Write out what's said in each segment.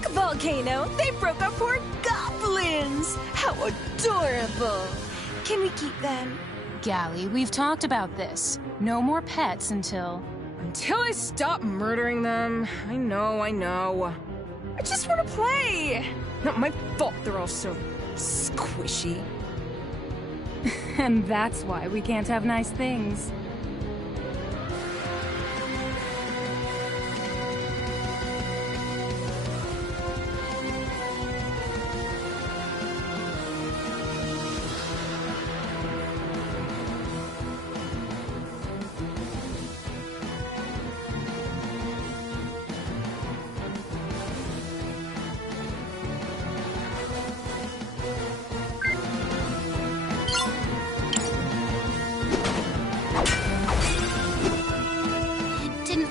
Look, Volcano! They broke our poor goblins! How adorable! Can we keep them? Gally, we've talked about this. No more pets until... Until I stop murdering them. I know. I just want to play! Not my fault they're all so squishy. And that's why we can't have nice things.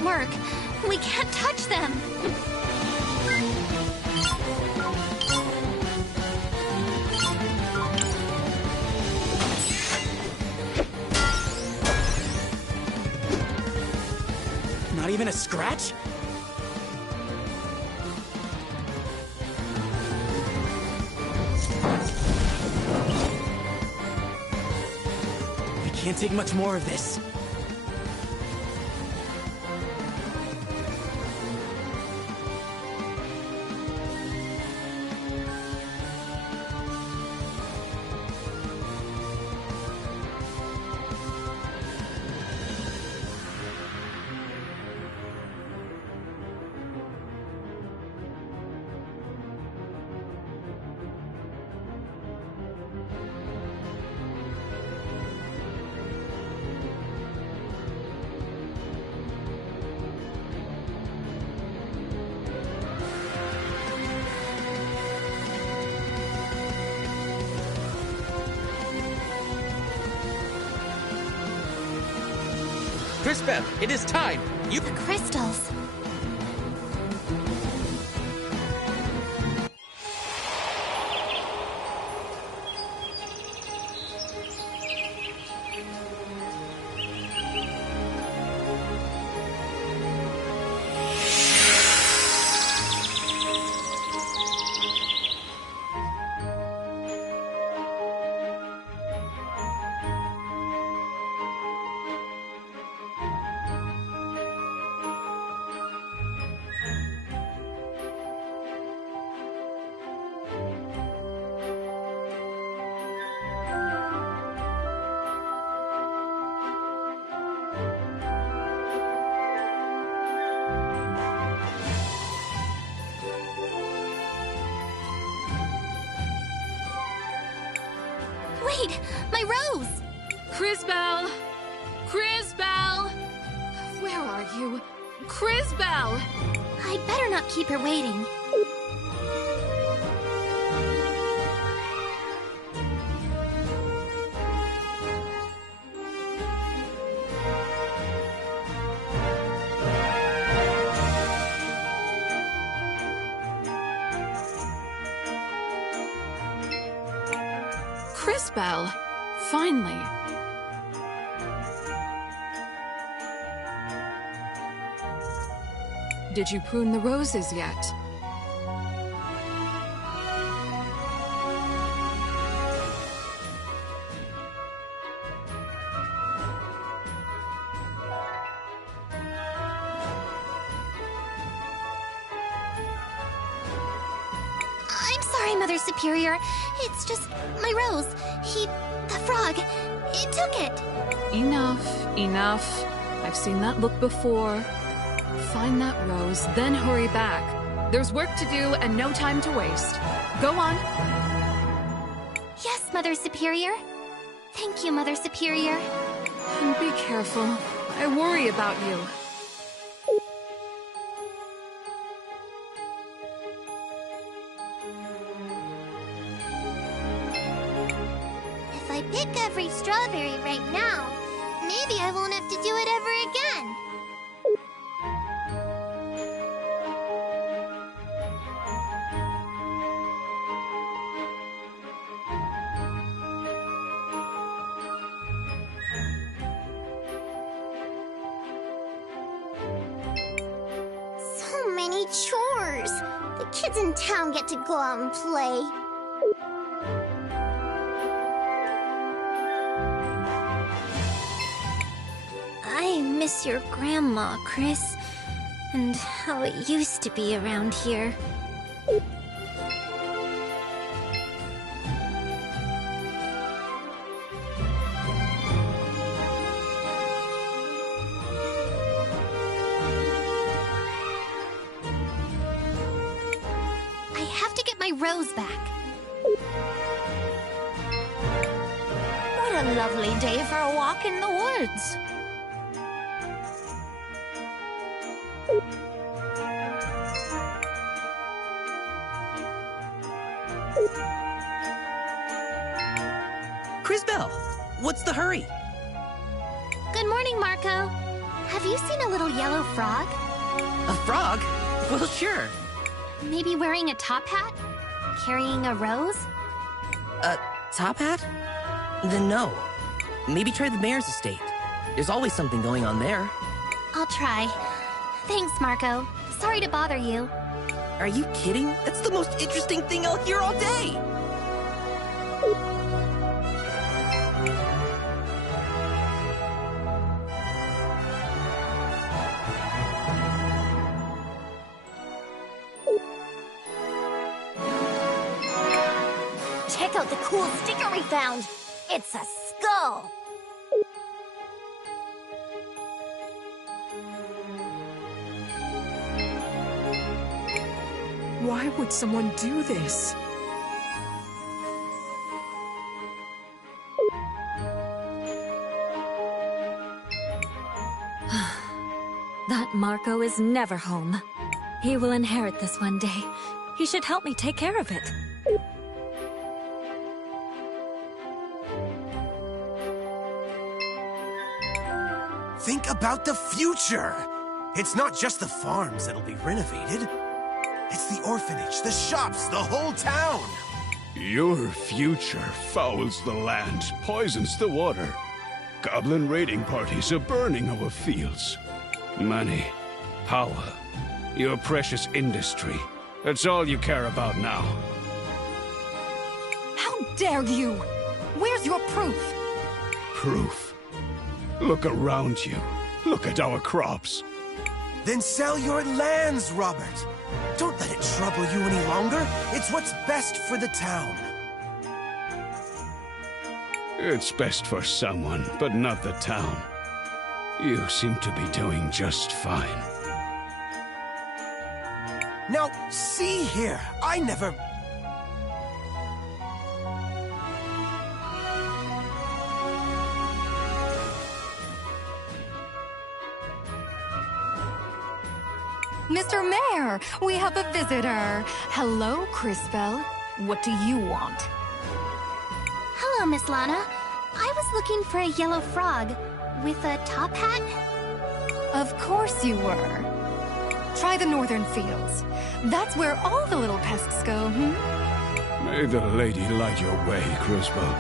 Work. We can't touch them. Not even a scratch? I can't take much more of this. Cris, it is time! You... The crystals. Wait! My rose! Crisbell! Crisbell! Where are you? Crisbell! I'd better not keep her waiting. Crisbell! Finally. Did you prune the roses yet? I'm sorry, Mother Superior. It's just my rose. The frog, it took it. Enough. I've seen that look before. Find that rose, then hurry back. There's work to do and no time to waste. Go on. Yes, Mother Superior. Thank you, Mother Superior. And be careful. I worry about you. If I pick every strawberry right now, maybe I won't have to do it ever again. So many chores. The kids in town get to go out and play. I miss your grandma, Cris, and how it used to be around here. I have to get my rose back. What a lovely day for a walk in the woods. Cris, what's the hurry? Good morning, Marco. Have you seen a little yellow frog? A frog? Well, sure. Maybe wearing a top hat? Carrying a rose? A top hat? Then no. Maybe try the mayor's estate. There's always something going on there. I'll try. Thanks, Marco. Sorry to bother you. Are you kidding? That's the most interesting thing I'll hear all day! Check out the cool sticker we found. It's a skull. Why would someone do this? That Marco is never home. He will inherit this one day. He should help me take care of it. Think about the future! It's not just the farms that'll be renovated. It's the orphanage, the shops, the whole town! Your future fouls the land, poisons the water. Goblin raiding parties are burning our fields. Money, power, your precious industry. That's all you care about now. How dare you! Where's your proof? Proof? Look around you. Look at our crops. Then sell your lands, Robert! Don't let it trouble you any longer. It's what's best for the town. It's best for someone, but not the town. You seem to be doing just fine. Now, see here, I never... Mr. Mayor, we have a visitor. Hello, Crisbel. What do you want? Hello, Miss Lana. I was looking for a yellow frog with a top hat. Of course you were. Try the northern fields. That's where all the little pests go, May the lady light your way, Crisbel.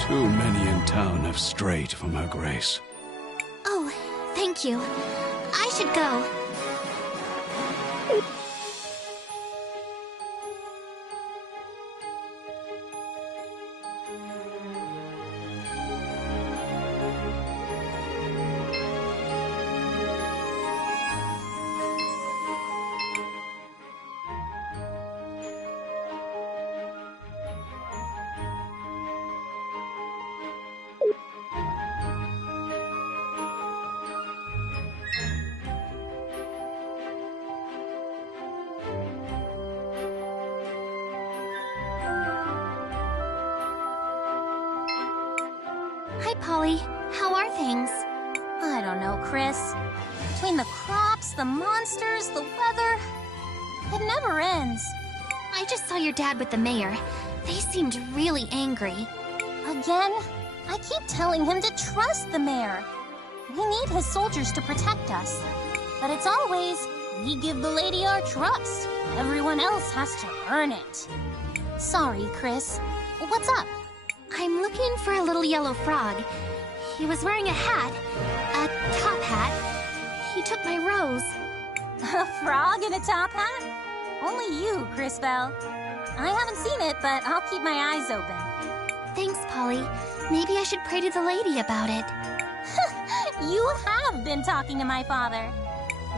Too many in town have strayed from her grace. Oh, thank you. I should go. Hi, Polly. How are things? I don't know, Cris. Between the crops, the monsters, the weather, it never ends. I just saw your dad with the mayor. They seemed really angry. Again? I keep telling him to trust the mayor. We need his soldiers to protect us. But it's always, we give the lady our trust. Everyone else has to earn it. Sorry, Cris. What's up? I'm looking for a little yellow frog. He was wearing a hat. A top hat. He took my rose. A frog in a top hat? Only you, Cris Bell. I haven't seen it, but I'll keep my eyes open. Thanks, Polly. Maybe I should pray to the lady about it. You have been talking to my father.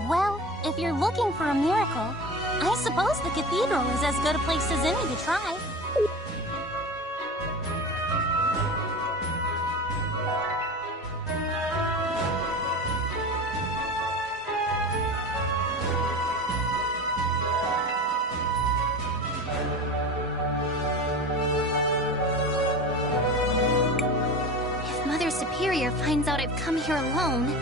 Well, if you're looking for a miracle, I suppose the cathedral is as good a place as any to try. If Mother Superior finds out I've come here alone...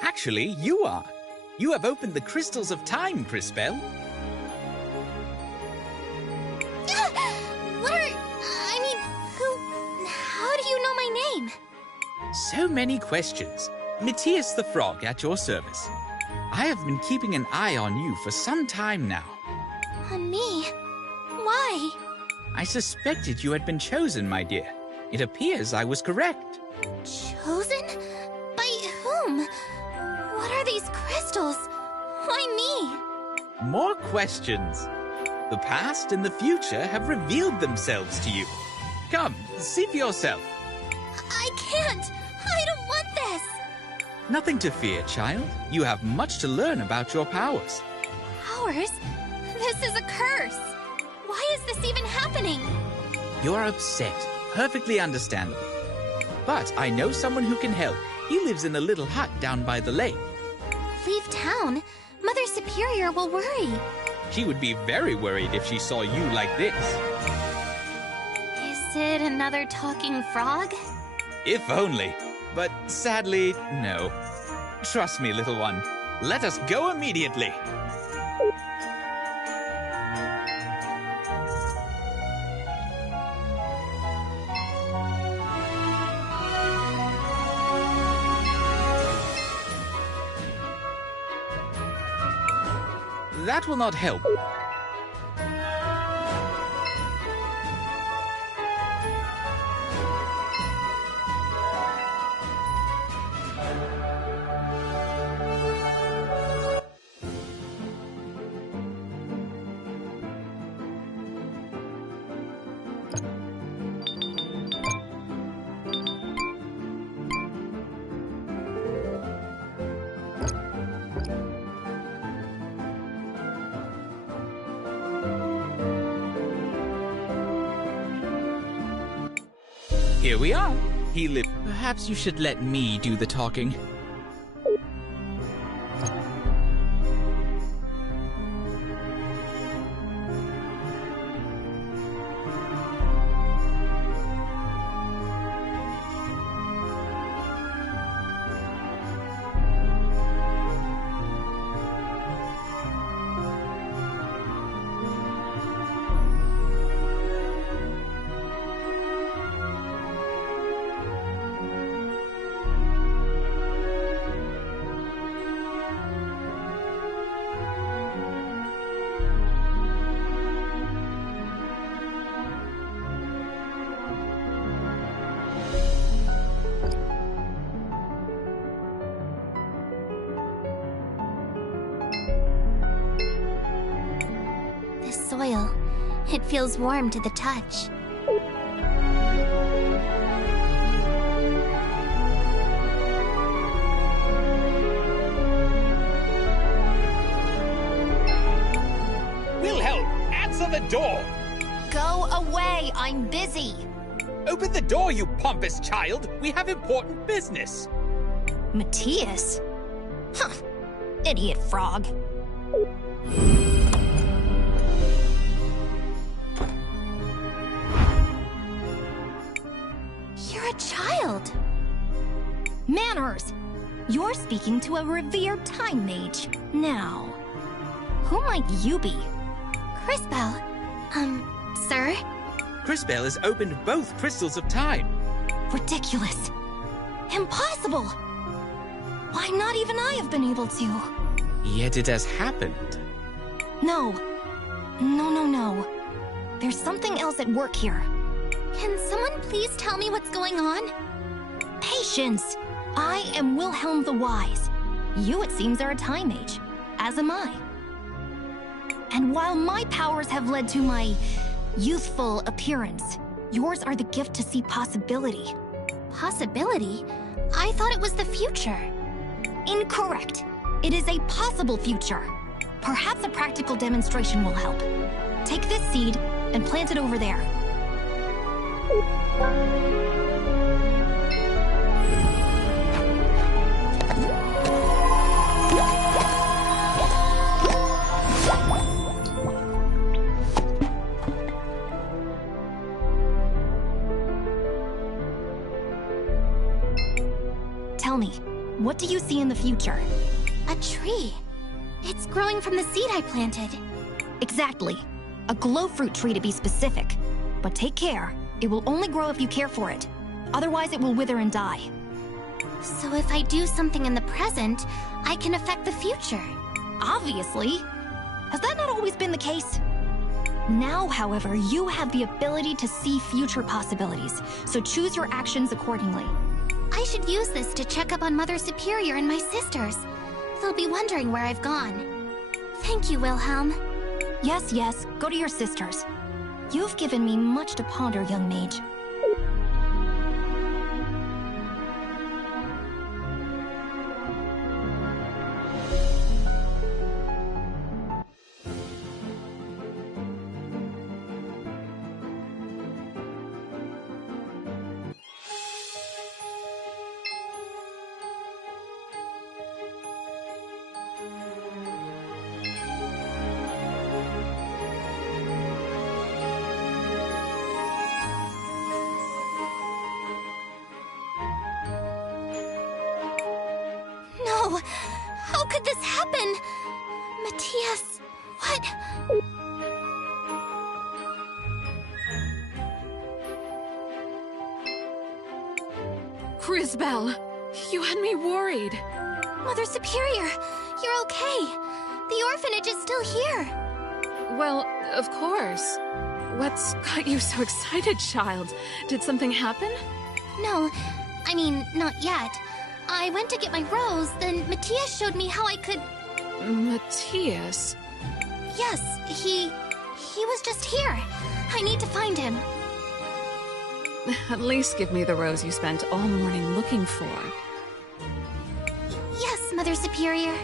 Actually, you are. You have opened the crystals of time, Cris Bell. What are... I mean, how do you know my name? So many questions. Matthias the Frog at your service. I have been keeping an eye on you for some time now. On me? Why? I suspected you had been chosen, my dear. It appears I was correct. Chosen? By whom? What are these crystals? Why me? More questions. The past and the future have revealed themselves to you. Come, see for yourself. I can't. I don't want this. Nothing to fear, child. You have much to learn about your powers. Powers? This is a curse. Why is this even happening? You're upset. Perfectly understandable. But I know someone who can help. He lives in a little hut down by the lake. Leave town? Mother Superior will worry. She would be very worried if she saw you like this. Is it another talking frog? If only. But sadly, no. Trust me, little one. Let us go immediately. That will not help. Here we are. He lives. Perhaps you should let me do the talking. Soil. It feels warm to the touch. Wilhelm, answer the door! Go away! I'm busy! Open the door, you pompous child! We have important business! Matthias? Huh. Idiot frog. You're a child. Manners! You're speaking to a revered time mage. Now, who might you be? Crisbell. Sir? Crisbell has opened both crystals of time. Ridiculous. Impossible! Why, not even I have been able to. Yet it has happened. No. No. There's something else at work here. Can someone please tell me what's going on? Patience! I am Wilhelm the Wise. You, it seems, are a time mage, as am I. And while my powers have led to my youthful appearance, yours are the gift to see possibility. Possibility? I thought it was the future. Incorrect. It is a possible future. Perhaps a practical demonstration will help. Take this seed and plant it over there. Tell me, what do you see in the future? A tree. It's growing from the seed I planted. Exactly. A glow fruit tree to be specific. But take care. It will only grow if you care for it. Otherwise, it will wither and die. So if I do something in the present, I can affect the future. Obviously. Has that not always been the case? Now, however, you have the ability to see future possibilities, so choose your actions accordingly. I should use this to check up on Mother Superior and my sisters. They'll be wondering where I've gone. Thank you, Wilhelm. Yes, go to your sisters. You've given me much to ponder, young mage. No! How could this happen? Matthias, what? Crisbell, you had me worried. Mother Superior, you're okay. The orphanage is still here. Well, of course. What's got you so excited, child? Did something happen? No, I mean, not yet. I went to get my rose, then Matthias showed me how I could... Matthias? Yes, he was just here. I need to find him. At least give me the rose you spent all morning looking for. Yes, Mother Superior.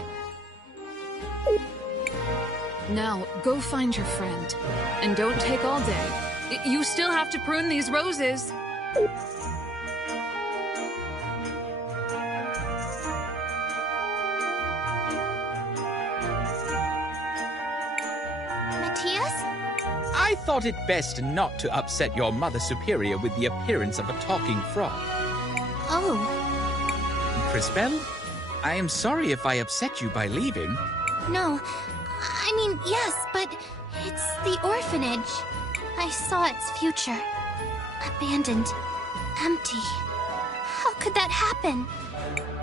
Now, go find your friend. And don't take all day. You still have to prune these roses. Matthias? I thought it best not to upset your Mother Superior with the appearance of a talking frog. Oh. Crisbell, I am sorry if I upset you by leaving. No. I mean, yes, but it's the orphanage. I saw its future. Abandoned. Empty. How could that happen?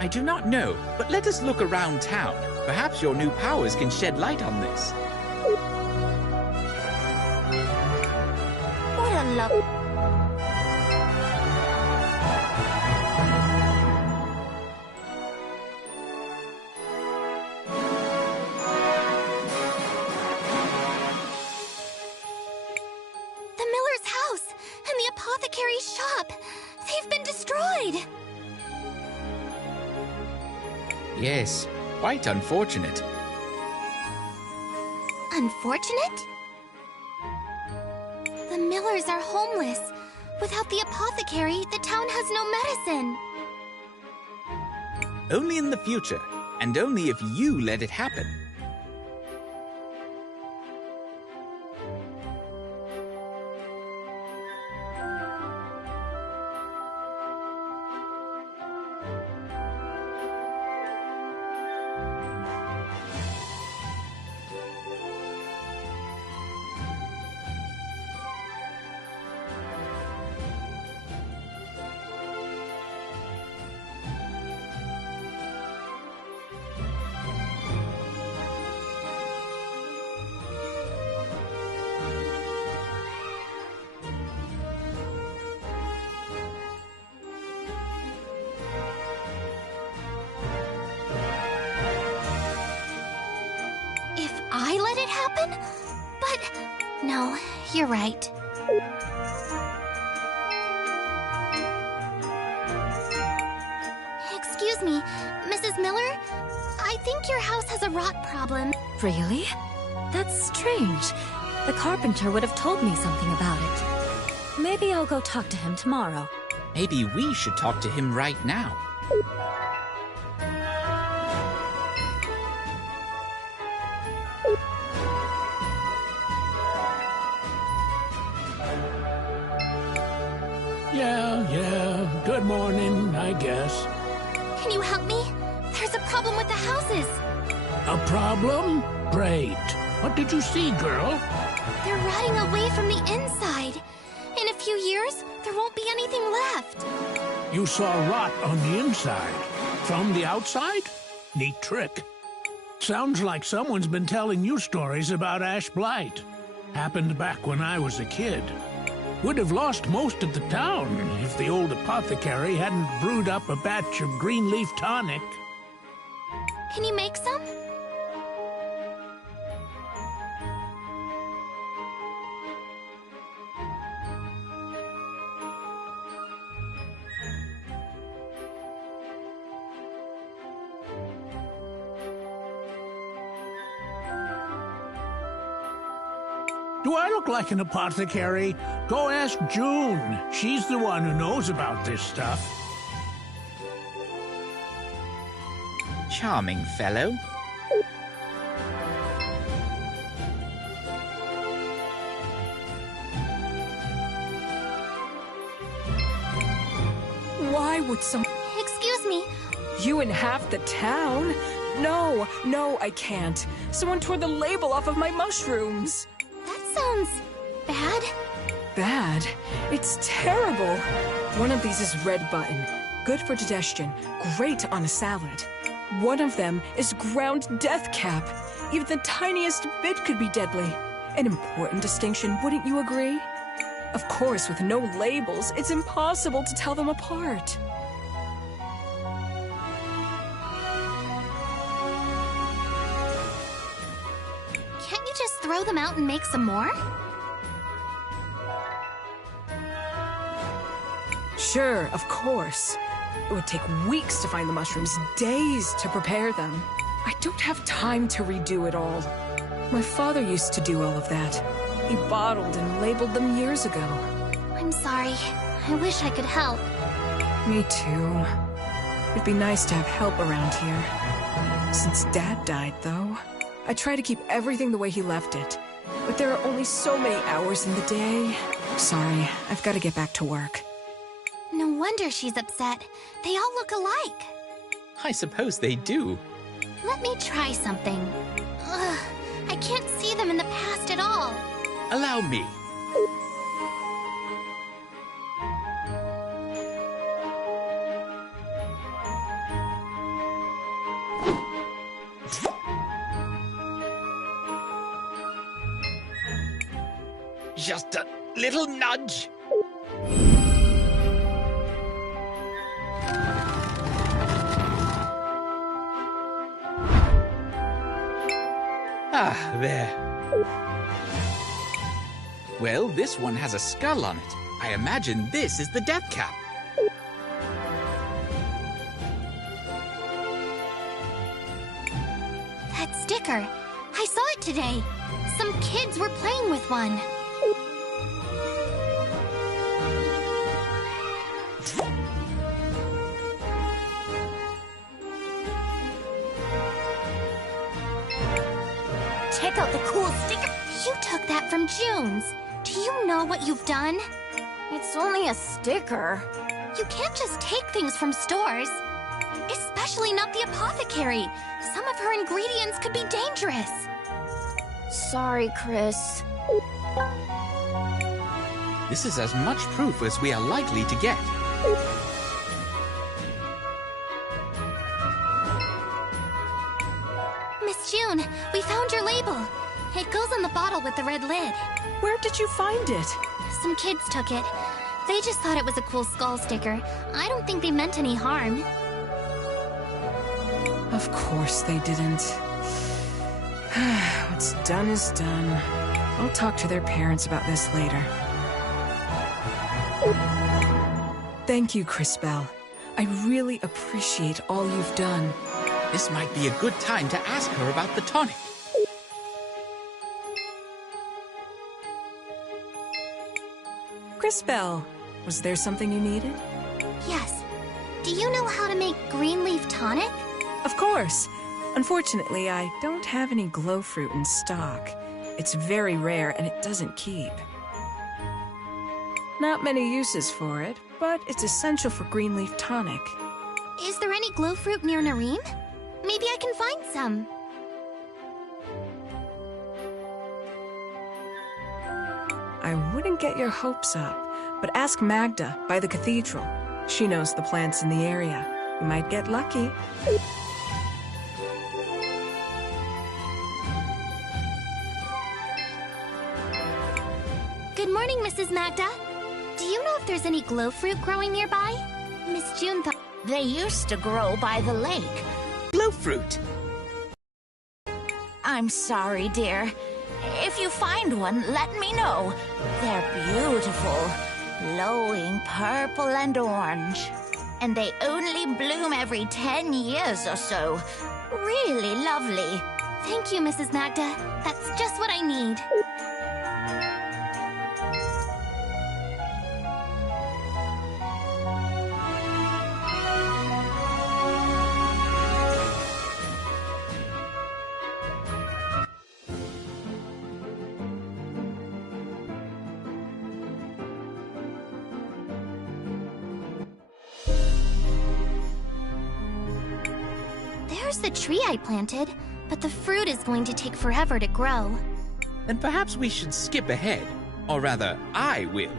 I do not know, but let us look around town. Perhaps your new powers can shed light on this. What a love. The miller's house and the apothecary's shop. They've been destroyed. Yes, quite unfortunate. Unfortunate? The Millers are homeless. Without the apothecary, the town has no medicine. Only in the future, and only if you let it happen. If I let it happen? But... no, you're right. Excuse me, Mrs. Miller? I think your house has a rot problem. Really? That's strange. The carpenter would have told me something about it. Maybe I'll go talk to him tomorrow. Maybe we should talk to him right now. Yeah, good morning, I guess. Can you help me? There's a problem with the houses. A problem? Great. What did you see, girl? They're rotting away from the inside. In a few years, there won't be anything left. You saw rot on the inside. From the outside? Neat trick. Sounds like someone's been telling you stories about ash blight. Happened back when I was a kid. Would have lost most of the town if the old apothecary hadn't brewed up a batch of green leaf tonic. Can you make some? Do I look like an apothecary? Go ask June. She's the one who knows about this stuff. Charming fellow. Why would some... Excuse me. You in half the town? No, I can't. Someone tore the label off of my mushrooms. That sounds... bad. Bad? It's terrible. One of these is red button. Good for digestion. Great on a salad. One of them is ground death cap. Even the tiniest bit could be deadly. An important distinction, wouldn't you agree? Of course, with no labels, it's impossible to tell them apart. Can't you just throw them out and make some more? Sure, of course. It would take weeks to find the mushrooms, days to prepare them. I don't have time to redo it all. My father used to do all of that. He bottled and labeled them years ago. I'm sorry. I wish I could help. Me too. It'd be nice to have help around here. Since Dad died, though, I try to keep everything the way he left it. But there are only so many hours in the day. Sorry, I've got to get back to work. No wonder she's upset. They all look alike. I suppose they do. Let me try something. Ugh, I can't see them in the past at all. Allow me. Just a little nudge. Ah, there. Well, this one has a skull on it. I imagine this is the death cap. That sticker. I saw it today. Some kids were playing with one. Check out the cool sticker. You took that from June's. Do you know what you've done? It's only a sticker. You can't just take things from stores. Especially not the apothecary. Some of her ingredients could be dangerous. Sorry, Cris. This is as much proof as we are likely to get. Miss June, we found your label. It goes on the bottle with the red lid. Where did you find it? Some kids took it. They just thought it was a cool skull sticker. I don't think they meant any harm. Of course they didn't. What's done is done. I'll talk to their parents about this later. Thank you, Cris Bell. I really appreciate all you've done. This might be a good time to ask her about the tonic. Cris Bell, was there something you needed? Yes. Do you know how to make green leaf tonic? Of course. Unfortunately, I don't have any glow fruit in stock. It's very rare and it doesn't keep. Not many uses for it, but it's essential for green leaf tonic. Is there any glow fruit near Nareem? Maybe I can find some. I wouldn't get your hopes up, but ask Magda by the cathedral. She knows the plants in the area. You might get lucky. Good morning, Mrs. Magda. Do you know if there's any glow fruit growing nearby? Miss June thought They used to grow by the lake. Glow fruit. I'm sorry, dear. If you find one, let me know. They're beautiful, glowing purple and orange. And they only bloom every 10 years or so. Really lovely. Thank you, Mrs. Magda. That's just what I need. There's the tree I planted, but the fruit is going to take forever to grow. Then perhaps we should skip ahead. Or rather, I will.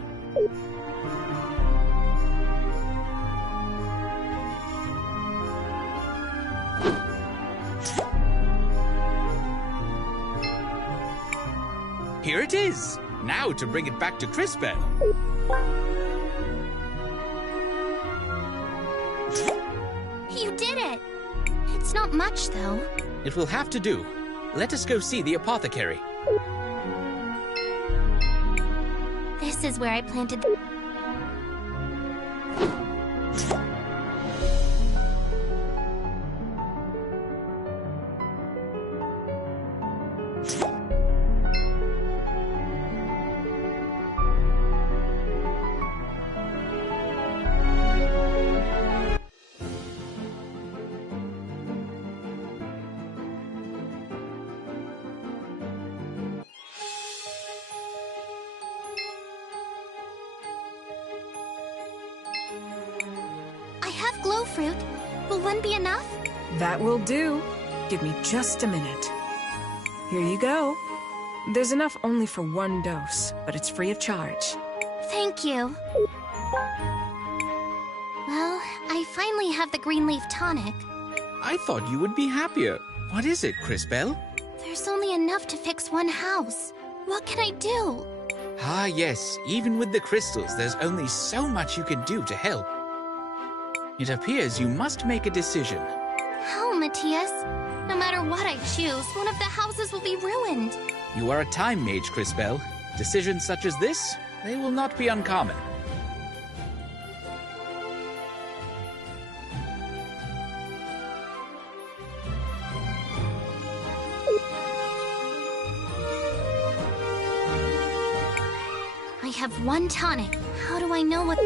Here it is. Now to bring it back to Cris Bell. You did it! It's not much, though. It will have to do. Let us go see the apothecary. This is where I planted the... I have glow fruit. Will one be enough? That will do. Give me just a minute. Here you go. There's enough only for one dose, but it's free of charge. Thank you. Well, I finally have the green leaf tonic. I thought you would be happier. What is it, Cris Bell? There's only enough to fix one house. What can I do? Ah, yes. Even with the crystals, there's only so much you can do to help. It appears you must make a decision. How, Matthias? No matter what I choose, one of the houses will be ruined. You are a time mage, Cris Bell. Decisions such as this, they will not be uncommon. I have one tonic. How do I know what...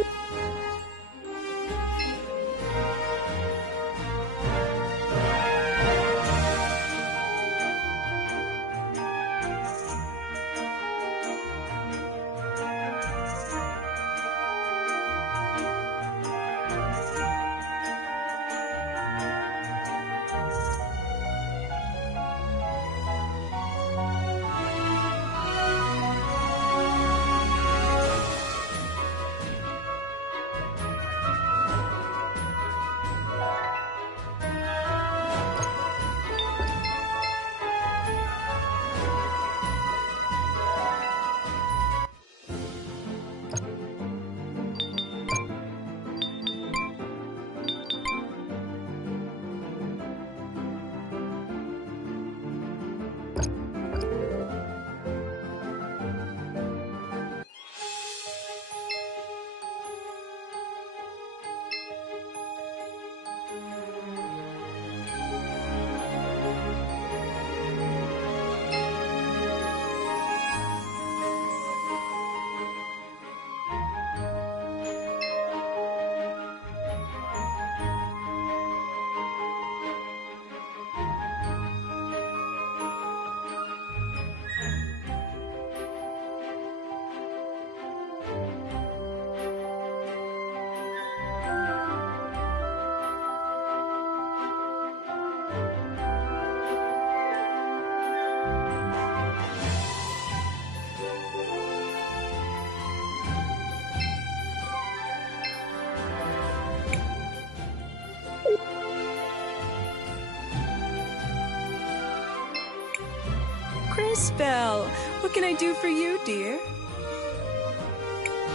Crisbell! What can I do for you, dear?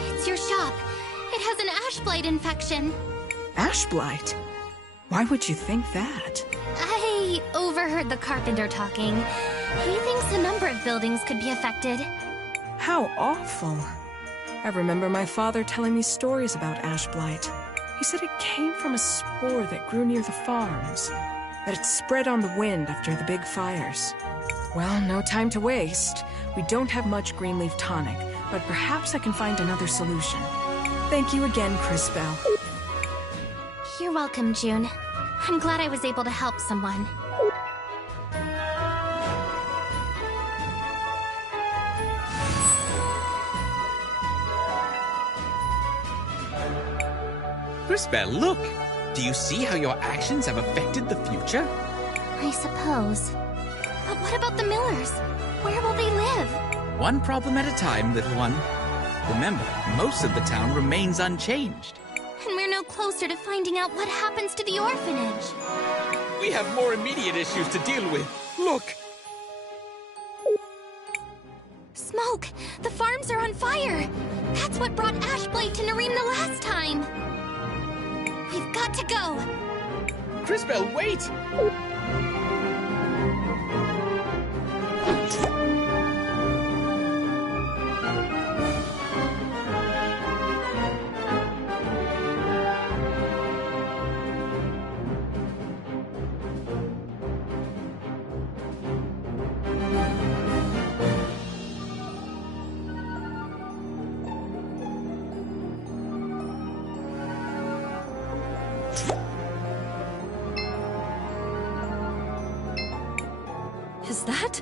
It's your shop. It has an ash blight infection. Ash blight? Why would you think that? I overheard the carpenter talking. He thinks a number of buildings could be affected. How awful. I remember my father telling me stories about ash blight. He said it came from a spore that grew near the farms, that it spread on the wind after the big fires. Well, no time to waste. We don't have much green leaf tonic, but perhaps I can find another solution. Thank you again, Crisbell. You're welcome, June. I'm glad I was able to help someone. Crisbell, look! Do you see how your actions have affected the future? I suppose. But what about the Millers? Where will they live? One problem at a time, little one. Remember, most of the town remains unchanged. And we're no closer to finding out what happens to the orphanage. We have more immediate issues to deal with. Look! Smoke! The farms are on fire! That's what brought ash blight to Nareem the last time! We've got to go! Crisbell, wait! Is that?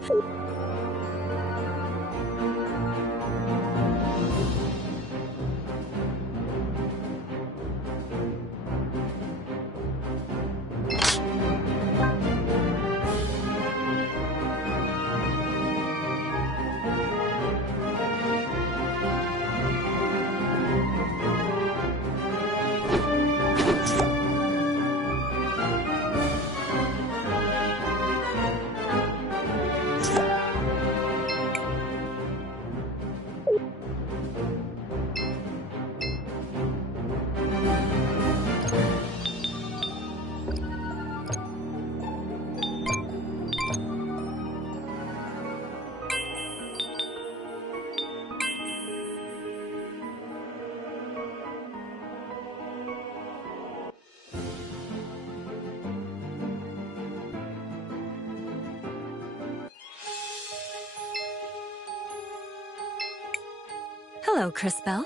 Hello, Crisbell.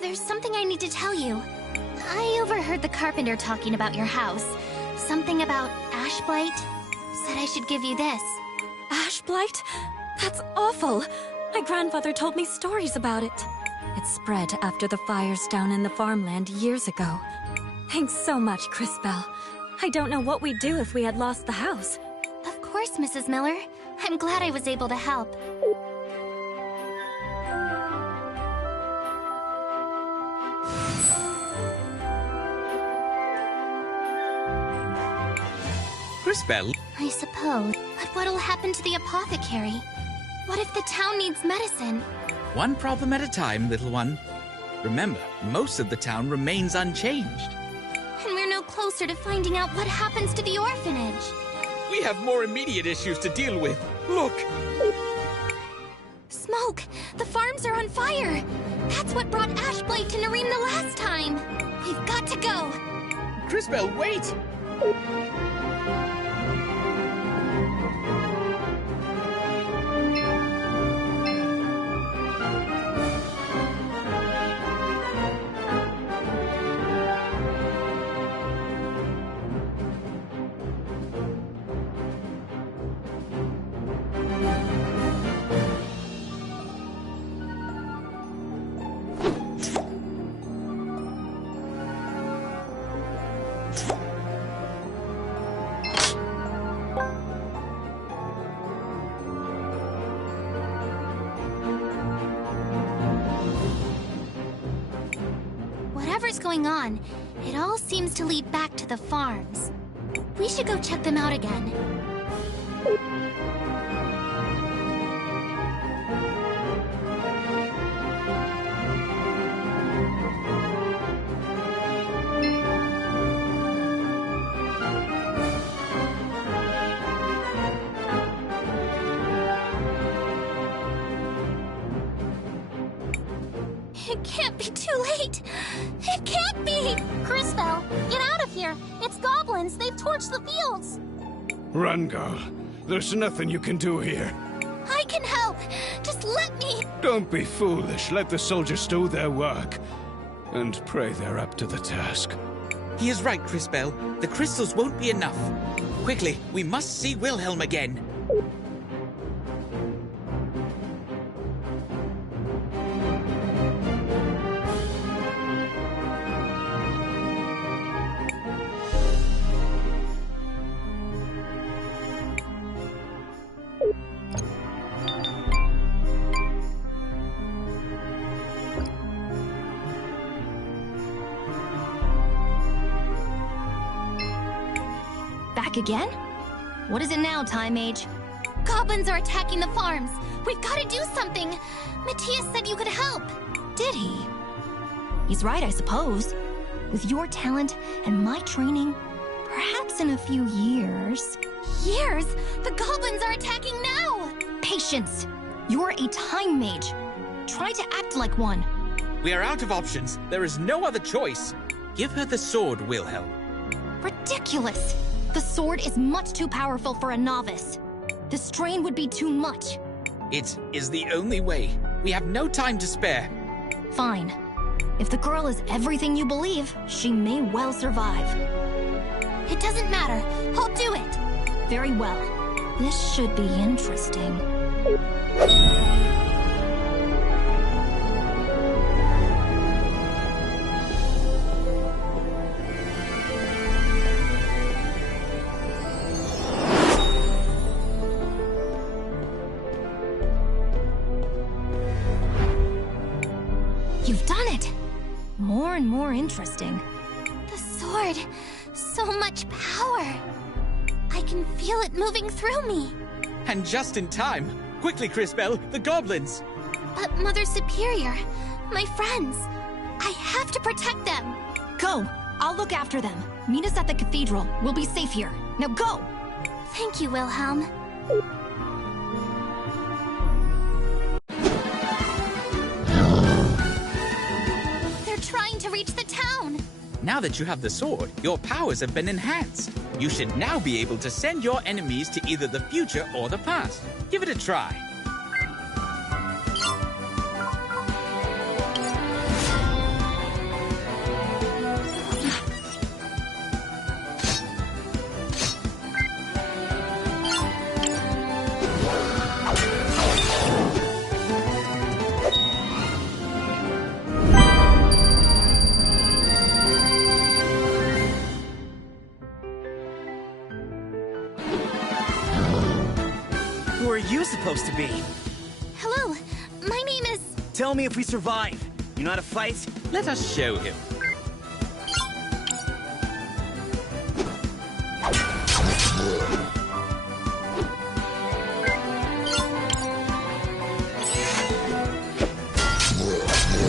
There's something I need to tell you. I overheard the carpenter talking about your house. Something about ash blight. Said I should give you this. Ash blight? That's awful. My grandfather told me stories about it. It spread after the fires down in the farmland years ago. Thanks so much, Crisbell. I don't know what we'd do if we had lost the house. Of course, Mrs. Miller. I'm glad I was able to help. Crisbell? I suppose. But what'll happen to the apothecary? What if the town needs medicine? One problem at a time, little one. Remember, most of the town remains unchanged. And we're no closer to finding out what happens to the orphanage. We have more immediate issues to deal with. Look! Smoke! The farms are on fire! That's what brought ash blight to Nareem the last time! We've got to go! Crisbell, wait! Whatever's going on, it all seems to lead back to the farms. We should go check them out again. It can't be too late. It can't be! Crisbell, get out of here! It's goblins! They've torched the fields! Run, girl. There's nothing you can do here. I can help! Just let me! Don't be foolish. Let the soldiers do their work. And pray they're up to the task. He is right, Crisbell. The crystals won't be enough. Quickly, we must see Wilhelm again. Back again? What is it now, Time Mage? Goblins are attacking the farms! We've got to do something! Matthias said you could help! Did he? He's right, I suppose. With your talent and my training, perhaps in a few years... Years? The goblins are attacking now! Patience! You're a Time Mage. Try to act like one. We are out of options. There is no other choice. Give her the sword, Wilhelm. Ridiculous! The sword is much too powerful for a novice. The strain would be too much. It is the only way. We have no time to spare. Fine. If the girl is everything you believe, she may well survive. It doesn't matter. I'll do it. Very well. This should be interesting. You've done it! More and more interesting. The sword. So much power. I can feel it moving through me. And just in time. Quickly, Crisbell, the goblins! But Mother Superior, my friends, I have to protect them. Go! I'll look after them. Meet us at the cathedral. We'll be safe here. Now go! Thank you, Wilhelm. They're trying to reach the town. Now that you have the sword, your powers have been enhanced. You should now be able to send your enemies to either the future or the past. Give it a try. Who are you supposed to be? Hello, my name is... Tell me if we survive. You know how to fight? Let us show him.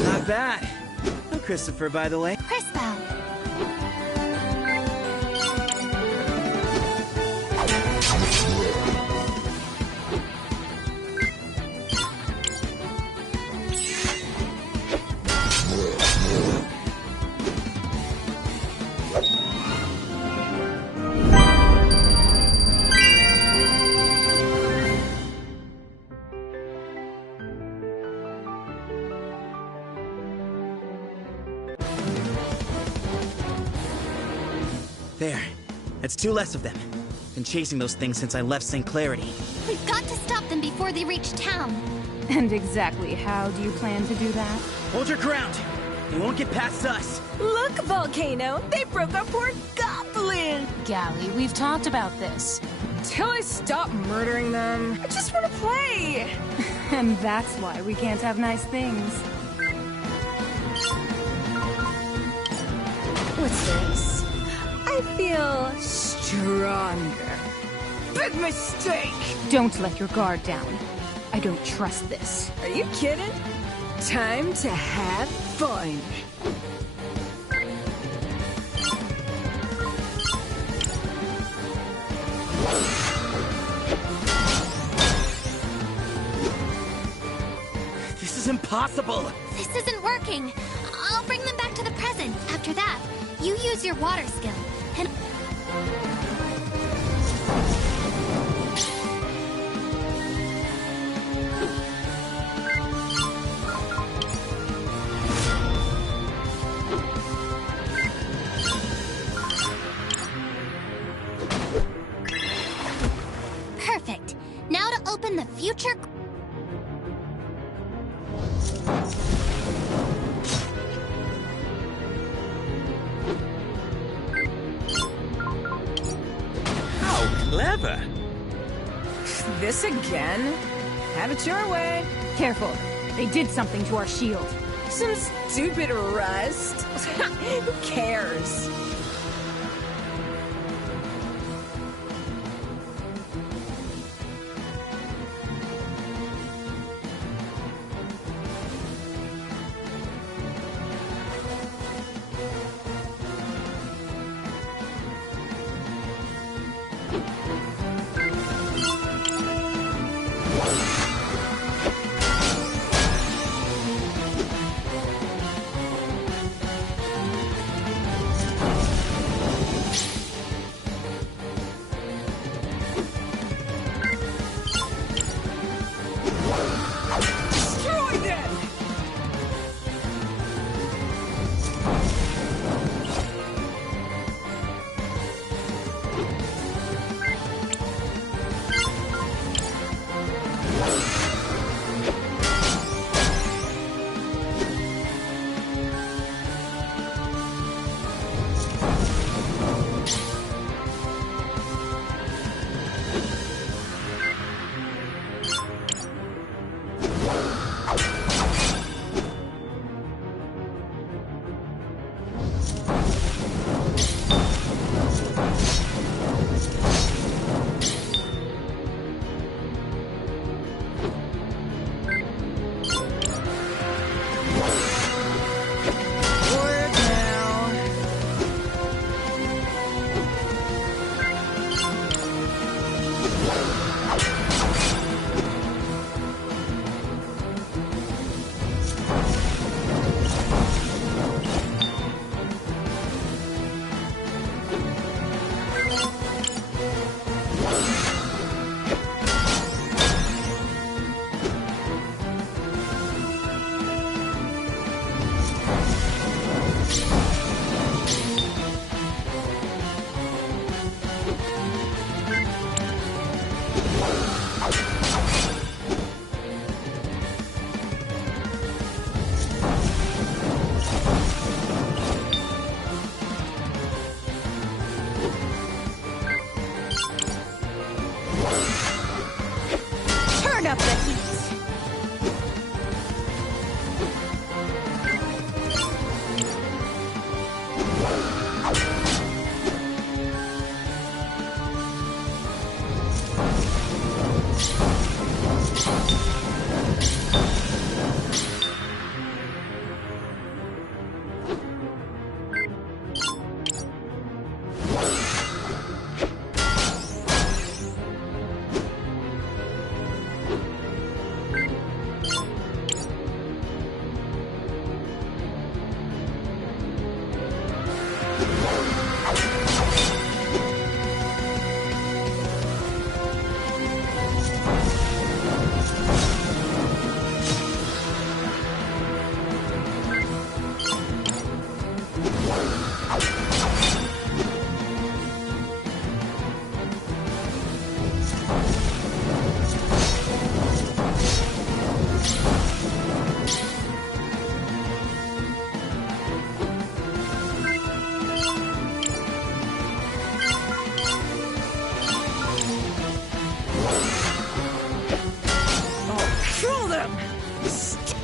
Not bad. I'm Christopher, by the way. Crisbell. There. That's two less of them. Been chasing those things since I left St. Clarity. We've got to stop them before they reach town. And exactly how do you plan to do that? Hold your ground. They won't get past us. Look, Volcano! They broke our poor goblin! Gally, we've talked about this. Till I stop murdering them, I just want to play! And that's why we can't have nice things. What's this? I feel stronger. Big mistake! Don't let your guard down. I don't trust this. Are you kidding? Time to have fun. This is impossible! This isn't working. I'll bring them back to the present. After that, you use your water skill. And... Perfect. Now to open the future... Clever. This again? Have it your way. Careful. They did something to our shield. Some stupid rust. Who cares?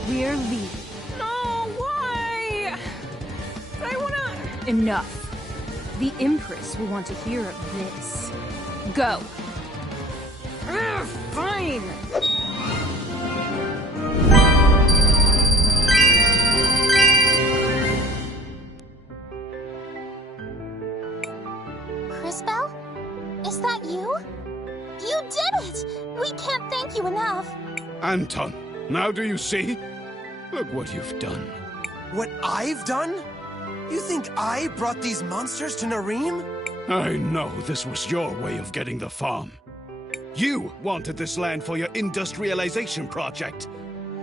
We're leaving. No, why? I wanna... Enough. The Empress will want to hear of this. Go. Fine. Crisbell? Is that you? You did it! We can't thank you enough. Anton, now do you see? Look what you've done. What I've done? You think I brought these monsters to Nareem? I know this was your way of getting the farm. You wanted this land for your industrialization project.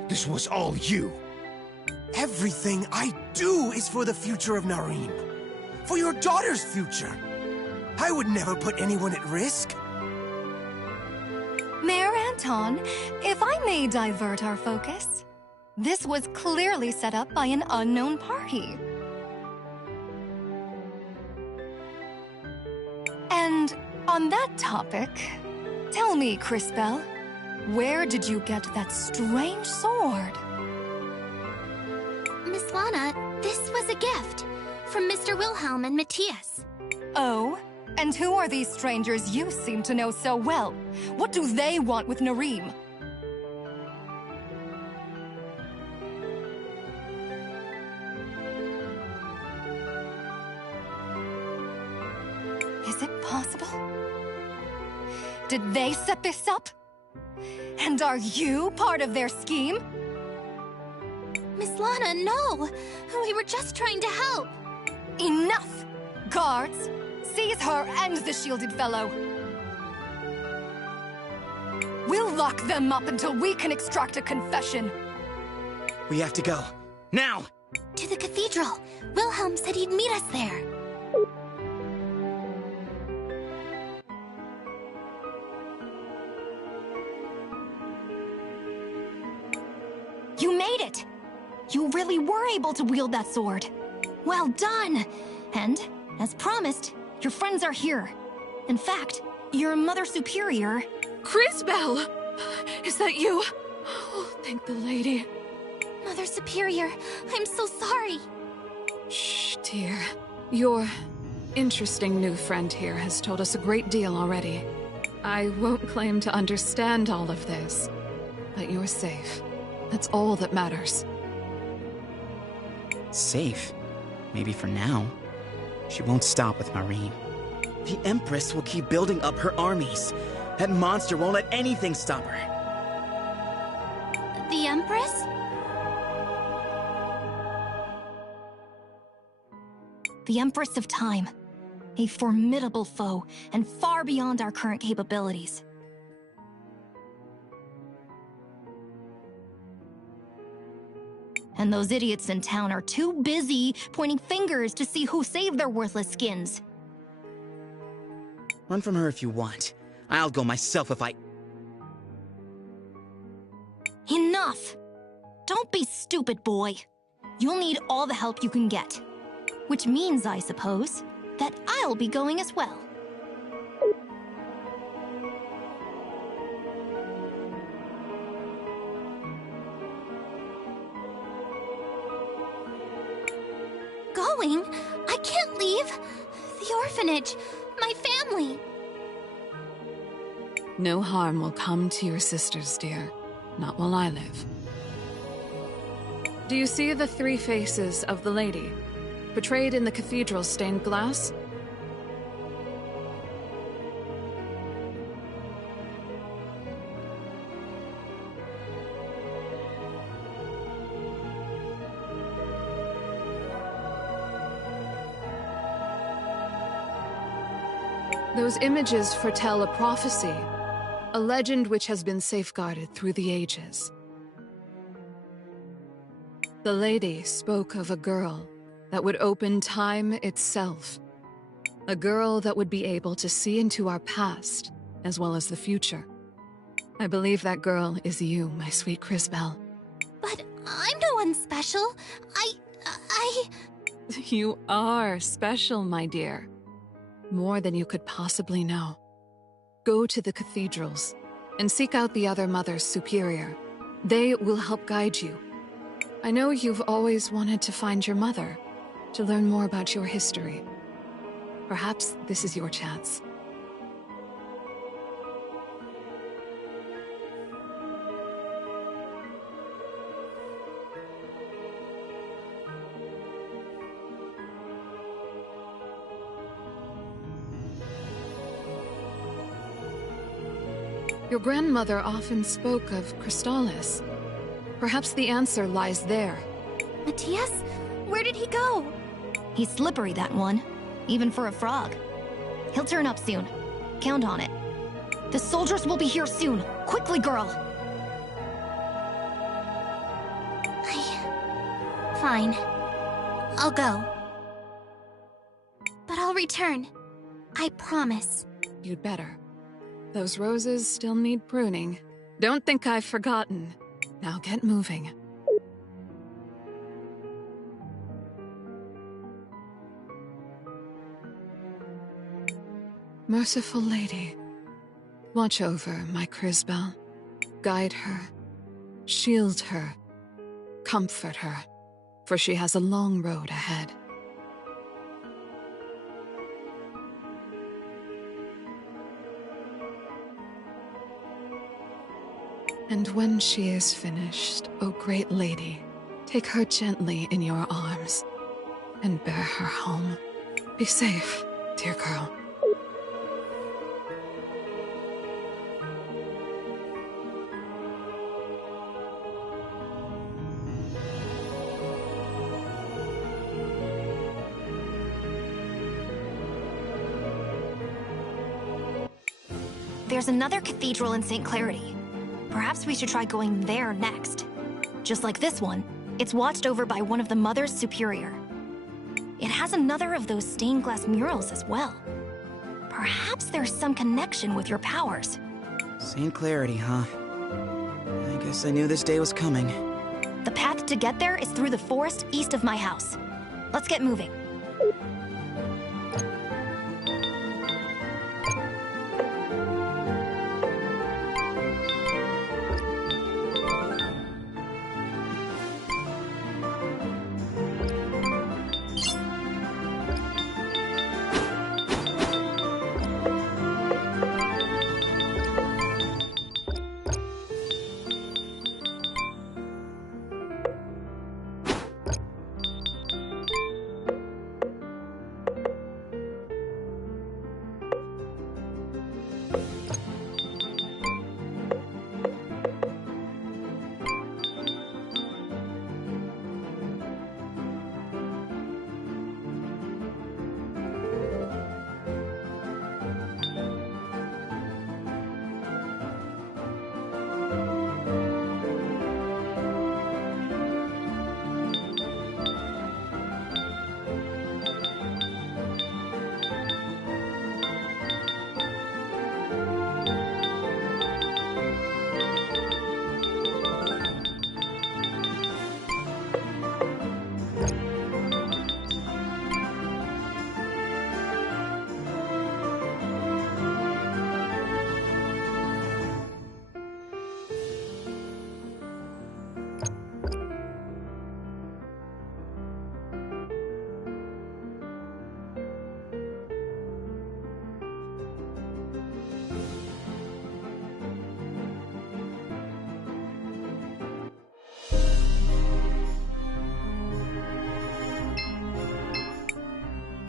This was all you. Everything I do is for the future of Nareem. For your daughter's future. I would never put anyone at risk. Mayor Anton, if I may divert our focus, this was clearly set up by an unknown party. And on that topic, tell me, Crisbell, where did you get that strange sword? Miss Lana, this was a gift from Mr. Wilhelm and Matthias. Oh? And who are these strangers you seem to know so well? What do they want with Nareem? Is it possible? Did they set this up? And are you part of their scheme? Miss Lana, no! We were just trying to help! Enough! Guards! Seize her and the shielded fellow! We'll lock them up until we can extract a confession! We have to go. Now! To the cathedral! Wilhelm said he'd meet us there! You made it! You really were able to wield that sword! Well done! And, as promised, your friends are here. In fact, your Mother Superior... Crisbell! Is that you? Oh, thank the lady. Mother Superior, I'm so sorry. Shh, dear. Your interesting new friend here has told us a great deal already. I won't claim to understand all of this, but you're safe. That's all that matters. Safe? Maybe for now. She won't stop with Nareem. The Empress will keep building up her armies. That monster won't let anything stop her. The Empress? The Empress of Time. A formidable foe, and far beyond our current capabilities. And those idiots in town are too busy pointing fingers to see who saved their worthless skins. Run from her if you want. I'll go myself if I... Enough! Don't be stupid, boy. You'll need all the help you can get. Which means, I suppose, that I'll be going as well. Going? I can't leave. The orphanage. My family. No harm will come to your sisters, dear. Not while I live. Do you see the three faces of the lady, portrayed in the cathedral's stained glass? Those images foretell a prophecy, a legend which has been safeguarded through the ages. The lady spoke of a girl that would open time itself. A girl that would be able to see into our past, as well as the future. I believe that girl is you, my sweet Crisbell. But I'm no one special. You are special, my dear. More than you could possibly know. Go to the cathedrals and seek out the other Mothers Superior. They will help guide you. I know you've always wanted to find your mother, to learn more about your history. Perhaps this is your chance. Your grandmother often spoke of Crystallis. Perhaps the answer lies there. Matthias? Where did he go? He's slippery, that one. Even for a frog. He'll turn up soon. Count on it. The soldiers will be here soon. Quickly, girl! Fine. I'll go. But I'll return. I promise. You'd better. Those roses still need pruning. Don't think I've forgotten. Now get moving. Merciful Lady, watch over my Crisbel. Guide her, shield her, comfort her, for she has a long road ahead. And when she is finished, O great lady, take her gently in your arms and bear her home. Be safe, dear girl. There's another cathedral in St. Clarity. Perhaps we should try going there next. Just like this one, it's watched over by one of the Mothers Superior. It has another of those stained glass murals as well. Perhaps there's some connection with your powers. St. Clarity, huh? I guess I knew this day was coming. The path to get there is through the forest east of my house. Let's get moving.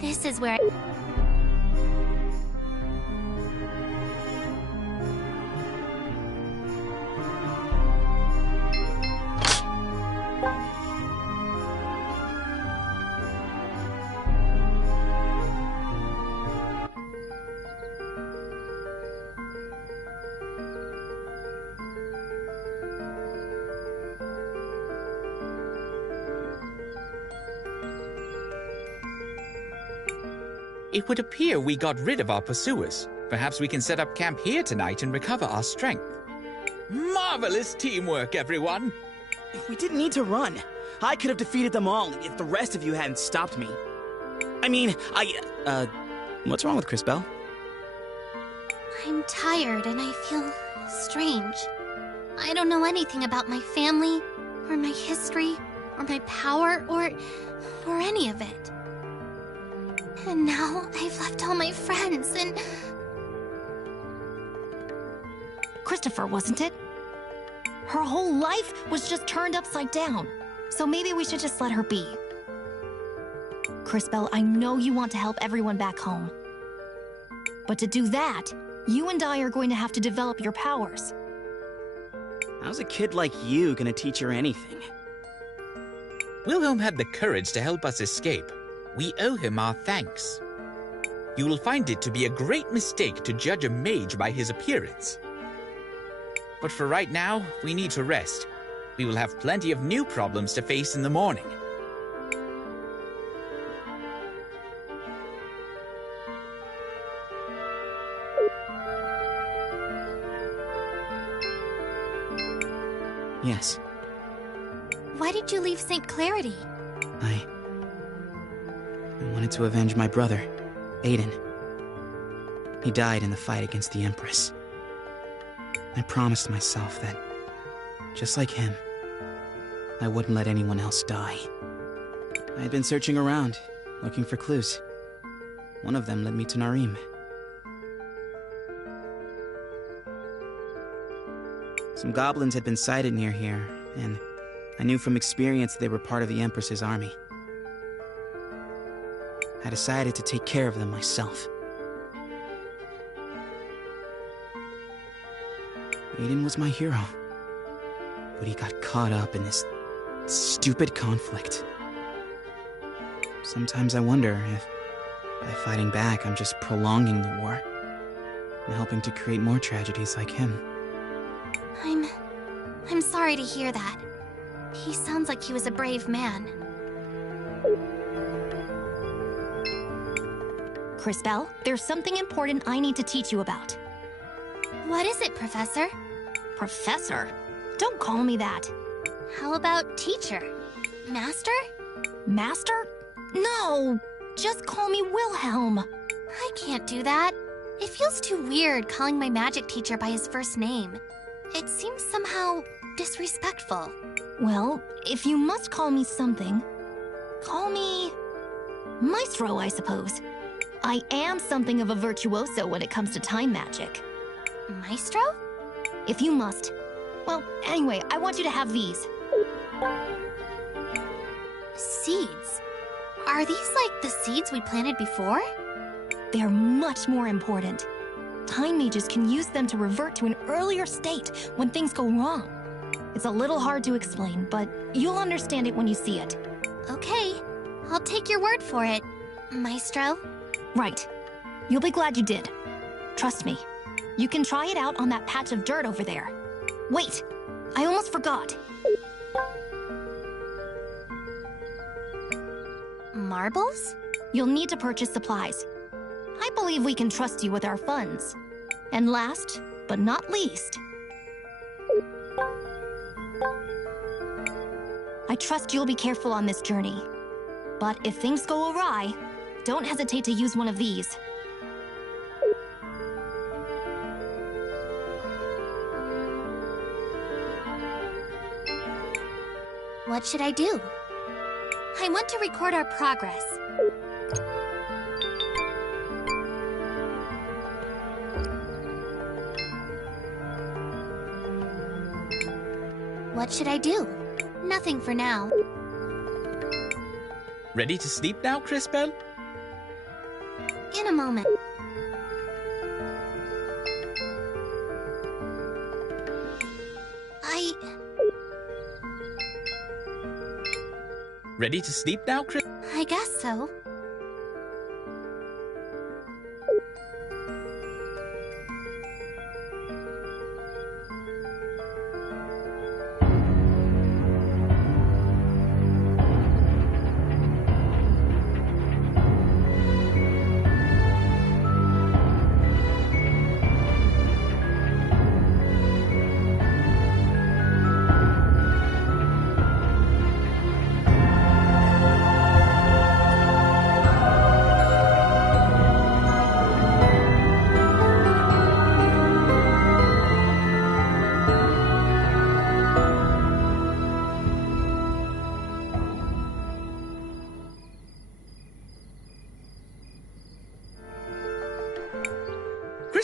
This is where It would appear we got rid of our pursuers. Perhaps we can set up camp here tonight and recover our strength. Marvelous teamwork, everyone! We didn't need to run. I could have defeated them all if the rest of you hadn't stopped me. I mean, what's wrong with Crisbel? I'm tired and I feel strange. I don't know anything about my family, or my history, or my power, or any of it. And now I've left all my friends and... Christopher, wasn't it? Her whole life was just turned upside down. So maybe we should just let her be. Crisbel, I know you want to help everyone back home. But to do that, you and I are going to have to develop your powers. How's a kid like you gonna teach her anything? Wilhelm had the courage to help us escape. We owe him our thanks. You will find it to be a great mistake to judge a mage by his appearance. But for right now, we need to rest. We will have plenty of new problems to face in the morning. Yes. Why did you leave St. Clarity? I wanted to avenge my brother, Aiden. He died in the fight against the Empress. I promised myself that, just like him, I wouldn't let anyone else die. I had been searching around, looking for clues. One of them led me to Narim. Some goblins had been sighted near here, and I knew from experience they were part of the Empress's army. I decided to take care of them myself. Aiden was my hero, but he got caught up in this stupid conflict. Sometimes I wonder if, by fighting back, I'm just prolonging the war and helping to create more tragedies like him. I'm sorry to hear that. He sounds like he was a brave man. Crisbell, there's something important I need to teach you about. What is it, Professor? Professor? Don't call me that. How about teacher? Master? Master? No! Just call me Wilhelm. I can't do that. It feels too weird calling my magic teacher by his first name. It seems somehow disrespectful. Well, if you must call me something, call me Maestro, I suppose. I am something of a virtuoso when it comes to time magic. Maestro? If you must. Well, anyway, I want you to have these. Seeds? Are these like the seeds we planted before? They're much more important. Time mages can use them to revert to an earlier state when things go wrong. It's a little hard to explain, but you'll understand it when you see it. Okay, I'll take your word for it, Maestro. Right. You'll be glad you did. Trust me. You can try it out on that patch of dirt over there. Wait, I almost forgot. Marbles? You'll need to purchase supplies. I believe we can trust you with our funds. And last, but not least, I trust you'll be careful on this journey. But if things go awry, don't hesitate to use one of these. What should I do? I want to record our progress. What should I do? Nothing for now. Ready to sleep now, Crisbell? In a moment. Ready to sleep now, Cris? I guess so.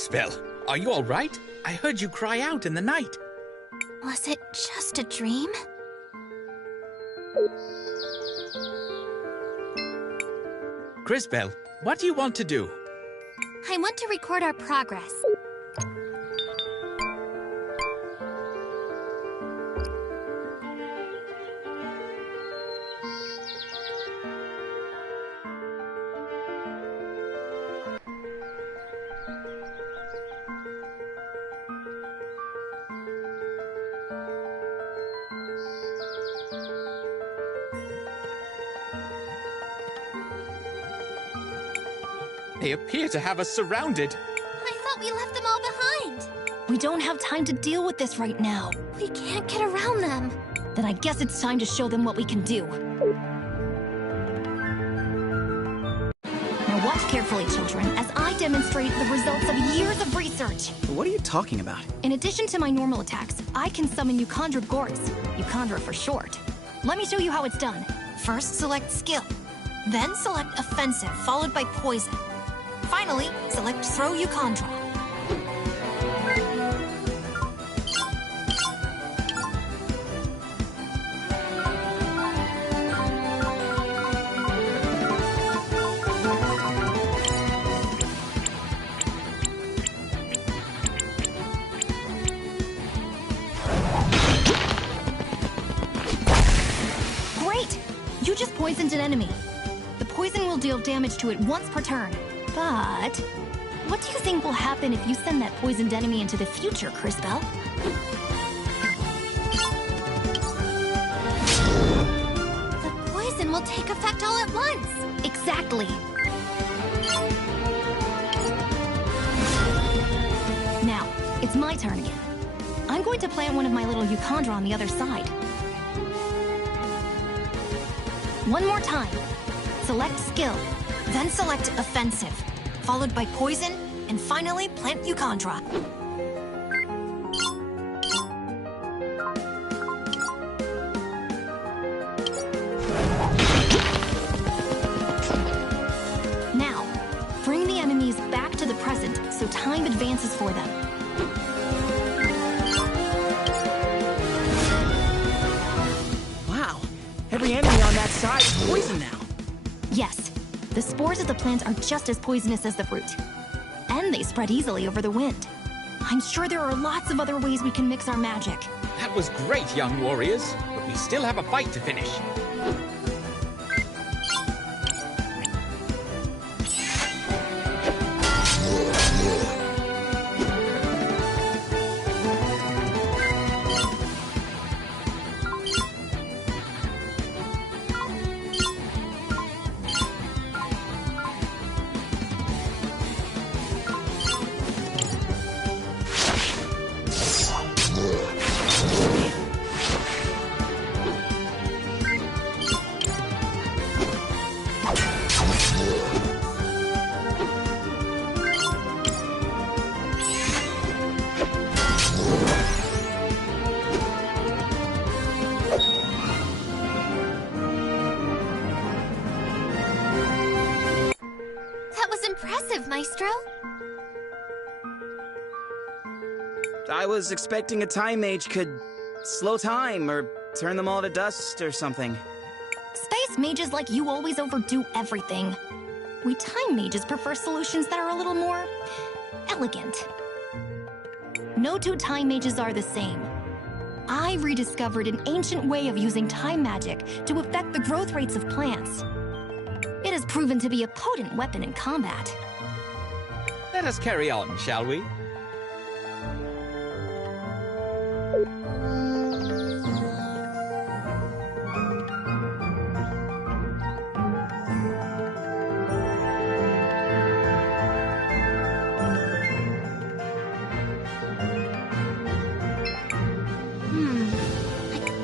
Crisbell, are you all right? I heard you cry out in the night. Was it just a dream? Crisbell, what do you want to do? I want to record our progress. They appear to have us surrounded. I thought we left them all behind. We don't have time to deal with this right now. We can't get around them. Then I guess it's time to show them what we can do. Now watch carefully, children, as I demonstrate the results of years of research. What are you talking about? In addition to my normal attacks, I can summon Euchandra Goris, Euchandra for short. Let me show you how it's done. First, select Skill. Then select Offensive, followed by Poison. Finally, select Throw Euchandra. You just poisoned an enemy. The poison will deal damage to it once per turn. But what do you think will happen if you send that poisoned enemy into the future, Cris Bell? The poison will take effect all at once. Exactly. Now, it's my turn again. I'm going to plant one of my little Euchandra on the other side. One more time. Select Skill, then select Offensive, followed by Poison, and finally plant Euchandra. Now, bring the enemies back to the present so time advances for them. Every enemy on that side is poison now. Yes, the spores of the plant are just as poisonous as the fruit. And they spread easily over the wind. I'm sure there are lots of other ways we can mix our magic. That was great, young warriors, but we still have a fight to finish. Impressive, Maestro. I was expecting a time mage could slow time or turn them all to dust or something. Space mages like you always overdo everything. We time mages prefer solutions that are a little more elegant. No two time mages are the same. I rediscovered an ancient way of using time magic to affect the growth rates of plants. It has proven to be a potent weapon in combat. Let us carry on, shall we?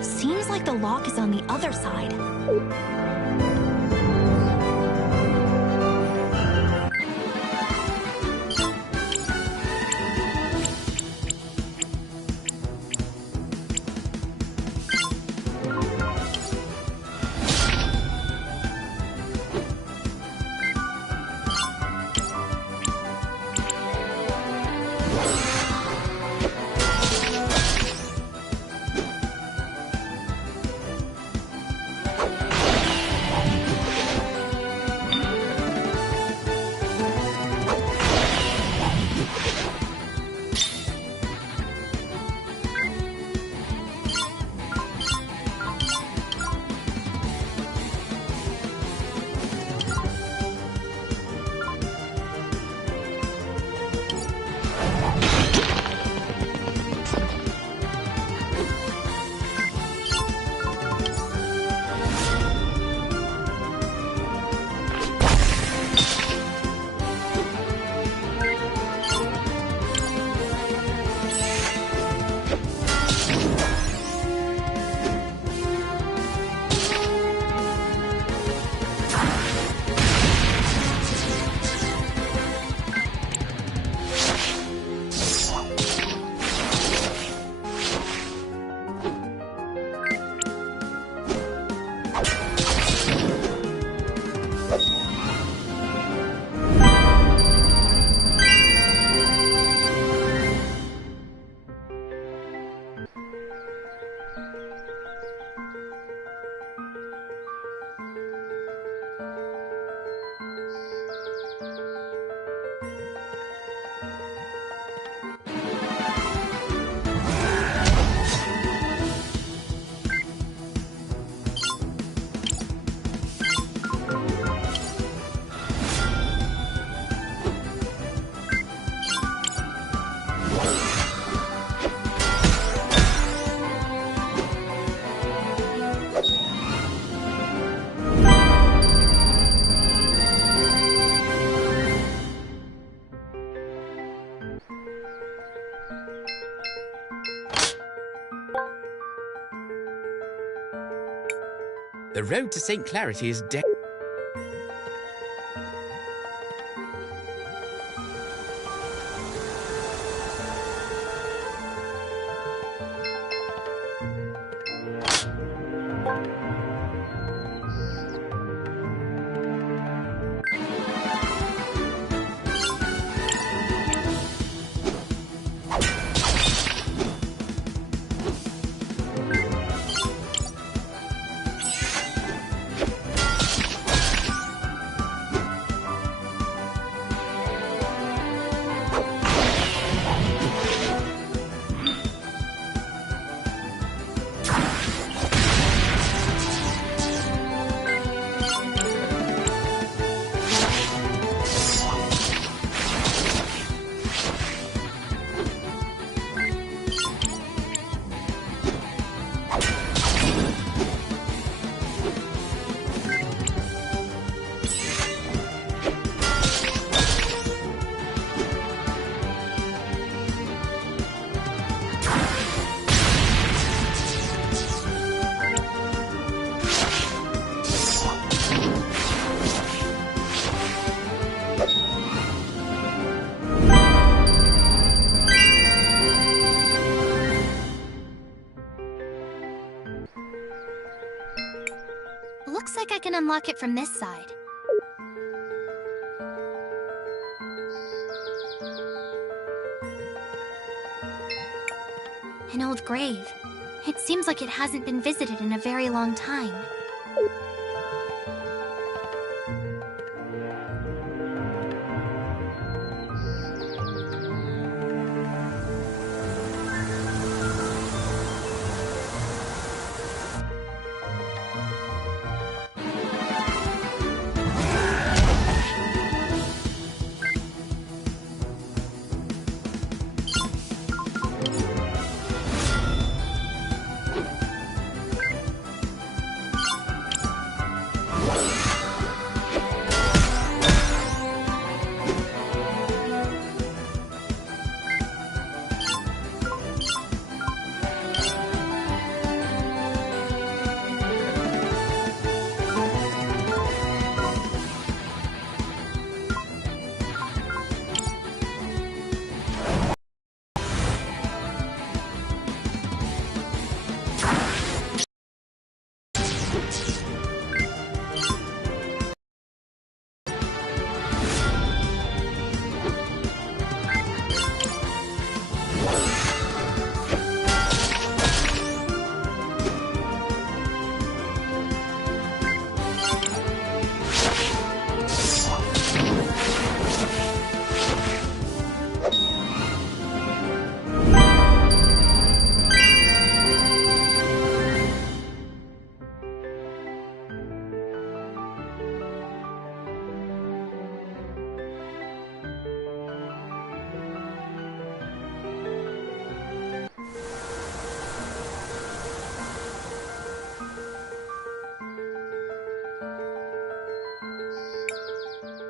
Seems like the lock is on the other side. The road to St. Clarity is dead. Looks like I can unlock it from this side. An old grave. It seems like it hasn't been visited in a very long time.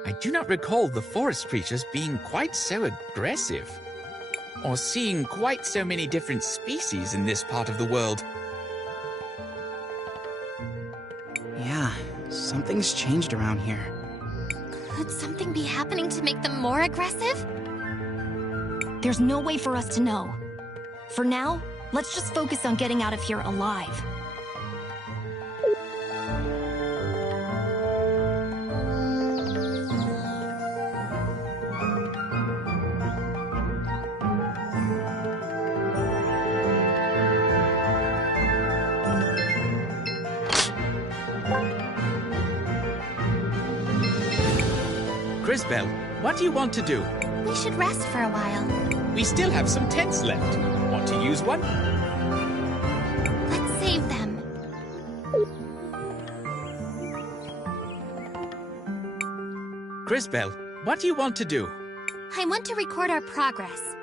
I do not recall the forest creatures being quite so aggressive, or seeing quite so many different species in this part of the world. Yeah, something's changed around here. Could something be happening to make them more aggressive? There's no way for us to know. For now, let's just focus on getting out of here alive. Crisbell, what do you want to do? We should rest for a while. We still have some tents left. Want to use one? Let's save them. Crisbell, what do you want to do? I want to record our progress.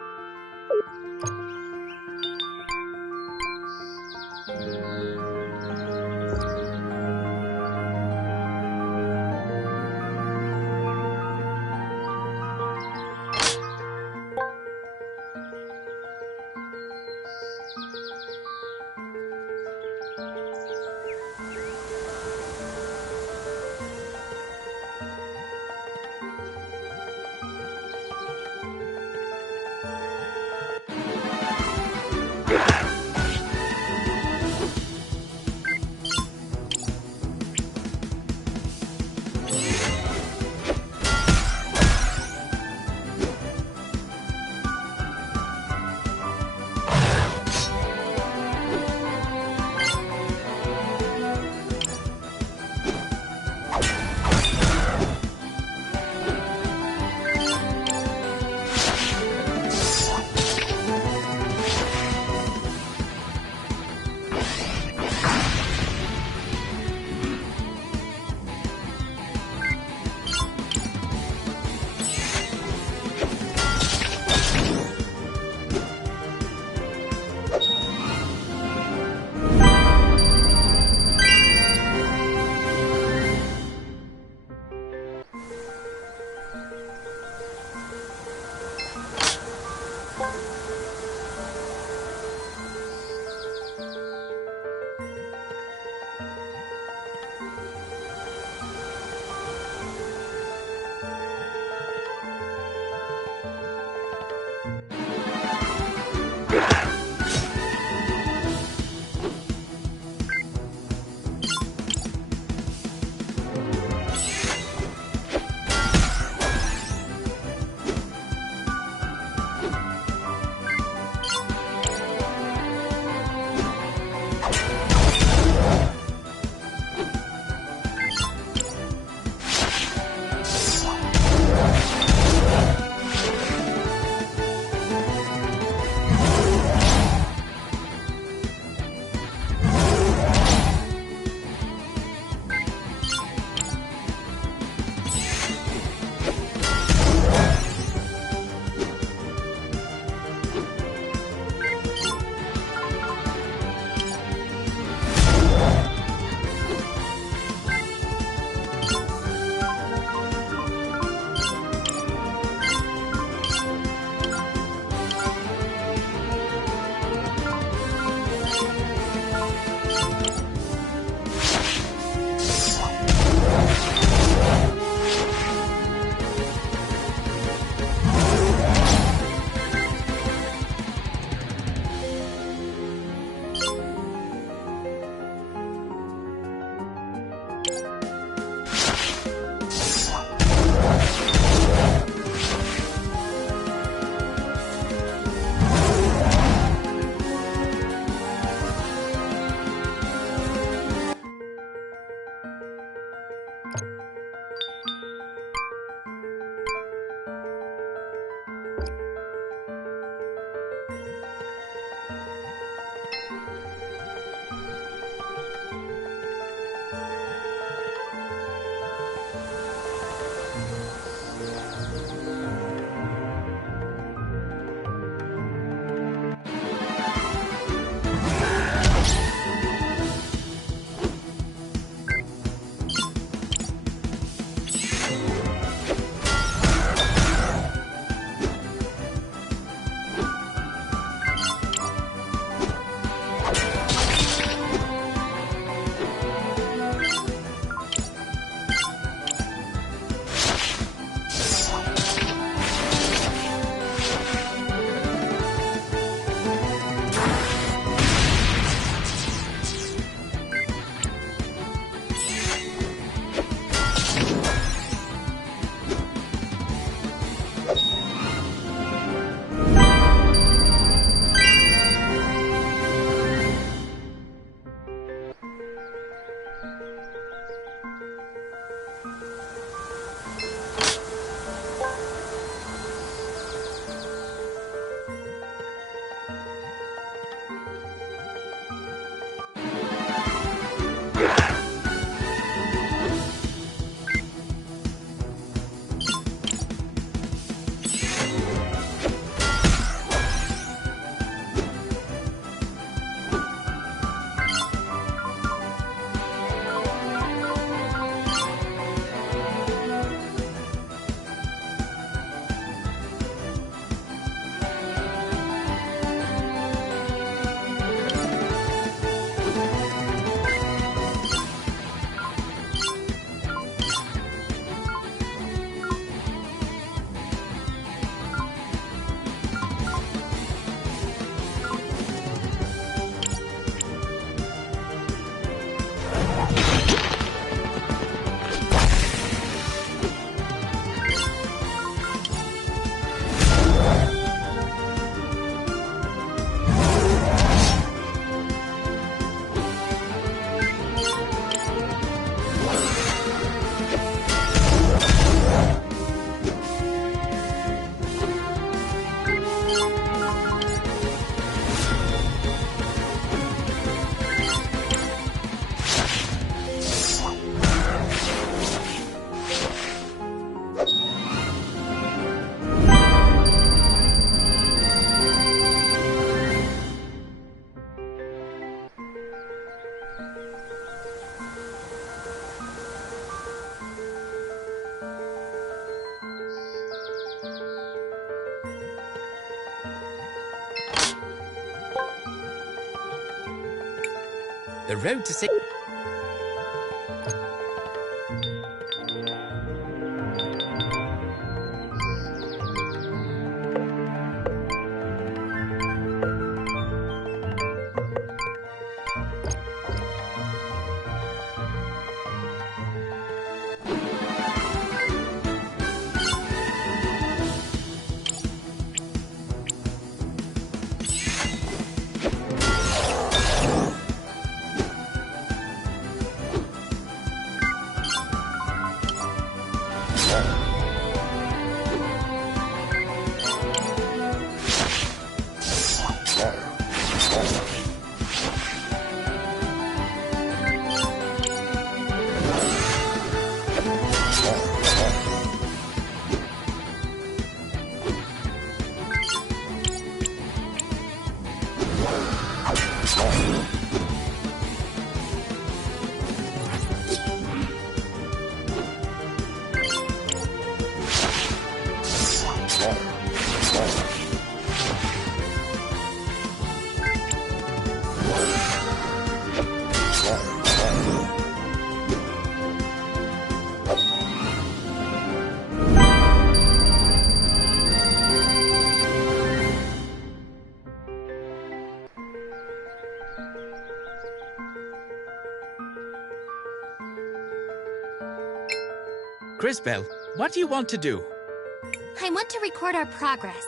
The road to safety. Crisbell, what do you want to do? I want to record our progress.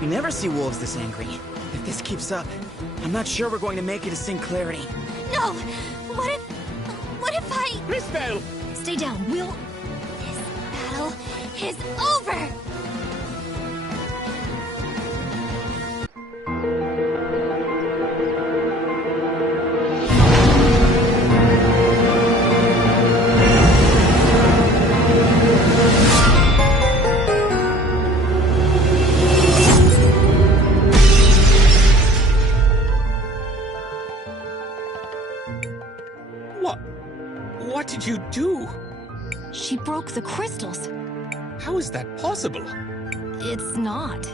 We never see wolves this angry. If this keeps up, I'm not sure we're going to make it to St. Clarity. No! What if I... Crisbell! Stay down, Will. This battle is over! What did you do? She broke the crystals. How is that possible? It's not.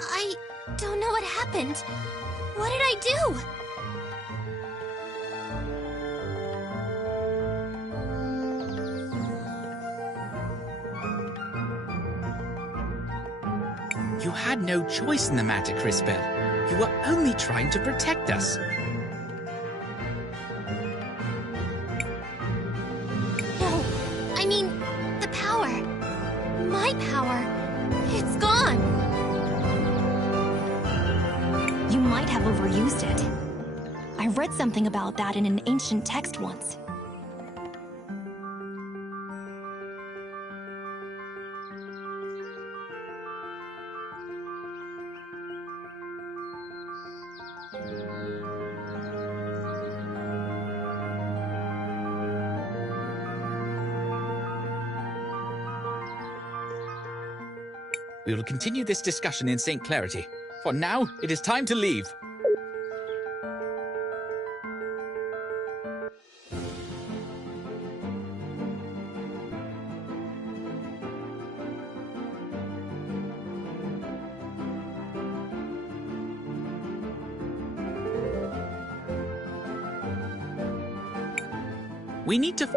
I don't know what happened. What did I do? You had no choice in the matter, Crisbell. You were only trying to protect us. No, I mean, the power. My power. It's gone. You might have overused it. I I read something about that in an ancient text once. We will continue this discussion in St. Clarity. For now, it is time to leave. We need to...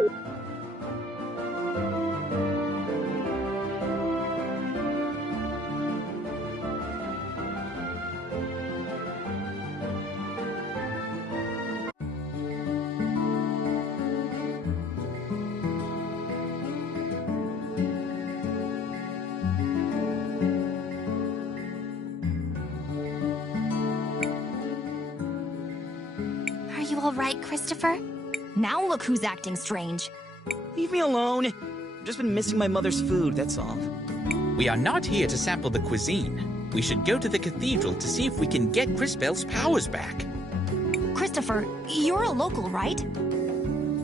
Are you all right, Christopher? Now look who's acting strange. Leave me alone. I've just been missing my mother's food, that's all. We are not here to sample the cuisine. We should go to the cathedral to see if we can get Crisbell's powers back. Christopher, you're a local, right?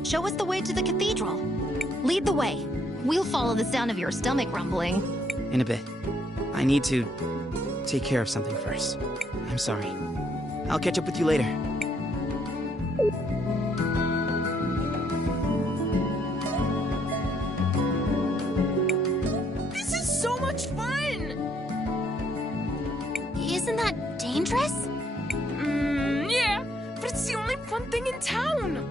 Show us the way to the cathedral. Lead the way. We'll follow the sound of your stomach rumbling. In a bit. I need to take care of something first. I'm sorry. I'll catch up with you later. This is so much fun! Isn't that dangerous? Yeah, but it's the only fun thing in town.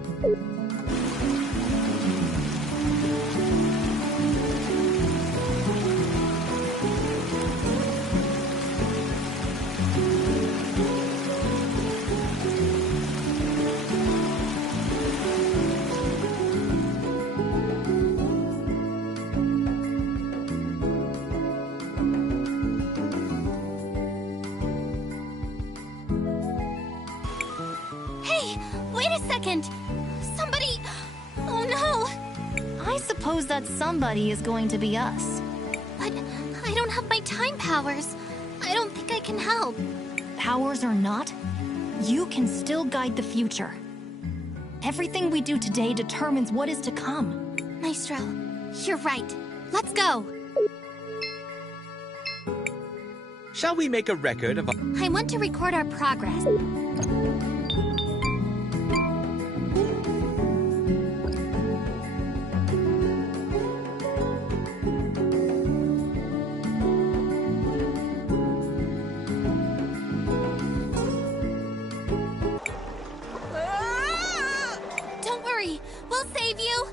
Hey, wait a second! Somebody... Oh no! I suppose that somebody is going to be us. But I don't have my time powers. I don't think I can help. Powers or not, you can still guide the future. Everything we do today determines what is to come. Maestro, you're right. Let's go! Shall we make a record of... I want to record our progress. Don't worry, we'll save you.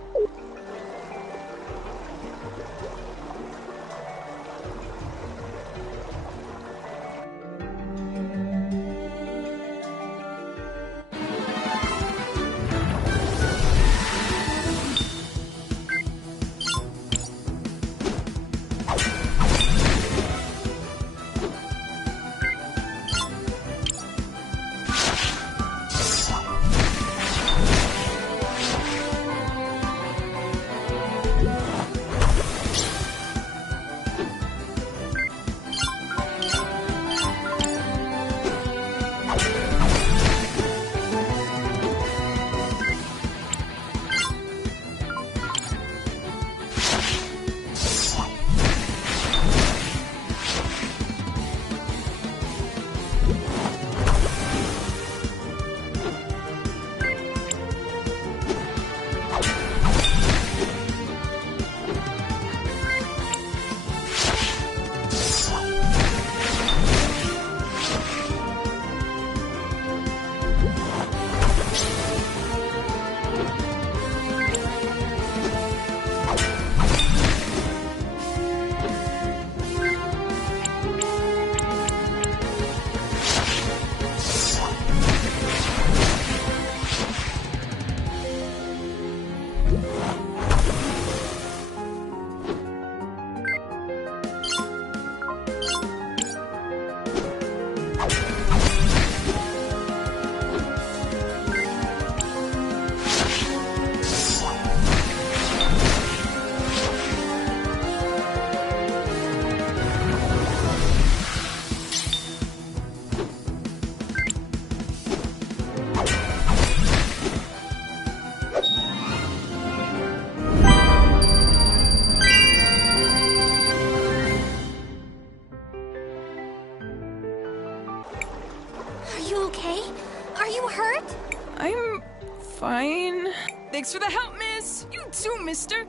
again. Thanks for the help, miss. You too, mister.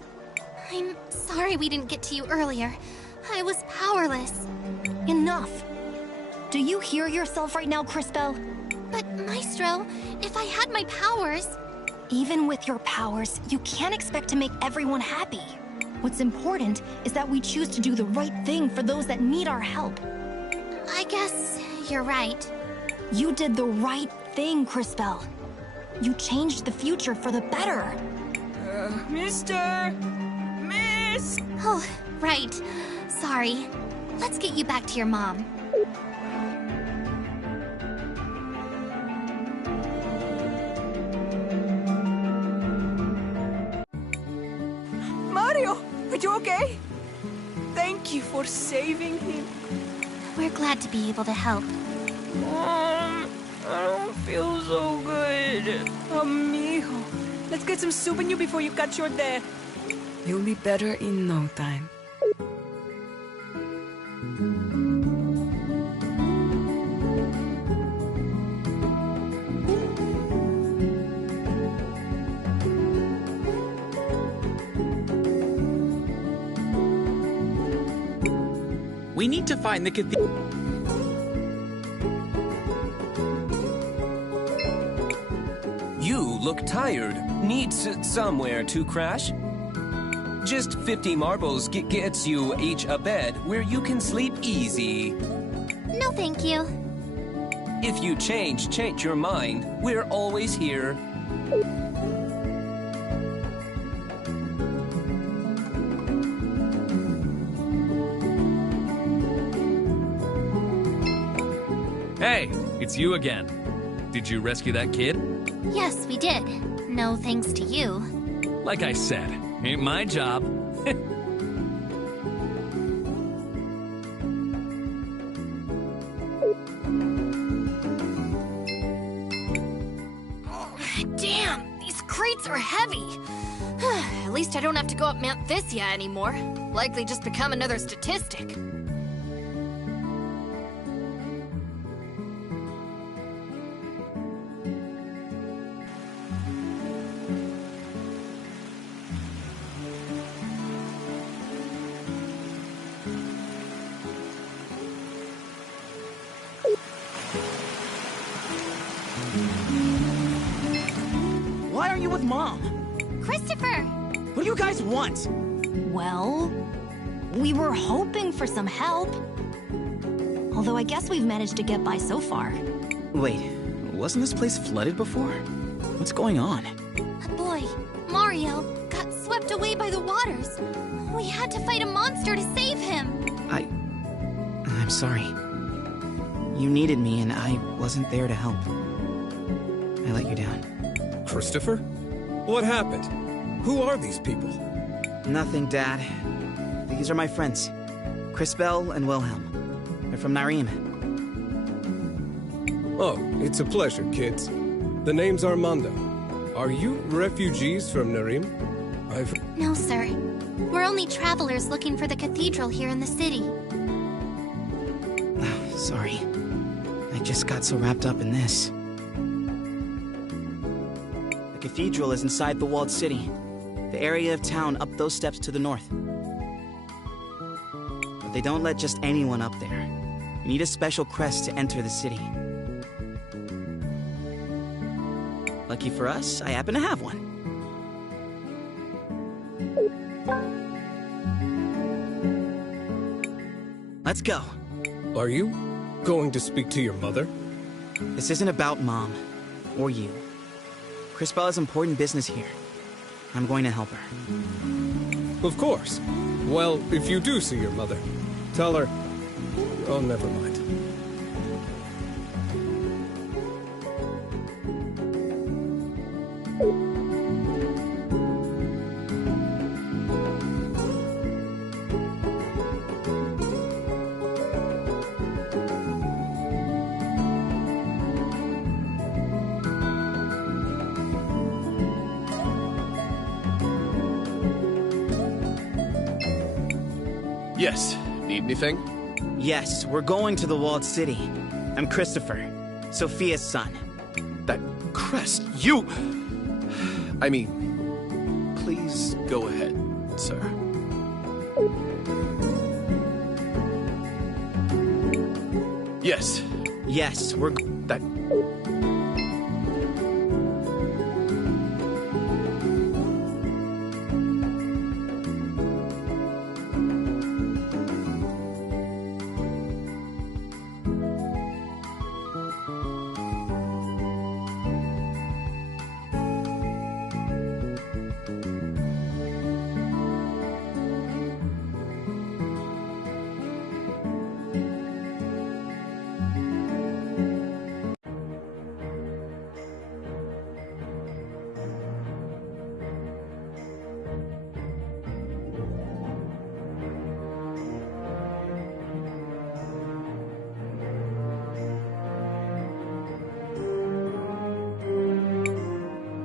I'm sorry we didn't get to you earlier. I was powerless. Enough. Do you hear yourself right now, Crisbel? But, Maestro, if I had my powers... Even with your powers, you can't expect to make everyone happy. What's important is that we choose to do the right thing for those that need our help. I guess you're right. You did the right thing, Crisbel. You changed the future for the better. Mister! Miss! Oh, right. Sorry. Let's get you back to your mom. Mario, are you okay? Thank you for saving him. We're glad to be able to help. I don't feel so good. Amigo, let's get some soup in you before you cut your death. You'll be better in no time. We need to find the cathedral. You look tired. Needs somewhere to crash? Just 50 marbles gets you each a bed where you can sleep easy. No, thank you. If you change your mind, we're always here. Hey, it's you again. Did you rescue that kid? Yes, we did. No thanks to you. Like I said, ain't my job. Damn, these crates are heavy. At least I don't have to go up Mount Thysia anymore. Likely just become another statistic. Why are you with Mom? Christopher! What do you guys want? Well, we were hoping for some help. Although I guess we've managed to get by so far. Wait, wasn't this place flooded before? What's going on? A boy, Mario, got swept away by the waters. We had to fight a monster to save him. I'm sorry. You needed me and I wasn't there to help. I let you down. Christopher? What happened? Who are these people? Nothing, Dad. These are my friends. Crisbel and Wilhelm. They're from Narim. Oh, it's a pleasure, kids. The name's Armando. Are you refugees from Narim? No, sir. We're only travelers looking for the cathedral here in the city. Sorry. I just got so wrapped up in this. The cathedral is inside the walled city. The area of town up those steps to the north. But they don't let just anyone up there. You need a special crest to enter the city. Lucky for us, I happen to have one. Let's go. Are you going to speak to your mother? This isn't about Mom. Or you. Crisbel has important business here. I'm going to help her. Of course. Well, if you do see your mother, tell her... Oh, never mind. Yes. Need anything? Yes, we're going to the walled city. I'm Christopher, Sophia's son. That crest, you... I mean, please go ahead, sir. Yes. Yes, we're... That...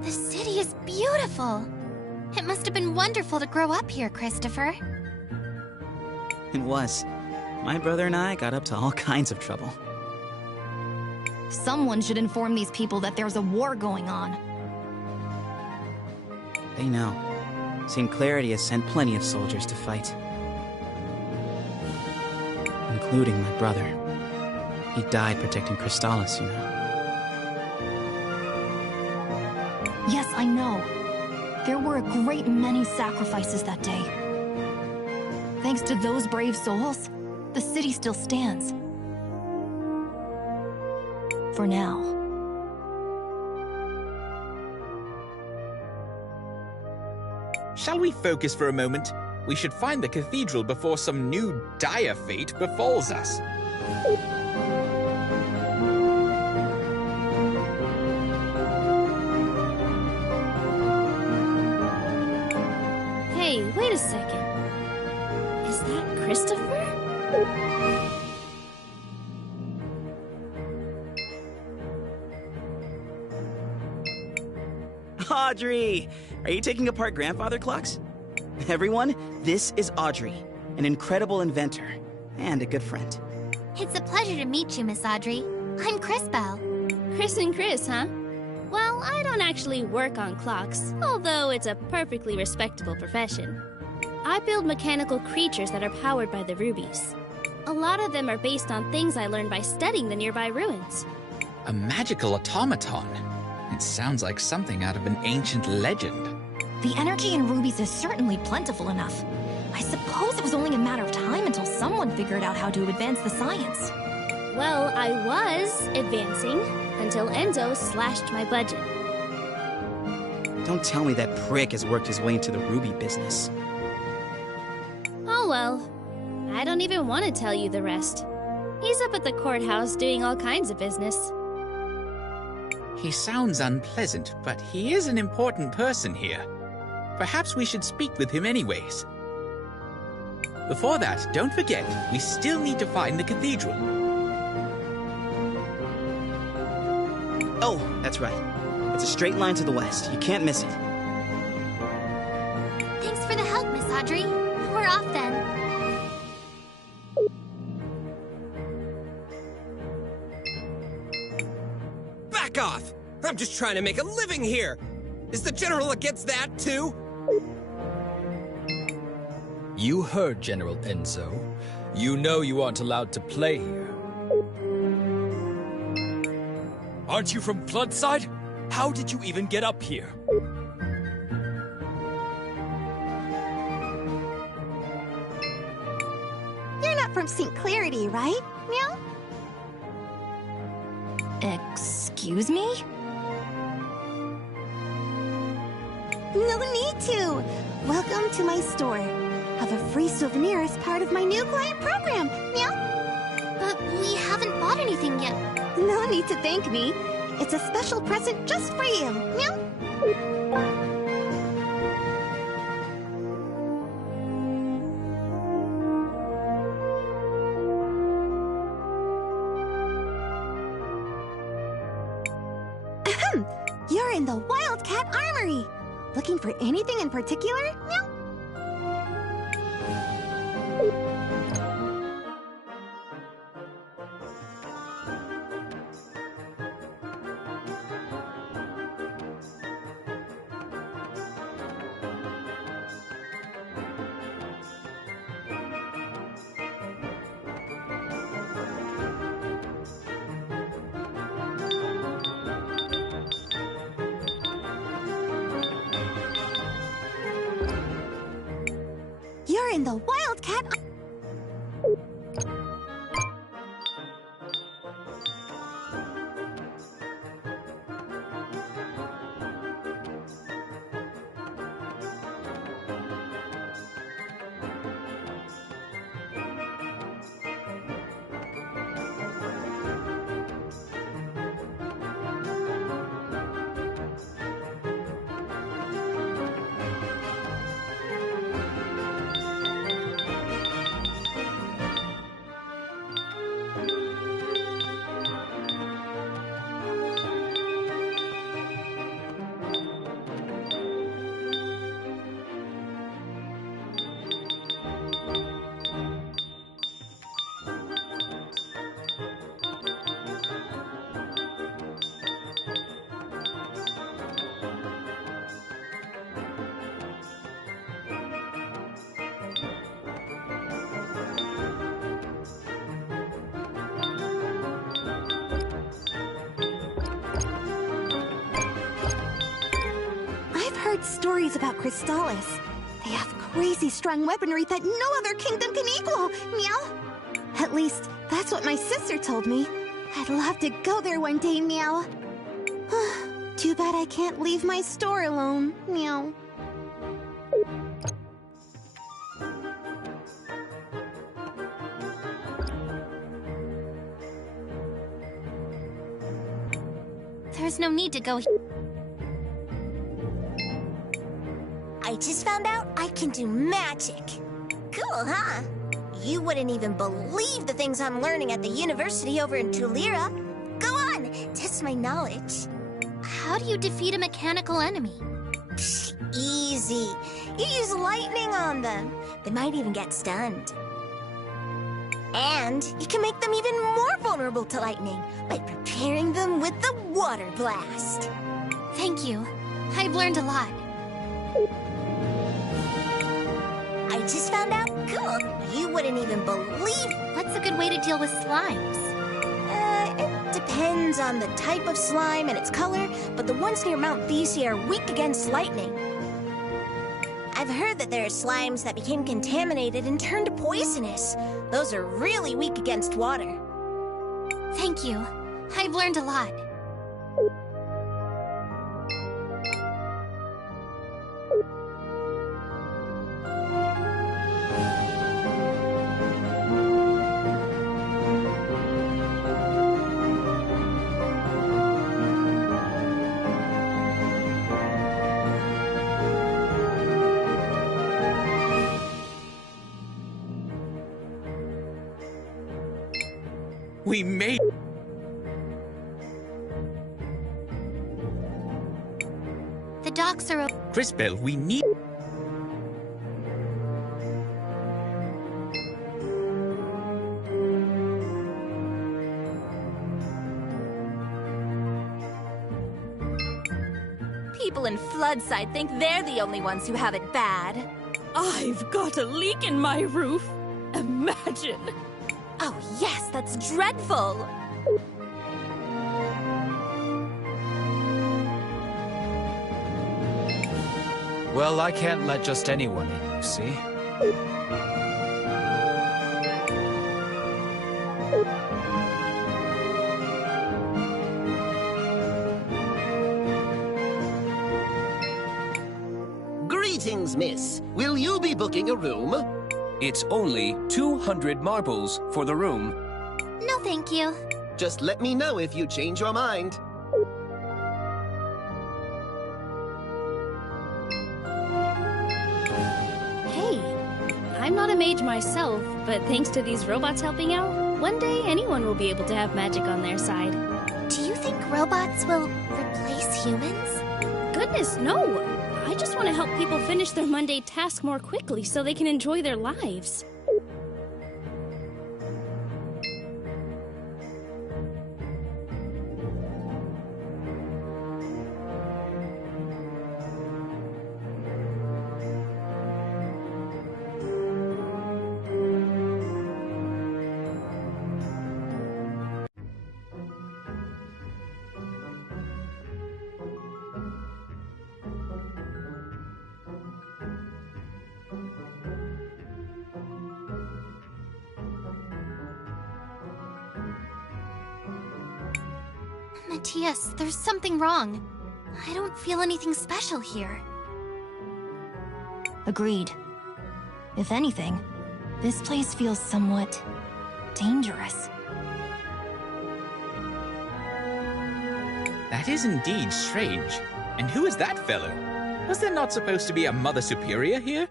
The city is beautiful. It must have been wonderful to grow up here, Christopher. It was. My brother and I got up to all kinds of trouble. Someone should inform these people that there's a war going on. They know. St. Clarity has sent plenty of soldiers to fight. Including my brother. He died protecting Crystallis, you know. Yes, I know. There were a great many sacrifices that day. Thanks to those brave souls, the city still stands. For now. Shall we focus for a moment? We should find the cathedral before some new dire fate befalls us. Hey, wait a second. Is that Christopher? Audrey! Are you taking apart grandfather clocks? Everyone, this is Audrey, an incredible inventor and a good friend. It's a pleasure to meet you, Miss Audrey. I'm Cris Bell. Cris and Cris, huh? Well, I don't actually work on clocks, although it's a perfectly respectable profession. I build mechanical creatures that are powered by the rubies. A lot of them are based on things I learned by studying the nearby ruins. A magical automaton. It sounds like something out of an ancient legend. The energy in rubies is certainly plentiful enough. I suppose it was only a matter of time until someone figured out how to advance the science. Well, I was advancing until Enzo slashed my budget. Don't tell me that prick has worked his way into the ruby business. Oh well, I don't even want to tell you the rest. He's up at the courthouse doing all kinds of business. He sounds unpleasant, but he is an important person here. Perhaps we should speak with him anyways. Before that, don't forget, we still need to find the cathedral. Oh, that's right. It's a straight line to the west. You can't miss it. Thanks for the help, Miss Audrey. We're off then. Back off! I'm just trying to make a living here! Is the General against that, too? You heard General Enzo. You know you aren't allowed to play here. Aren't you from Bloodside? How did you even get up here? You're not from St. Clarity, right? Meow? Excuse me? No need to! Welcome to my store. Have a free souvenir as part of my new client program. Meow? But we haven't bought anything yet. No need to thank me. It's a special present just for you. Meow? Ahem! You're in the Wildcat Armory. Looking for anything in particular? Meow? in the Wildcat... I've heard stories about Crystallis. They have crazy strong weaponry that no other kingdom can equal, Meow. At least, that's what my sister told me. I'd love to go there one day, Meow. Too bad I can't leave my store alone, Meow. There's no need to go. I just found out I can do magic. Cool, huh? You wouldn't even believe the things I'm learning at the university over in Tulira. Go on, test my knowledge. How do you defeat a mechanical enemy? Psh, easy. You use lightning on them. They might even get stunned. And you can make them even more vulnerable to lightning by preparing them with the water blast. Thank you. I've learned a lot. I just found out. Cool. You wouldn't even believe. What's a good way to deal with slimes? It depends on the type of slime and its color, but the ones near Mount Thesia are weak against lightning. I've heard that there are slimes that became contaminated and turned poisonous. Those are really weak against water. Thank you. I've learned a lot. We made... The docks are... Crisbell, we need... People in Floodside think they're the only ones who have it bad. I've got a leak in my roof. Imagine. Oh yes, that's dreadful. Well, I can't let just anyone in, you see? Greetings, miss. Will you be booking a room? It's only 200 marbles for the room. No, thank you. Just let me know if you change your mind. Hey, I'm not a mage myself, but thanks to these robots helping out, one day anyone will be able to have magic on their side. Do you think robots will replace humans? Goodness, no! I just want to help people finish their mundane task more quickly so they can enjoy their lives. Matthias, there's something wrong. I don't feel anything special here. Agreed. If anything, this place feels somewhat dangerous. That is indeed strange. And who is that fellow? Was there not supposed to be a Mother Superior here?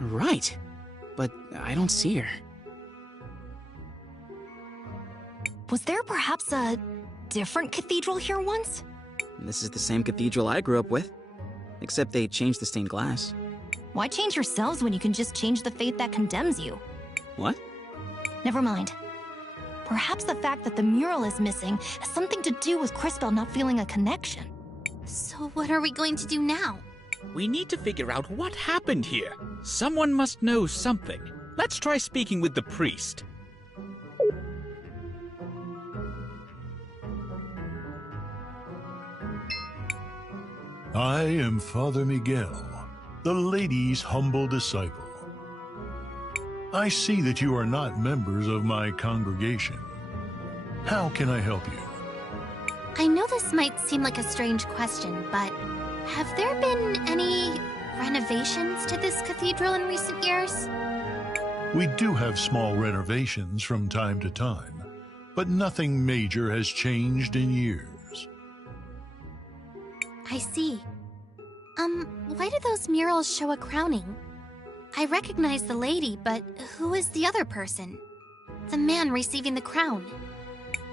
Right. But I don't see her. Was there perhaps a different cathedral here once? This is the same cathedral I grew up with. Except they changed the stained glass. Why change yourselves when you can just change the fate that condemns you? What? Never mind. Perhaps the fact that the mural is missing has something to do with Crisbell not feeling a connection. So what are we going to do now? We need to figure out what happened here. Someone must know something. Let's try speaking with the priest. I am Father Miguel, the lady's humble disciple. I see that you are not members of my congregation. How can I help you? I know this might seem like a strange question, but have there been any renovations to this cathedral in recent years? We do have small renovations from time to time, but nothing major has changed in years. I see. Why do those murals show a crowning? I recognize the lady, but who is the other person? The man receiving the crown.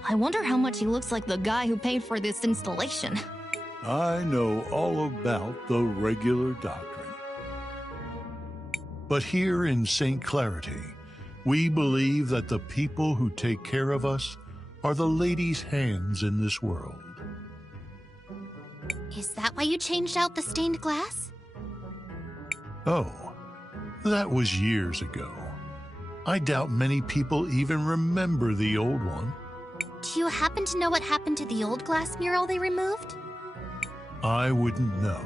I wonder how much he looks like the guy who paid for this installation. I know all about the regular doctrine. But here in St. Clarity, we believe that the people who take care of us are the lady's hands in this world. Is that why you changed out the stained glass? Oh, that was years ago. I doubt many people even remember the old one. Do you happen to know what happened to the old glass mural they removed? I wouldn't know.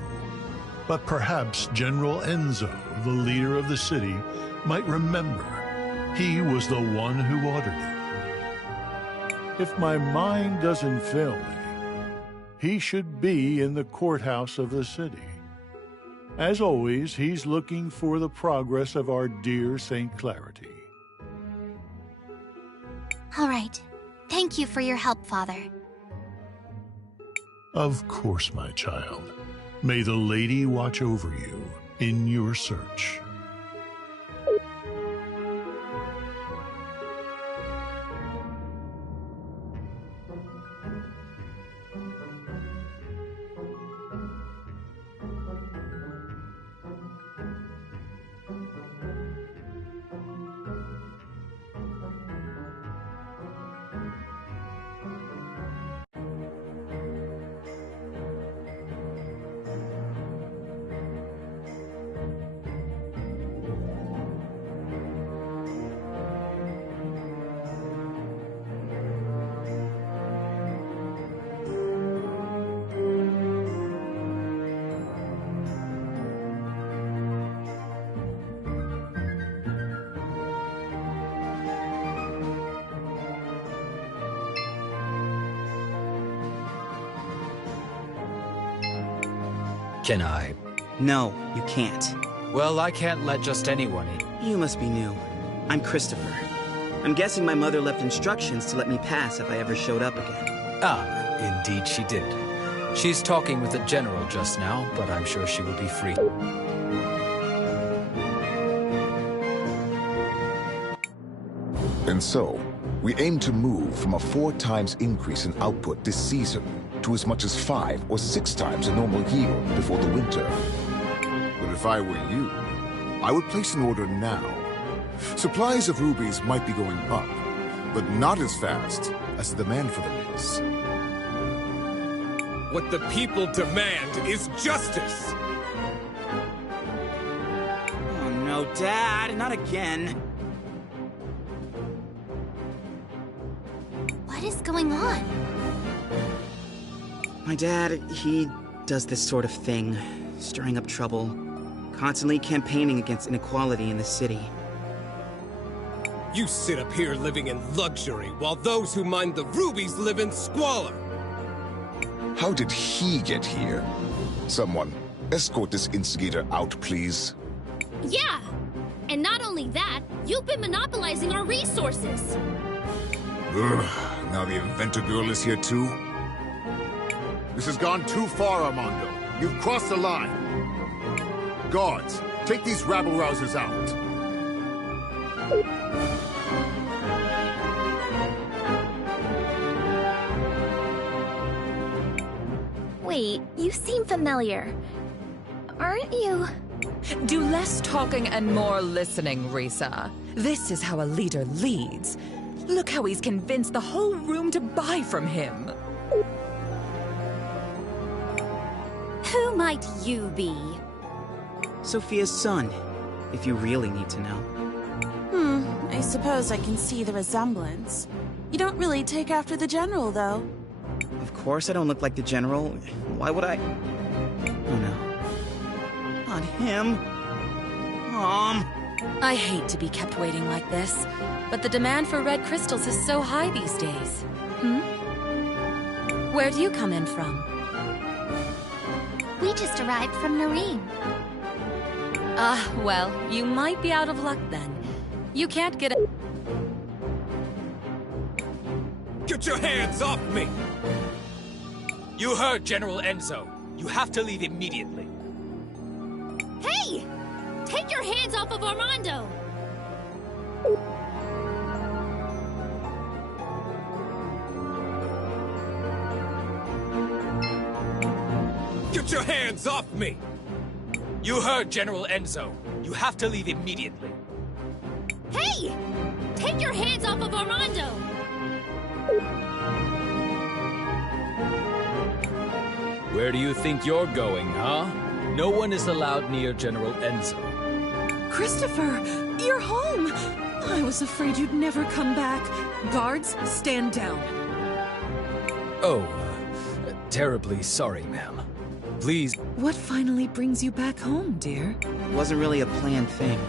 But perhaps General Enzo, the leader of the city, might remember. He was the one who ordered it. If my mind doesn't fail me, he should be in the courthouse of the city. As always, he's looking for the progress of our dear St. Clarity. All right. Thank you for your help, Father. Of course, my child. May the lady watch over you in your search. Can I? No, you can't. Well, I can't let just anyone in. You must be new. I'm Christopher. I'm guessing my mother left instructions to let me pass if I ever showed up again. Ah, indeed she did. She's talking with the general just now, but I'm sure she will be free. And so, we aim to move from a 4 times increase in output this season to as much as 5 or 6 times a normal yield before the winter. But if I were you, I would place an order now. Supplies of rubies might be going up, but not as fast as the demand for them is. What the people demand is justice! Oh no, Dad, not again. What is going on? My dad, he does this sort of thing, stirring up trouble, constantly campaigning against inequality in the city. You sit up here living in luxury, while those who mine the rubies live in squalor. How did he get here? Someone, escort this instigator out, please. Yeah! And not only that, you've been monopolizing our resources. Ugh, now the inventor girl is here too? This has gone too far, Armando. You've crossed the line. Guards, take these rabble-rousers out. Wait, you seem familiar. Aren't you? Do less talking and more listening, Risa. This is how a leader leads. Look how he's convinced the whole room to buy from him. Who might you be? Sophia's son, if you really need to know. I suppose I can see the resemblance. You don't really take after the General, though. Of course I don't look like the General. Why would I? Oh no. Not him. I hate to be kept waiting like this, but the demand for red crystals is so high these days. Where do you come in from? We just arrived from Nareem. Well, you might be out of luck then. You can't get a— Get your hands off me! You heard General Enzo. You have to leave immediately. Hey! Take your hands off of Armando! Get your hands off me! You heard General Enzo. You have to leave immediately. Hey! Take your hands off of Armando! Where do you think you're going, huh? No one is allowed near General Enzo. Christopher, you're home! I was afraid you'd never come back. Guards, stand down. Oh, terribly sorry, ma'am. Please. What finally brings you back home, dear? It wasn't really a planned thing.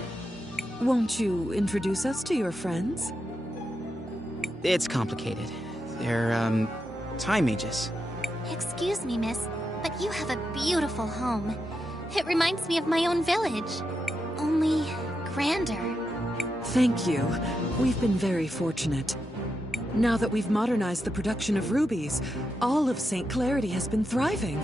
Won't you introduce us to your friends? It's complicated. They're, time mages. Excuse me, miss, but you have a beautiful home. It reminds me of my own village. Only grander. Thank you. We've been very fortunate. Now that we've modernized the production of rubies, all of St. Clarity has been thriving.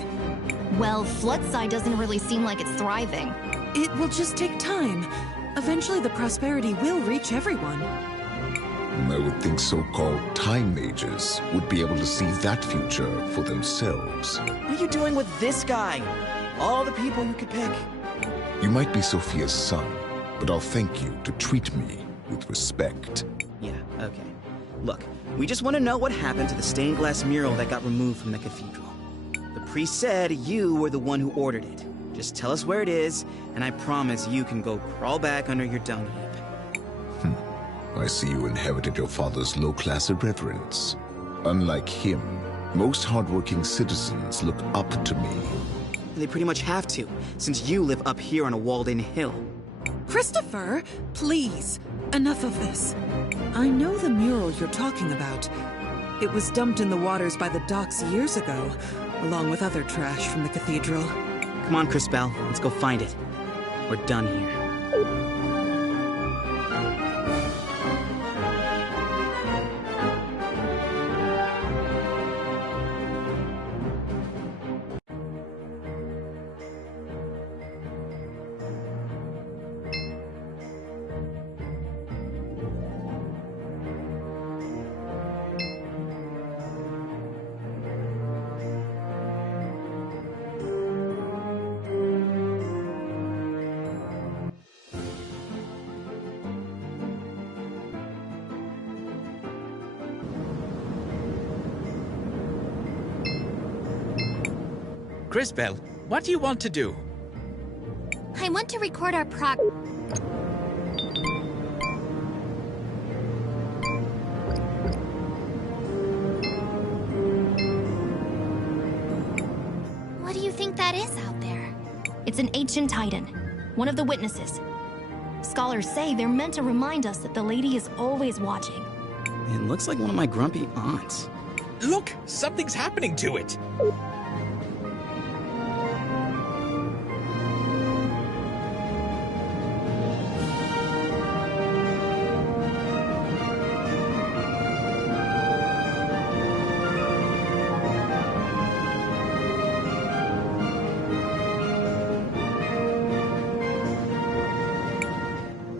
Well, Floodside doesn't really seem like it's thriving. It will just take time. Eventually the prosperity will reach everyone. I would think so-called time mages would be able to see that future for themselves. What are you doing with this guy? All the people you could pick. You might be Sophia's son, but I'll thank you to treat me with respect. Yeah, okay. Look, we just want to know what happened to the stained glass mural that got removed from the cathedral. The priest said you were the one who ordered it. Just tell us where it is, and I promise you can go crawl back under your dung heap. I see you inherited your father's low-class irreverence. Unlike him, most hardworking citizens look up to me. They pretty much have to, since you live up here on a walled-in hill. Christopher, please, enough of this. I know the mural you're talking about. It was dumped in the waters by the docks years ago, along with other trash from the cathedral. Come on, Crispell, let's go find it. We're done here. Crisbell, what do you want to do? I want to record our What do you think that is out there? It's an ancient titan, one of the witnesses. Scholars say they're meant to remind us that the lady is always watching. It looks like one of my grumpy aunts. Look! Something's happening to it!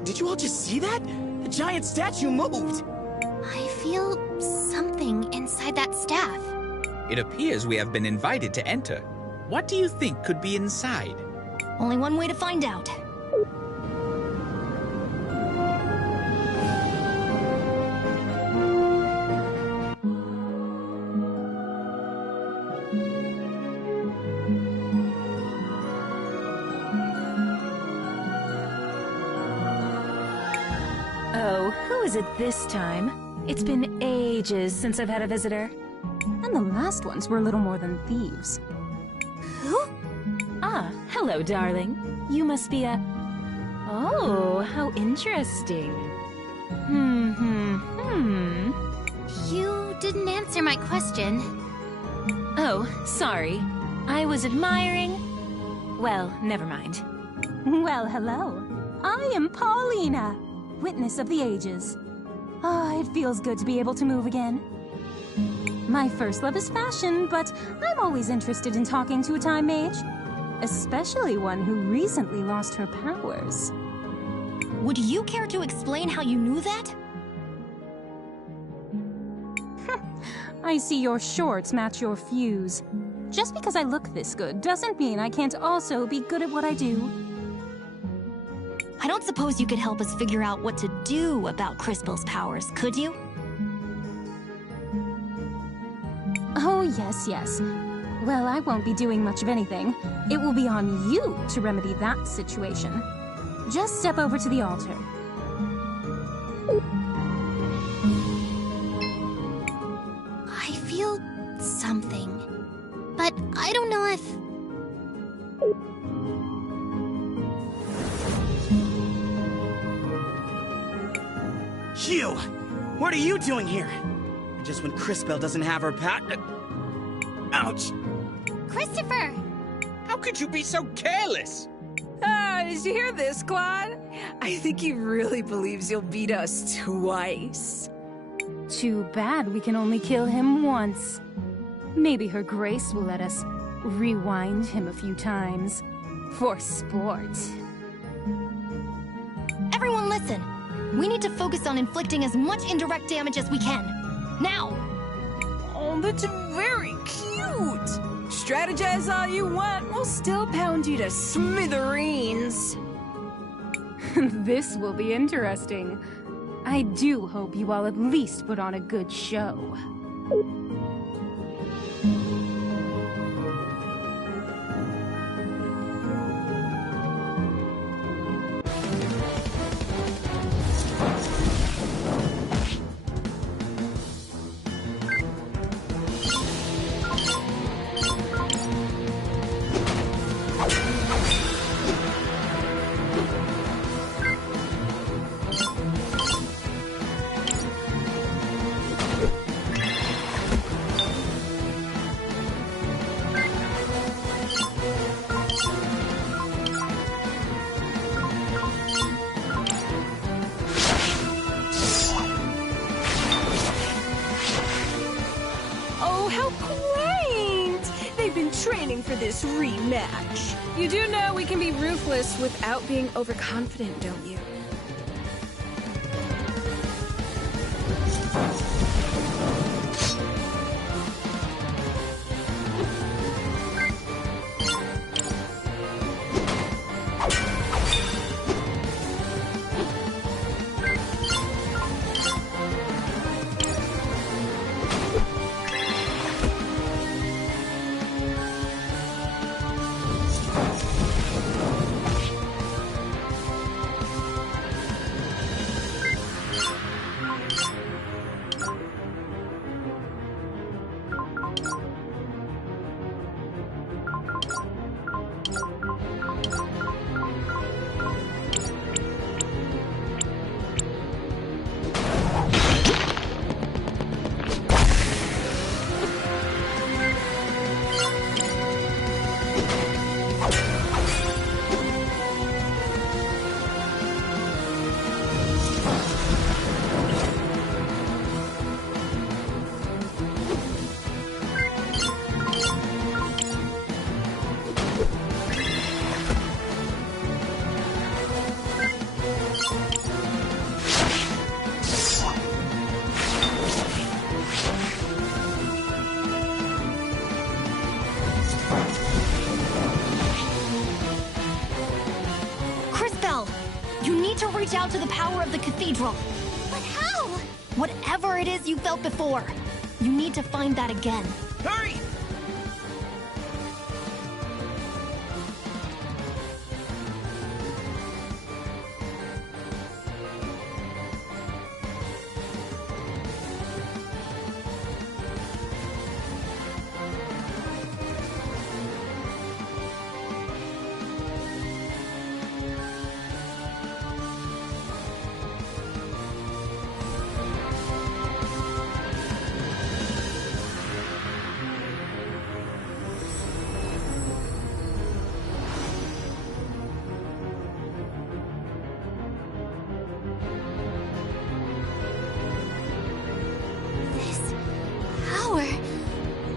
Did you all just see that? The giant statue moved! I feel something inside that staff. It appears we have been invited to enter. What do you think could be inside? Only one way to find out. Oh, who is it this time? It's been ages since I've had a visitor. And the last ones were a little more than thieves. Who? Ah, hello, darling. You must be a... Oh, how interesting. You didn't answer my question. Oh, sorry. I was admiring... Well, never mind. Well, hello. I am Paulina, witness of the ages. Ah, it feels good to be able to move again. My first love is fashion, but I'm always interested in talking to a time mage. Especially one who recently lost her powers. Would you care to explain how you knew that? I see your shorts match your fuse. Just because I look this good doesn't mean I can't also be good at what I do. I don't suppose you could help us figure out what to do about Crispel's powers, could you? Oh, yes. Well, I won't be doing much of anything. It will be on you to remedy that situation. Just step over to the altar. I feel something. But I don't know if... You! What are you doing here? Just when Crispel doesn't have her Ouch! Christopher! How could you be so careless? Did you hear this, Claude? I think he really believes you'll beat us twice. Too bad we can only kill him once. Maybe Her Grace will let us rewind him a few times. For sport. Everyone listen! We need to focus on inflicting as much indirect damage as we can. Now! Oh, that's very cute! Strategize all you want, we'll still pound you to smithereens. This will be interesting. I do hope you all at least put on a good show. Training for this rematch. You do know we can be ruthless without being overconfident, don't you? to reach out to the power of the cathedral. But how? Whatever it is you felt before, you need to find that again. Hurry!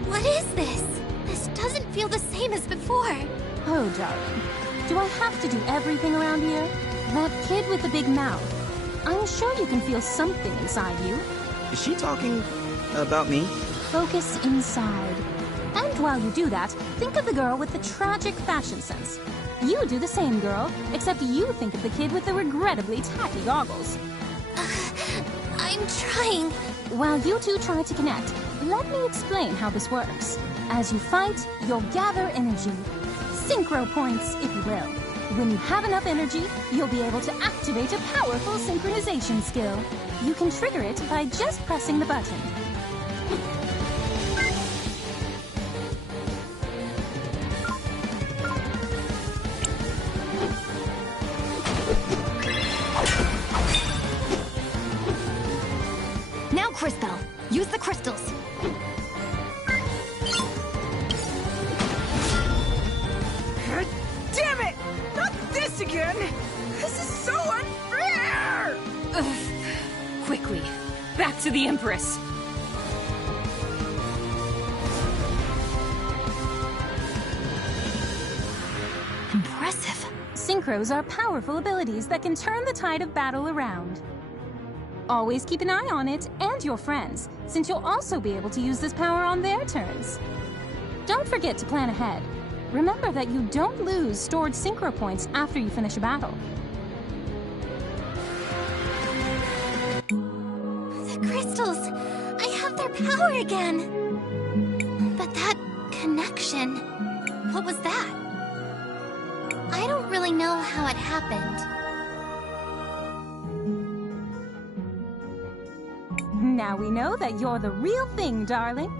What is this? This doesn't feel the same as before. Oh, darling. Do I have to do everything around here? That kid with the big mouth. I'm sure you can feel something inside you. Is she talking about me? Focus inside. And while you do that, think of the girl with the tragic fashion sense. You do the same, girl, except you think of the kid with the regrettably tacky goggles. I'm trying. While you two try to connect, let me explain how this works. As you fight, you'll gather energy. Synchro points, if you will. When you have enough energy, you'll be able to activate a powerful synchronization skill. You can trigger it by just pressing the button. Now, Cris, use the crystals. Damn it! Not this again! This is so unfair! Ugh. Quickly, back to the Empress. Impressive. Synchros are powerful abilities that can turn the tide of battle around. Always keep an eye on it and your friends, since you'll also be able to use this power on their turns. Don't forget to plan ahead. Remember that you don't lose stored synchro points after you finish a battle. The crystals! I have their power again! But that connection... what was that? I don't really know how it happened. Now we know that you're the real thing, darling.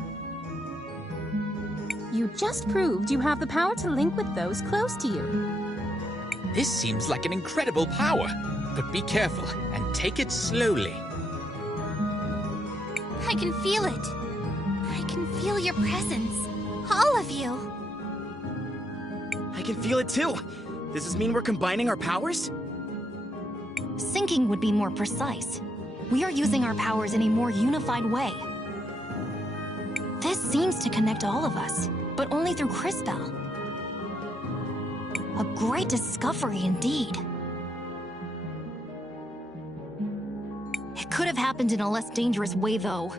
You just proved you have the power to link with those close to you. This seems like an incredible power, but be careful and take it slowly. I can feel it. I can feel your presence. All of you. I can feel it too. Does this mean we're combining our powers? Syncing would be more precise. We are using our powers in a more unified way. This seems to connect all of us, but only through Cris. A great discovery indeed. It could have happened in a less dangerous way, though.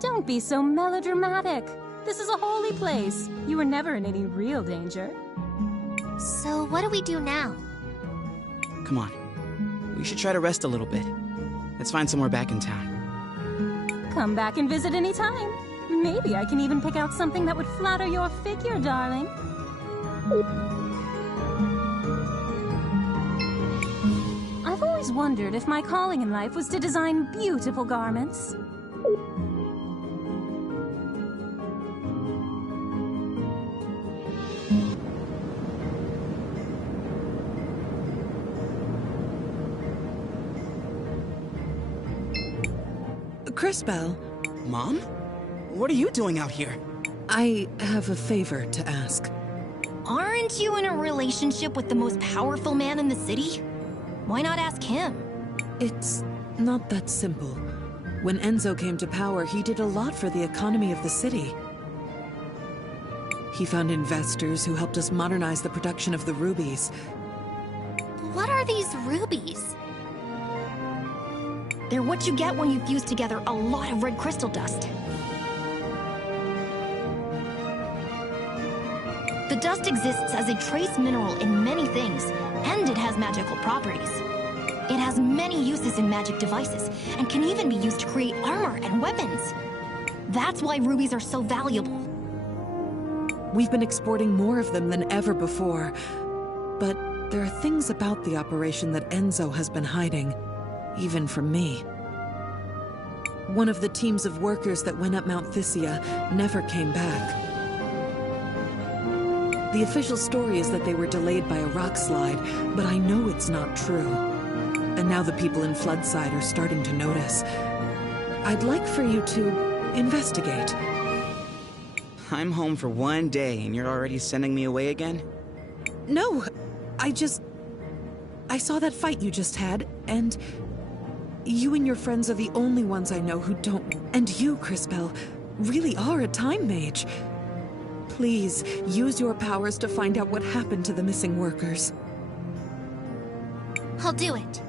Don't be so melodramatic. This is a holy place. You were never in any real danger. So what do we do now? Come on. We should try to rest a little bit. Let's find somewhere back in town. Come back and visit any time. Maybe I can even pick out something that would flatter your figure, darling. I've always wondered if my calling in life was to design beautiful garments. Cris. Mom? What are you doing out here? I have a favor to ask. Aren't you in a relationship with the most powerful man in the city? Why not ask him? It's not that simple. When Enzo came to power, he did a lot for the economy of the city. He found investors who helped us modernize the production of the rubies. What are these rubies? They're what you get when you fuse together a lot of red crystal dust. The dust exists as a trace mineral in many things, and it has magical properties. It has many uses in magic devices, and can even be used to create armor and weapons. That's why rubies are so valuable. We've been exporting more of them than ever before, but there are things about the operation that Enzo has been hiding, even from me. One of the teams of workers that went up Mount Thysia never came back. The official story is that they were delayed by a rock slide, but I know it's not true. And now the people in Floodside are starting to notice. I'd like for you to investigate. I'm home for 1 day and you're already sending me away again? No, I saw that fight you just had, and you and your friends are the only ones I know who don't. And you, Crispell, really are a time mage. Please, use your powers to find out what happened to the missing workers. I'll do it.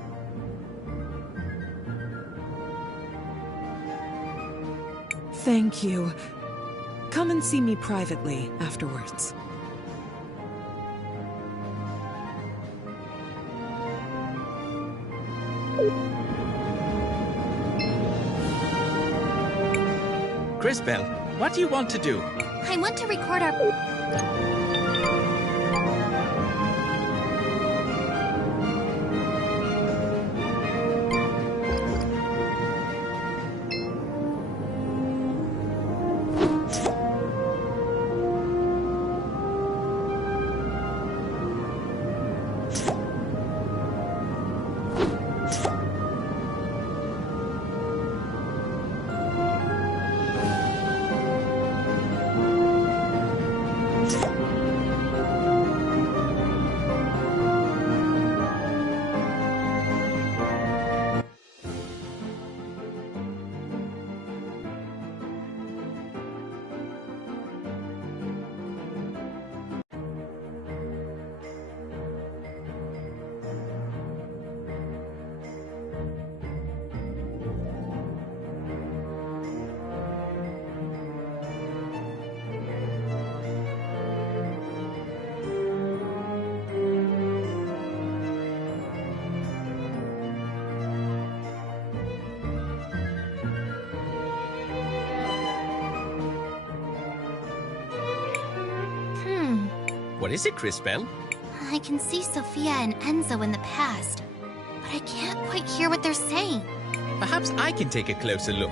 Thank you. Come and see me privately afterwards. Crispell, what do you want to do? I want to record our... What is it, Crispell? I can see Sophia and Enzo in the past, but I can't quite hear what they're saying. Perhaps I can take a closer look.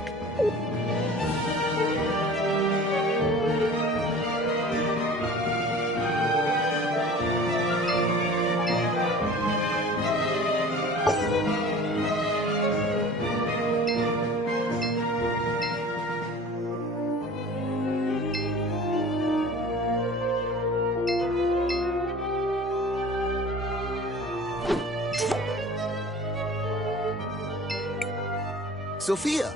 Sophia,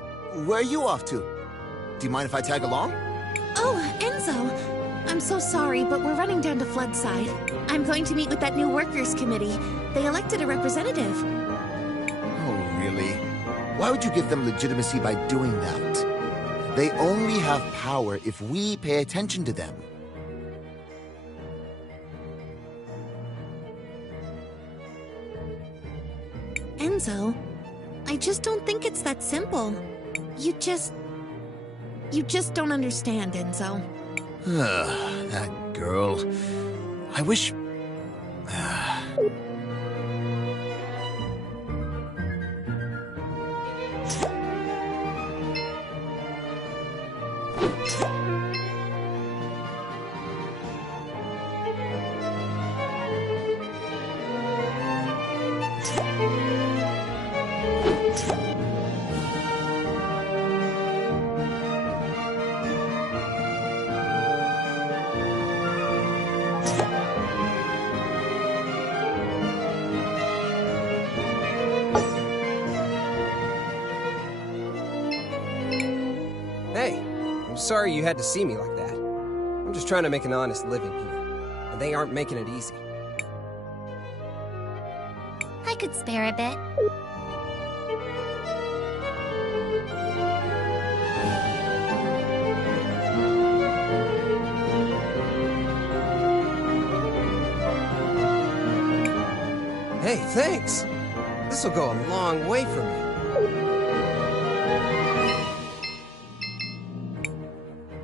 where are you off to? Do you mind if I tag along? Oh, Enzo. I'm so sorry, but we're running down to Floodside. I'm going to meet with that new workers' committee. They elected a representative. Oh, really? Why would you give them legitimacy by doing that? They only have power if we pay attention to them. Enzo, I just don't think it's that simple. You just don't understand, Enzo. That girl. I wish... Sorry you had to see me like that. I'm just trying to make an honest living here, and they aren't making it easy. I could spare a bit. Hey, thanks! This'll go a long way for me.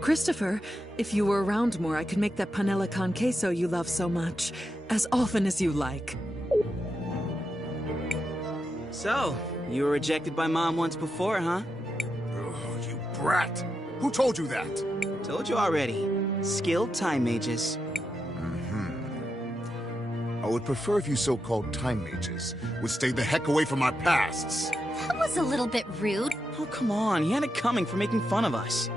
Christopher, if you were around more, I could make that panela con queso you love so much. As often as you like. So, you were rejected by Mom once before, huh? Oh, you brat! Who told you that? Told you already. Skilled time mages. I would prefer if you so-called time mages would stay the heck away from our pasts. That was a little bit rude. Oh, come on. He had it coming for making fun of us.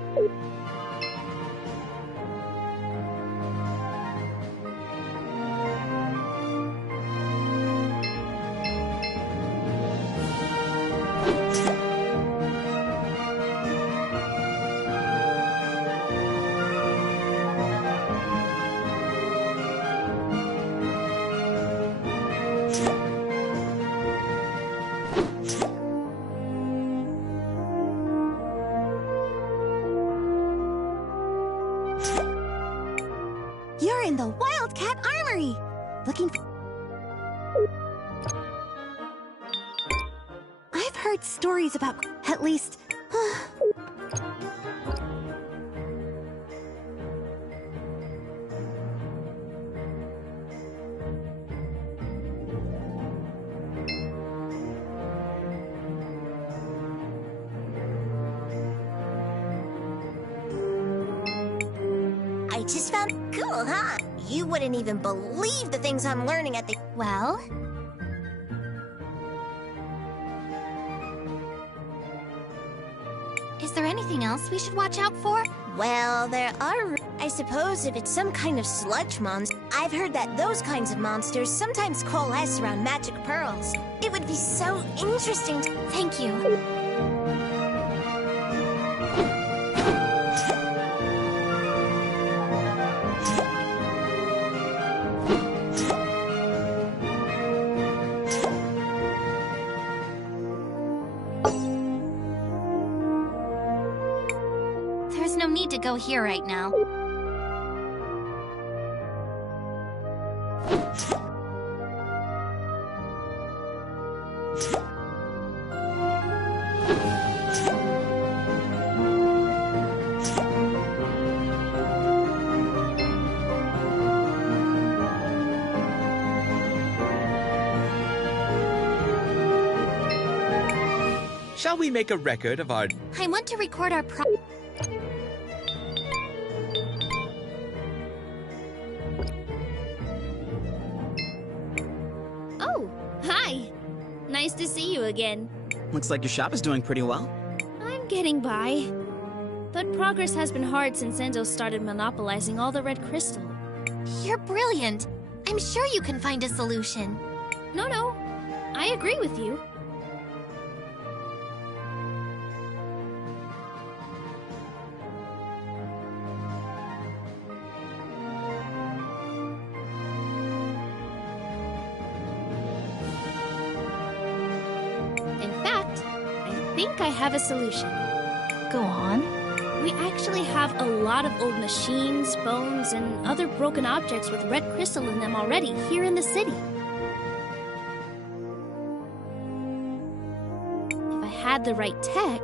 You're in the Wildcat Armory! Looking for... I've heard stories about... At least... I just found cool, huh? You wouldn't even believe the things I'm learning at the... Well? Is there anything else we should watch out for? Well, there are... I suppose if it's some kind of sludge monster... I've heard that those kinds of monsters sometimes coalesce around magic pearls. It would be so interesting to... Thank you. There's no need to go here right now. Shall we make a record of our... I want to record our Oh, hi. Nice to see you again. Looks like your shop is doing pretty well. I'm getting by. But progress has been hard since Enzo started monopolizing all the red crystal. You're brilliant. I'm sure you can find a solution. No. I agree with you. In fact, I think I have a solution. Go on. We actually have a lot of old machines, bones, and other broken objects with red crystal in them already here in the city. If I had the right tech...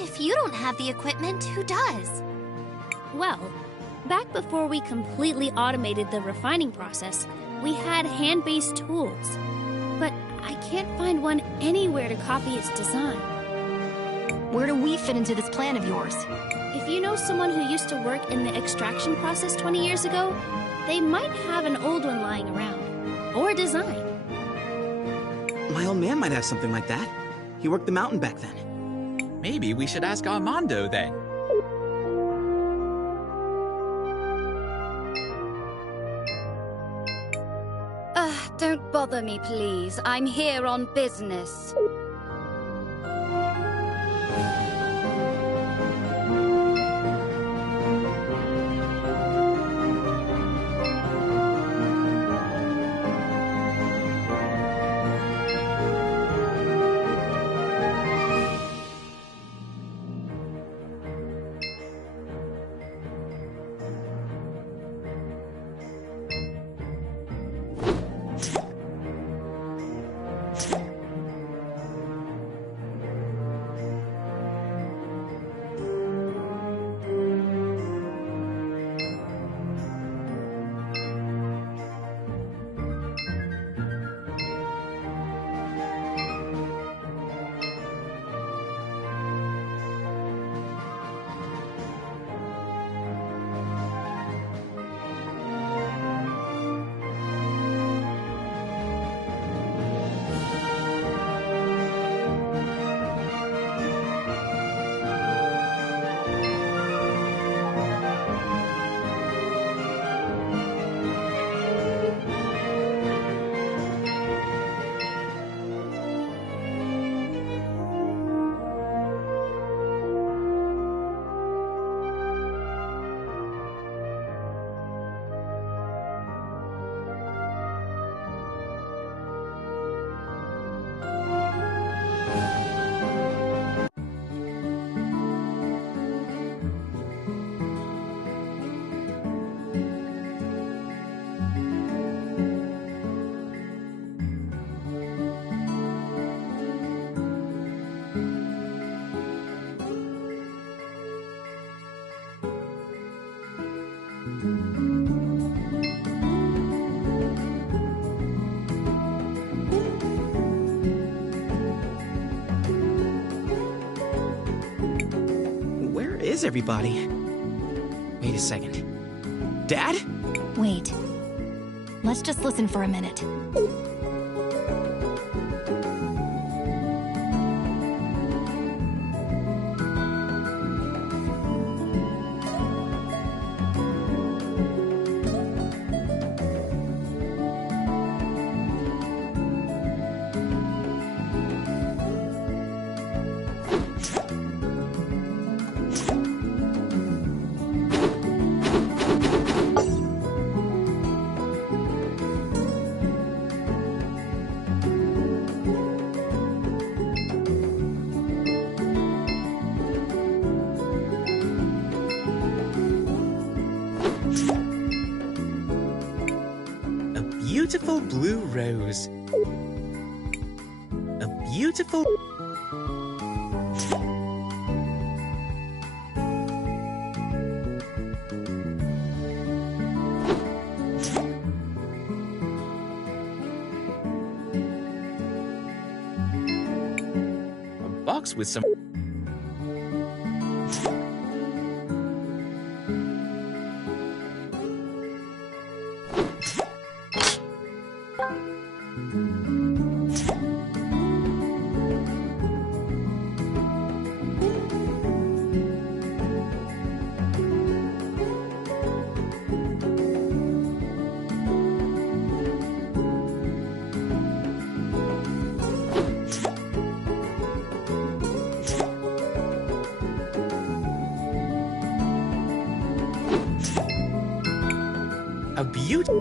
If you don't have the equipment, who does? Well, back before we completely automated the refining process, we had hand-based tools. But I can't find one anywhere to copy its design. Where do we fit into this plan of yours? If you know someone who used to work in the extraction process 20 years ago, they might have an old one lying around. Or a design. My old man might have something like that. He worked the mountain back then. Maybe we should ask Armando then. Don't bother me, please. I'm here on business. Where is everybody? Wait a second. Dad? Wait. Let's just listen for a minute. Beautiful blue rose. A beautiful... A box with some... A beautiful...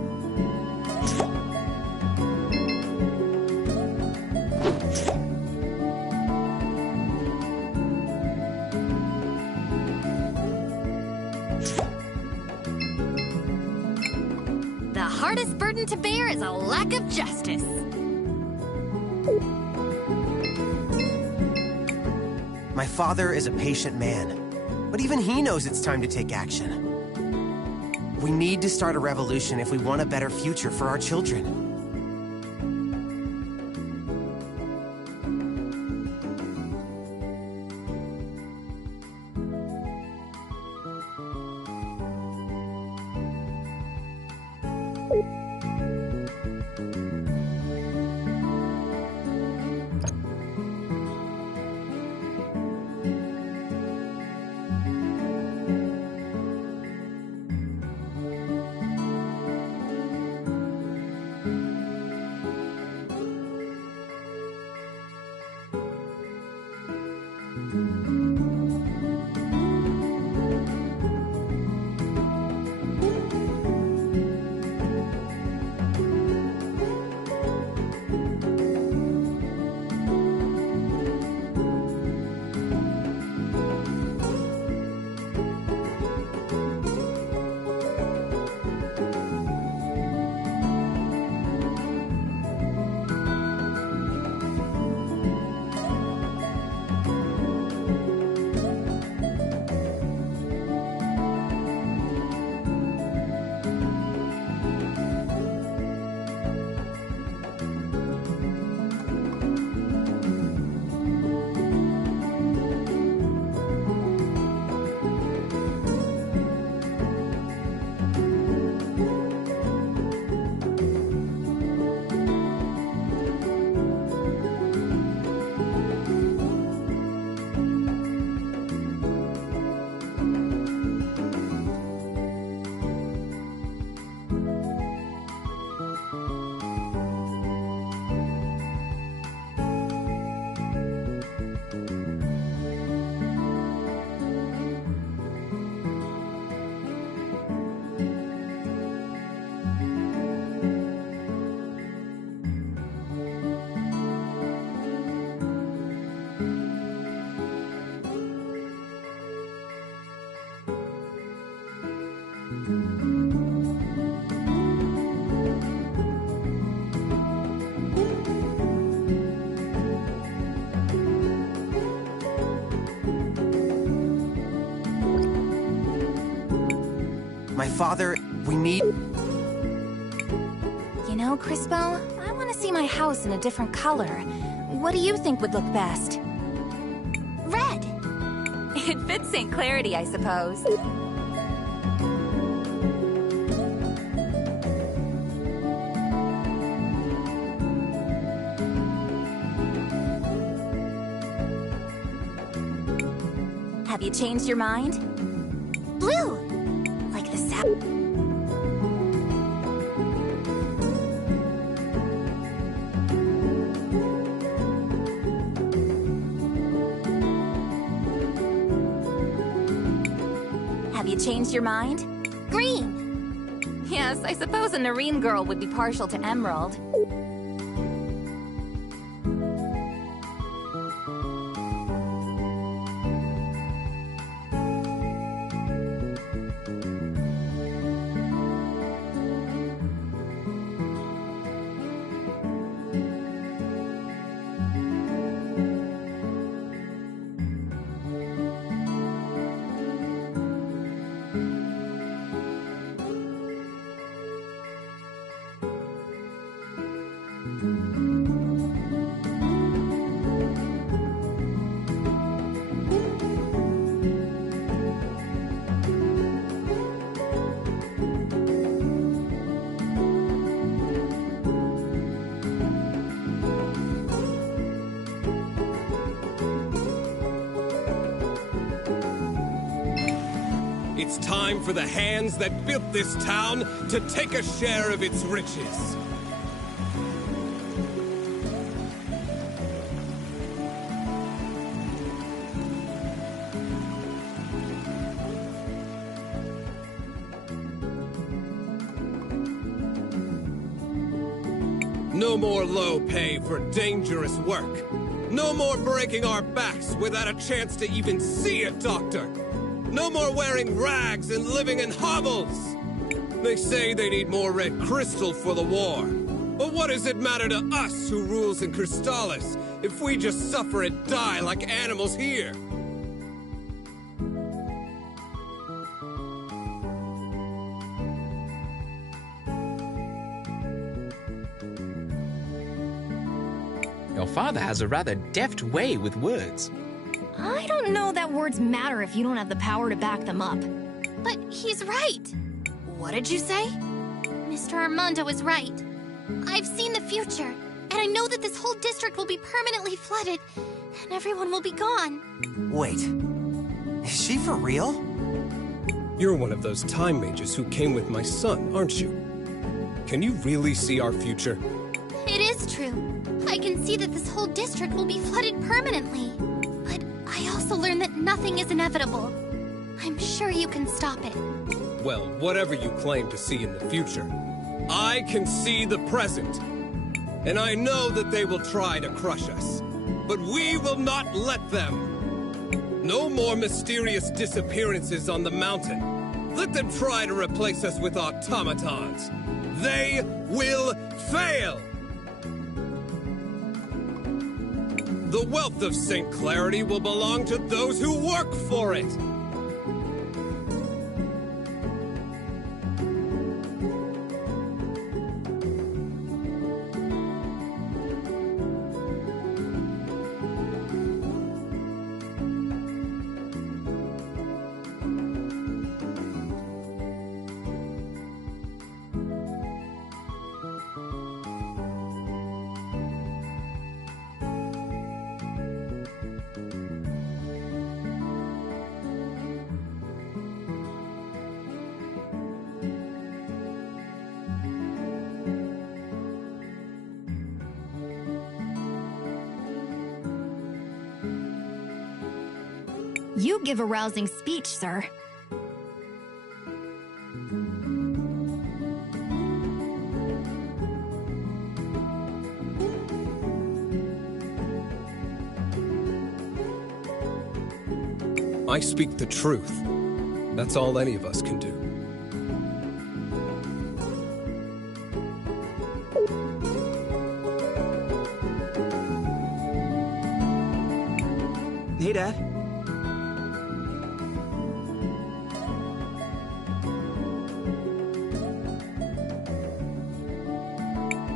The hardest burden to bear is a lack of justice. My father is a patient man, but even he knows it's time to take action. We need to start a revolution if we want a better future for our children. My father, we need... You know, Crispo, I want to see my house in a different color. What do you think would look best? Red! It fits St. Clarity, I suppose. Have you changed your mind? Blue! Like the sound. Have you changed your mind? Green! Yes, I suppose a Noreen girl would be partial to emerald. It's time for the hands that built this town to take a share of its riches. No more low pay for dangerous work. No more breaking our backs without a chance to even see a doctor. No more wearing rags and living in hovels! They say they need more red crystal for the war. But what does it matter to us who rules in Crystallis if we just suffer and die like animals here? Your father has a rather deft way with words. I don't know that words matter if you don't have the power to back them up. But he's right. What did you say? Mr. Armando is right. I've seen the future, and I know that this whole district will be permanently flooded, and everyone will be gone. Wait. Is she for real? You're one of those time mages who came with my son, aren't you? Can you really see our future? It is true. I can see that this whole district will be flooded permanently. But I also also learned that nothing is inevitable. I'm sure you can stop it. Well, whatever you claim to see in the future, I can see the present. And I know that they will try to crush us. But we will not let them. No more mysterious disappearances on the mountain. Let them try to replace us with automatons. They will fail! The wealth of St. Clarity will belong to those who work for it! You give a rousing speech, sir. I speak the truth. That's all any of us can do. Hey, Dad.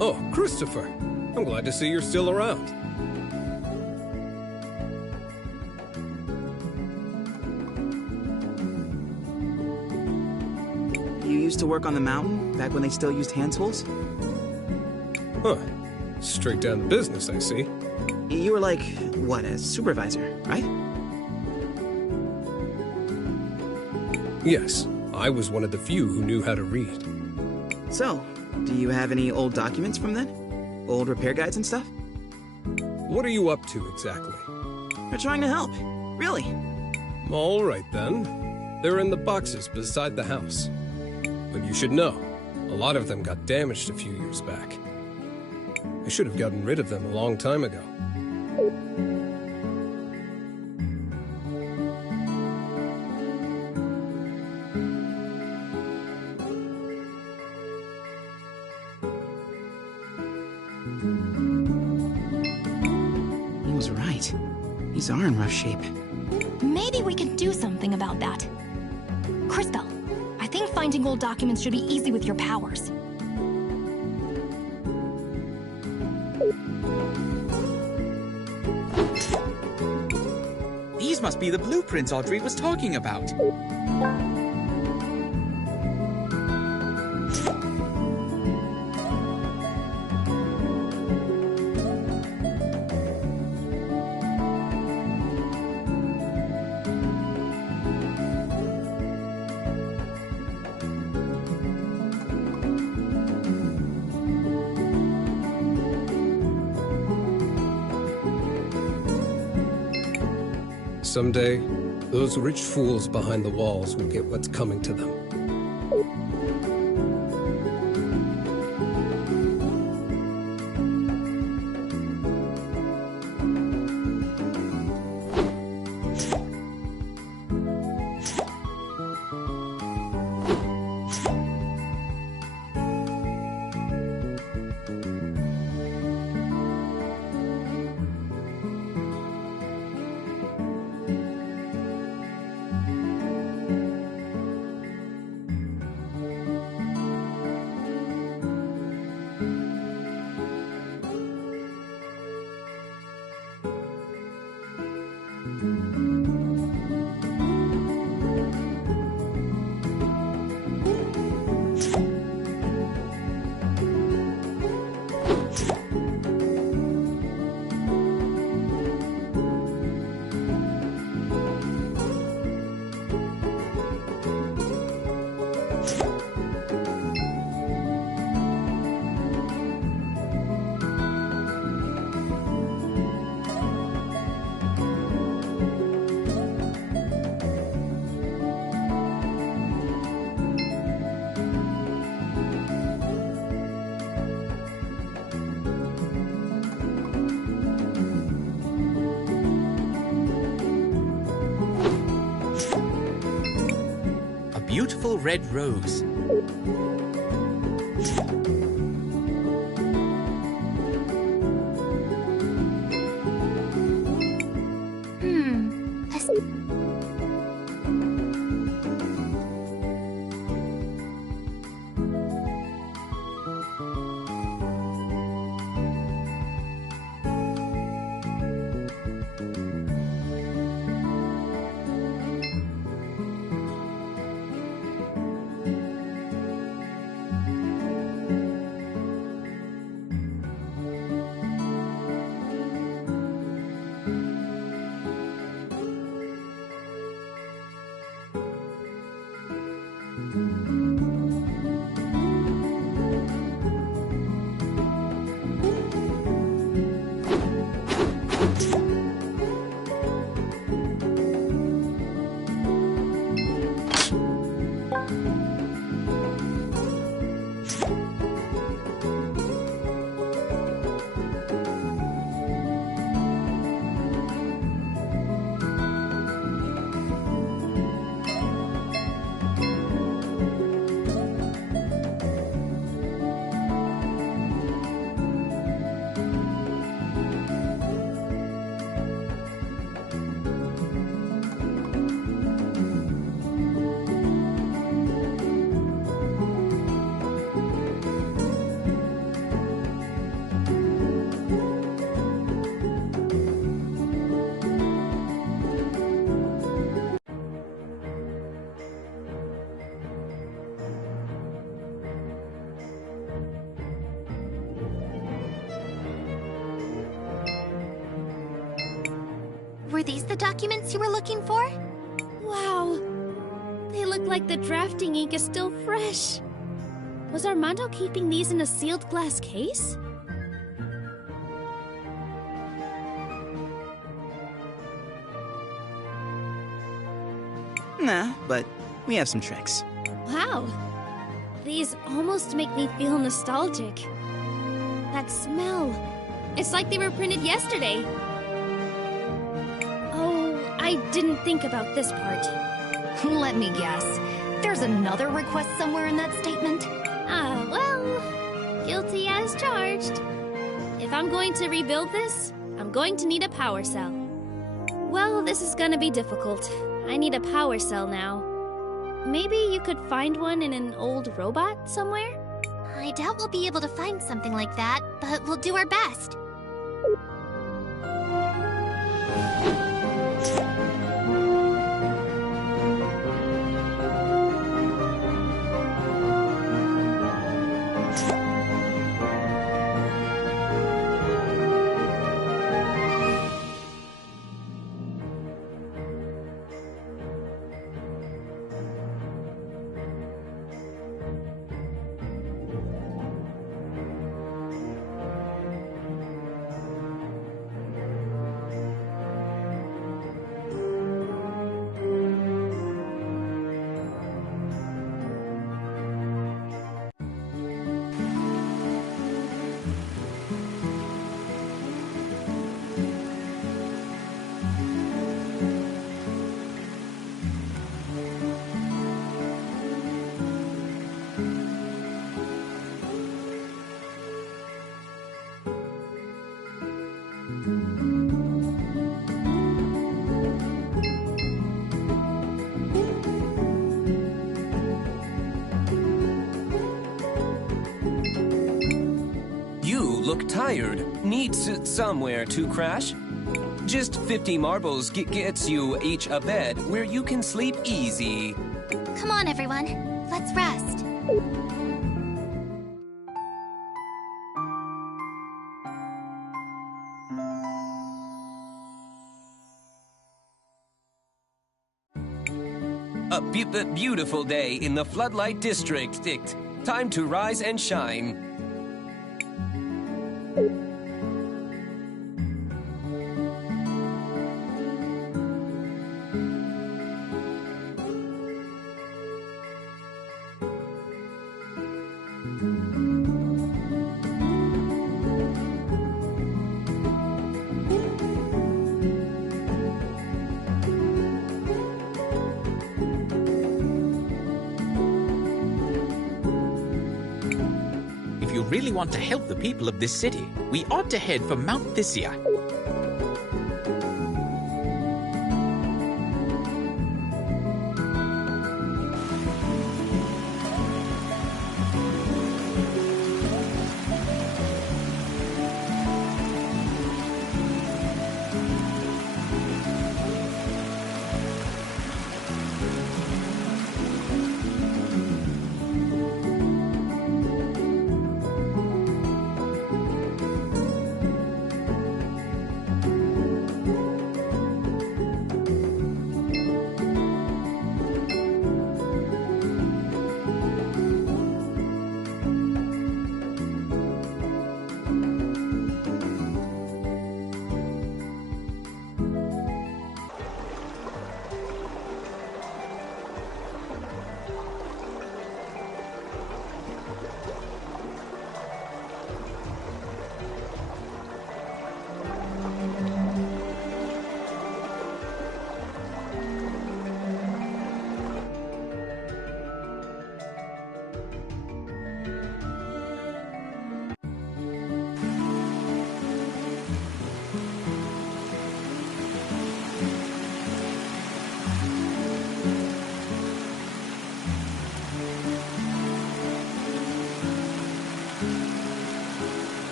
Oh, Christopher. I'm glad to see you're still around. You used to work on the mountain, back when they still used hand tools? Huh. Straight down to business, I see. You were like, what, a supervisor, right? Yes, I was one of the few who knew how to read. So, do you have any old documents from then? Old repair guides and stuff? What are you up to, exactly? We're trying to help. Really. All right, then. They're in the boxes beside the house. But you should know, a lot of them got damaged a few years back. I should have gotten rid of them a long time ago. He was right. These are in rough shape. Maybe we can do something about that. Crisbell, I think finding old documents should be easy with your powers. These must be the blueprints Audrey was talking about. Someday, those rich fools behind the walls will get what's coming to them. beautiful red rose. Were these the documents you were looking for? Wow. They look like the drafting ink is still fresh. Was Armando keeping these in a sealed glass case? Nah, but we have some tricks. Wow. These almost make me feel nostalgic. That smell. It's like they were printed yesterday. Oh, I didn't think about this part. Let me guess. There's another request somewhere in that statement? Ah, well, guilty as charged. If I'm going to rebuild this, I'm going to need a power cell. Well, this is gonna be difficult. I need a power cell now. Maybe you could find one in an old robot somewhere? I doubt we'll be able to find something like that, but we'll do our best. Look tired. Needs somewhere to crash? Just 50 marbles gets you each a bed where you can sleep easy. Come on, everyone. Let's rest. A beautiful day in the Floodlight District. Time to rise and shine. really want to help the people of this city, we ought to head for Mount Thysia.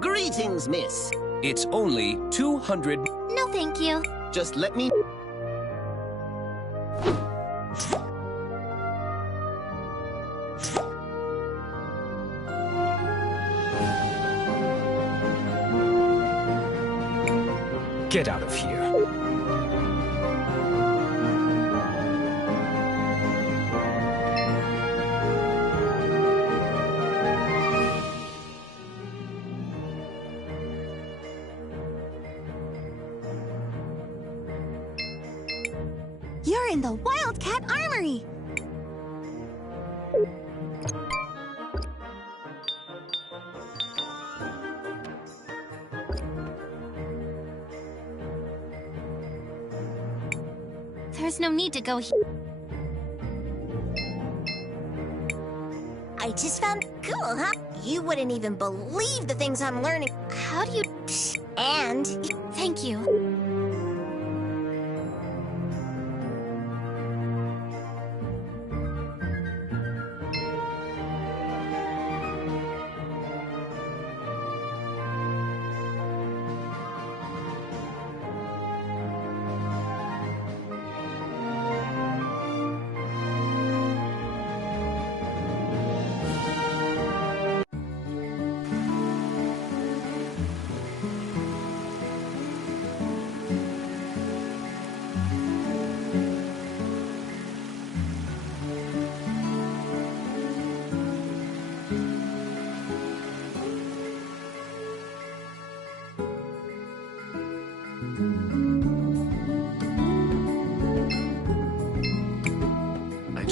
Greetings, miss. It's only 200. No, thank you. Just let me... Get out of here. You're in the Wildcat Armory! There's no need to go here. I just found cool, huh? You wouldn't even believe the things I'm learning. How do you... And... Thank you.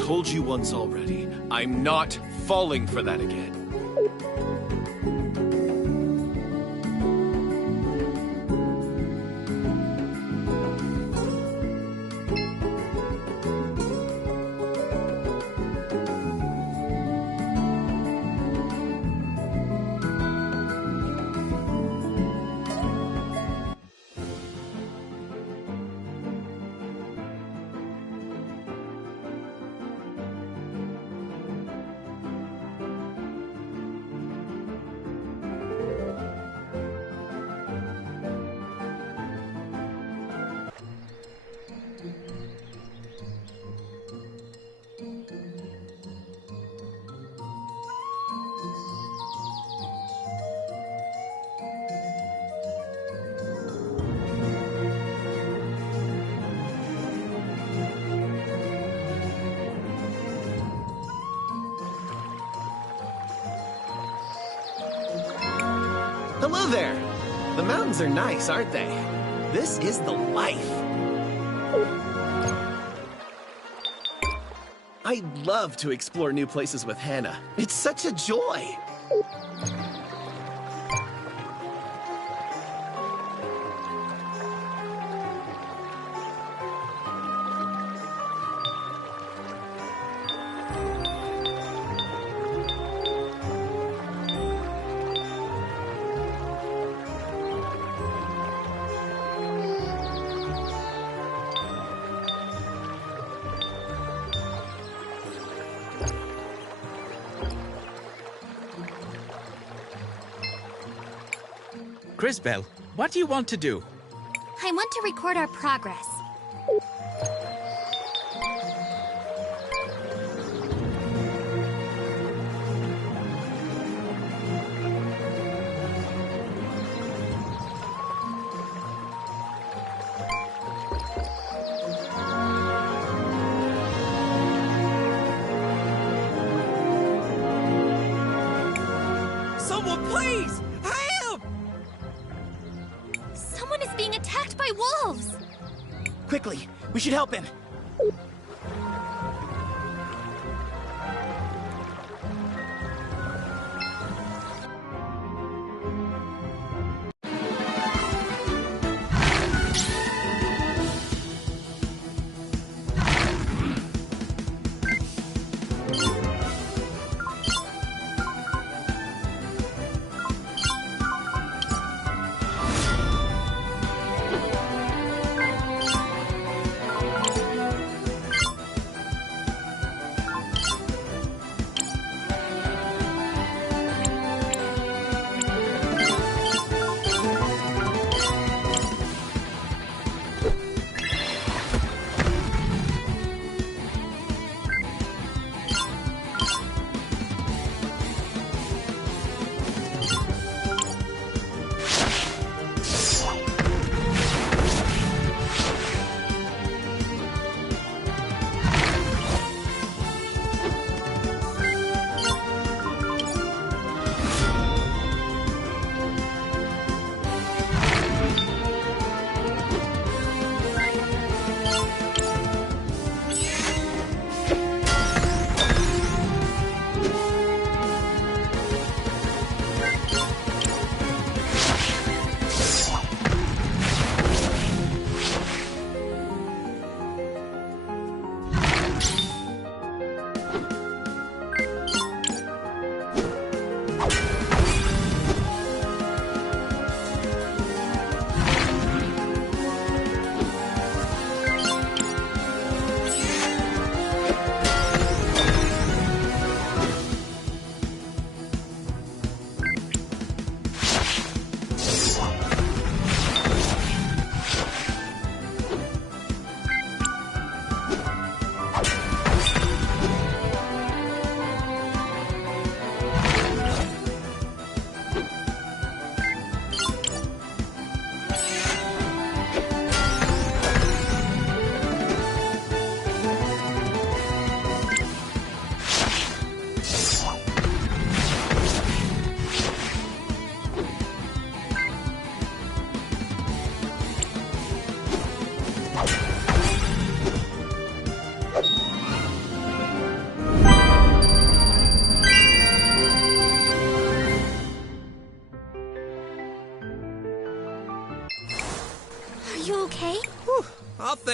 told you once already. I'm not falling for that again. Hello there! The mountains are nice, aren't they? This is the life! I love to explore new places with Hannah. It's such a joy! Crisbell, what do you want to do? I want to record our progress. Someone please! Help! Someone is being attacked by wolves! Quickly, we should help him.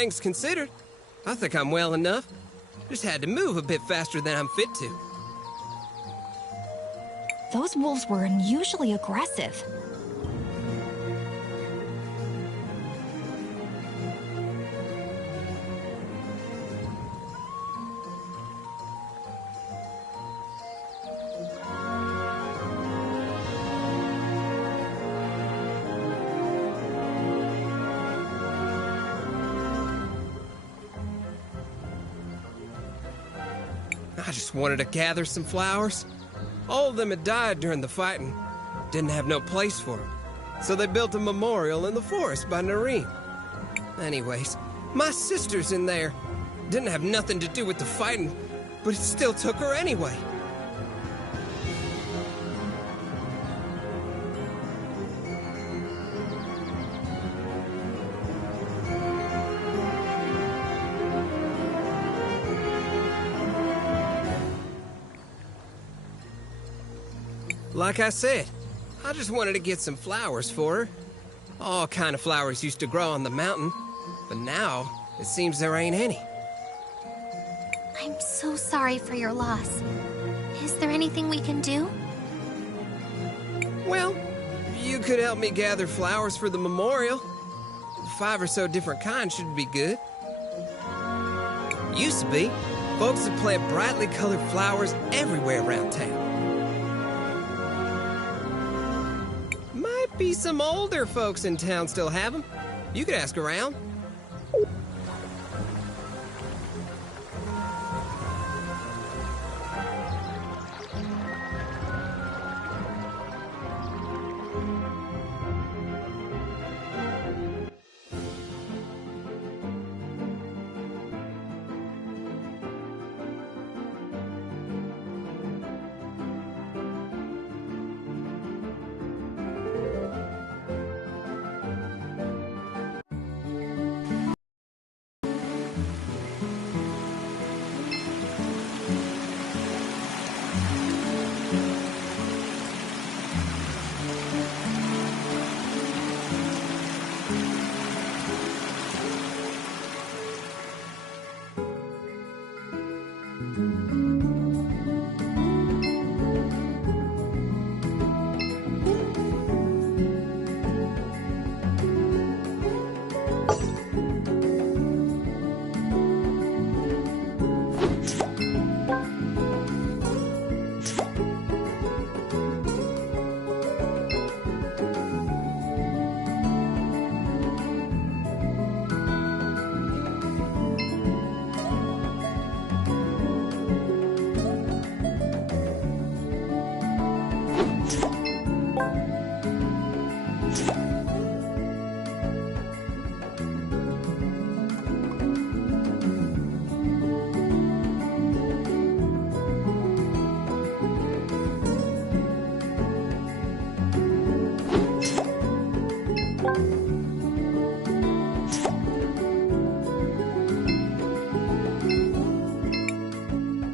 things considered, I think I'm well enough. Just had to move a bit faster than I'm fit to. Those wolves were unusually aggressive. I just wanted to gather some flowers. All of them had died during the fighting. Didn't have no place for them. So they built a memorial in the forest by Nareen. Anyways, my sister's in there. Didn't have nothing to do with the fighting, but it still took her anyway. Like I said, I just wanted to get some flowers for her. All kind of flowers used to grow on the mountain, but now it seems there ain't any. I'm so sorry for your loss. Is there anything we can do? Well, you could help me gather flowers for the memorial. 5 or so different kinds should be good. Used to be, folks would plant brightly colored flowers everywhere around town. Be some older folks in town still have them. You could ask around.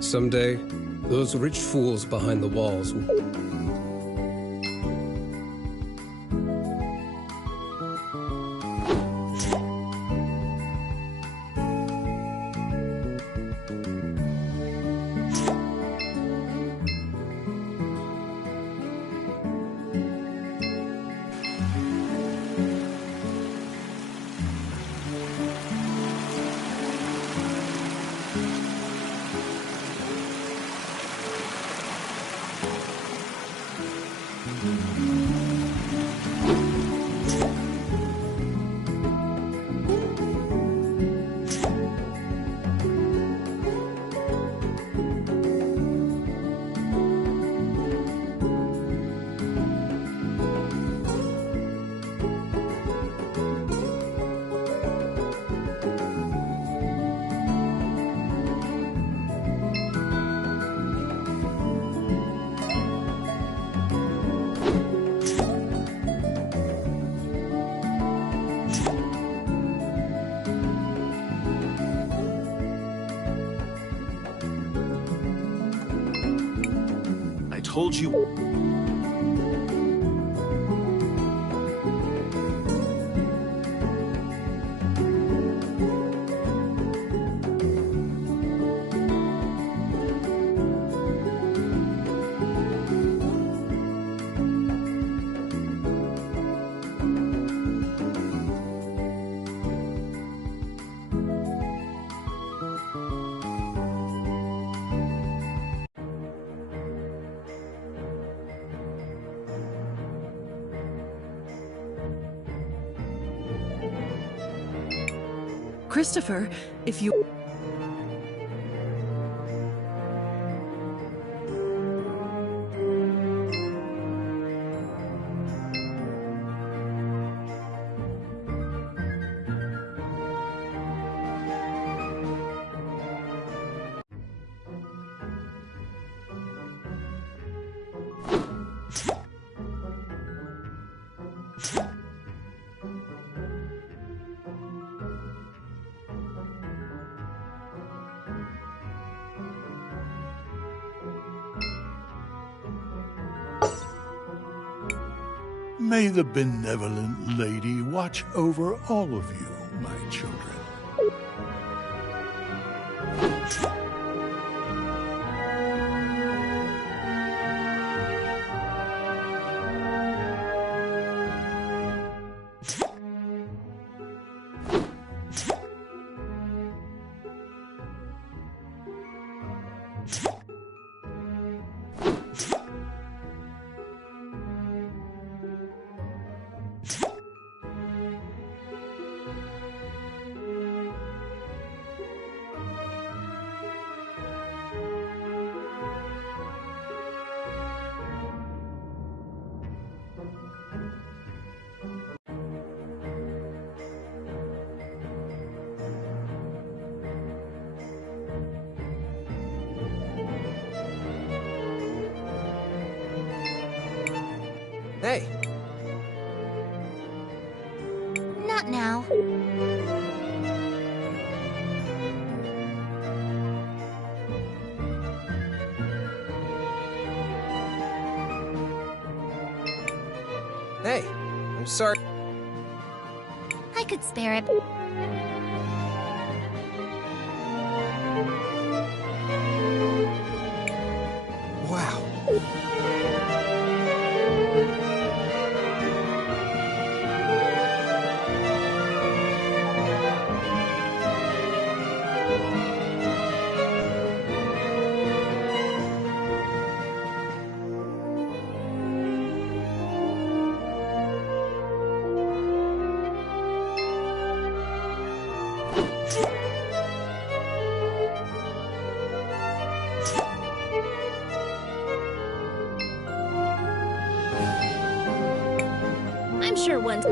Someday, those rich fools behind the walls will... told you... Christopher, if you... May the benevolent lady watch over all of you, my children. Hey. Not now. Hey, I'm sorry. I could spare it. Wow. I'm sure once...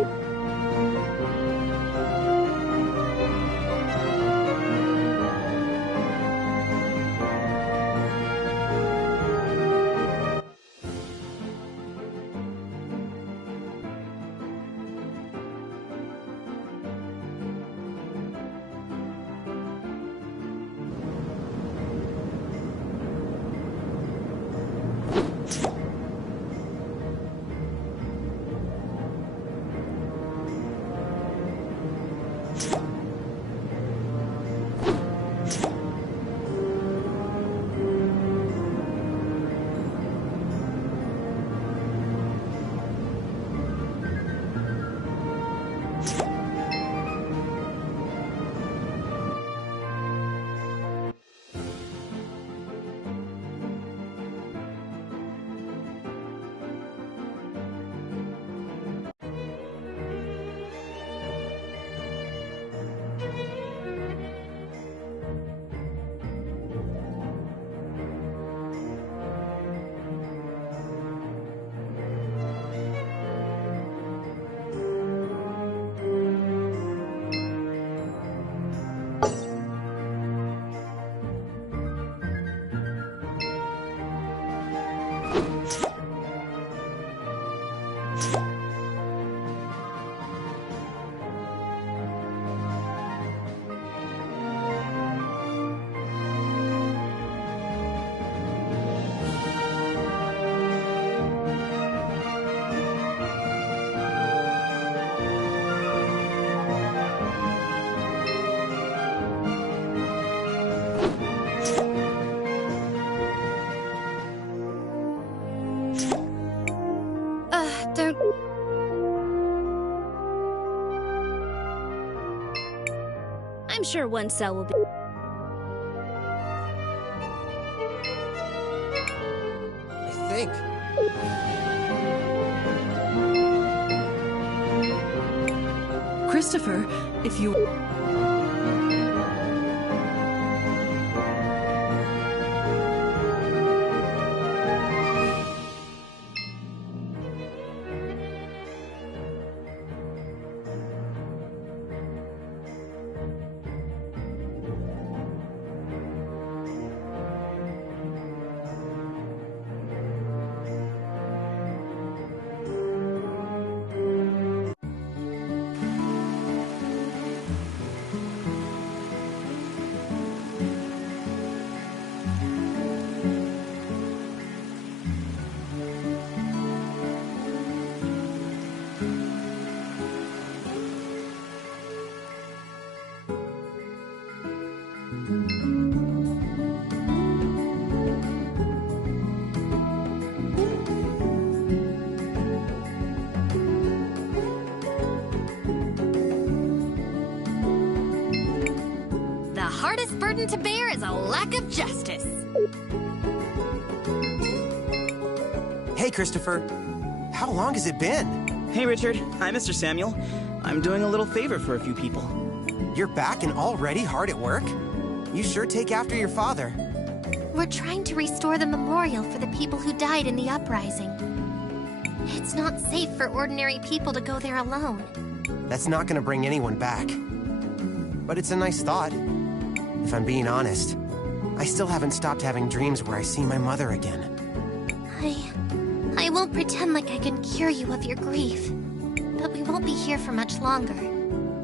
Don't... I'm sure one cell will be... I think. Christopher, if you... biggest burden to bear is a lack of justice. Hey, Christopher. How long has it been? Hey, Richard. Hi, Mr. Samuel. I'm doing a little favor for a few people. You're back and already hard at work? You sure take after your father. We're trying to restore the memorial for the people who died in the uprising. It's not safe for ordinary people to go there alone. That's not gonna bring anyone back. But it's a nice thought. If I'm being honest, I still haven't stopped having dreams where I see my mother again. I won't pretend like I can cure you of your grief. But we won't be here for much longer.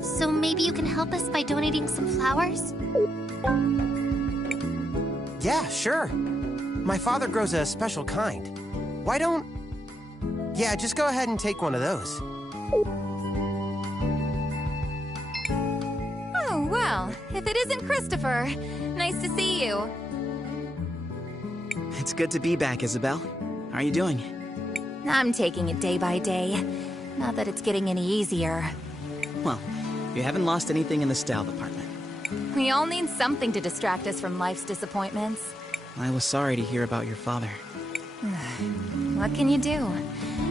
So maybe you can help us by donating some flowers? Yeah, sure. My father grows a special kind. Why don't... Yeah, just go ahead and take one of those. Oh, well, if it isn't Christopher, nice to see you. It's good to be back, Isabel. How are you doing? I'm taking it day by day. Not that it's getting any easier. Well, you haven't lost anything in the style department. We all need something to distract us from life's disappointments. I was sorry to hear about your father. What can you do?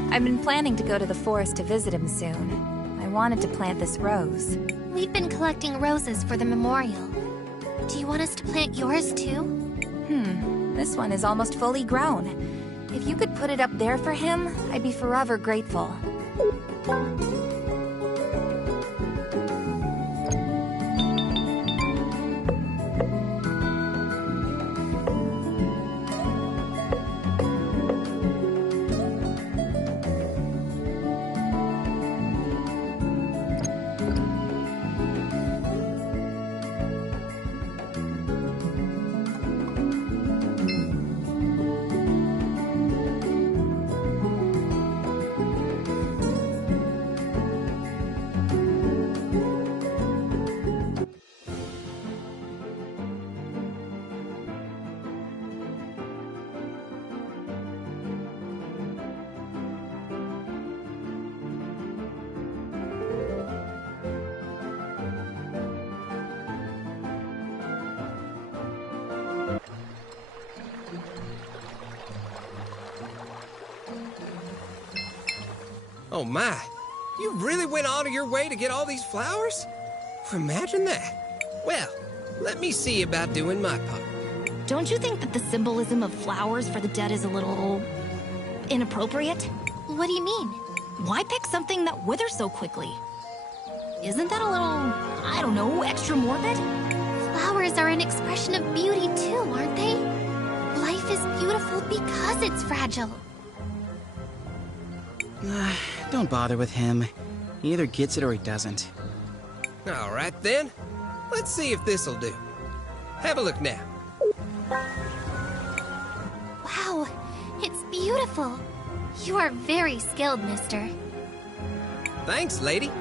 I've been planning to go to the forest to visit him soon. I wanted to plant this rose. We've been collecting roses for the memorial. Do you want us to plant yours too? This one is almost fully grown. If you could put it up there for him, I'd be forever grateful. Oh my, you really went out of your way to get all these flowers? Imagine that. Well, let me see about doing my part. Don't you think that the symbolism of flowers for the dead is a little... inappropriate? What do you mean? Why pick something that withers so quickly? Isn't that a little, I don't know, extra morbid? Flowers are an expression of beauty too, aren't they? Life is beautiful because it's fragile. Don't bother with him. He either gets it or he doesn't. All right then. Let's see if this'll do. Have a look now. Wow, it's beautiful. You are very skilled, mister. Thanks, lady.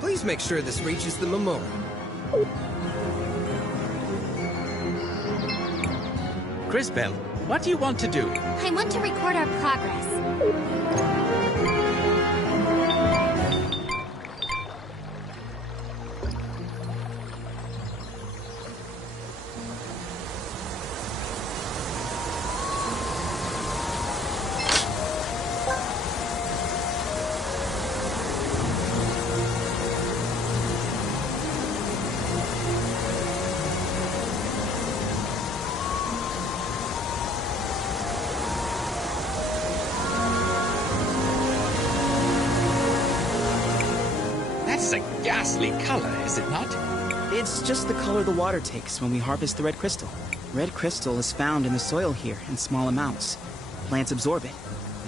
Please make sure this reaches the memorial. Crisbel, what do you want to do? I want to record our progress. That's a ghastly color, is it not? It's just the color the water takes when we harvest the red crystal. Red crystal is found in the soil here in small amounts. Plants absorb it,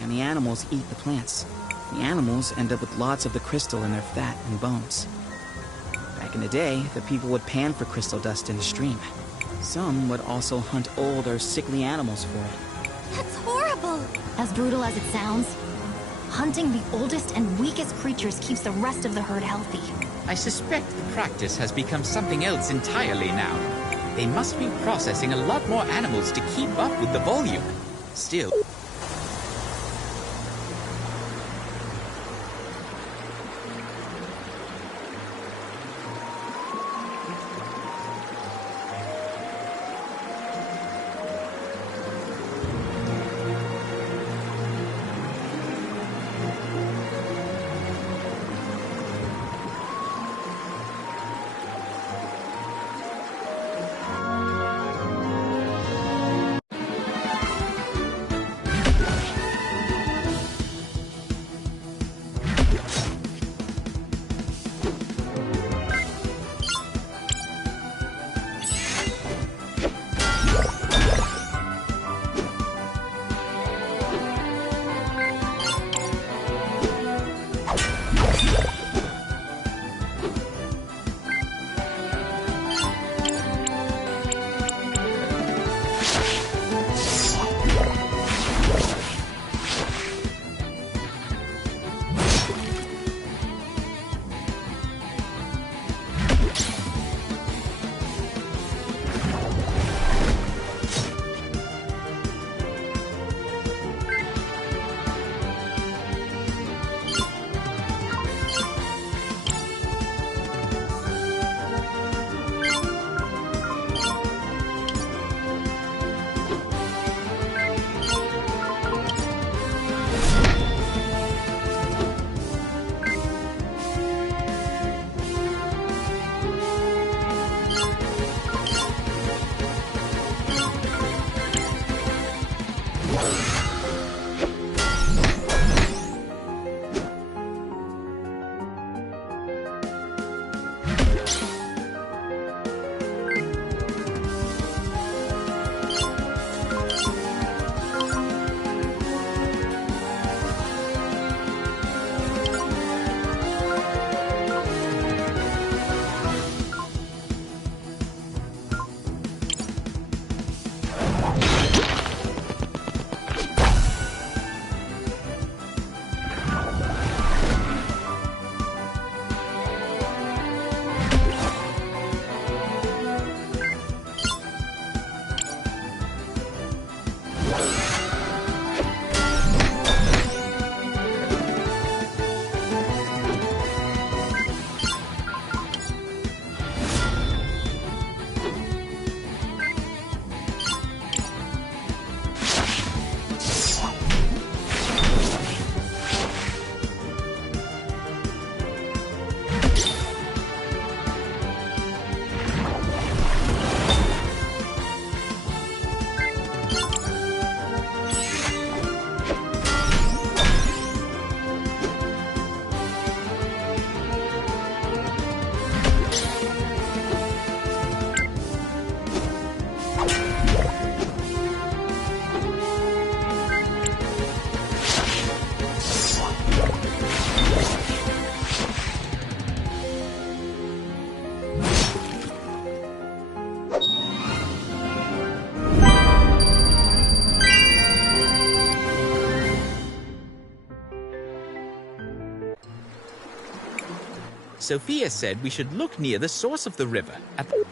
and the animals eat the plants. The animals end up with lots of the crystal in their fat and bones. Back in the day, the people would pan for crystal dust in the stream. Some would also hunt old or sickly animals for it. That's horrible! As brutal as it sounds, hunting the oldest and weakest creatures keeps the rest of the herd healthy. I suspect the practice has become something else entirely now. They must be processing a lot more animals to keep up with the volume. Still... Sophia said we should look near the source of the river at the...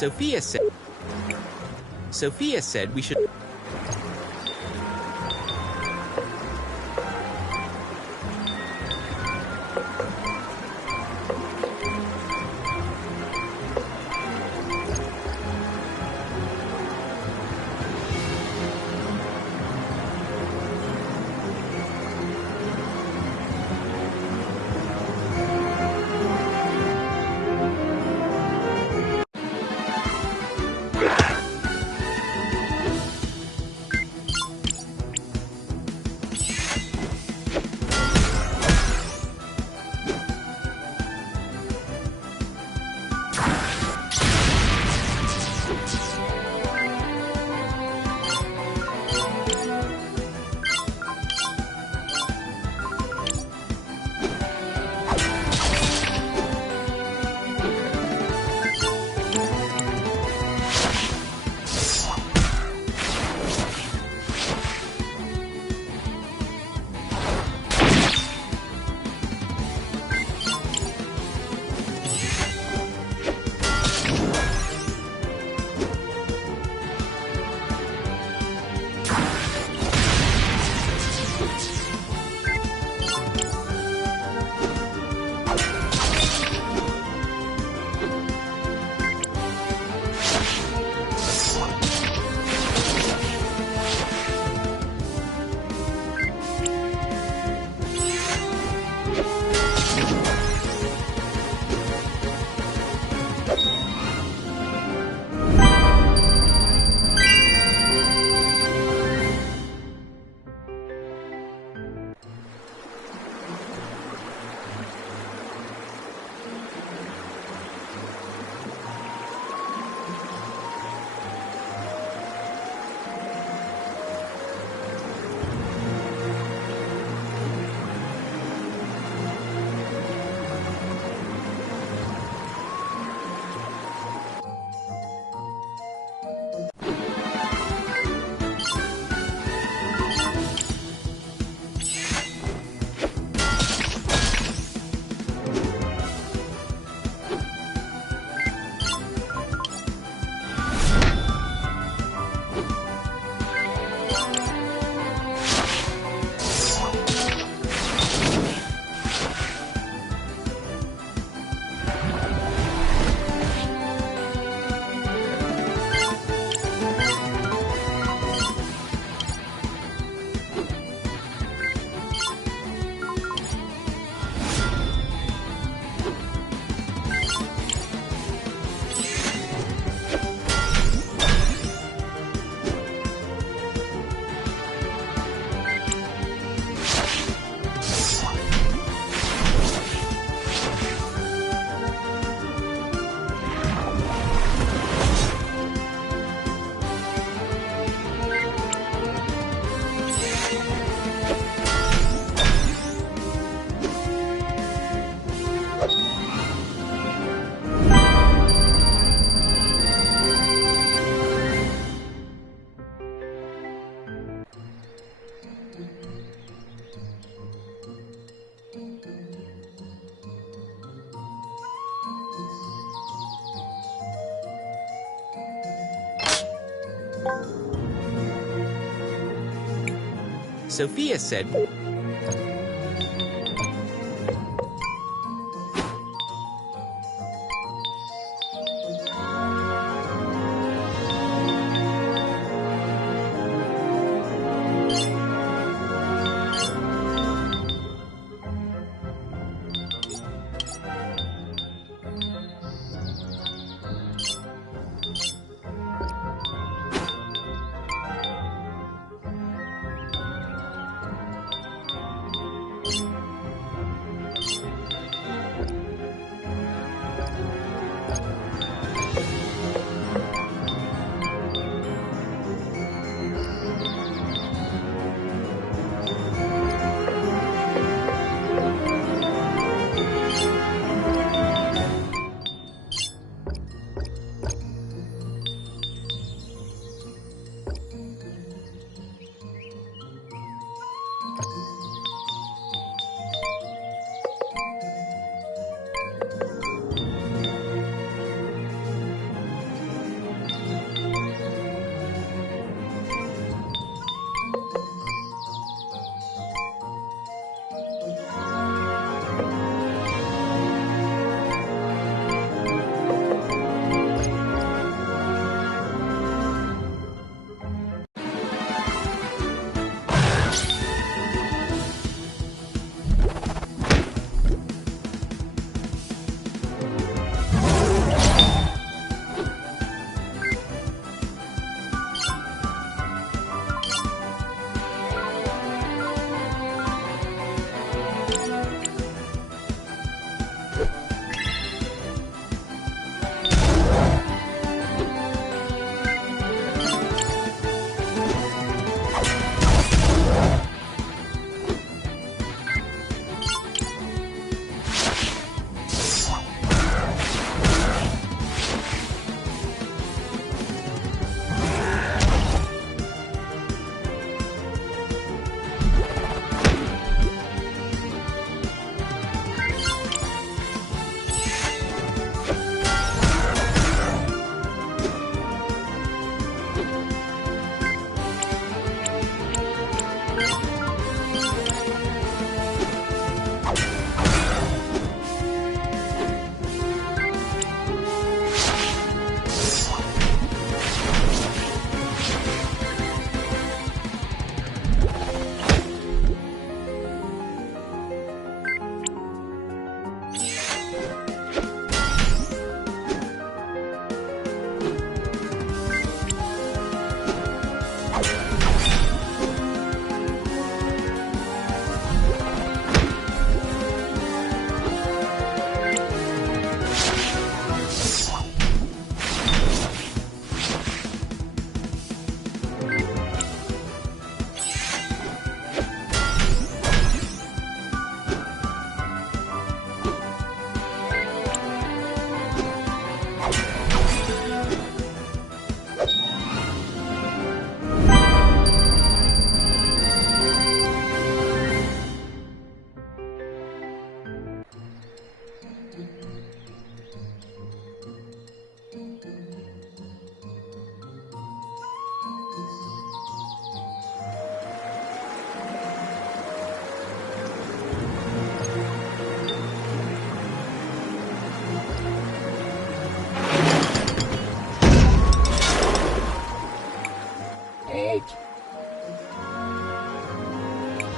Sophia said... Sophia said we should... Sophia said...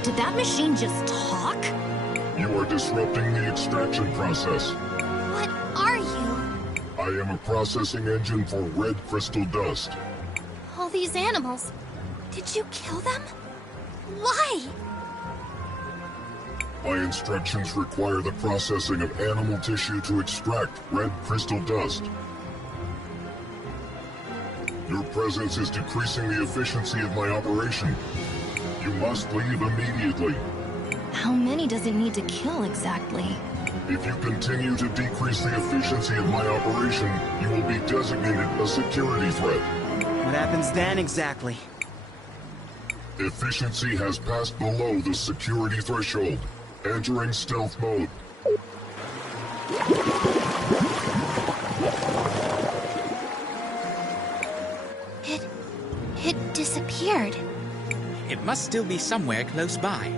Did that machine just talk? You are disrupting the extraction process. What are you? I am a processing engine for red crystal dust. All these animals. Did you kill them? Why? My instructions require the processing of animal tissue to extract red crystal dust. Your presence is decreasing the efficiency of my operation. You must leave immediately. How many does it need to kill exactly? If you continue to decrease the efficiency of my operation, you will be designated a security threat. What happens then exactly? Efficiency has passed below the security threshold. Entering stealth mode. must still be somewhere close by.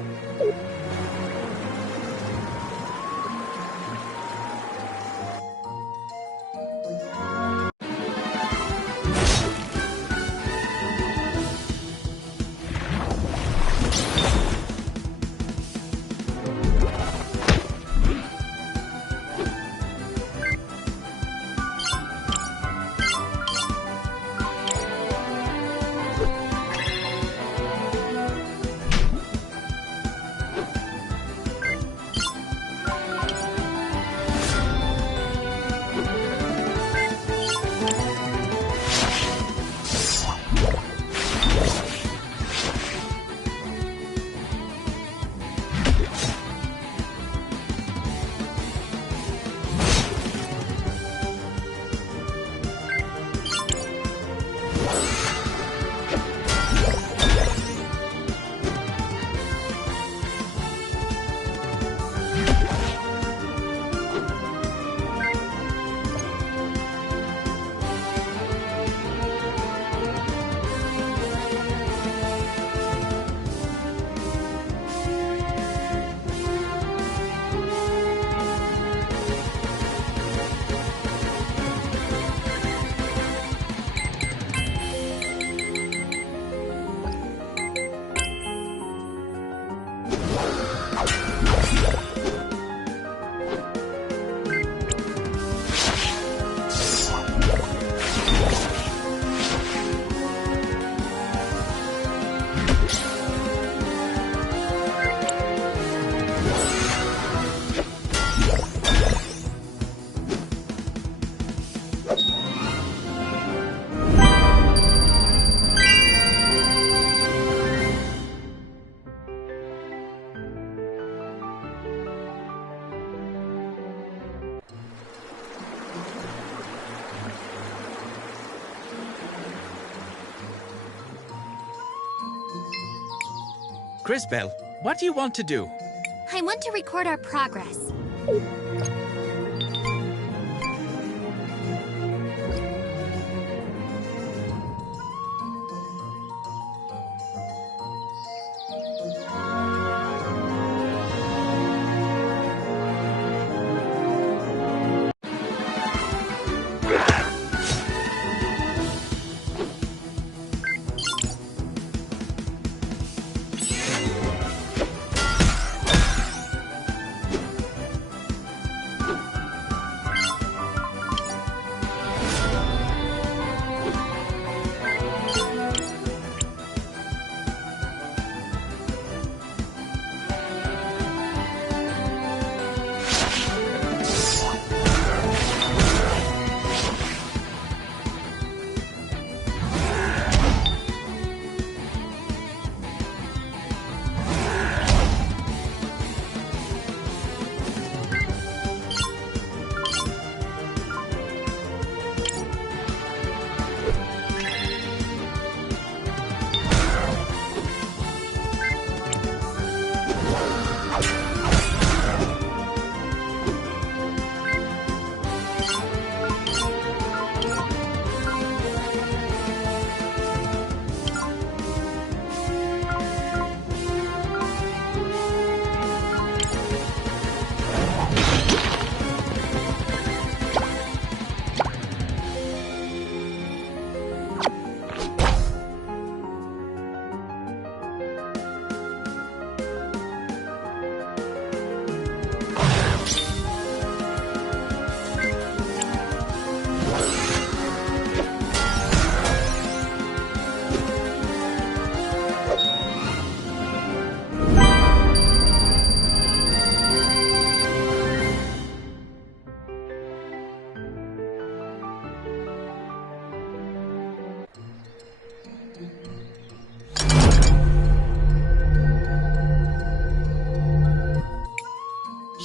Crisbell, what do you want to do? I want to record our progress.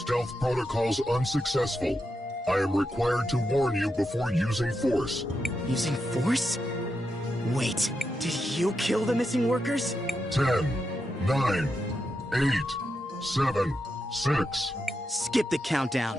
Stealth protocols unsuccessful. I am required to warn you before using force. Using force? Wait, did you kill the missing workers? 10, 9, 8, 7, 6. Skip the countdown.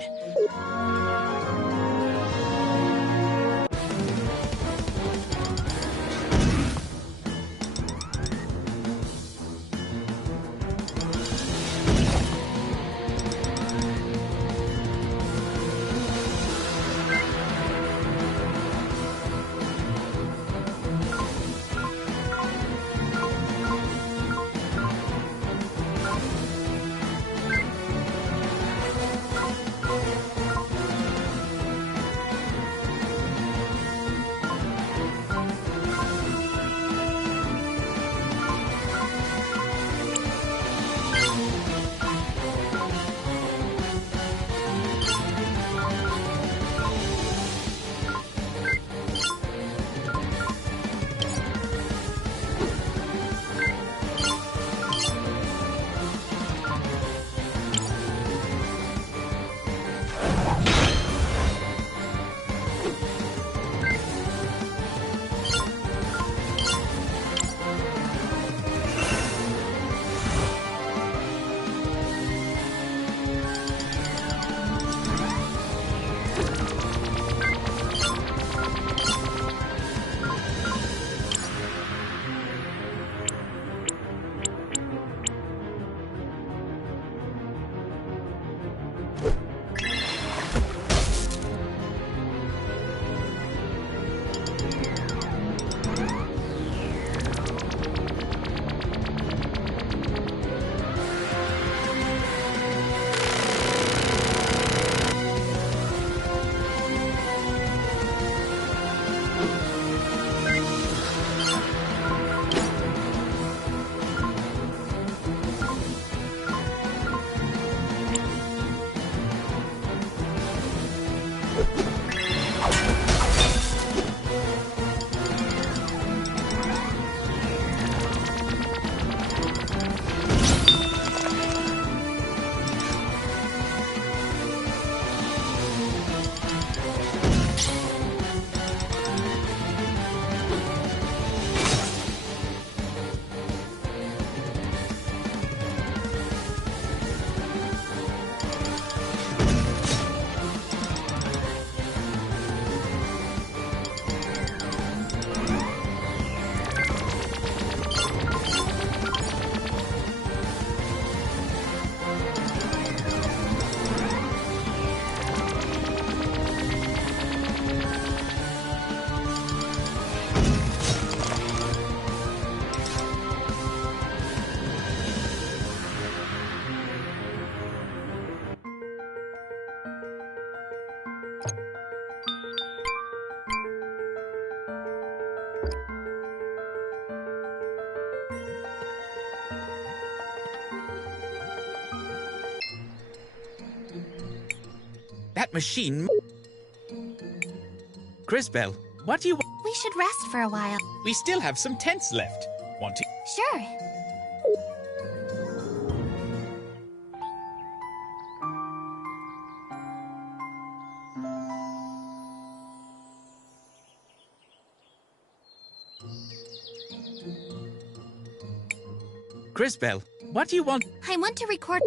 That machine... Crisbell, what do you... We should rest for a while. We still have some tents left. Want to... Sure. Crisbell, what do you want? I want to record...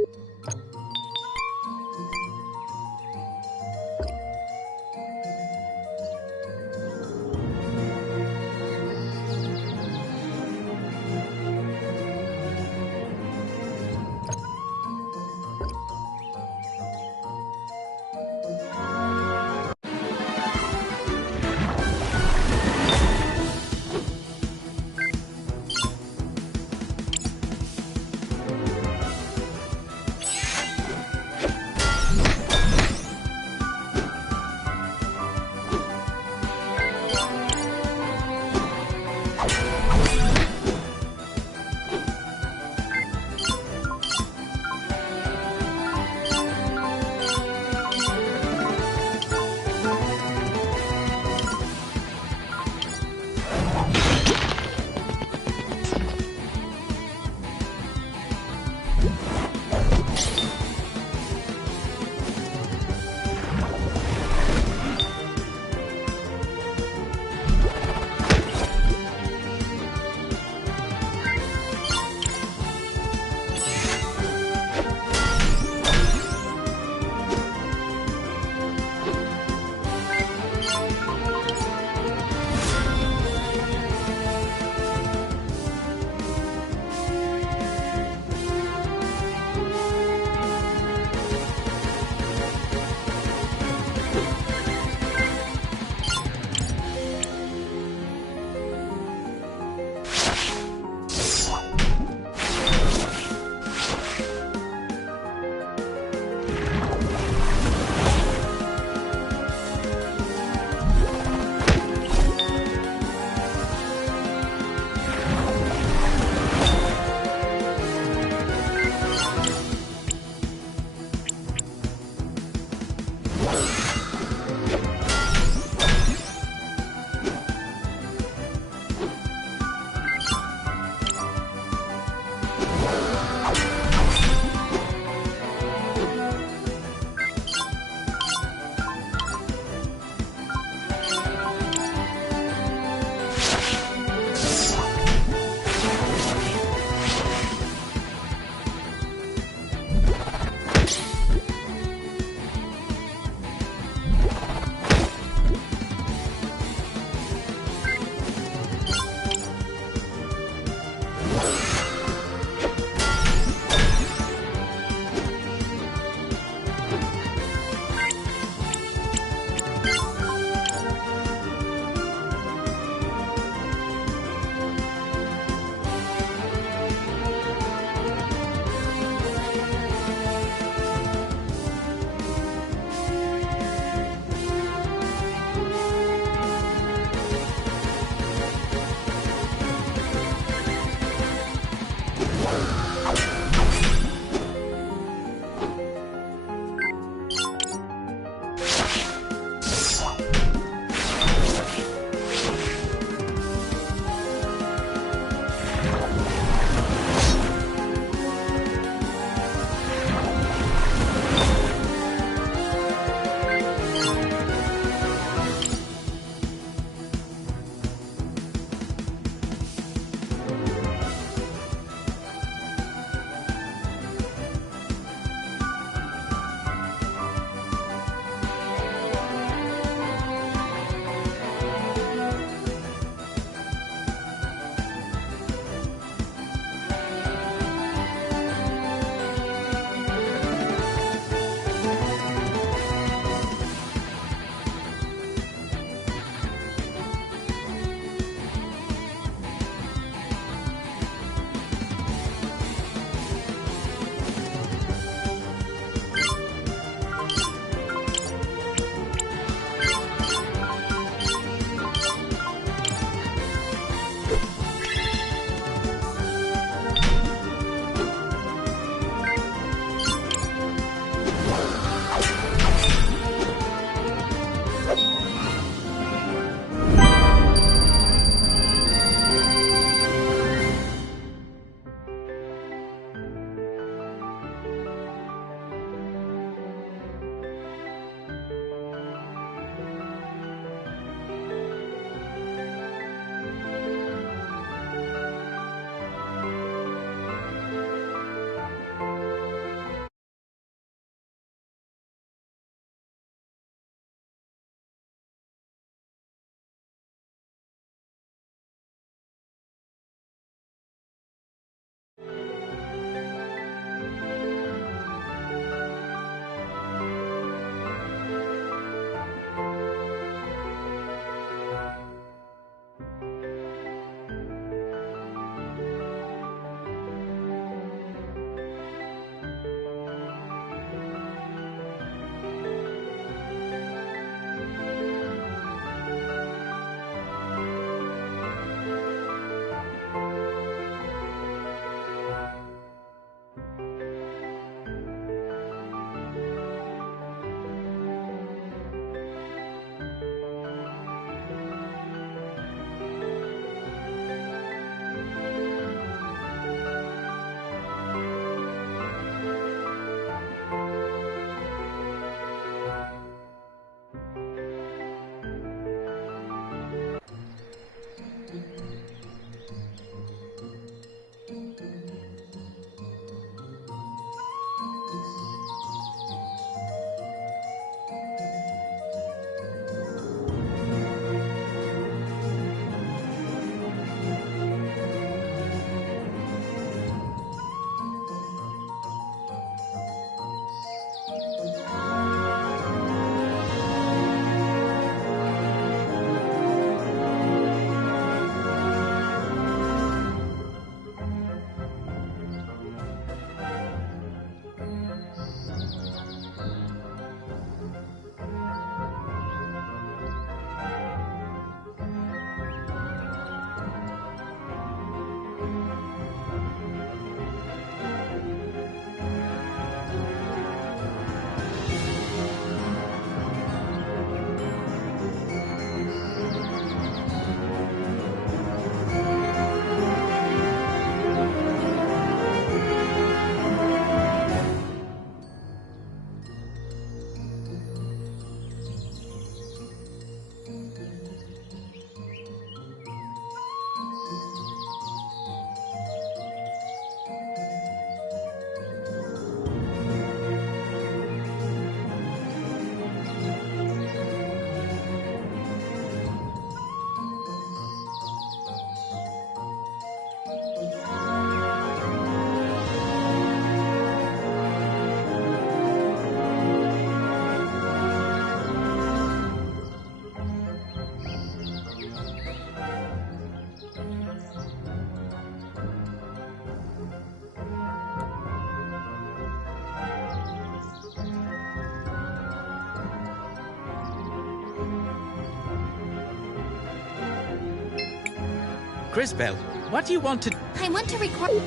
Crisbell, what do you want to... I want to record...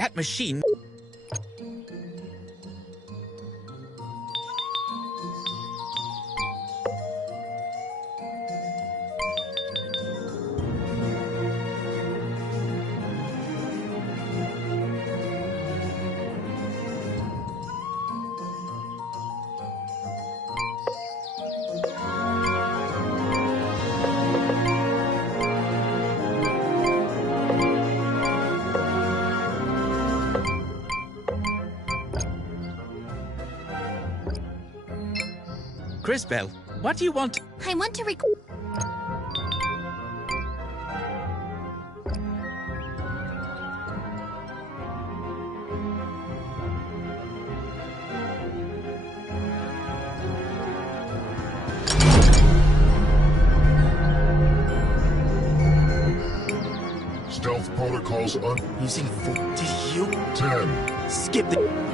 That machine... Crisbell, what do you want to... I want to record... Stealth protocols Using 4... Did you... 10. Skip the...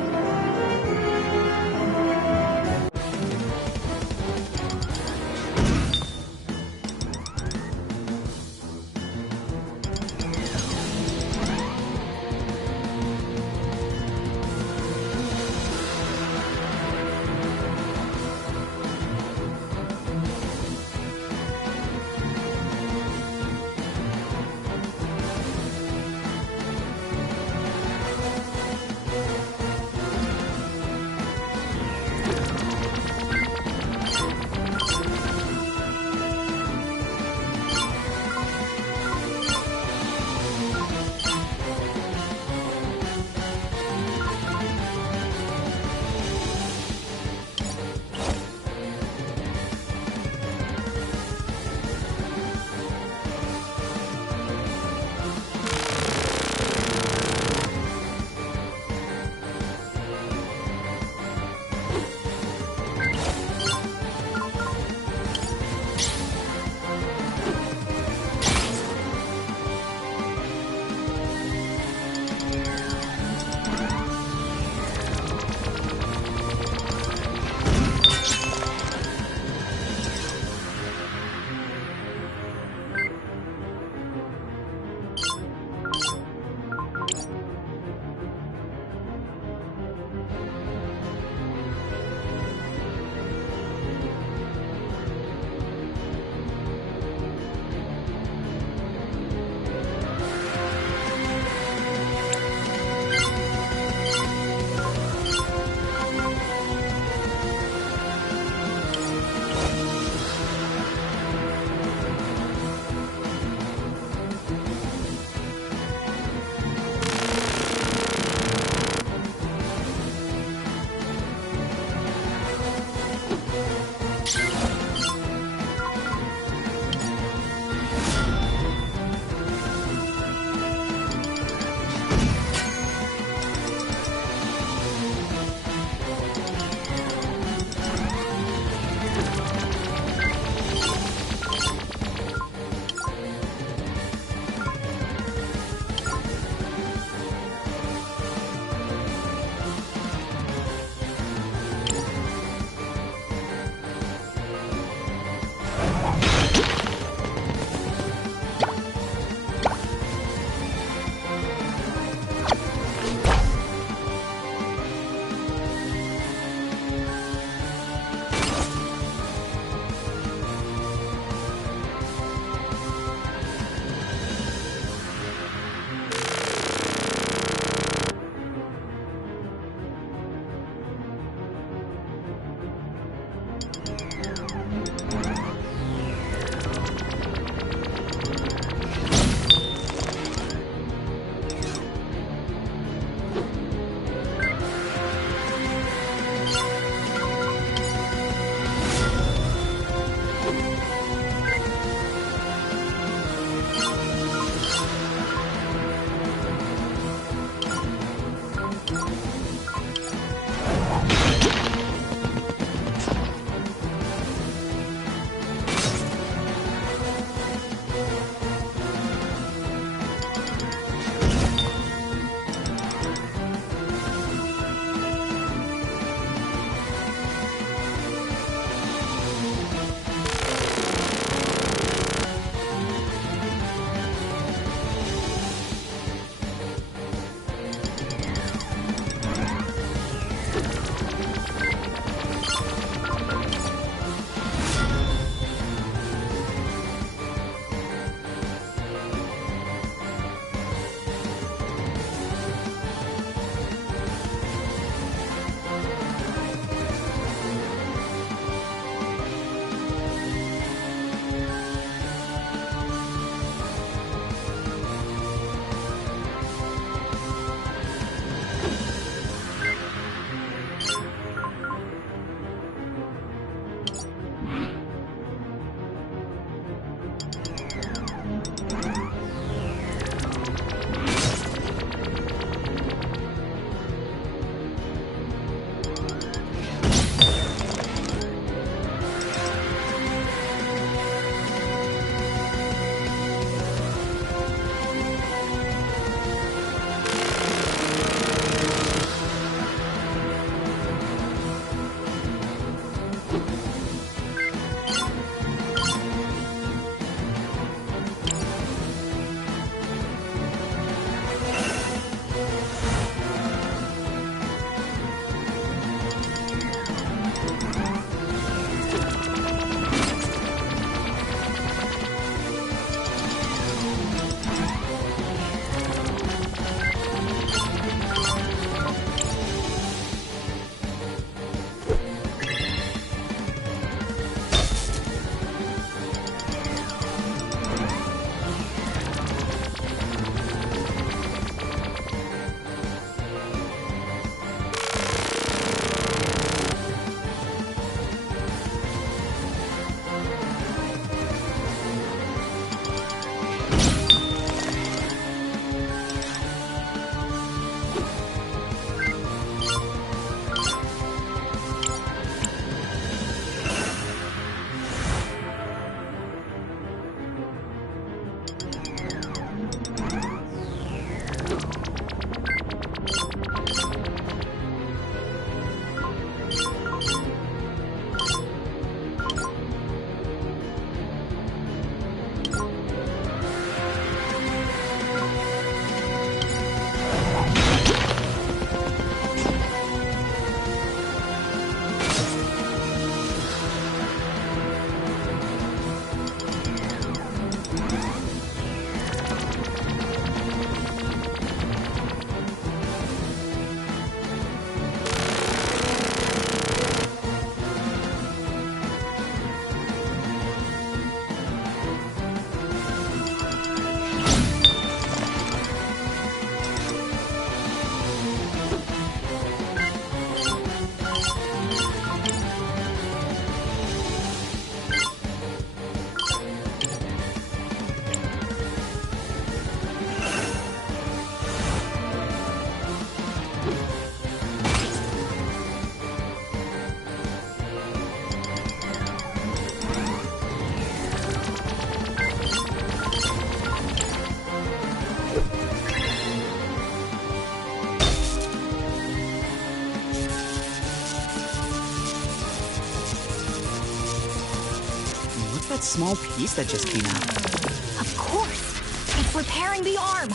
that small piece that just came out? Of course! It's repairing the arm!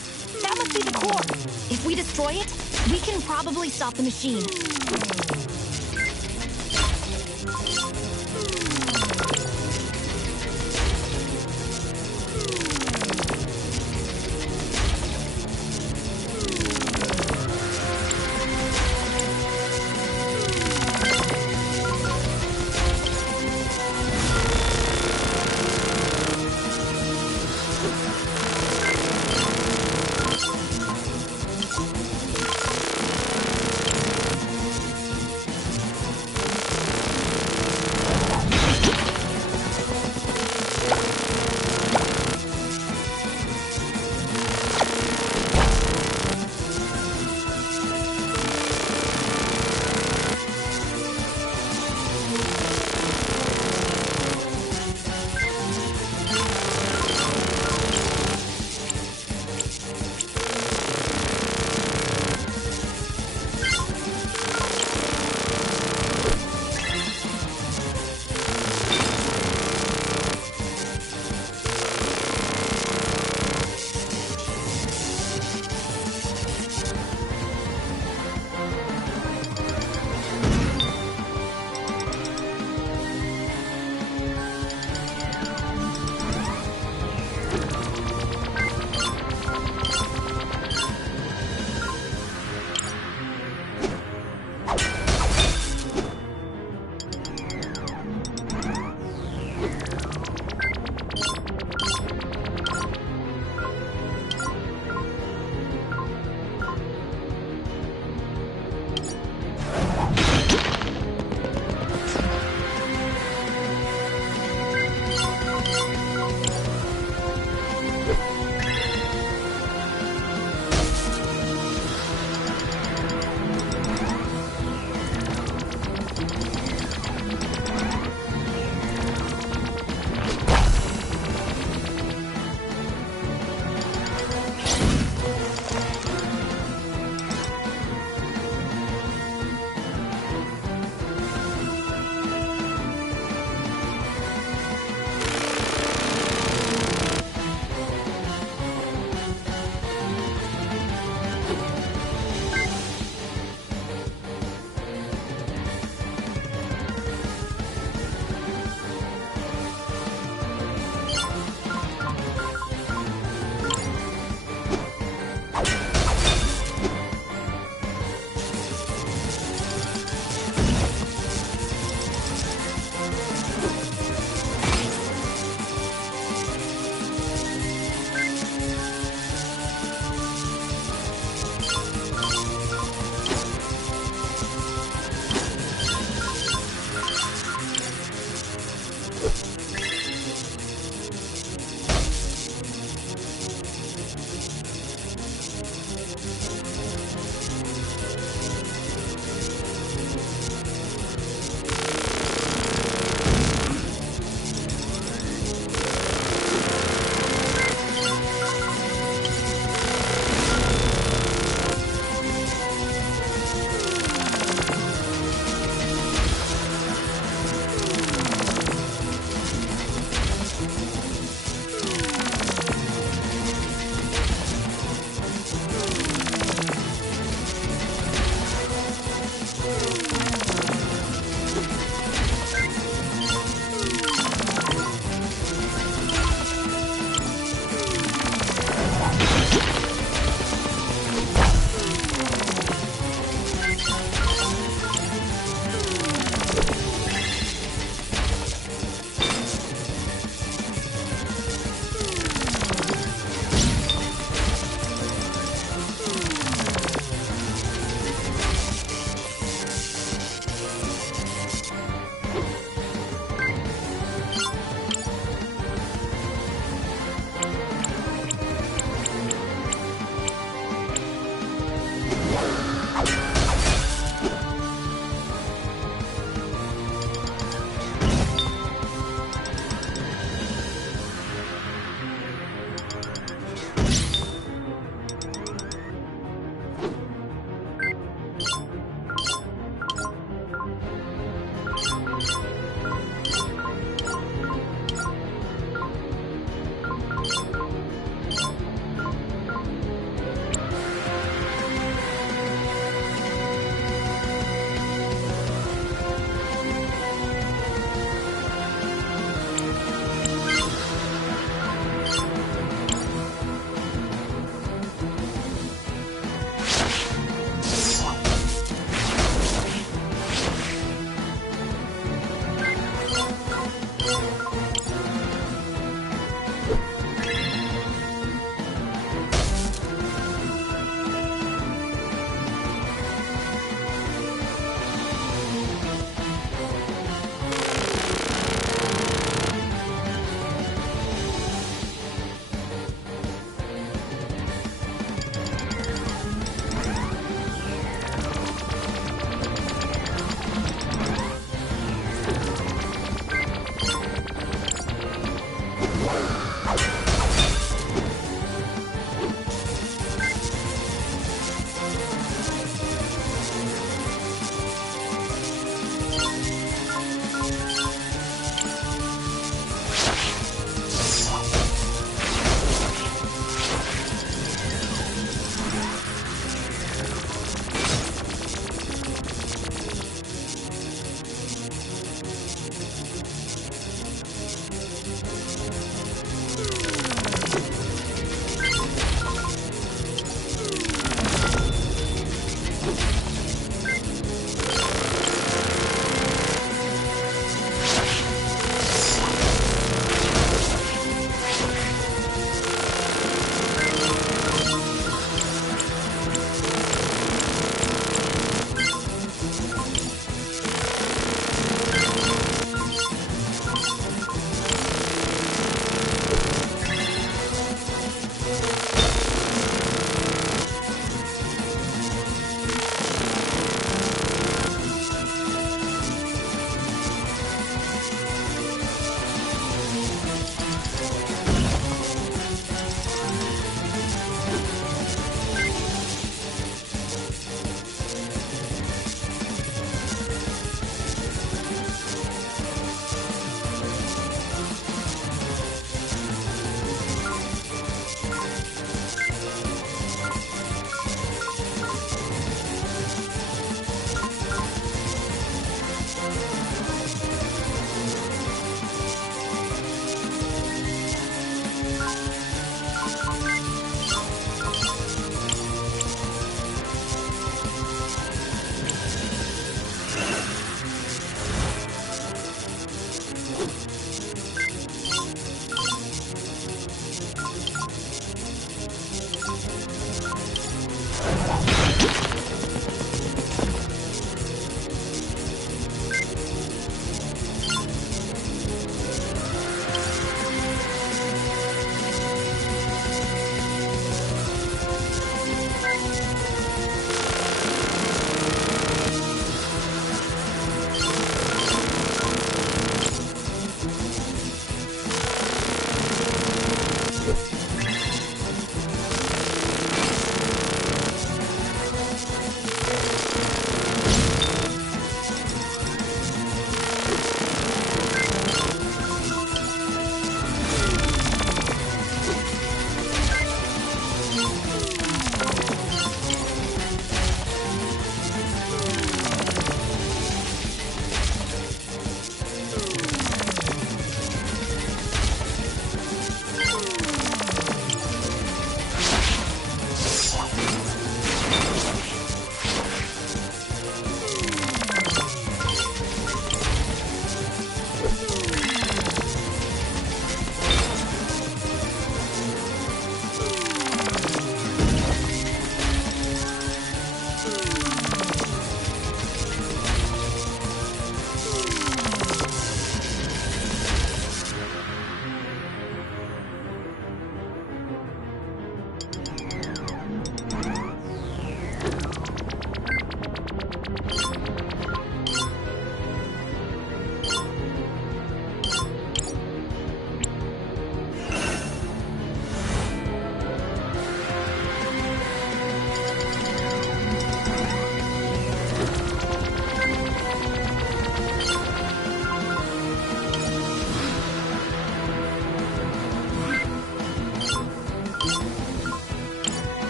That must be the core! If we destroy it, we can probably stop the machine.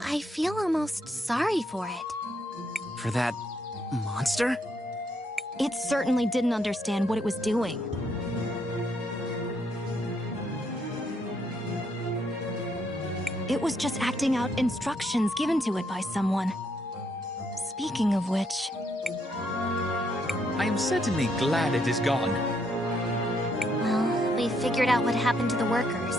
I feel almost sorry for it. For that monster? It certainly didn't understand what it was doing. It was just acting out instructions given to it by someone. Speaking of which... I am certainly glad it is gone. Well, we figured out what happened to the workers.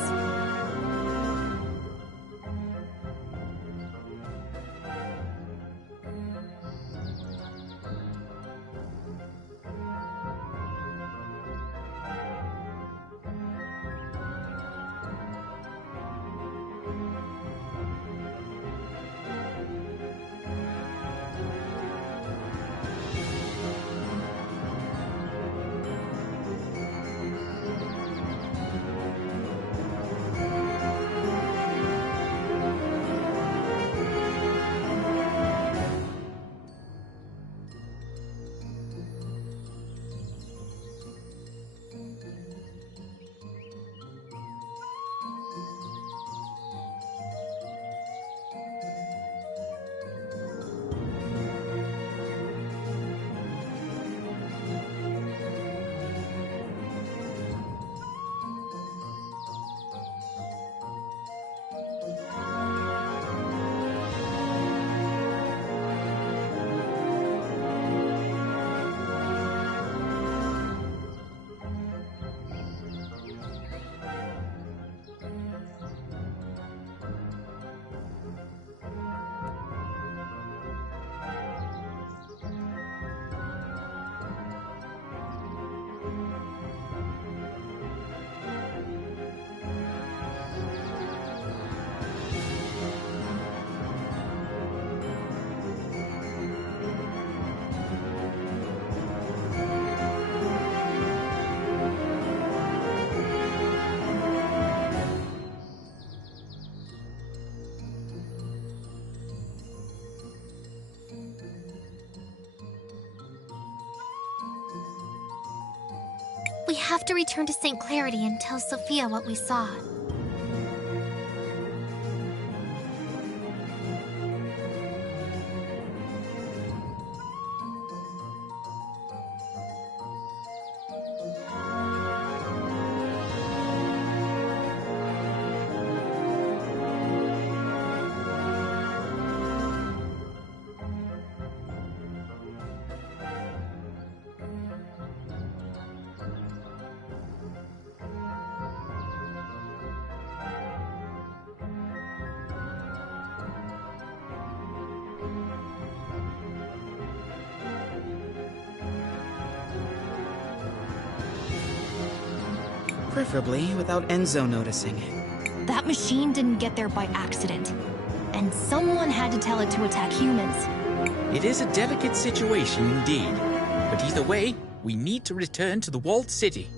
We have to return to St. Clarity and tell Sophia what we saw. Preferably without Enzo noticing. That machine didn't get there by accident. And someone had to tell it to attack humans. It is a delicate situation indeed. But either way, we need to return to the walled city.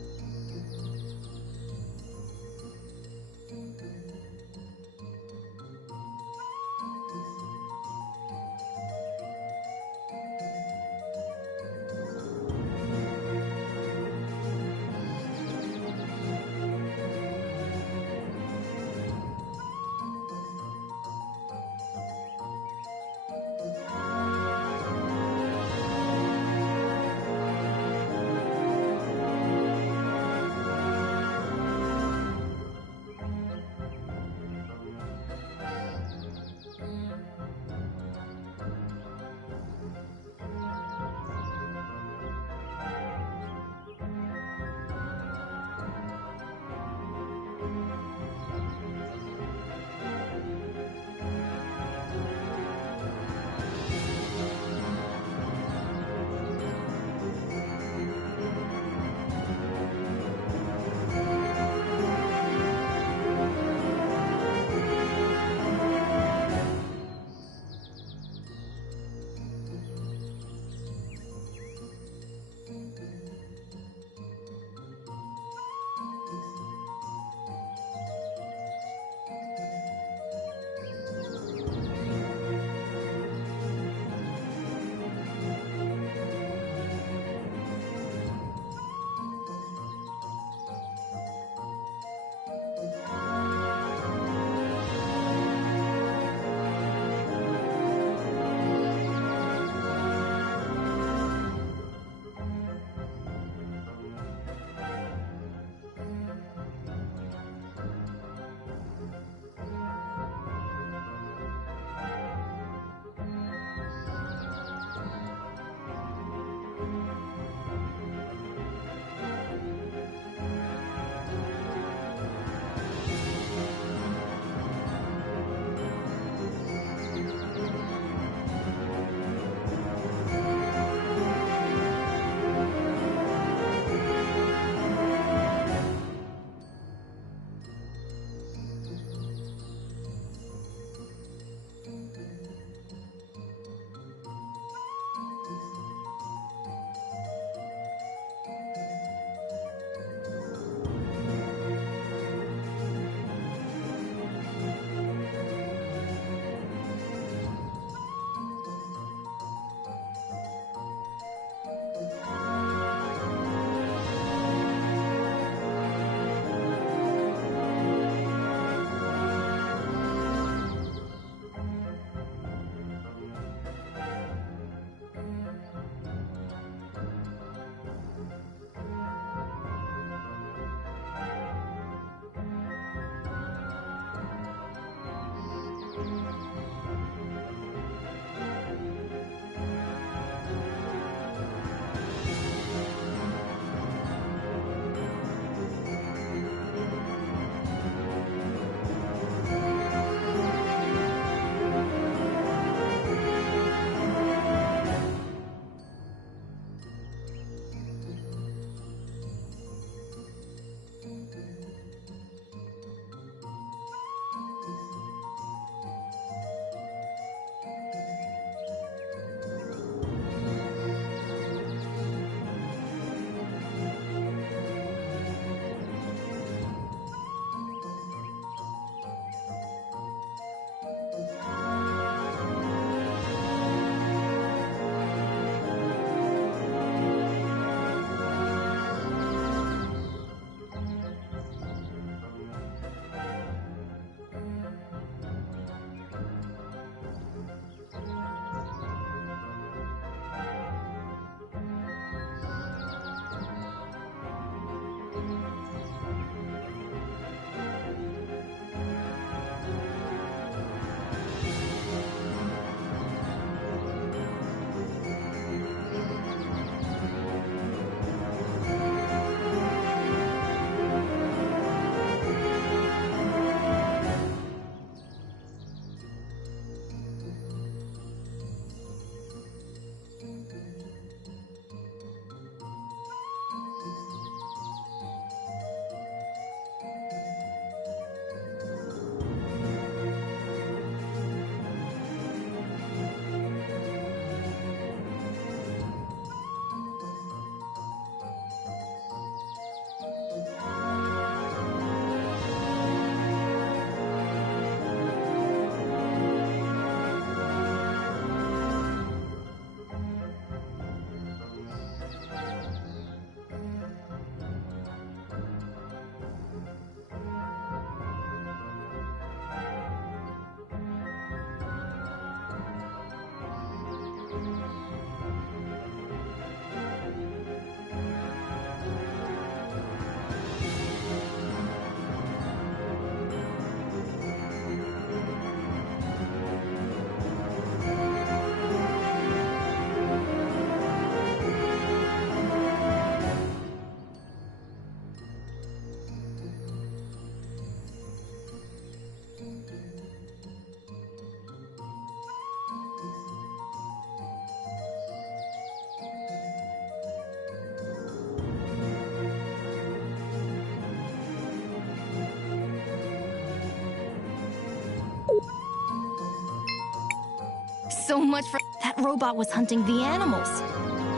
so much for... That robot was hunting the animals,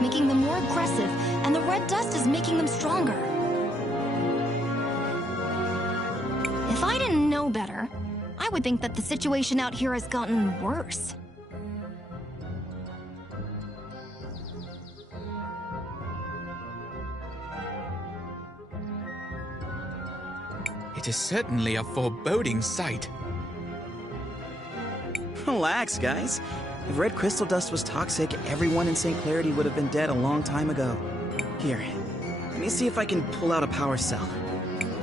making them more aggressive, and the red dust is making them stronger. If I didn't know better, I would think that the situation out here has gotten worse. It is certainly a foreboding sight. Relax, guys. If red crystal dust was toxic, everyone in St. Clarity would have been dead a long time ago. Here, let me see if I can pull out a power cell.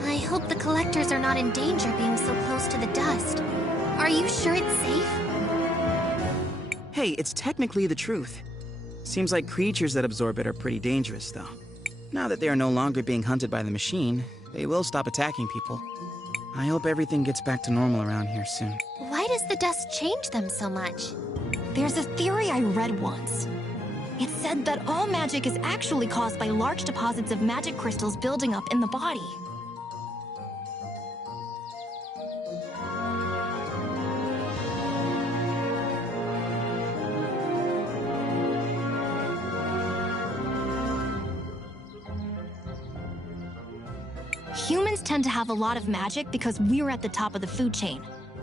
I hope the collectors are not in danger being so close to the dust. Are you sure it's safe? Hey, it's technically the truth. Seems like creatures that absorb it are pretty dangerous, though. Now that they are no longer being hunted by the machine, they will stop attacking people. I hope everything gets back to normal around here soon. Why does the dust change them so much? There's a theory I read once. It said that all magic is actually caused by large deposits of magic crystals building up in the body. Humans tend to have a lot of magic because we're at the top of the food chain.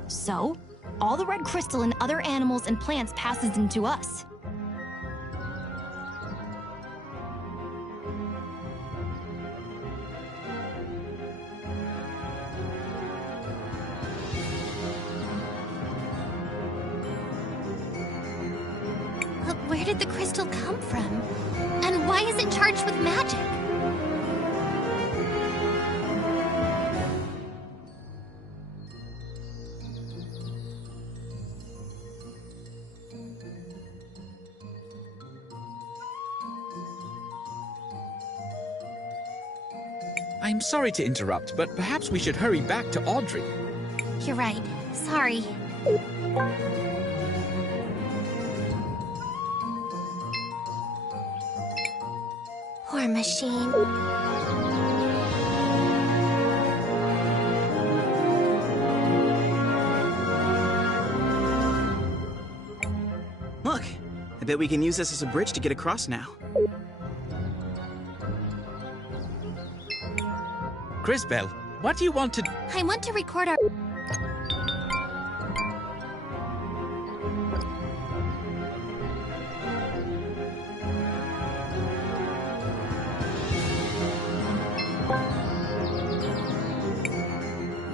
So, all the red crystal in other animals and plants passes into us. But where did the crystal come from? And why is it charged with magic? I'm sorry to interrupt, but perhaps we should hurry back to Audrey. You're right. Sorry. Poor machine. Look, I bet we can use this as a bridge to get across now. Crisbell, what do you want to... I want to record our...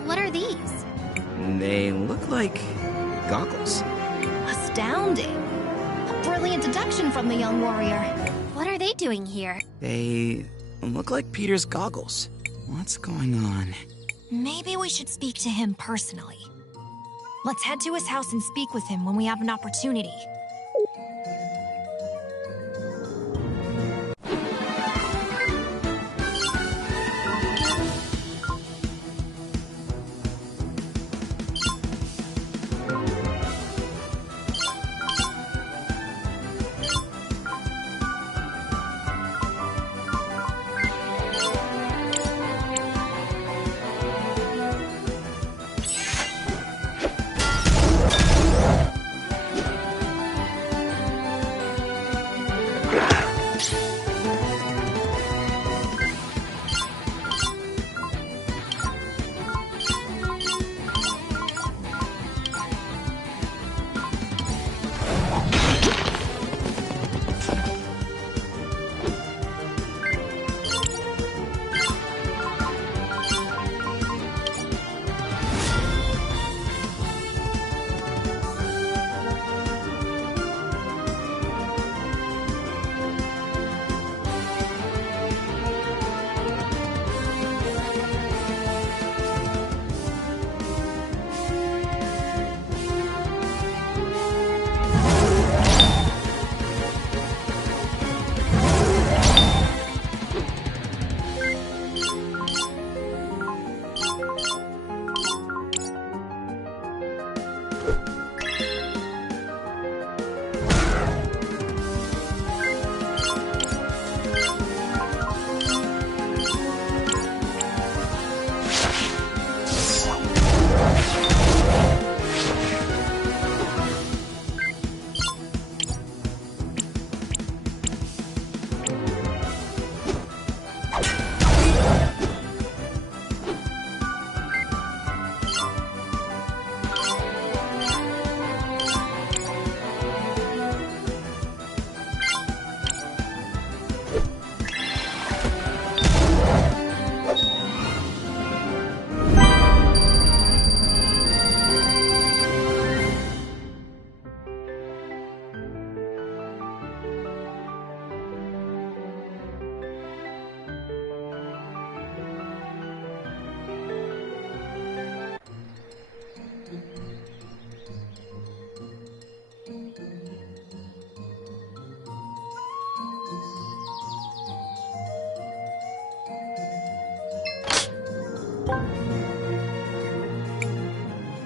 What are these? They look like goggles. Astounding! A brilliant deduction from the young warrior. What are they doing here? They look like Peter's goggles. What's going on? Maybe we should speak to him personally. Let's head to his house and speak with him when we have an opportunity.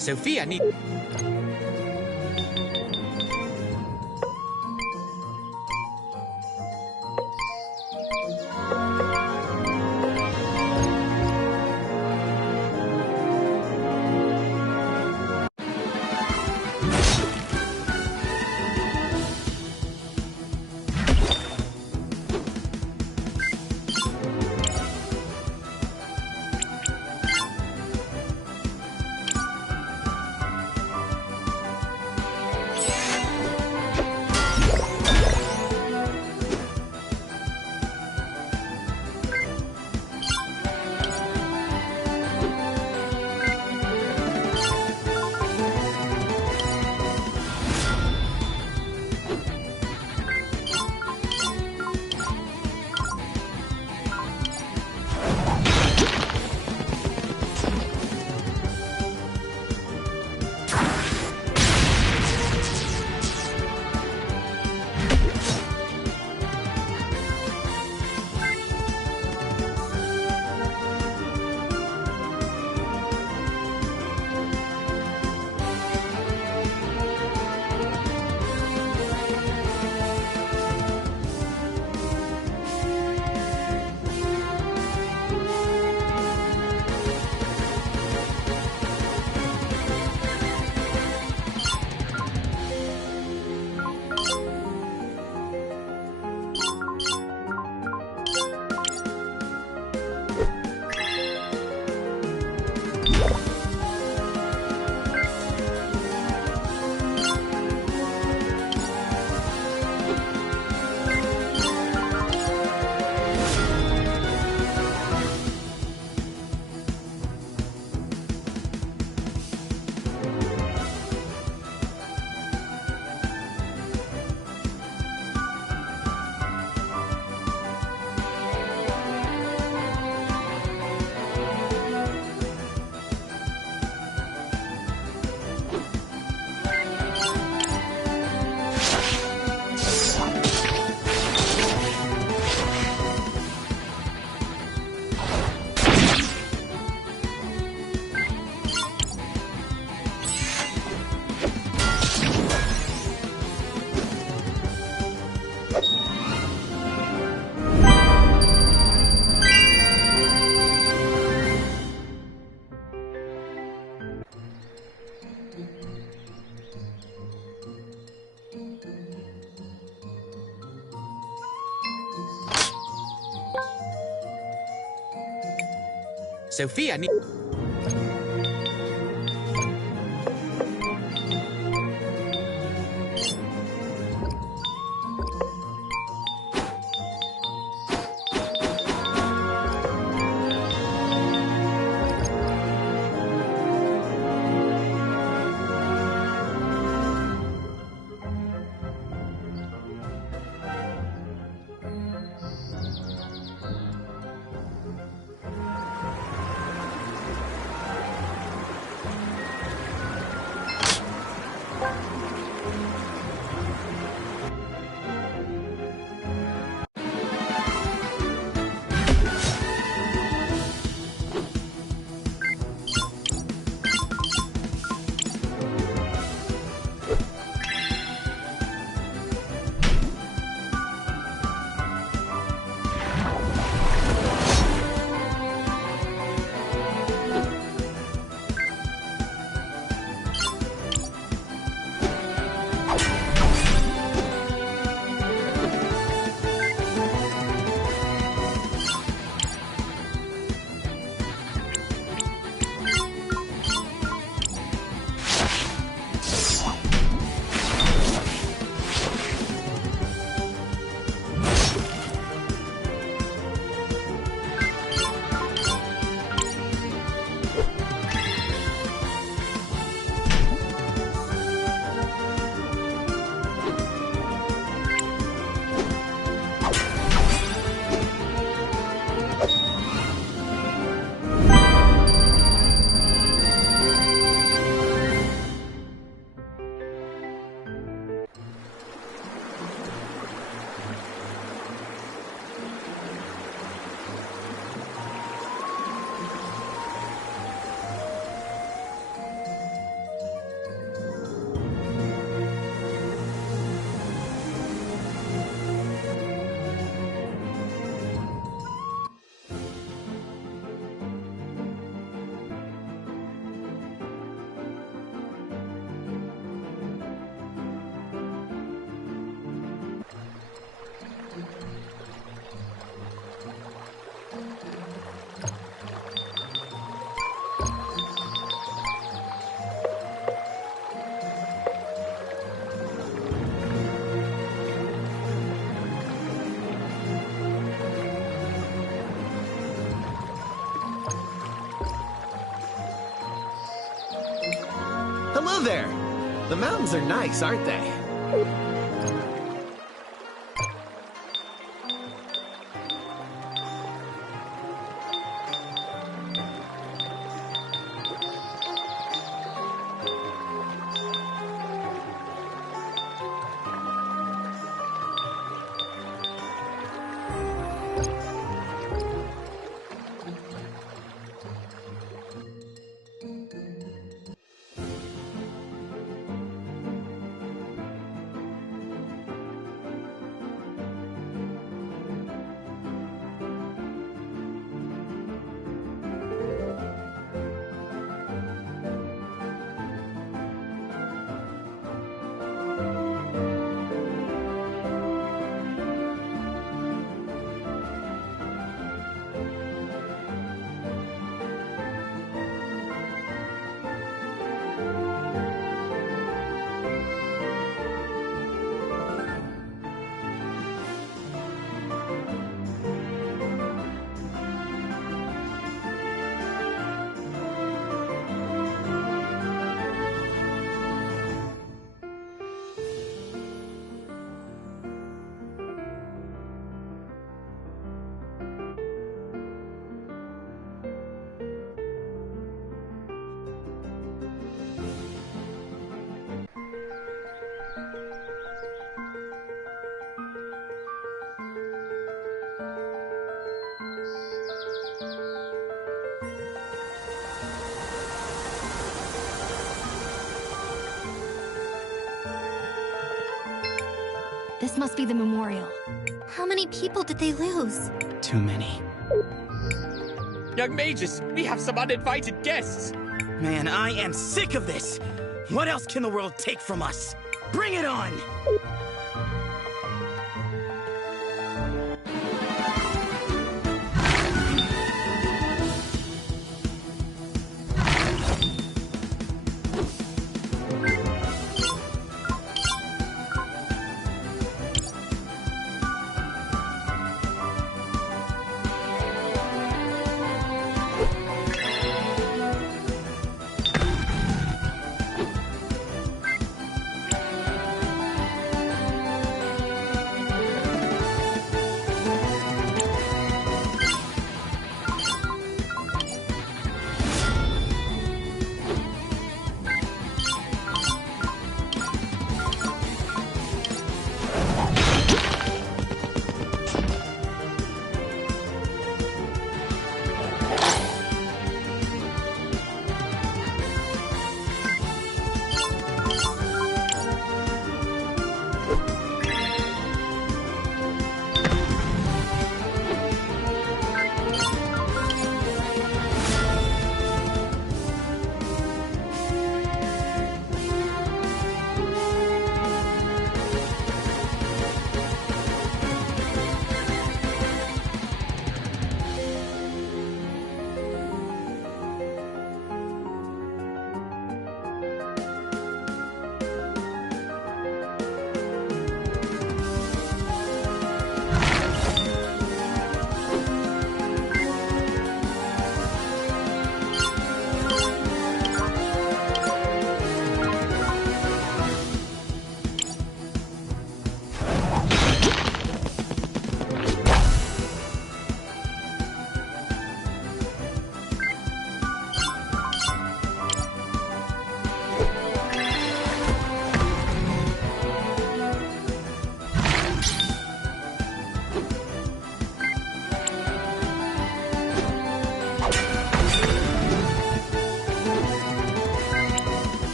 Sophia need... Sophia need... Hello there! The mountains are nice, aren't they? This must be the memorial. How many people did they lose? Too many. Young mages, we have some uninvited guests. Man, I am sick of this! What else can the world take from us? Bring it on!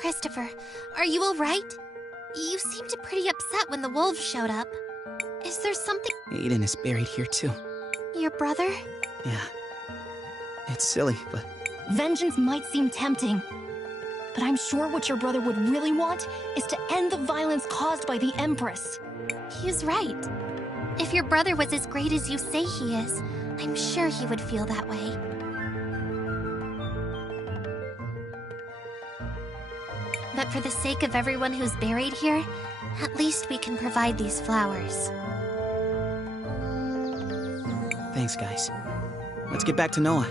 Christopher, are you alright? You seemed pretty upset when the wolves showed up. Is there something— Aiden is buried here too. Your brother? Yeah. It's silly, but Vengeance might seem tempting, but I'm sure what your brother would really want is to end the violence caused by the Empress. He's right. If your brother was as great as you say he is, I'm sure he would feel that way. But for the sake of everyone who's buried here, at least we can provide these flowers. Thanks, guys. Let's get back to Noah.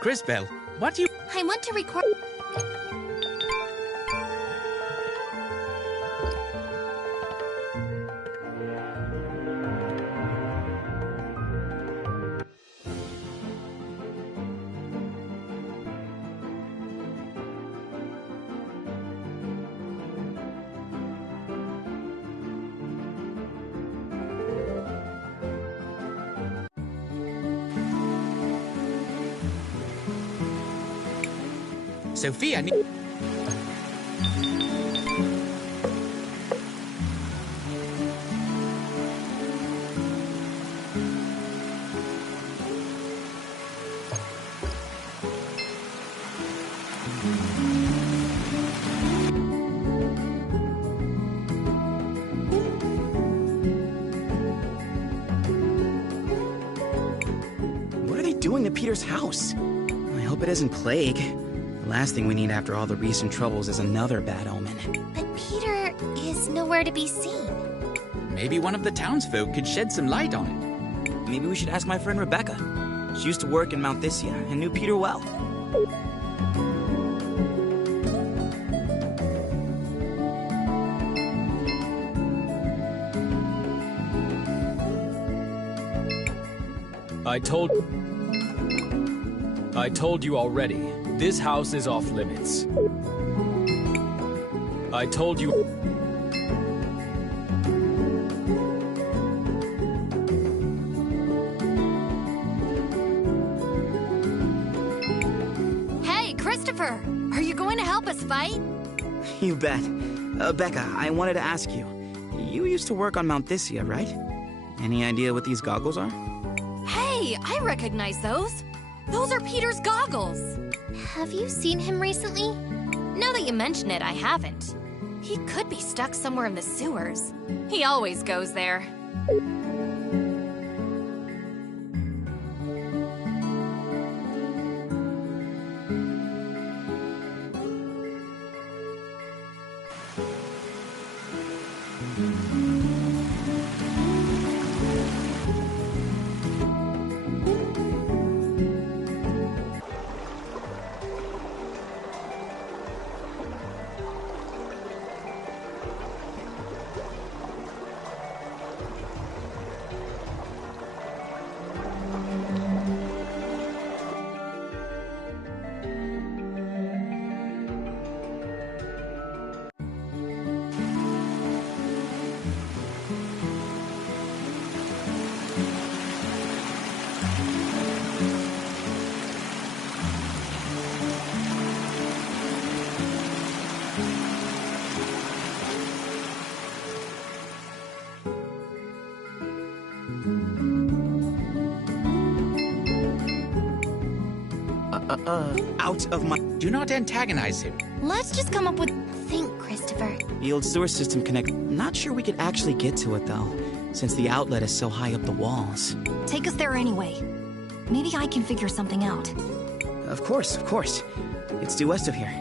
Crisbell, what do you... I want to record... Sophia... What are they doing to Peter's house? I hope it isn't plague. The last thing we need after all the recent troubles is another bad omen. But Peter is nowhere to be seen. Maybe one of the townsfolk could shed some light on it. Maybe we should ask my friend Rebecca. She used to work in Mount Thysia and knew Peter well. I told you already. This house is off limits. I told you... Hey, Christopher! Are you going to help us fight? You bet. Becca, I wanted to ask you. You used to work on Mount Thysia, right? Any idea what these goggles are? Hey, I recognize those. Those are Peter's goggles. Have you seen him recently? Now that you mention it, I haven't. He could be stuck somewhere in the sewers. He always goes there. Out of my... Do not antagonize him. Let's just come up with... Think, Christopher. The old sewer system connect... Not sure we could actually get to it, though, since the outlet is so high up the walls. Take us there anyway. Maybe I can figure something out. Of course, of course. It's due west of here.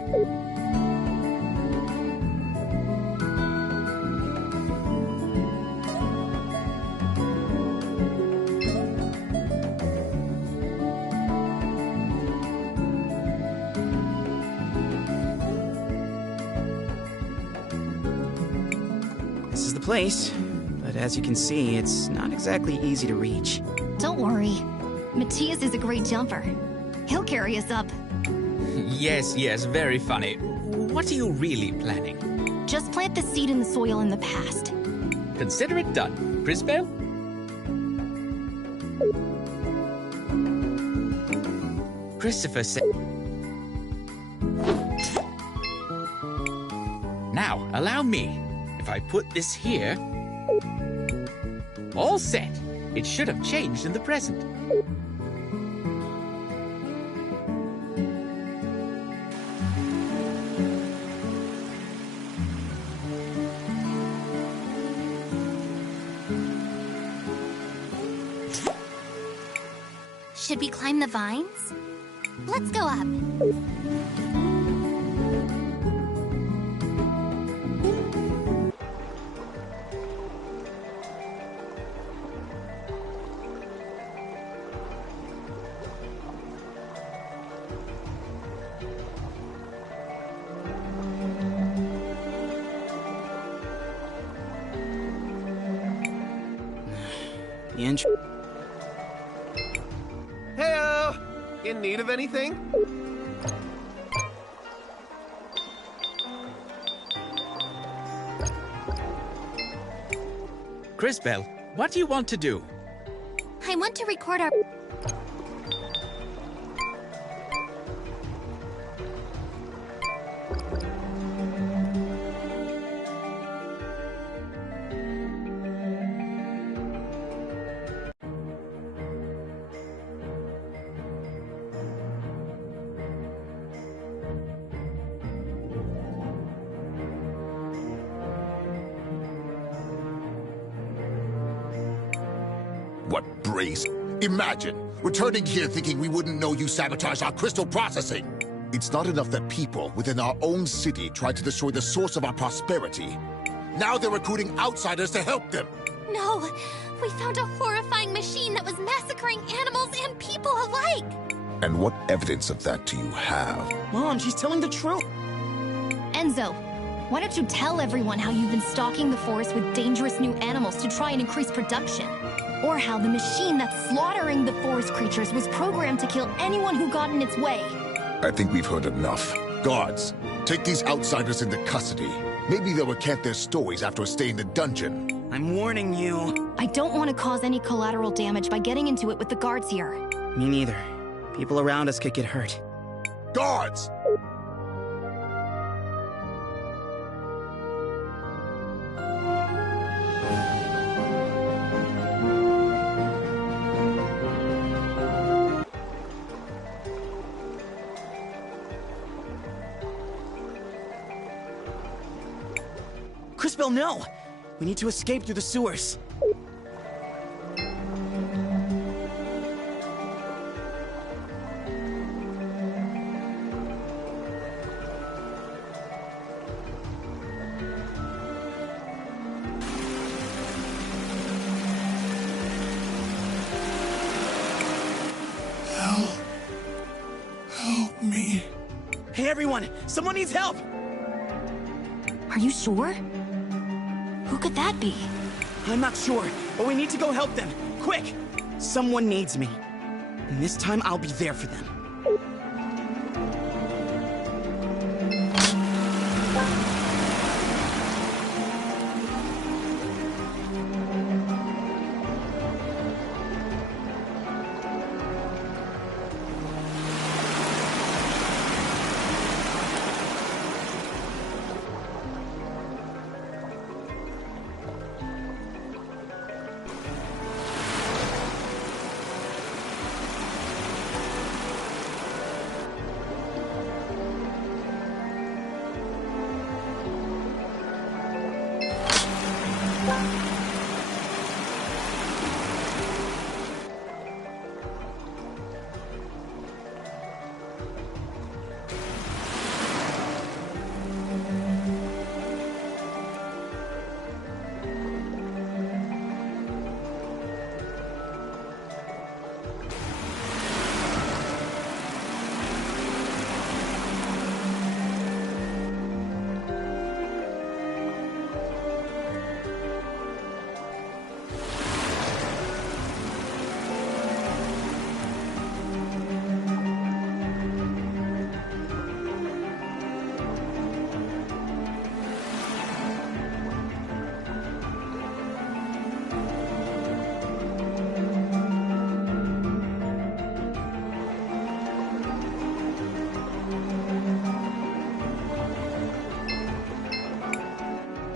This is the place, but as you can see, it's not exactly easy to reach. Don't worry. Matthias is a great jumper. He'll carry us up. Yes, yes, very funny. What are you really planning? Just plant the seed in the soil in the past. Consider it done. Crisbell? Christopher said... Now, allow me. If I put this here... All set. It should have changed in the present. Should we climb the vines? Let's go up. The entrance... Heyo! In need of anything? Crisbell, what do you want to do? I want to record our... What brace? Imagine, returning here thinking we wouldn't know you sabotaged our crystal processing. It's not enough that people within our own city tried to destroy the source of our prosperity. Now they're recruiting outsiders to help them. No! We found a horrifying machine that was massacring animals and people alike! And what evidence of that do you have? Mom, she's telling the truth. Enzo, why don't you tell everyone how you've been stalking the forest with dangerous new animals to try and increase production? Or how the machine that's slaughtering the forest creatures was programmed to kill anyone who got in its way. I think we've heard enough. Guards, take these outsiders into custody. Maybe they'll recant their stories after a stay in the dungeon. I'm warning you. I don't want to cause any collateral damage by getting into it with the guards here. Me neither. People around us could get hurt. Guards! Crisbell, no! We need to escape through the sewers. Help me. Hey everyone, someone needs help! Are you sure? Who could that be? I'm not sure, but we need to go help them. Quick! Someone needs me. And this time I'll be there for them.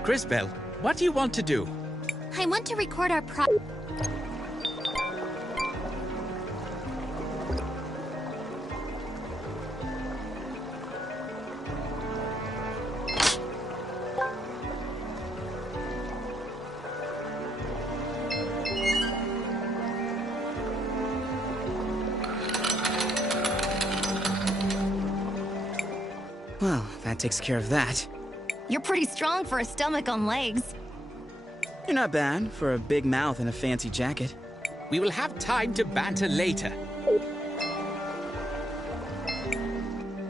Crisbell, what do you want to do? I want to record our Well, that takes care of that. You're pretty strong for a stomach on legs. You're not bad for a big mouth and a fancy jacket. We will have time to banter later.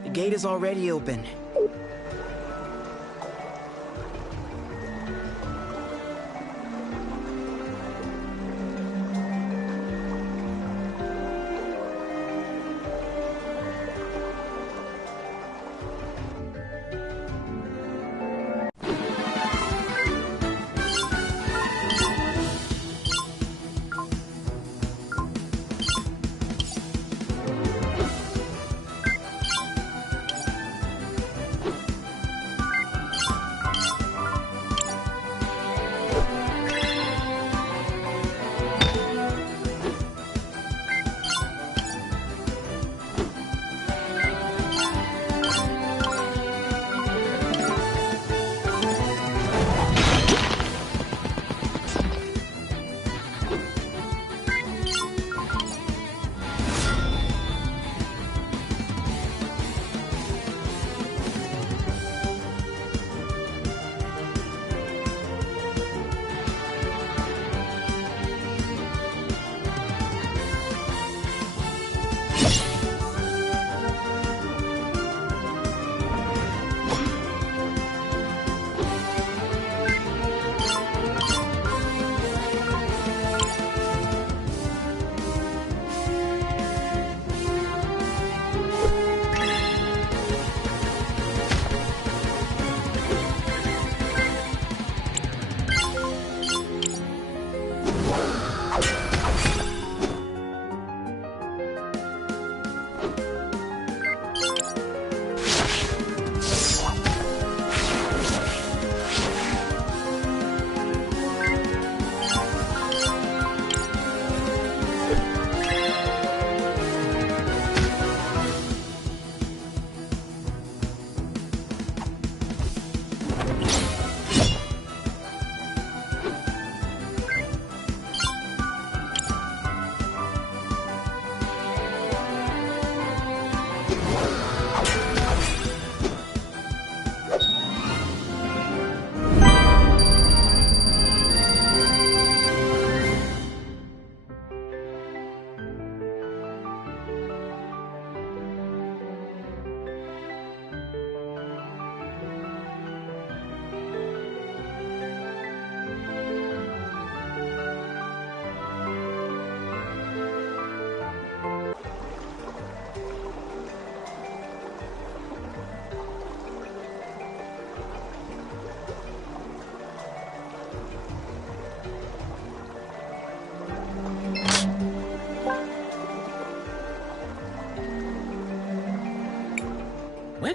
The gate is already open.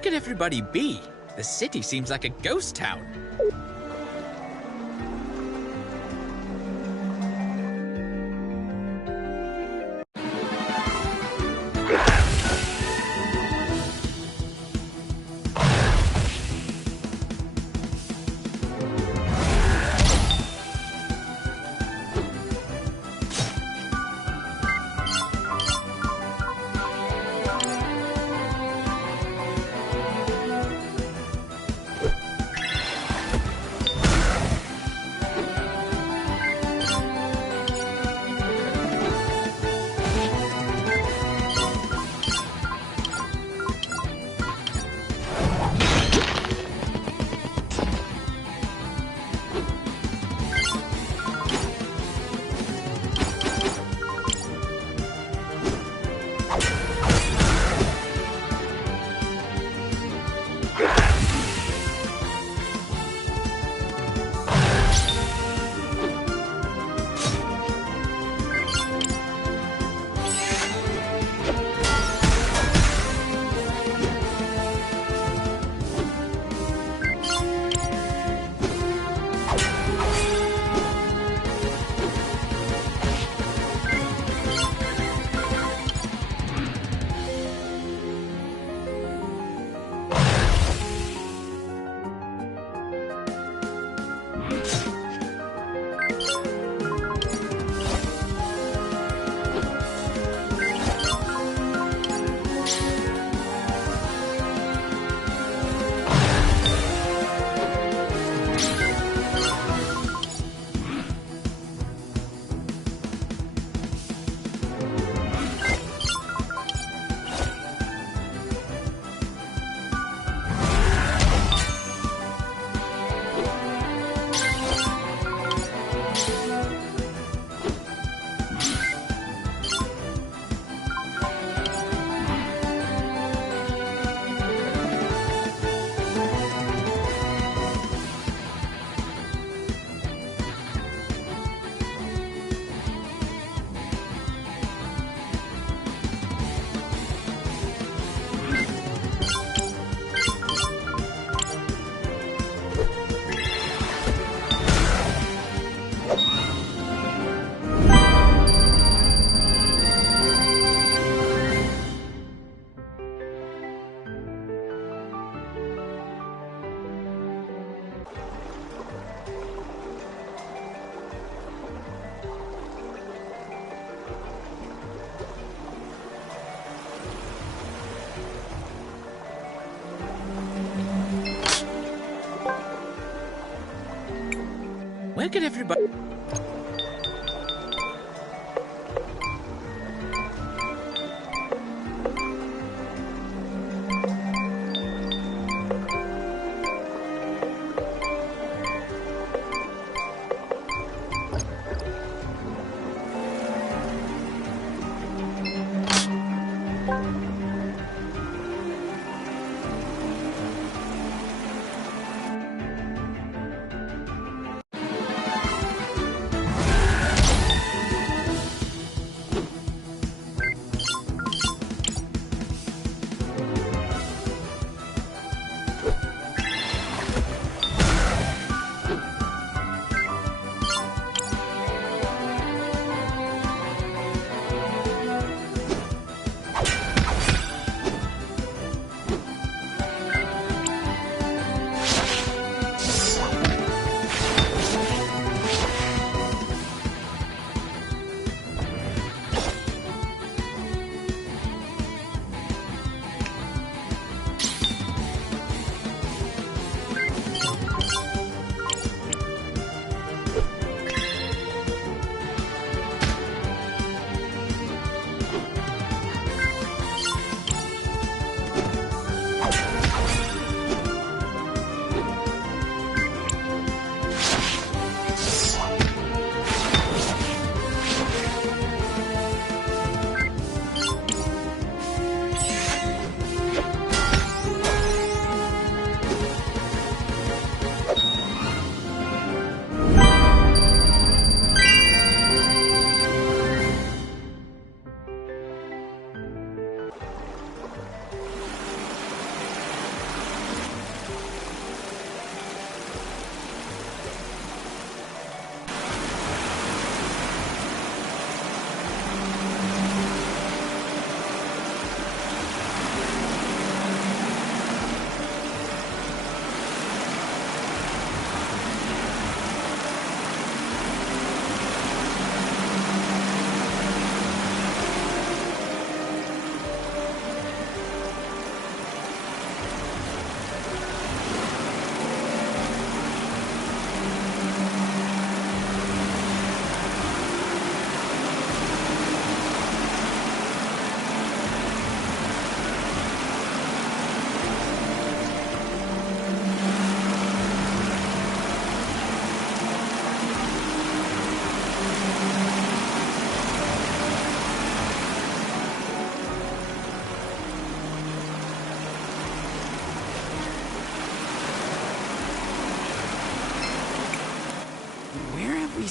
could everybody be? The city seems like a ghost town. Where could everybody...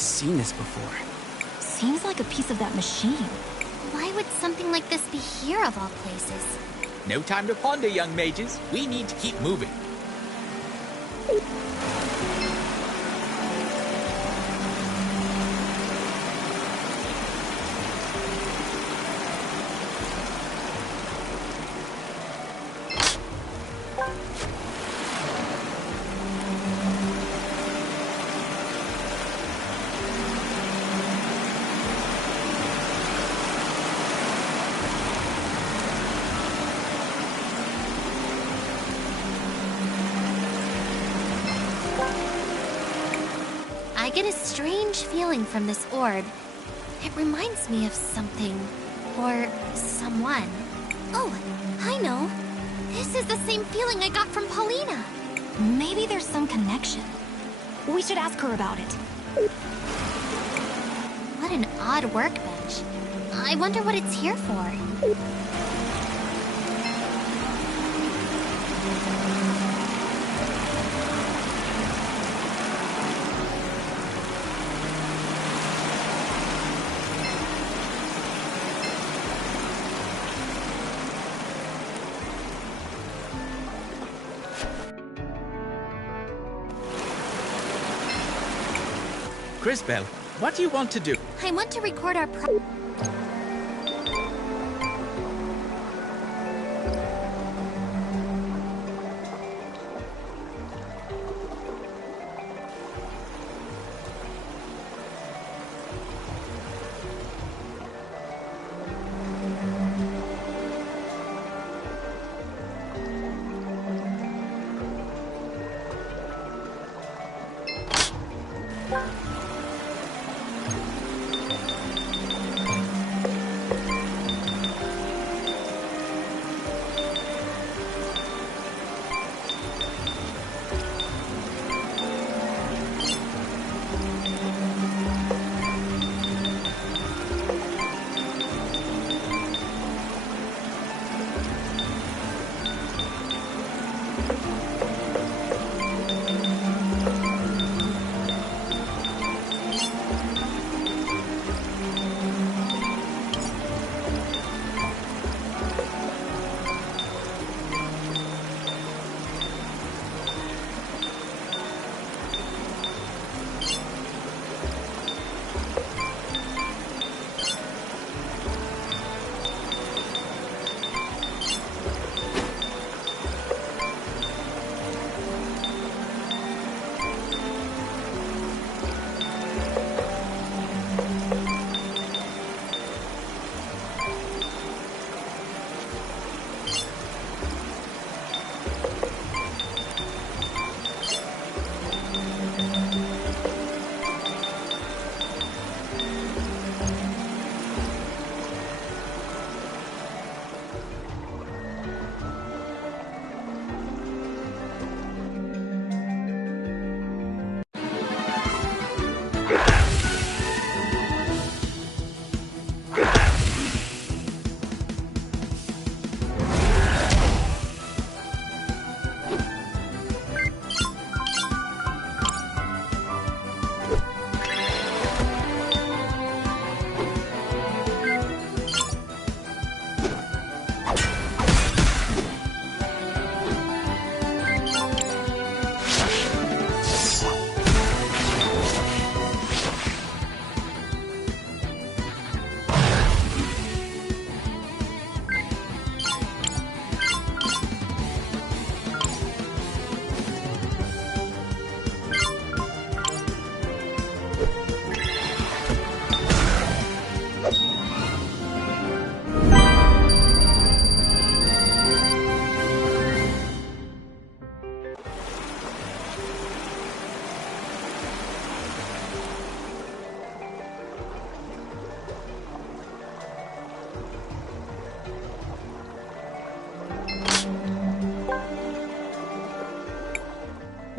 seen this before. Seems like a piece of that machine. Why would something like this be here of all places? No time to ponder, young mages. We need to keep moving. I get a strange feeling from this orb. It reminds me of something. Or someone. Oh, I know. This is the same feeling I got from Paulina. Maybe there's some connection. We should ask her about it. What an odd workbench. I wonder what it's here for. Crisbell, what do you want to do? I want to record our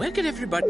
Where could everybody...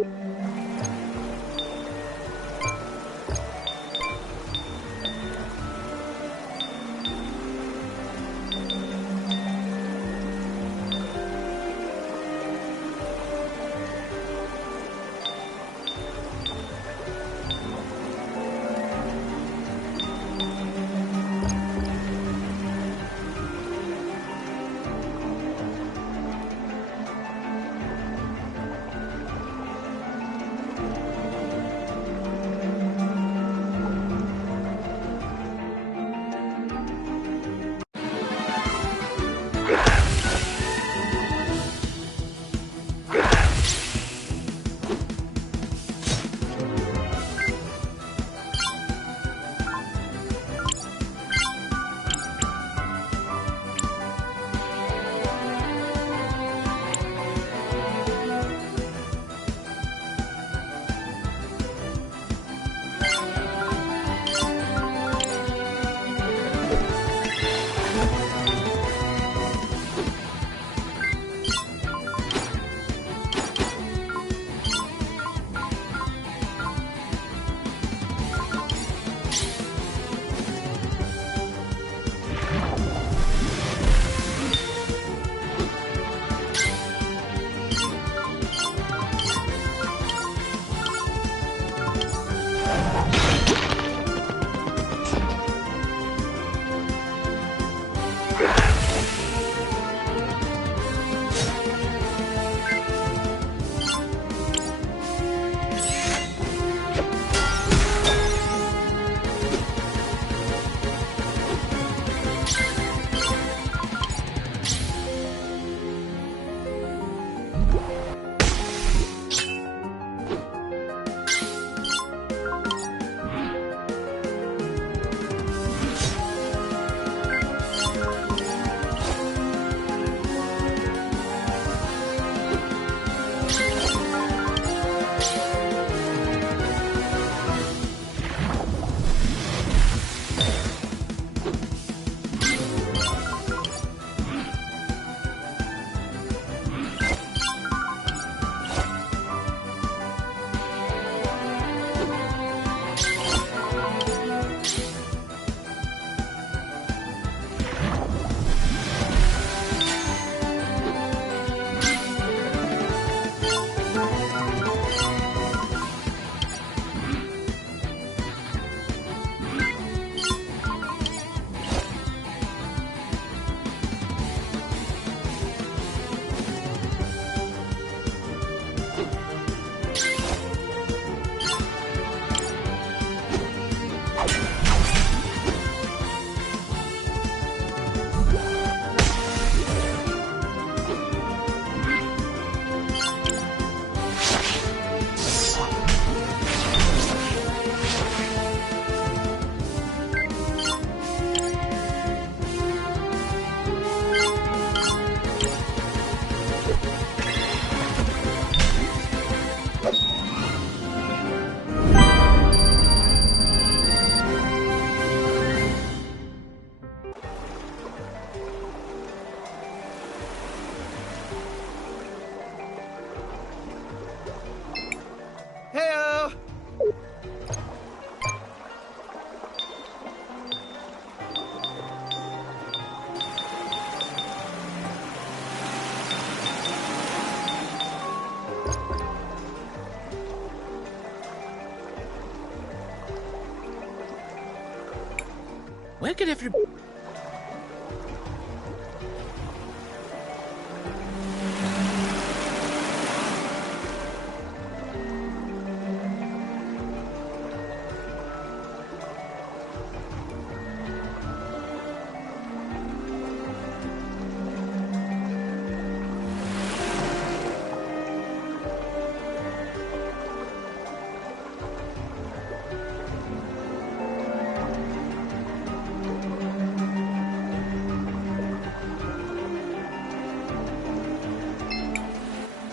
Where could everybody...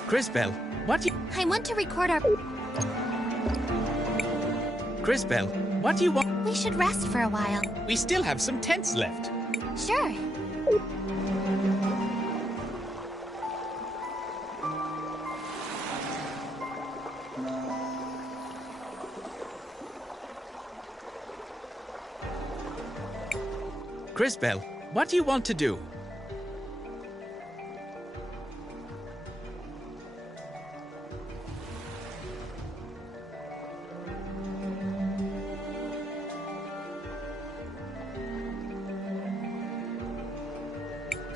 Crisbell, what do you... I want to record our... Crisbell, what do you want? We should rest for a while. We still have some tents left. Sure. Crisbell, what do you want to do?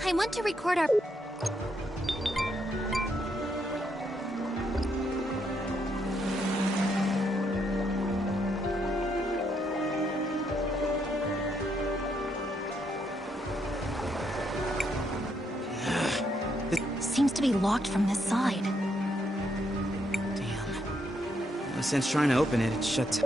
I want to record our... Seems to be locked from this side. No sense trying to open it, it's shut.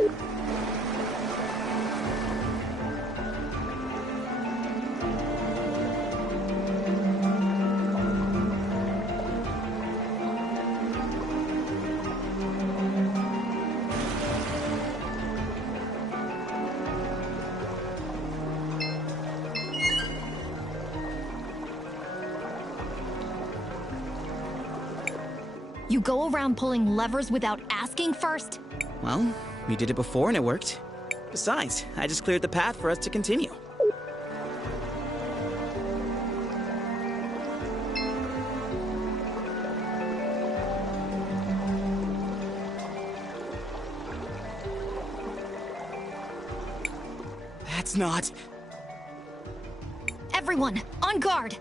You go around pulling levers without asking first? Well, we did it before and it worked. Besides, I just cleared the path for us to continue. That's not... Everyone, on guard!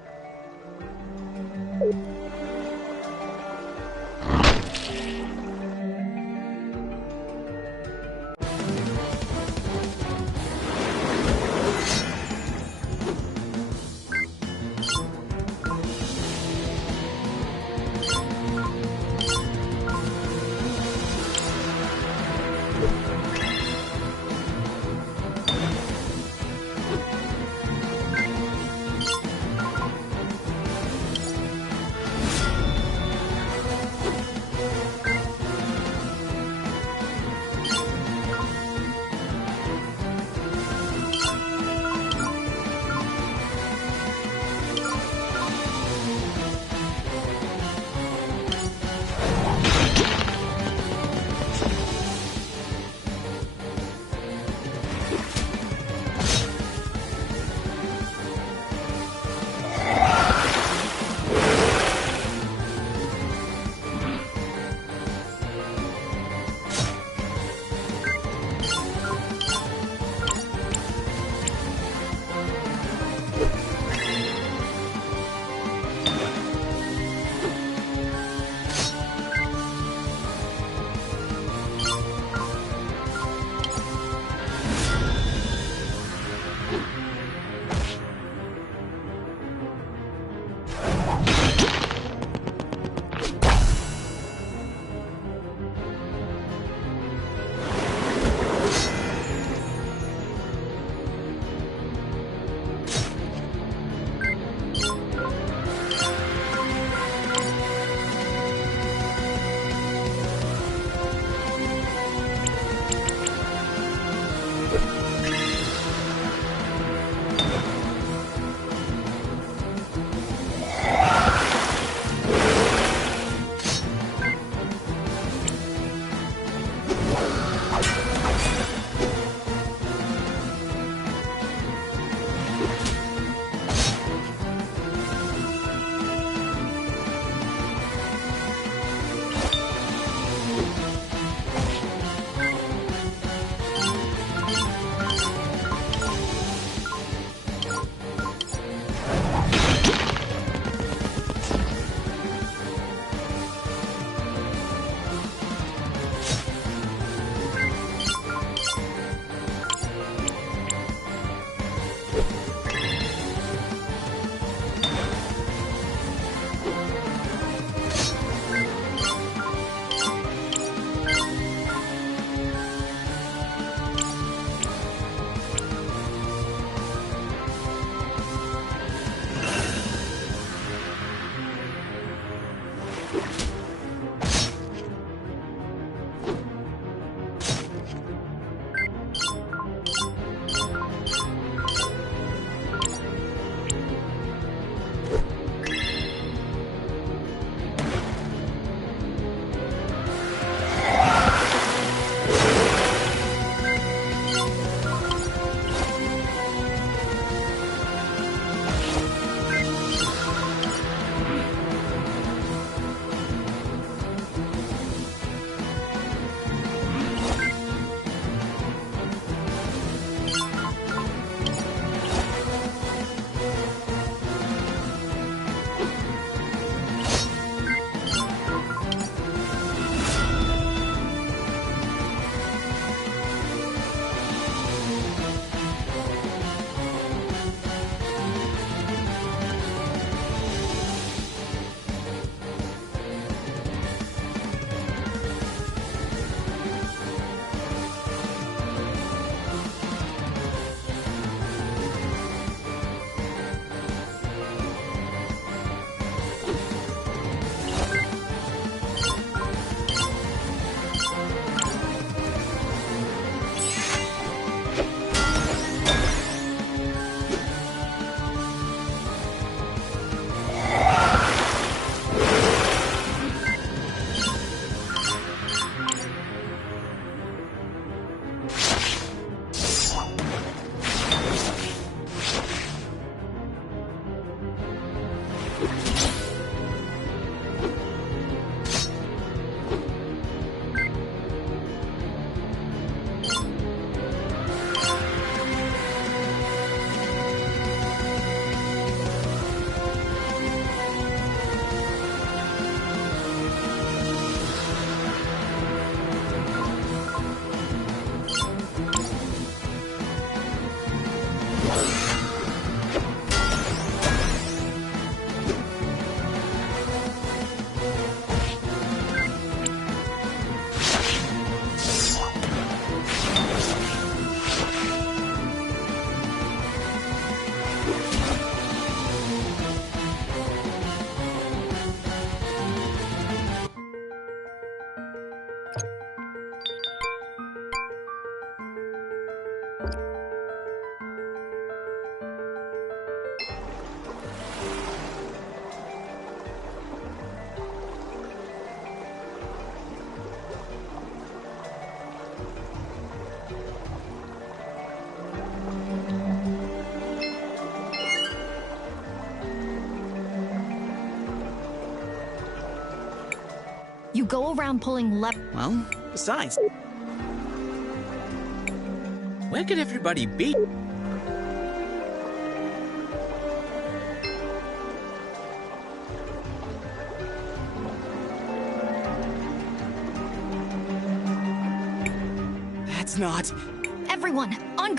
You go around pulling Well, besides... Where could everybody be? That's not... Everyone, on...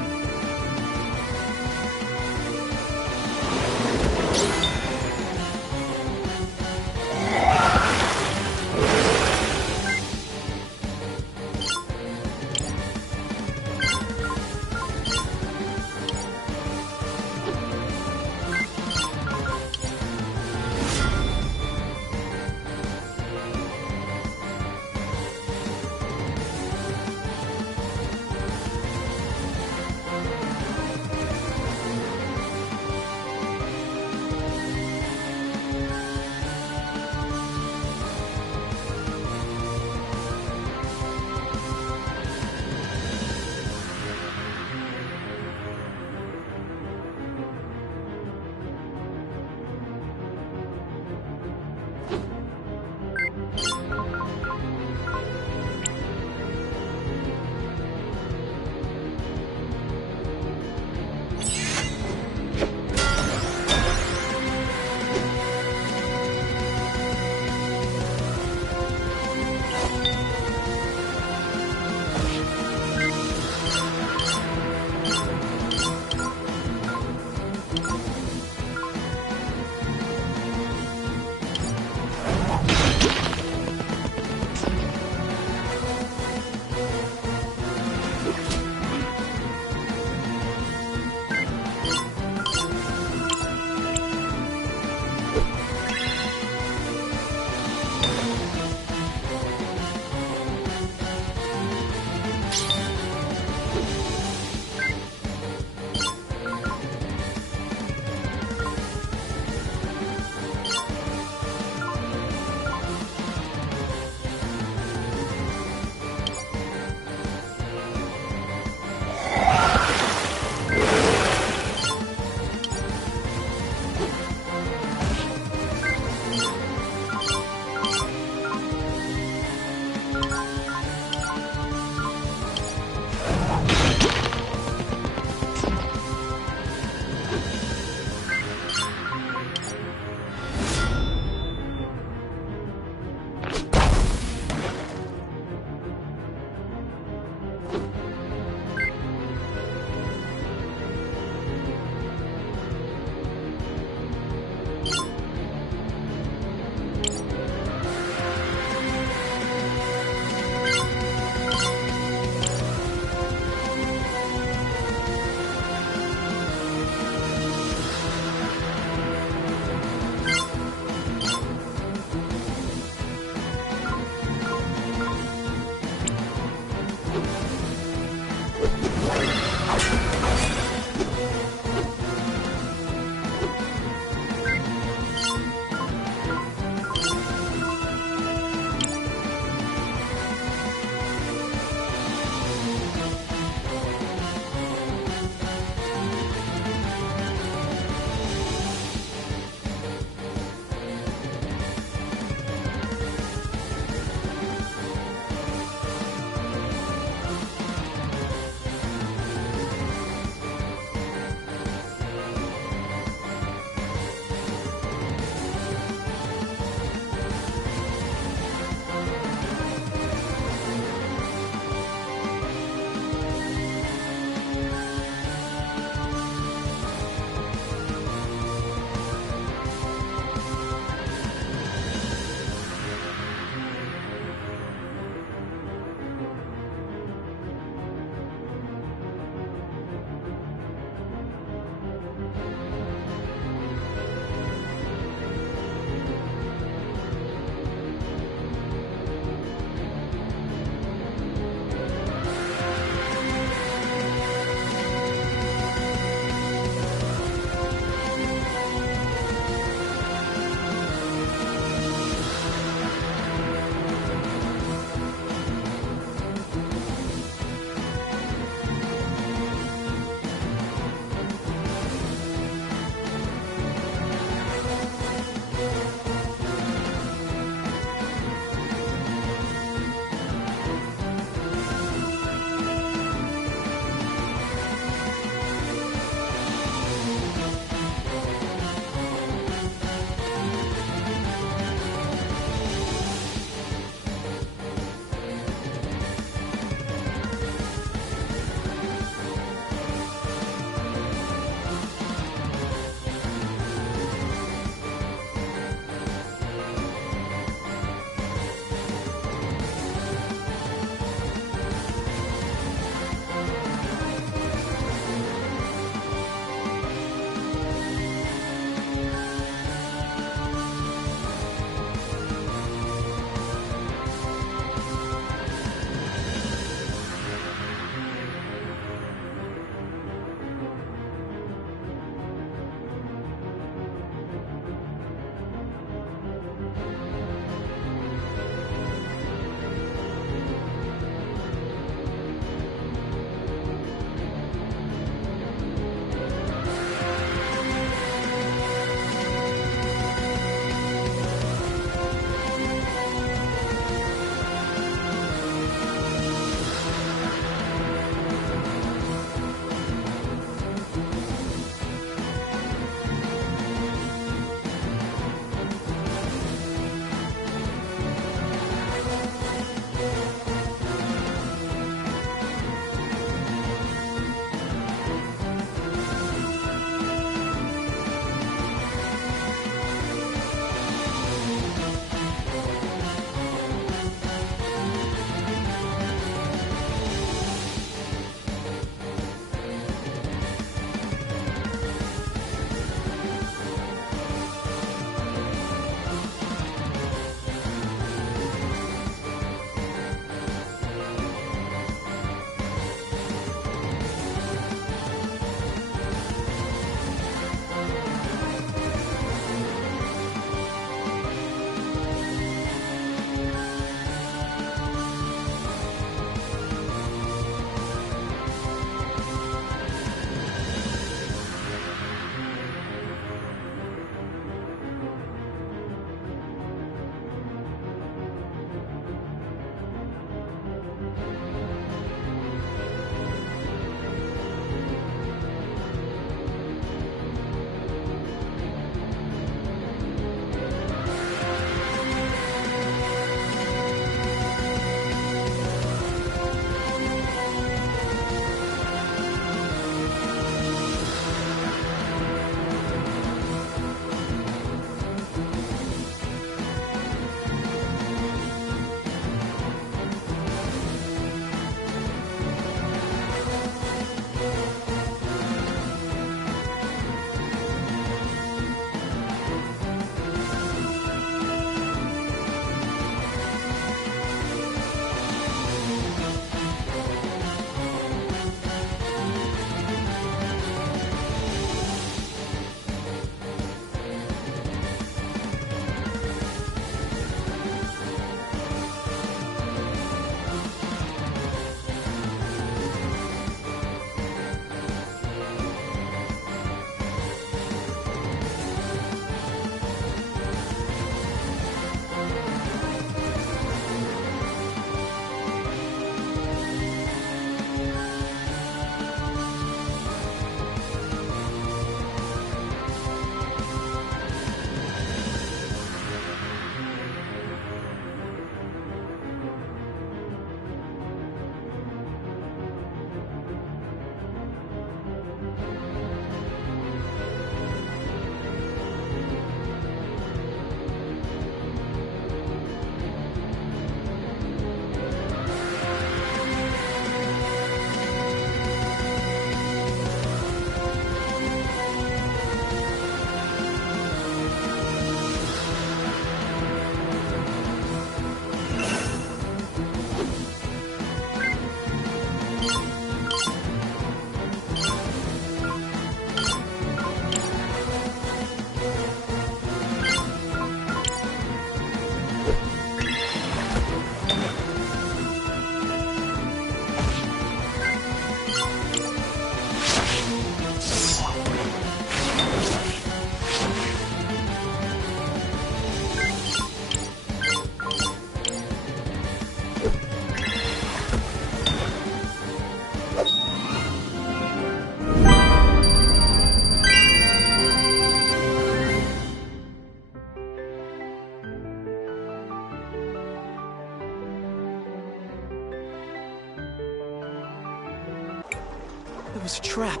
It was a trap.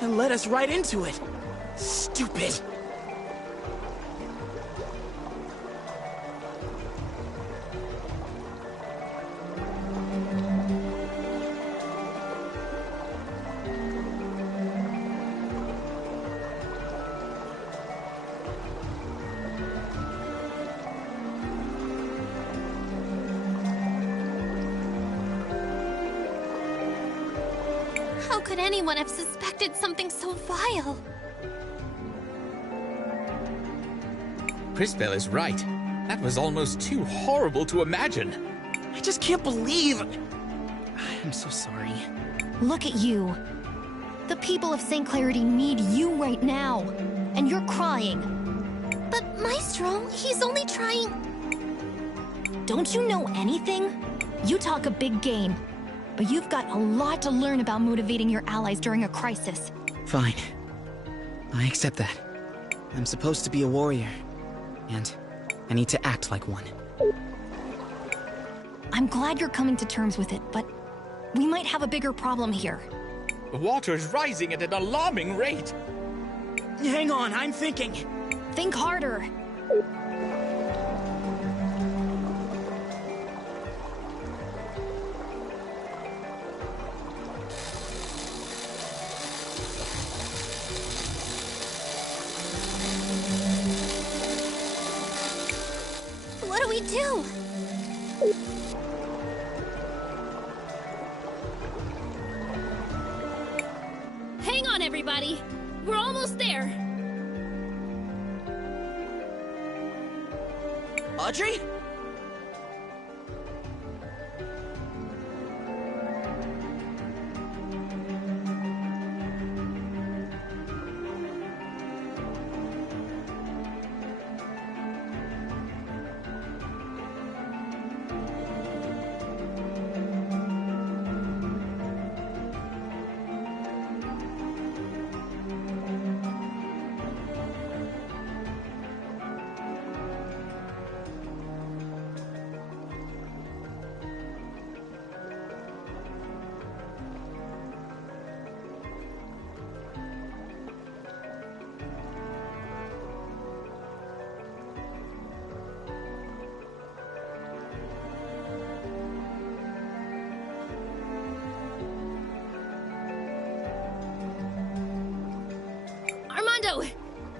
And led us right into it. Stupid. How could anyone have suspected something so vile? Crisbell is right. That was almost too horrible to imagine. I just can't believe... I'm so sorry. Look at you. The people of St. Clarity need you right now. And you're crying. But Maestro, he's only trying... Don't you know anything? You talk a big game. But you've got a lot to learn about motivating your allies during a crisis. Fine. I accept that. I'm supposed to be a warrior. And I need to act like one. I'm glad you're coming to terms with it, but we might have a bigger problem here. The water's rising at an alarming rate. Hang on, I'm thinking. Think harder. What do we do? Hang on, everybody. We're almost there. Audrey? Armando,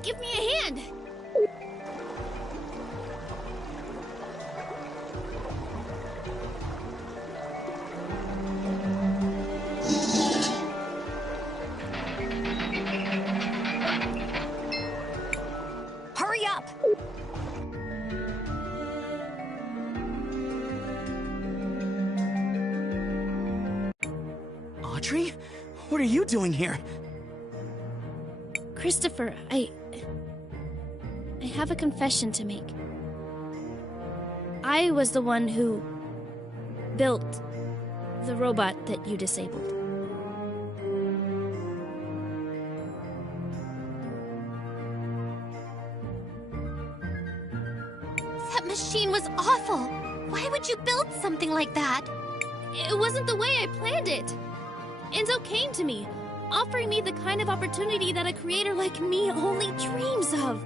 give me a hand. Hurry up! Audrey? What are you doing here? Christopher, I have a confession to make. I was the one who built the robot that you disabled. That machine was awful. Why would you build something like that? It wasn't the way I planned it. Enzo came to me, offering me the kind of opportunity that a creator like me only dreams of.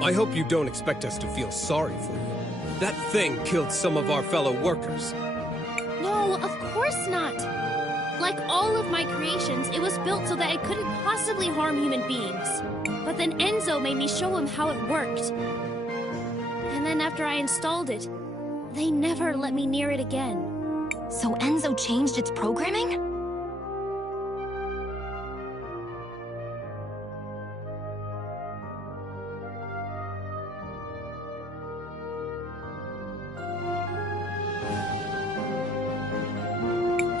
I hope you don't expect us to feel sorry for you. That thing killed some of our fellow workers. No, of course not. Like all of my creations, it was built so that it couldn't possibly harm human beings. But then Enzo made me show him how it worked. And then after I installed it, they never let me near it again. So Enzo changed its programming?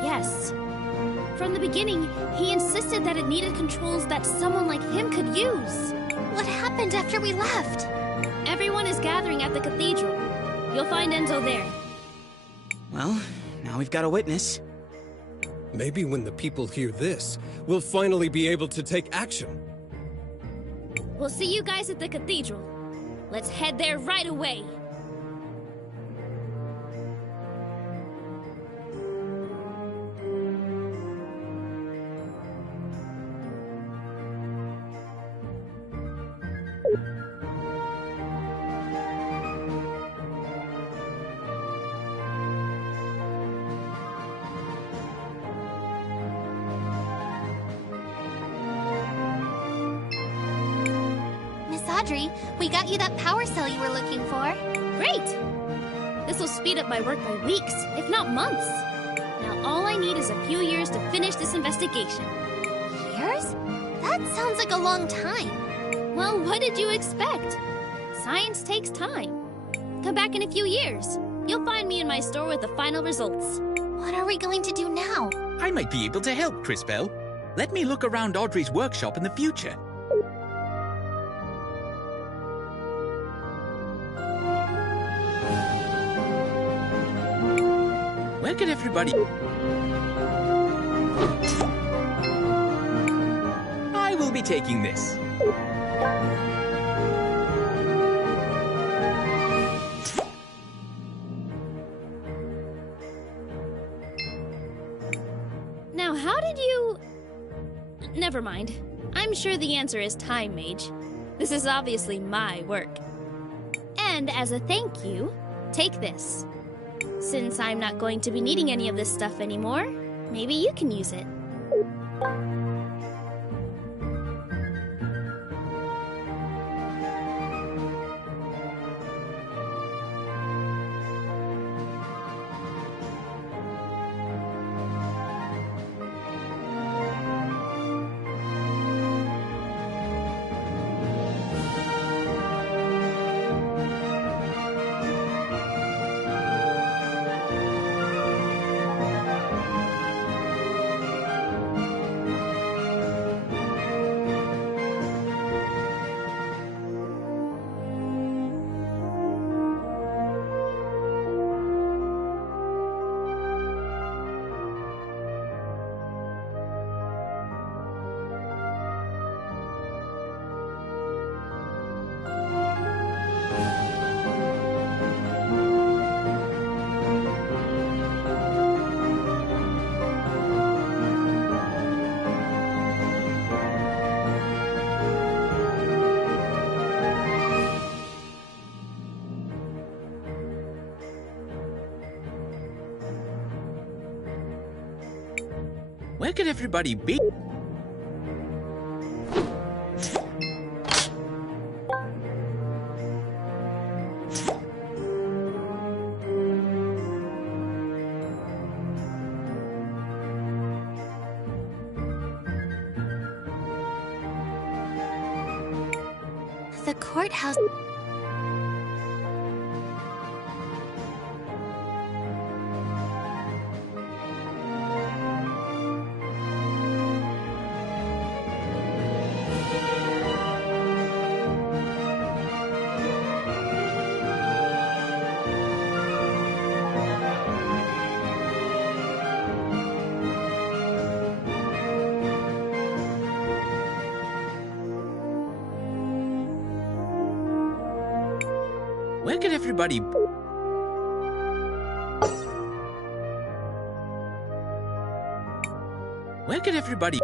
Yes. From the beginning, he insisted that it needed controls that someone like him could use. What happened after we left? Everyone is gathering at the cathedral. You'll find Enzo there. Well, now we've got a witness. Maybe when the people hear this, we'll finally be able to take action. We'll see you guys at the cathedral. Let's head there right away. Audrey, we got you that power cell you were looking for. Great! This will speed up my work by weeks, if not months. Now all I need is a few years to finish this investigation. Years? That sounds like a long time. Well, what did you expect? Science takes time. Come back in a few years. You'll find me in my store with the final results. What are we going to do now? I might be able to help, Crisbell. Let me look around Audrey's workshop in the future. Where could everybody... I will be taking this. Now, how did you... Never mind. I'm sure the answer is Time Mage. This is obviously my work. And as a thank you, take this. Since I'm not going to be needing any of this stuff anymore, maybe you can use it. Where could everybody be? The courthouse... Where could everybody... Where could everybody...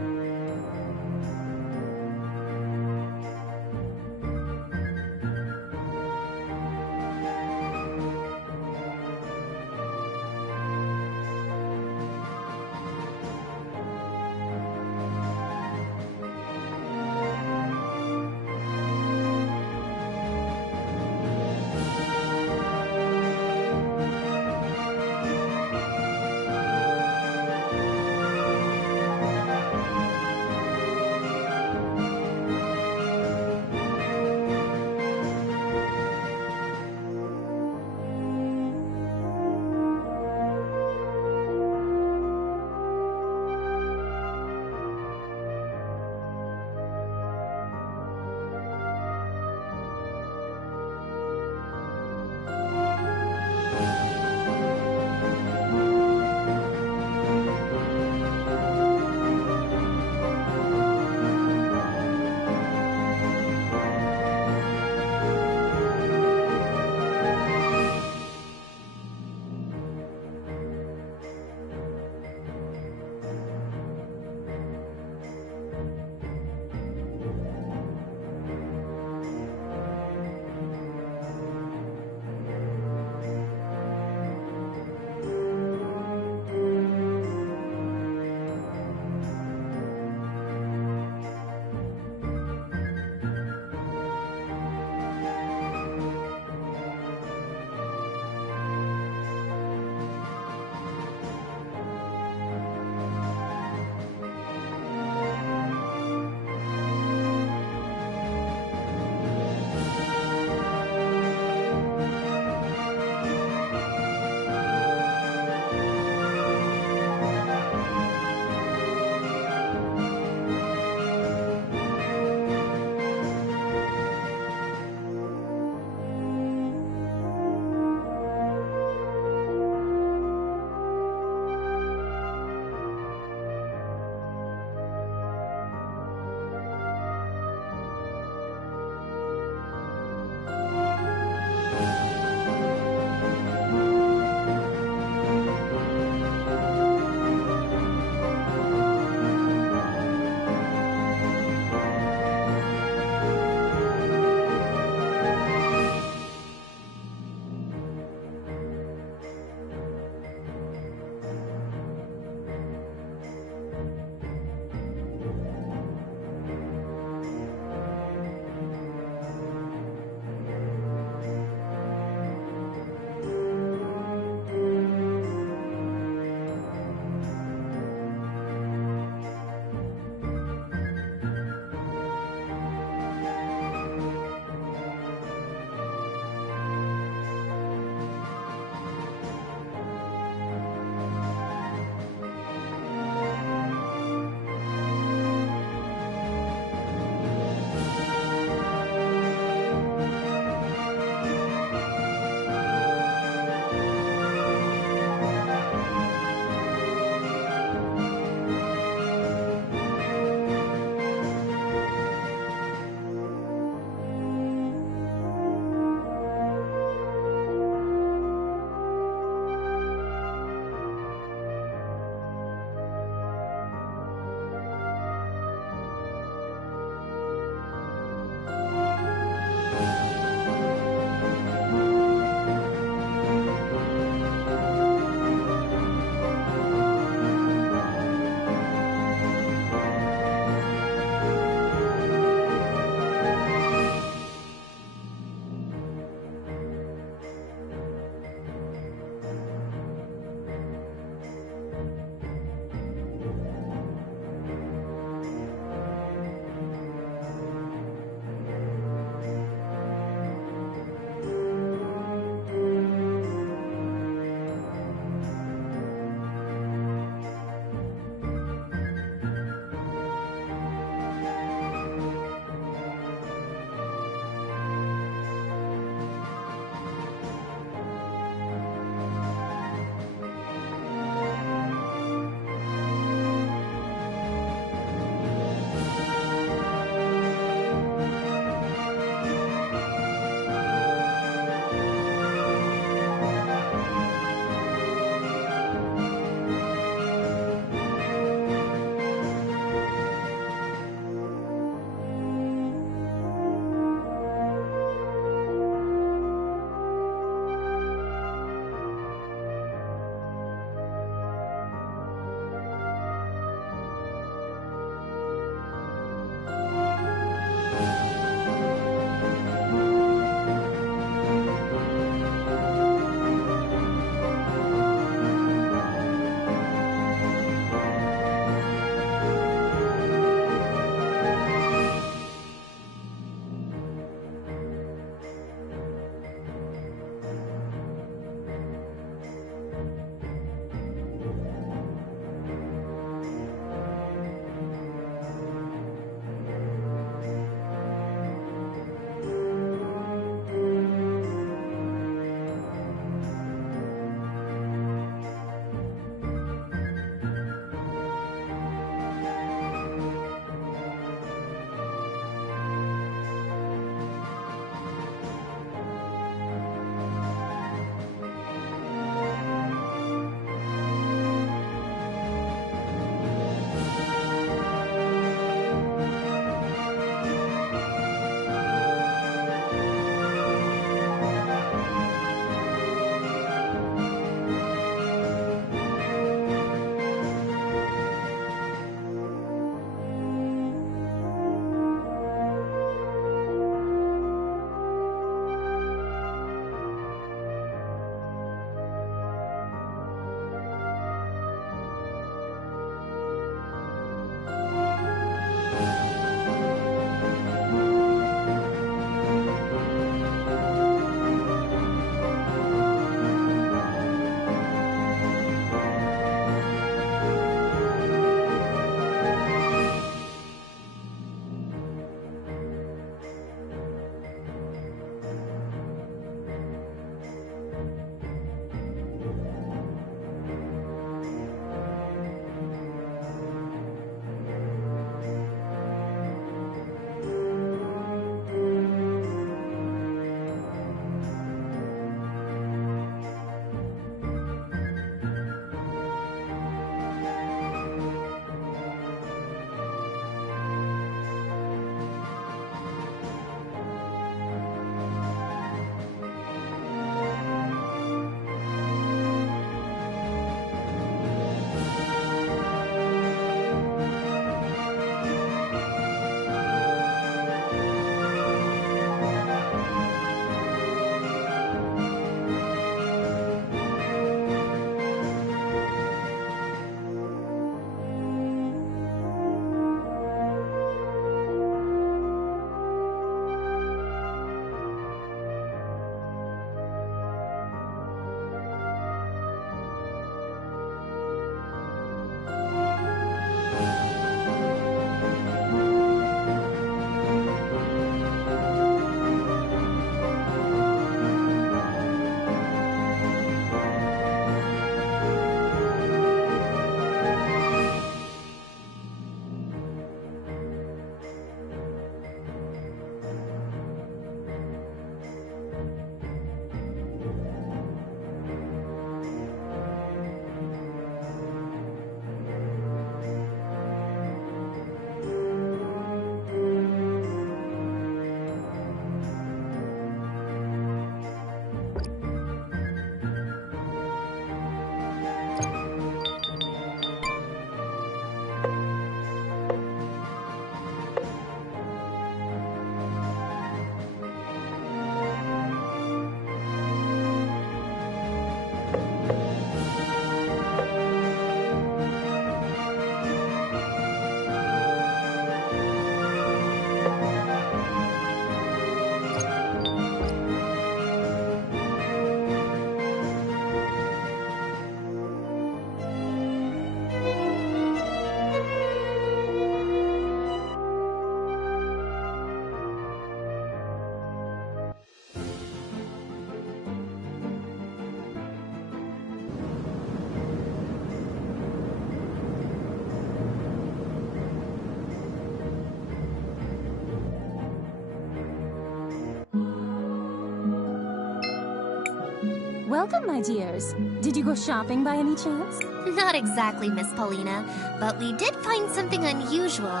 Welcome, my dears. Did you go shopping by any chance? Not exactly, Miss Paulina, but we did find something unusual.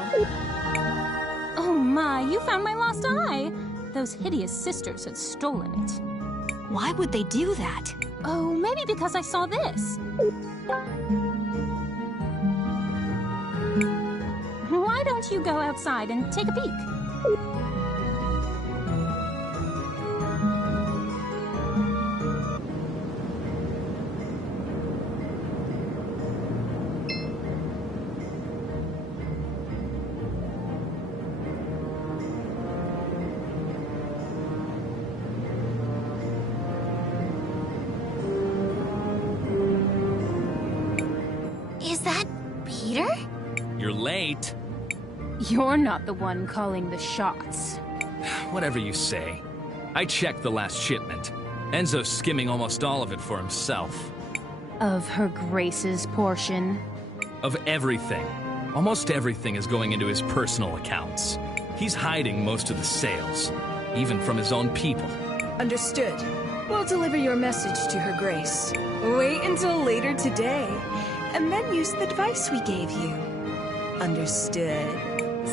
Oh my, you found my lost eye! Those hideous sisters had stolen it. Why would they do that? Oh, maybe because I saw this. Why don't you go outside and take a peek? Is that Peter? You're late. You're not the one calling the shots. Whatever you say. I checked the last shipment. Enzo's skimming almost all of it for himself. Of Her Grace's portion. Of everything. Almost everything is going into his personal accounts. He's hiding most of the sales, even from his own people. Understood. We'll deliver your message to Her Grace. Wait until later today, and then use the device we gave you. Understood.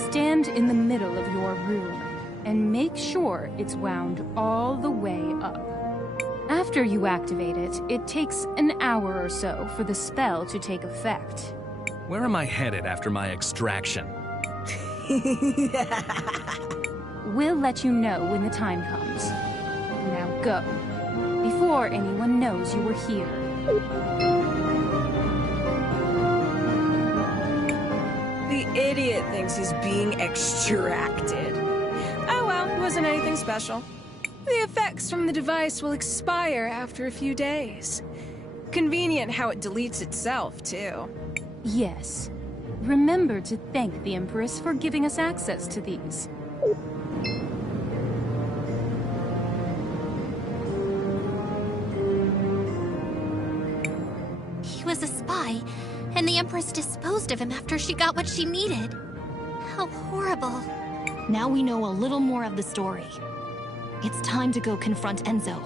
Stand in the middle of your room and make sure it's wound all the way up. After you activate it, it takes an hour or so for the spell to take effect. Where am I headed after my extraction? We'll let you know when the time comes. Now go, before anyone knows you were here. The idiot thinks he's being extracted. Oh well, it wasn't anything special. The effects from the device will expire after a few days. Convenient how it deletes itself, too. Yes. Remember to thank the Empress for giving us access to these. He was a spy, and the Empress disposed of him after she got what she needed. How horrible. Now we know a little more of the story. It's time to go confront Enzo.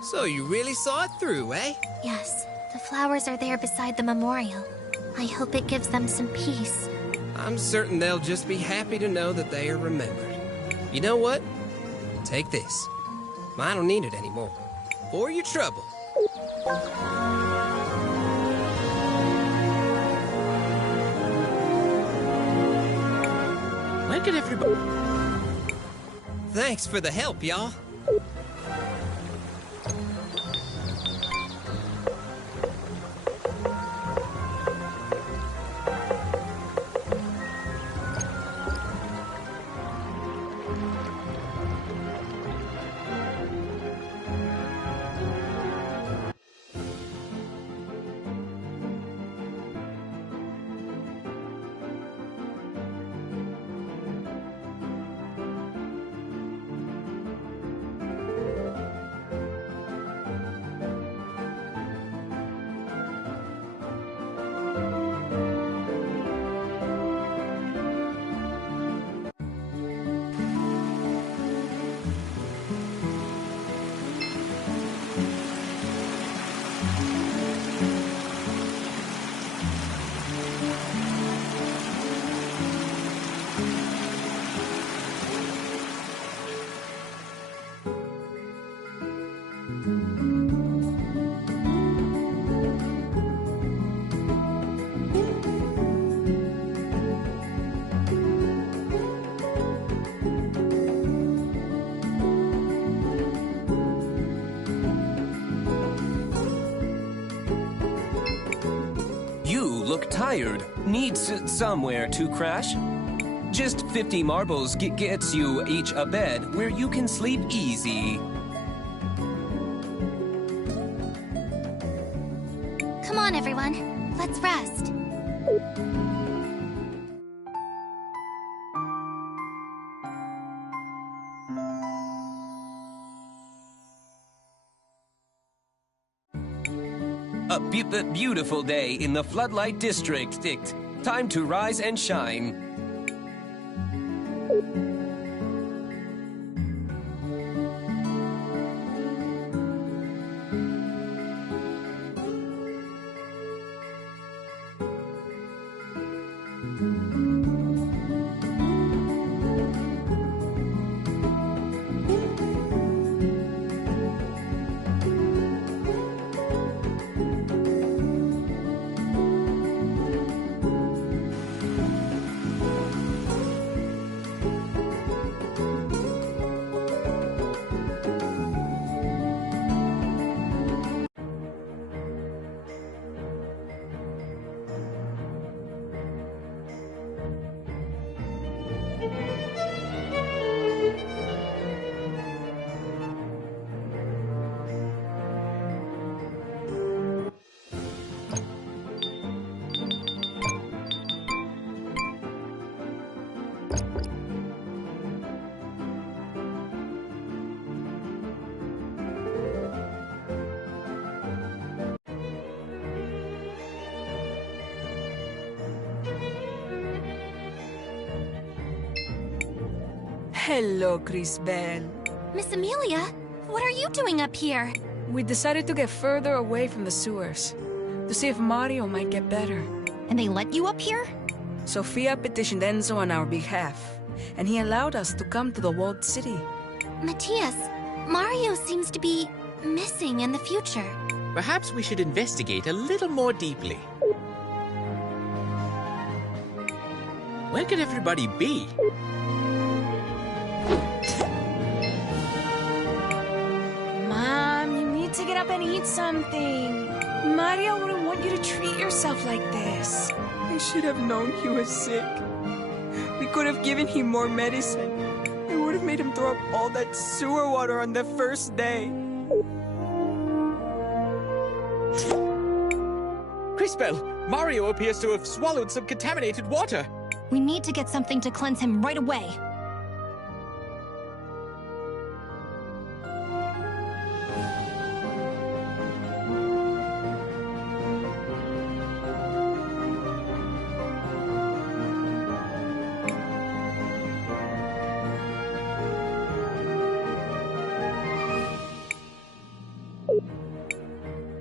So you really saw it through, eh? Yes, the flowers are there beside the memorial. I hope it gives them some peace. I'm certain they'll just be happy to know that they are remembered. You know what? Take this. I don't need it anymore. For your trouble. Where could everybody... Thanks for the help, y'all. Look tired. Needs somewhere to crash? Just 50 marbles gets you each a bed where you can sleep easy. Come on, everyone. Let's rest. A beautiful day in the Floodlight District. Time to rise and shine. Hello, Cris Belle. Miss Amelia, what are you doing up here? We decided to get further away from the sewers to see if Mario might get better. And they let you up here? Sophia petitioned Enzo on our behalf, and he allowed us to come to the walled city. Matthias, Mario seems to be missing in the future. Perhaps we should investigate a little more deeply. Where could everybody be? Mom, you need to get up and eat something. Mario wouldn't want you to treat yourself like this. I should have known he was sick. We could have given him more medicine. It would have made him throw up all that sewer water on the first day. Crisbel, Mario appears to have swallowed some contaminated water. We need to get something to cleanse him right away.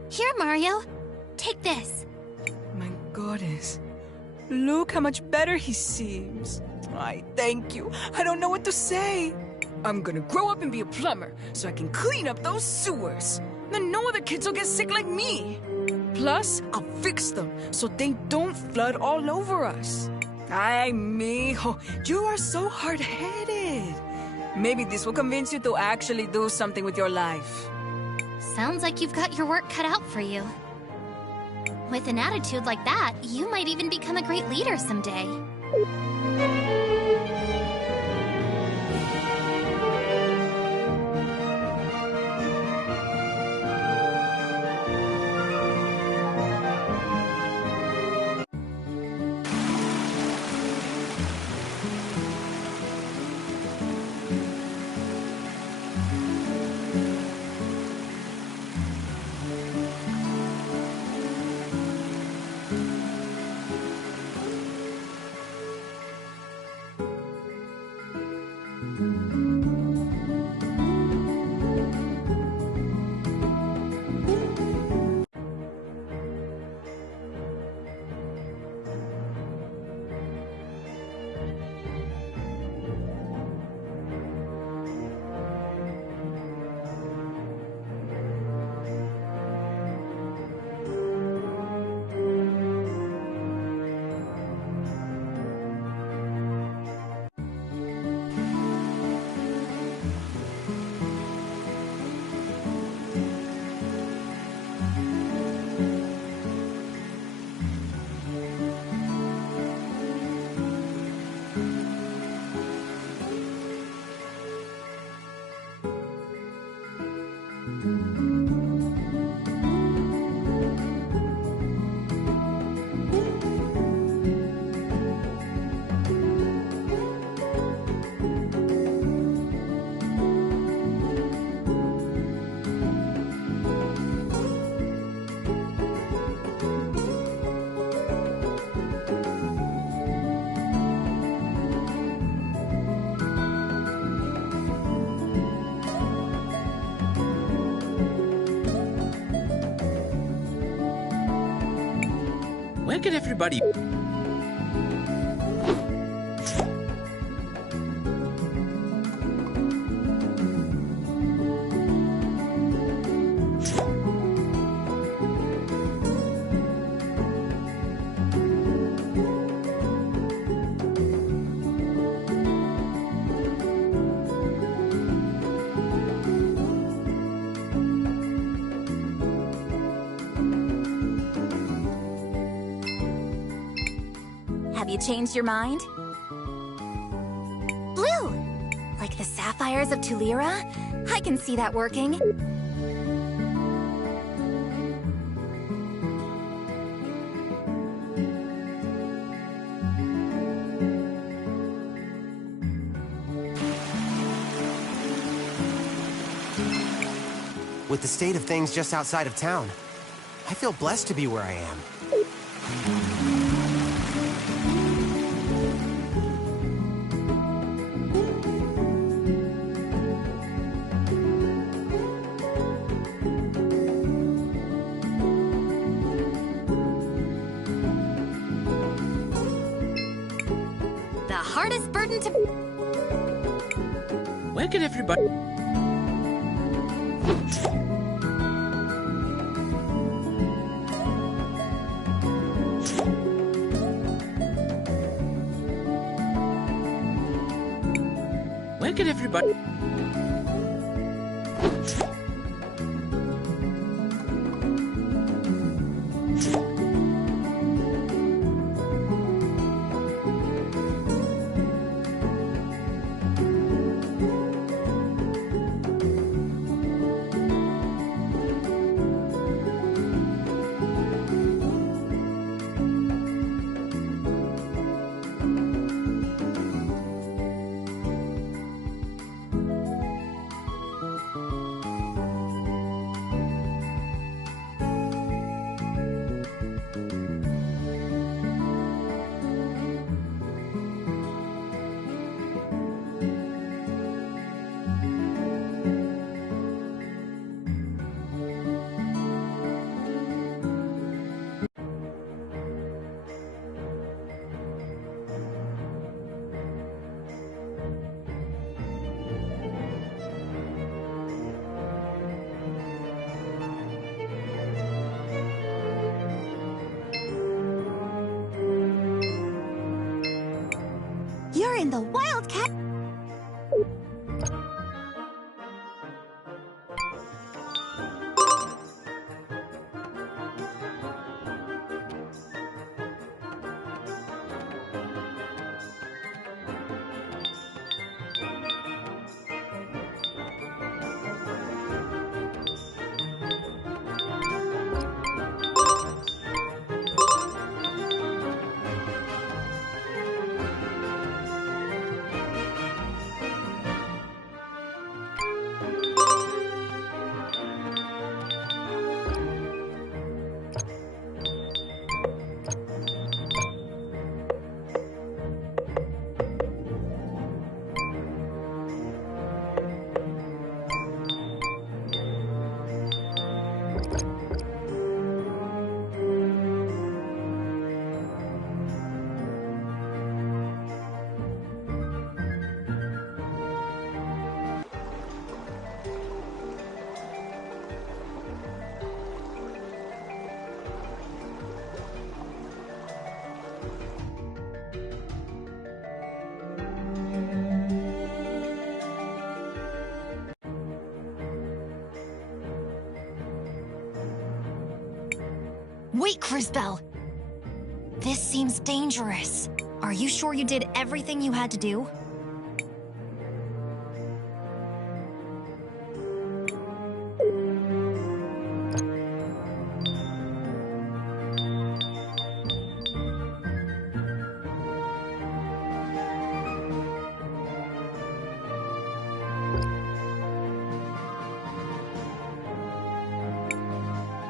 Here, Mario. Take this. My goodness. Look how much better he seems. I thank you. I don't know what to say. I'm gonna grow up and be a plumber so I can clean up those sewers. Then no other kids will get sick like me. Plus, I'll fix them so they don't flood all over us. Ay, mijo, you are so hard-headed. Maybe this will convince you to actually do something with your life. Sounds like you've got your work cut out for you. With an attitude like that, you might even become a great leader someday. Where could everybody... Have you changed your mind? Blue! Like the sapphires of Tulira? I can see that working. With the state of things just outside of town, I feel blessed to be where I am. The hardest burden to... Where could everybody... Where could everybody... You're in the Wildcat. Wait, Crisbell! This seems dangerous. Are you sure you did everything you had to do?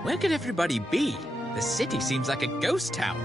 Where could everybody be? The city seems like a ghost town.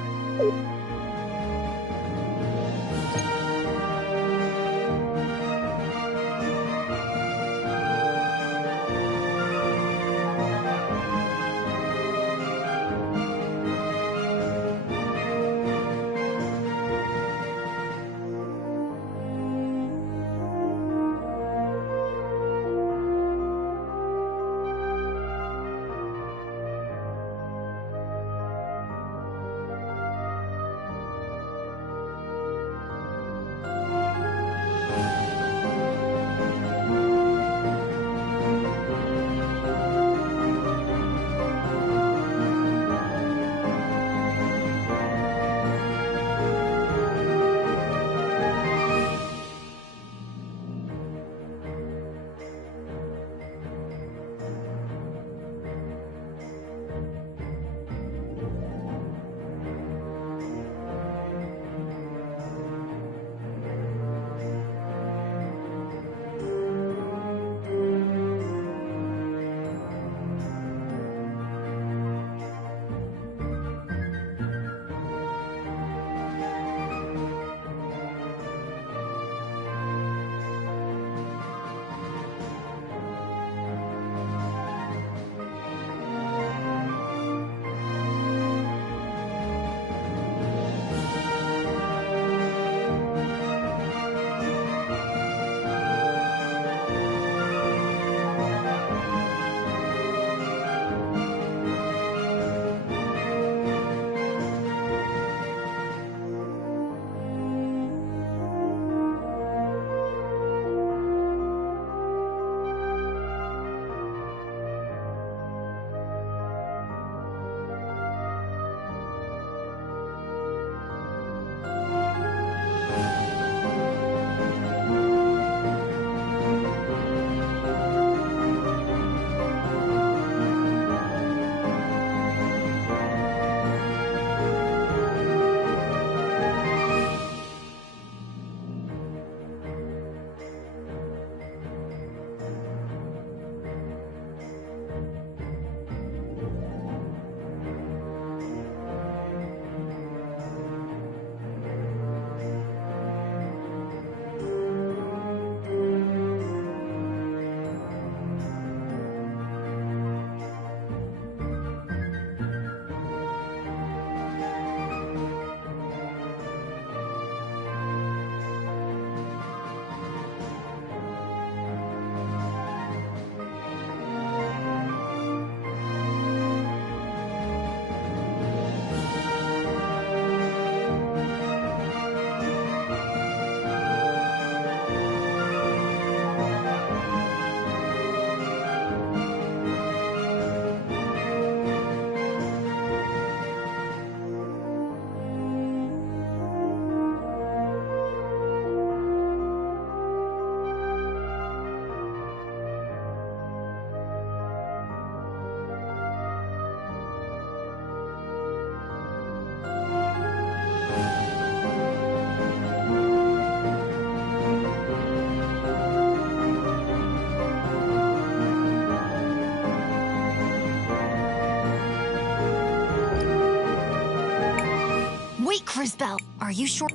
Are you sure?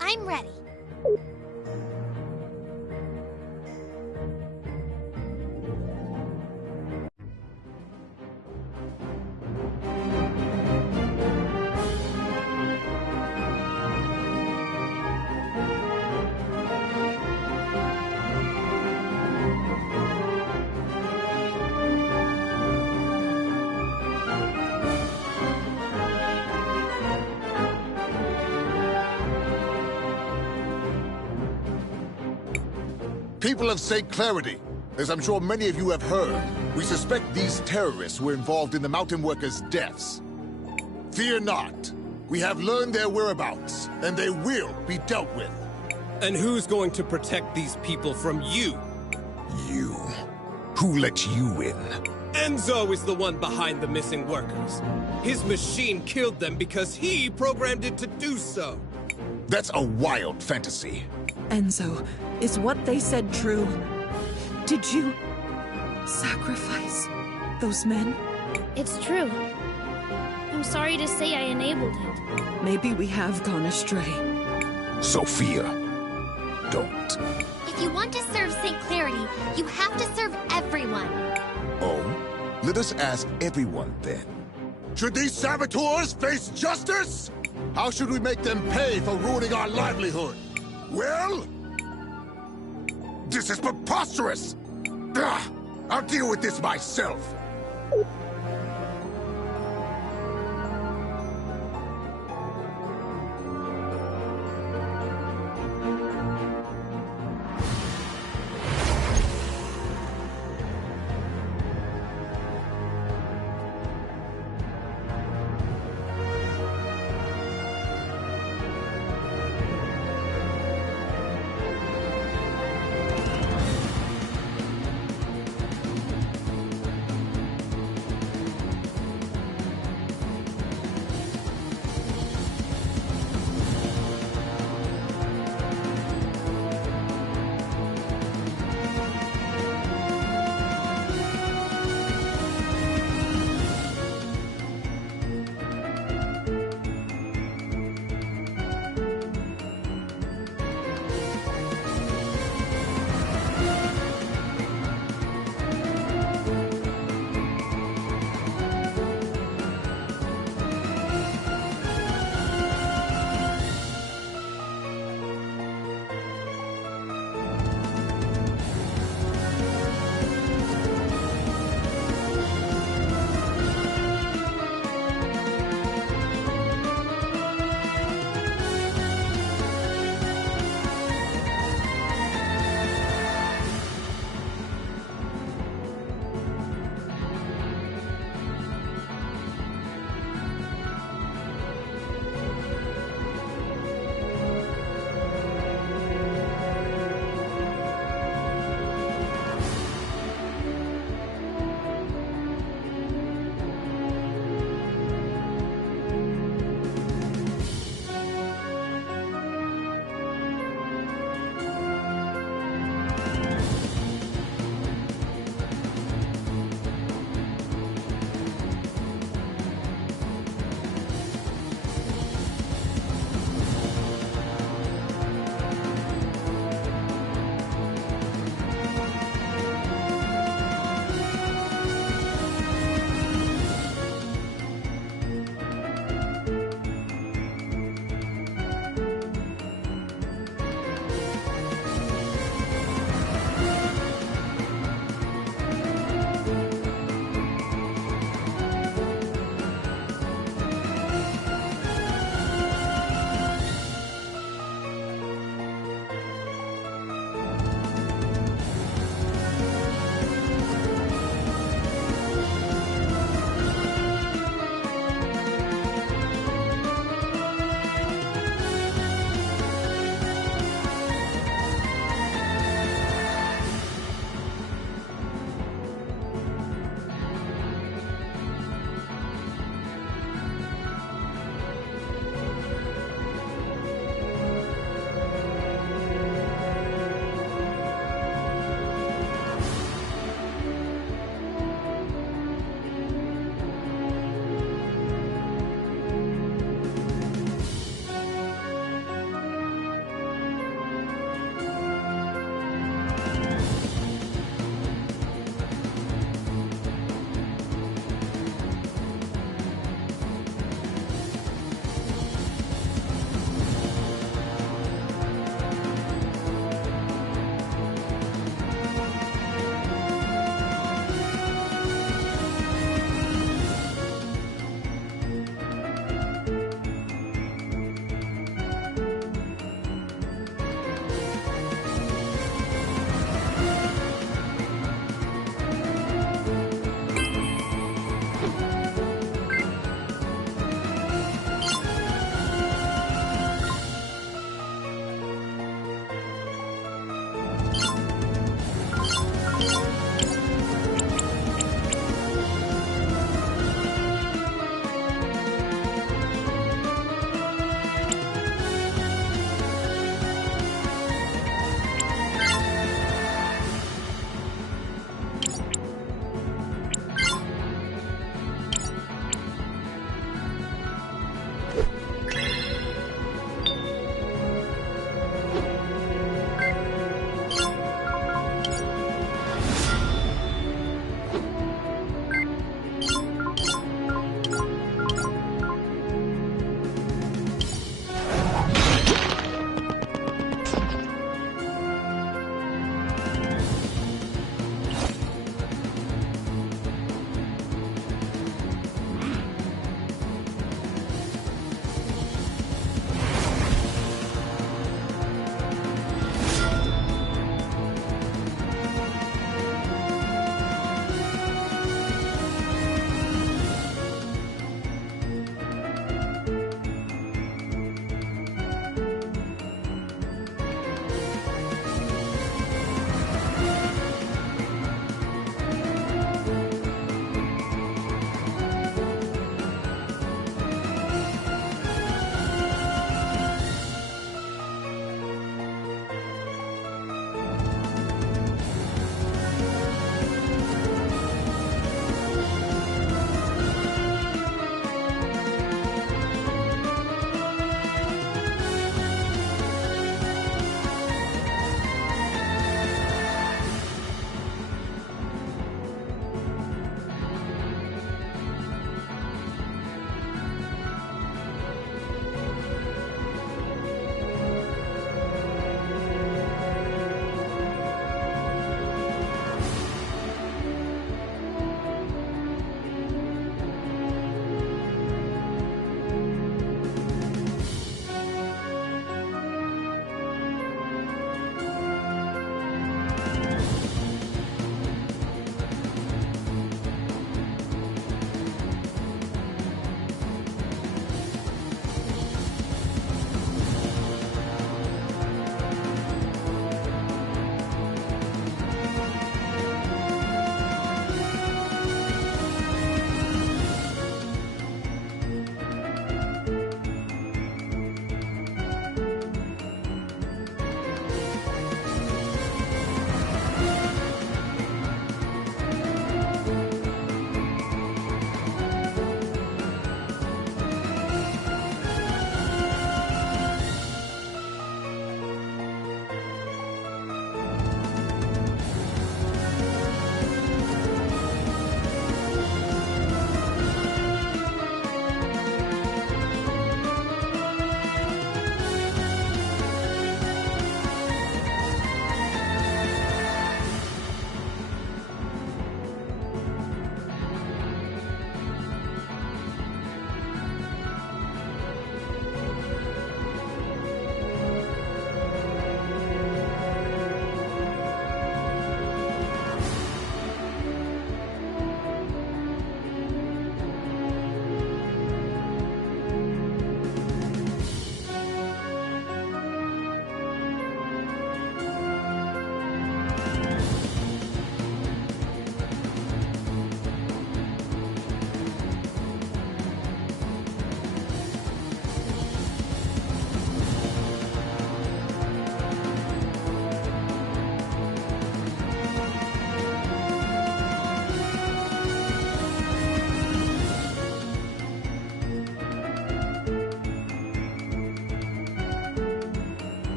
I'm ready. People of St. Clarity, as I'm sure many of you have heard, we suspect these terrorists were involved in the mountain workers' deaths. Fear not. We have learned their whereabouts, and they will be dealt with. And who's going to protect these people from you? You? Who let you in? Enzo is the one behind the missing workers. His machine killed them because he programmed it to do so. That's a wild fantasy. Enzo, is what they said true? Did you sacrifice those men? It's true. I'm sorry to say I enabled it. Maybe we have gone astray. Sophia, don't. If you want to serve St. Clarity, you have to serve everyone. Oh? Let us ask everyone then. Should these saboteurs face justice? How should we make them pay for ruining our livelihood? Well, this is preposterous! Ugh, I'll deal with this myself.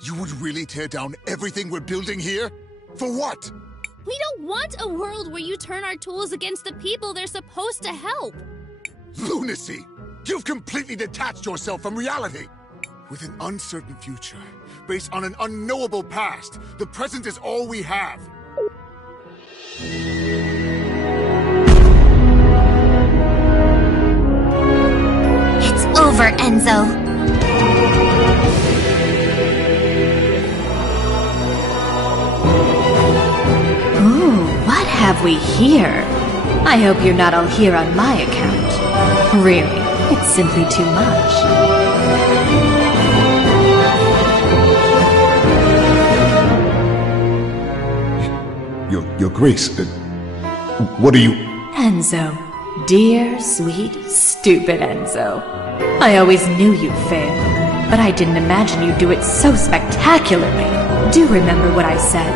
You would really tear down everything we're building here? For what? We don't want a world where you turn our tools against the people they're supposed to help. Lunacy! You've completely detached yourself from reality! With an uncertain future, based on an unknowable past, the present is all we have. It's over, Enzo. Ooh, what have we here? I hope you're not all here on my account. Really, it's simply too much. Your Grace, what are you... Enzo. Dear, sweet, stupid Enzo. I always knew you'd fail, but I didn't imagine you'd do it so spectacularly. Do remember what I said.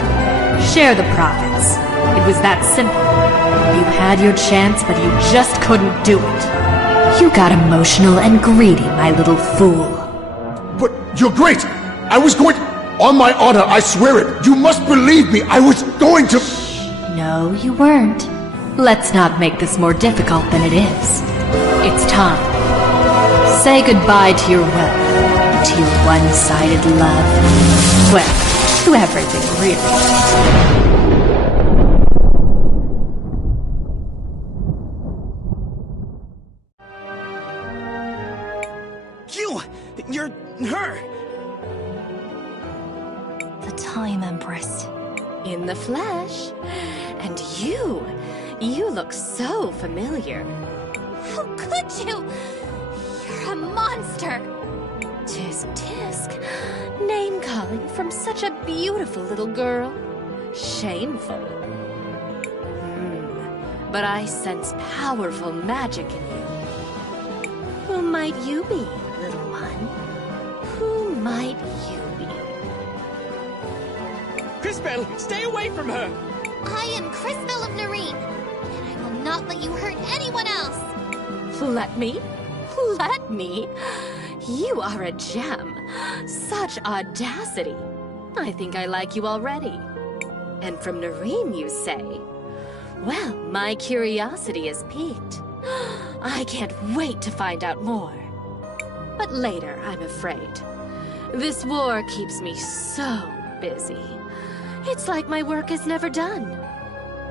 Share the profits. It was that simple. You had your chance, but you just couldn't do it. You got emotional and greedy, my little fool. But, Your Grace, I was going to... On my honor, I swear it. You must believe me. I was going to... No, you weren't. Let's not make this more difficult than it is. It's time. Say goodbye to your wealth, to your one-sided love. Well, to everything, really. You're her! The Time Empress. In the flesh. And you look so familiar. How could you? You're a monster! Tisk tisk. Name-calling from such a beautiful little girl. Shameful. But I sense powerful magic in you. Who might you be, little one? Who might you be? Crisbell, stay away from her! I am Crisbell of Nareen, and I will not let you hurt anyone else! Let me? Let me? You are a gem. Such audacity. I think I like you already. And from Nareen, you say? Well, my curiosity is piqued. I can't wait to find out more. But later, I'm afraid. This war keeps me so busy. It's like my work is never done.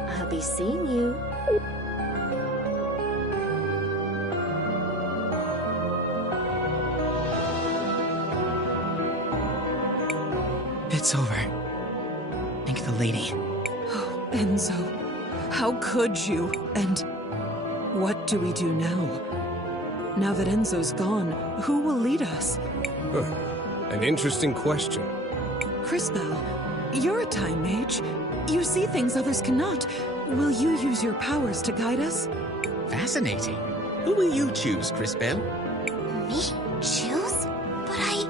I'll be seeing you. It's over. Thank the lady. Oh, Enzo. How could you? And what do we do now? Now that Enzo's gone, who will lead us? An interesting question. Crisbell, you're a time mage. You see things others cannot. Will you use your powers to guide us? Fascinating. Who will you choose, Crisbell? Me? Choose? But I...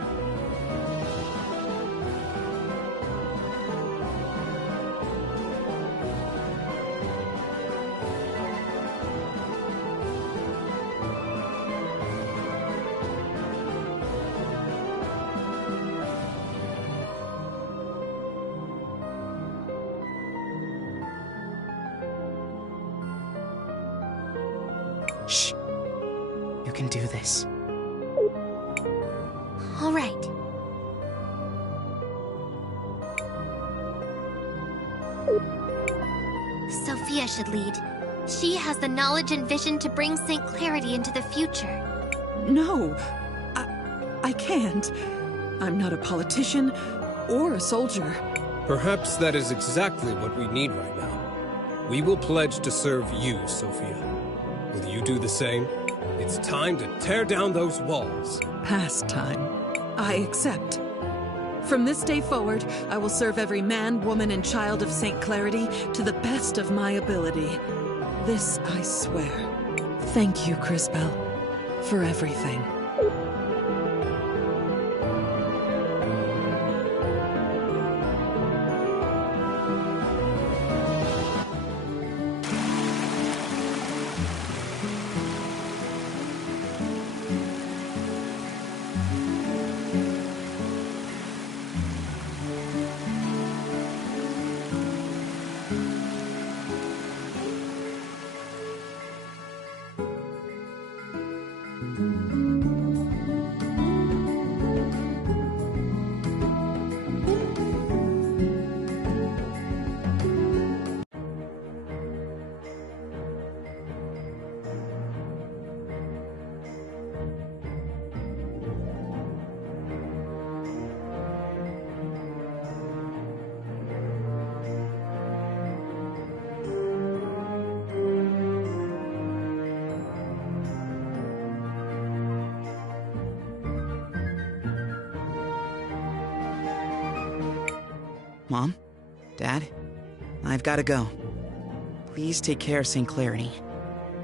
Shh. You can do this. All right. Sophia should lead. She has the knowledge and vision to bring St. Clarity into the future. No, I can't. I'm not a politician or a soldier. Perhaps that is exactly what we need right now. We will pledge to serve you, Sophia. Will you do the same? It's time to tear down those walls. Past time. I accept. From this day forward, I will serve every man, woman, and child of St. Clarity to the best of my ability. This I swear. Thank you, Crisbell, for everything. Mom? Dad? I've gotta go. Please take care of St. Clarity.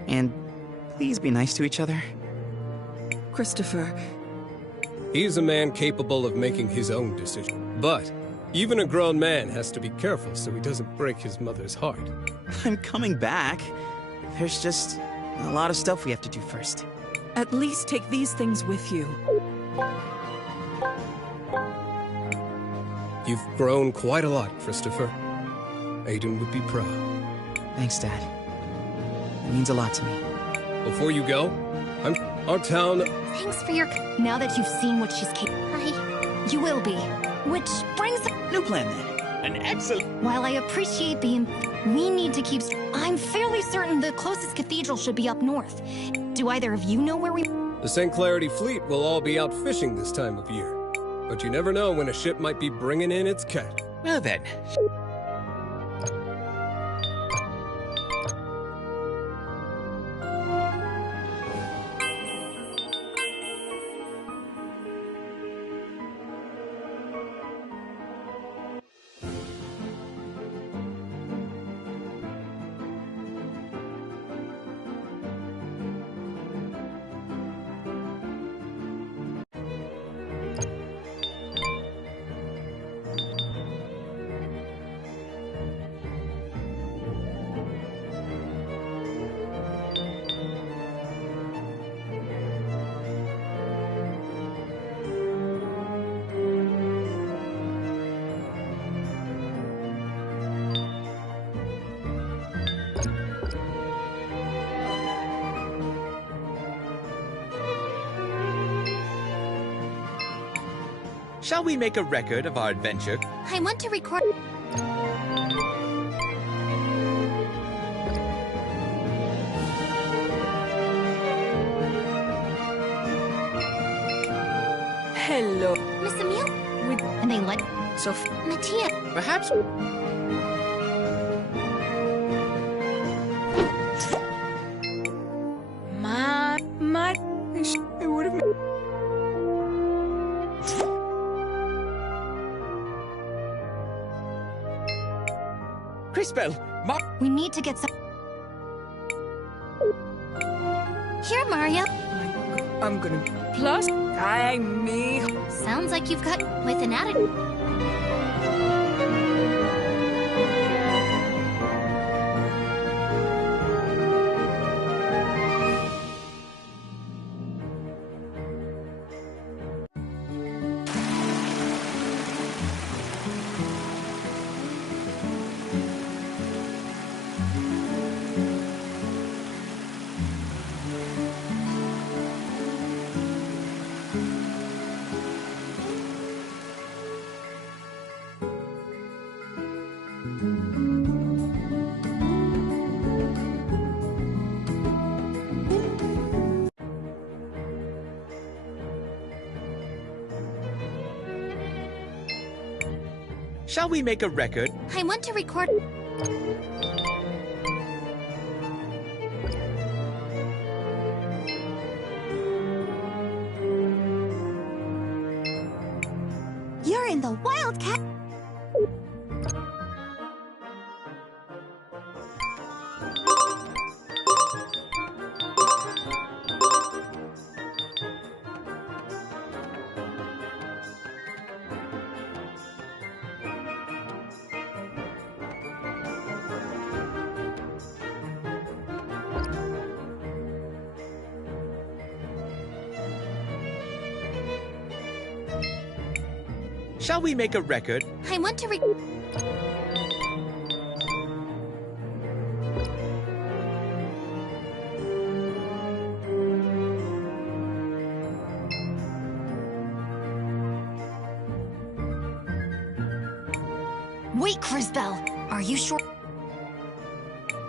And please be nice to each other. Christopher. He's a man capable of making his own decision. But even a grown man has to be careful so he doesn't break his mother's heart. I'm coming back. There's just a lot of stuff we have to do first. At least take these things with you. You've grown quite a lot, Christopher. Aiden would be proud. Thanks, Dad. It means a lot to me. Before you go, our town... Thanks for your... Now that you've seen what she's capable... You will be. Which brings... New plan, then. An excellent... While I appreciate the... We need to keep... I'm fairly certain the closest cathedral should be up north. Do either of you know where we... The St. Clarity fleet will all be out fishing this time of year. But you never know when a ship might be bringing in its cat. Well then. Shall we make a record of our adventure? I want to record... Hello. Miss Emile? And they let... Mattia. Perhaps... It would have... Crispell, We need to get some... Here, Mario. I'm gonna... Plus, me. Sounds like you've got... With an attitude. Shall we make a record? I want to record... You're in the Wildcat... Shall we make a record? I want to Wait, Crisbell. Are you sure?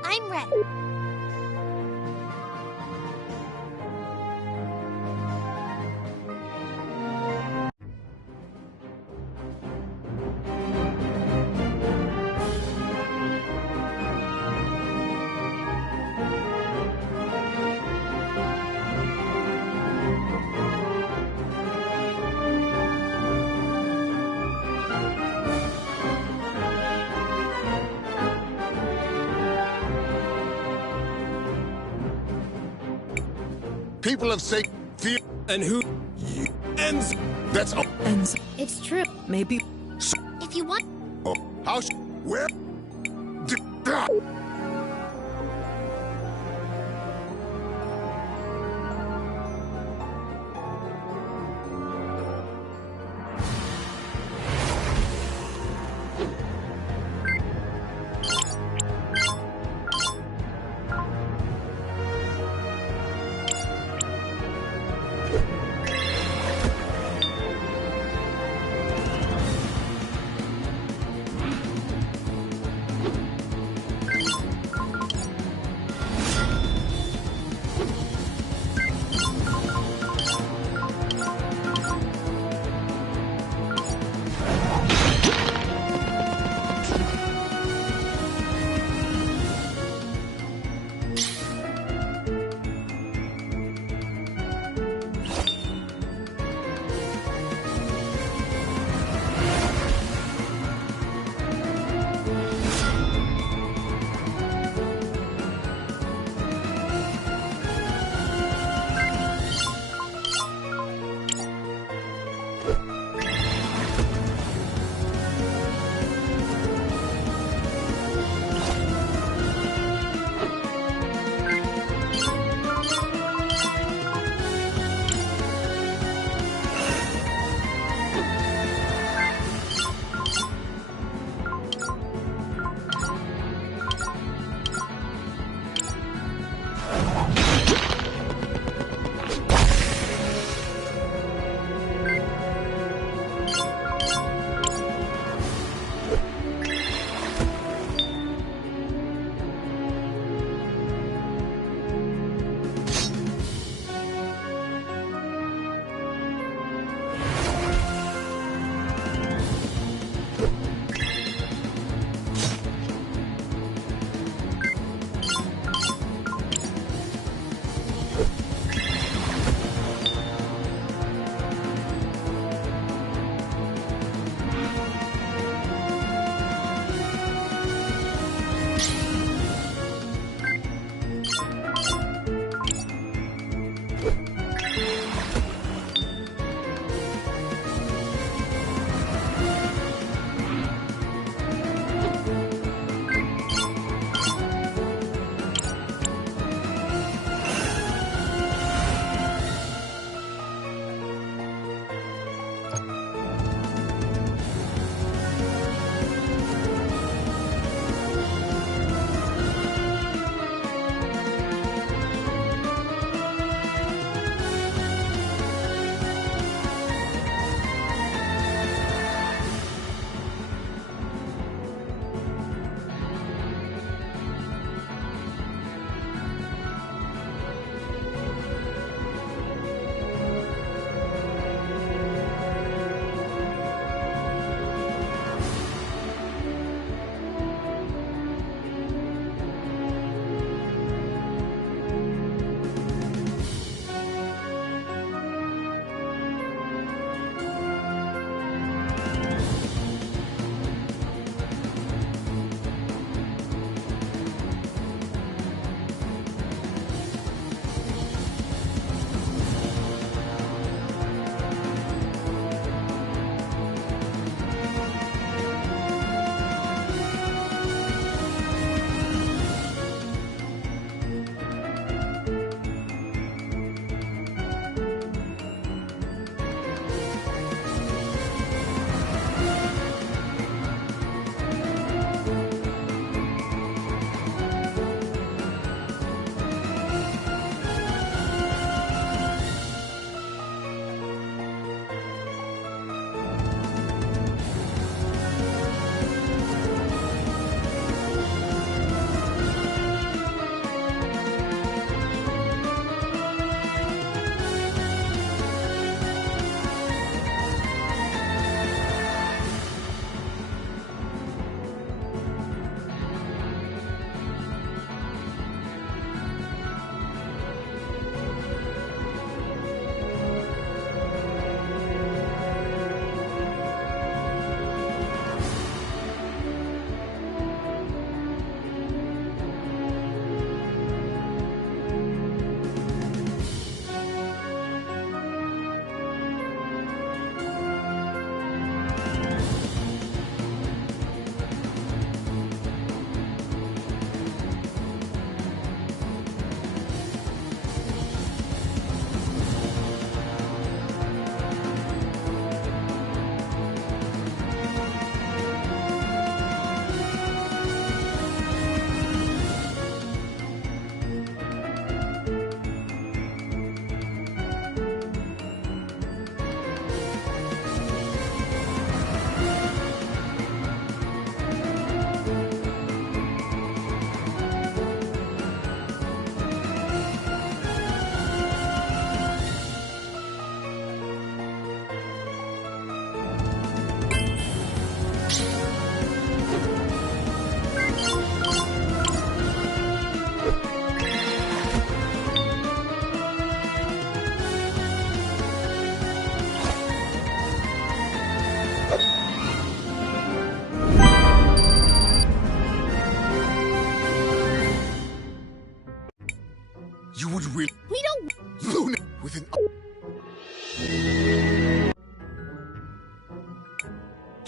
I'm ready. people have said fear. And who ends? That's all. And It's true. maybe. If you want. How? Where?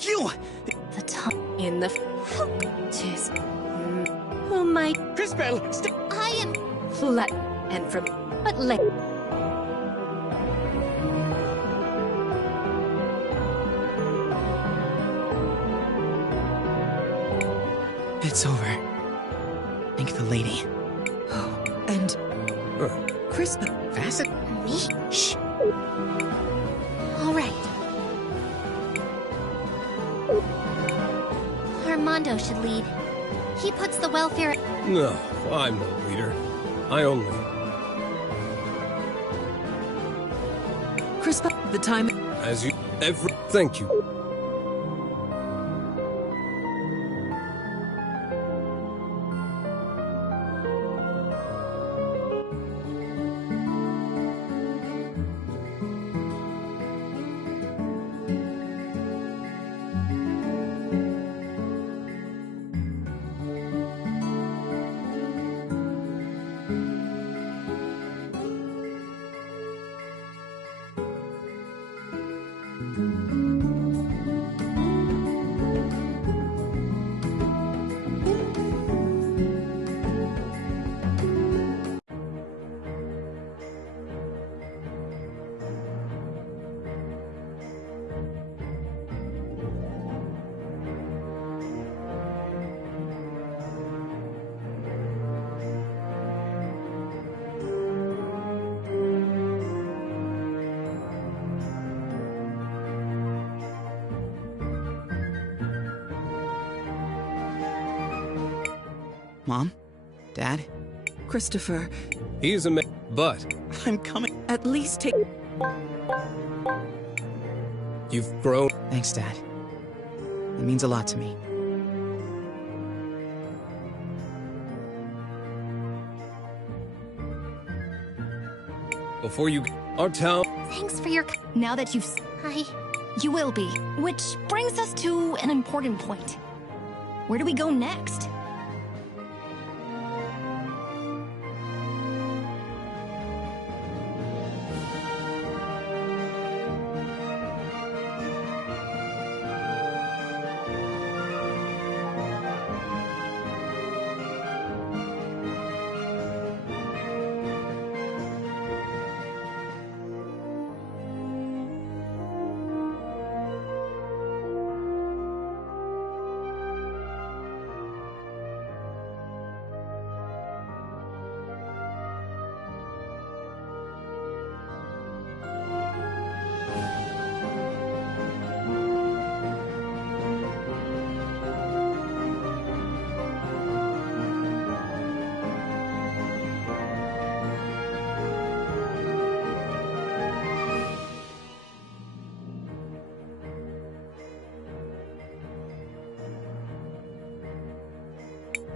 You! The time in the tis. Oh my. Crispell, I am flat and from but late. It's over. Thank the lady. Oh, and Crispell. Facet? Me? Shh. All right. Armando should lead. He puts the welfare... No, I'm no leader. I only... Crispell, the time... As you... Thank you. Mom? Dad? Christopher. He's a but... I'm coming. At least take... You've grown... Thanks, Dad. It means a lot to me. Before you... Our town... Thanks for your... Now that you've... You will be. Which brings us to an important point. Where do we go next?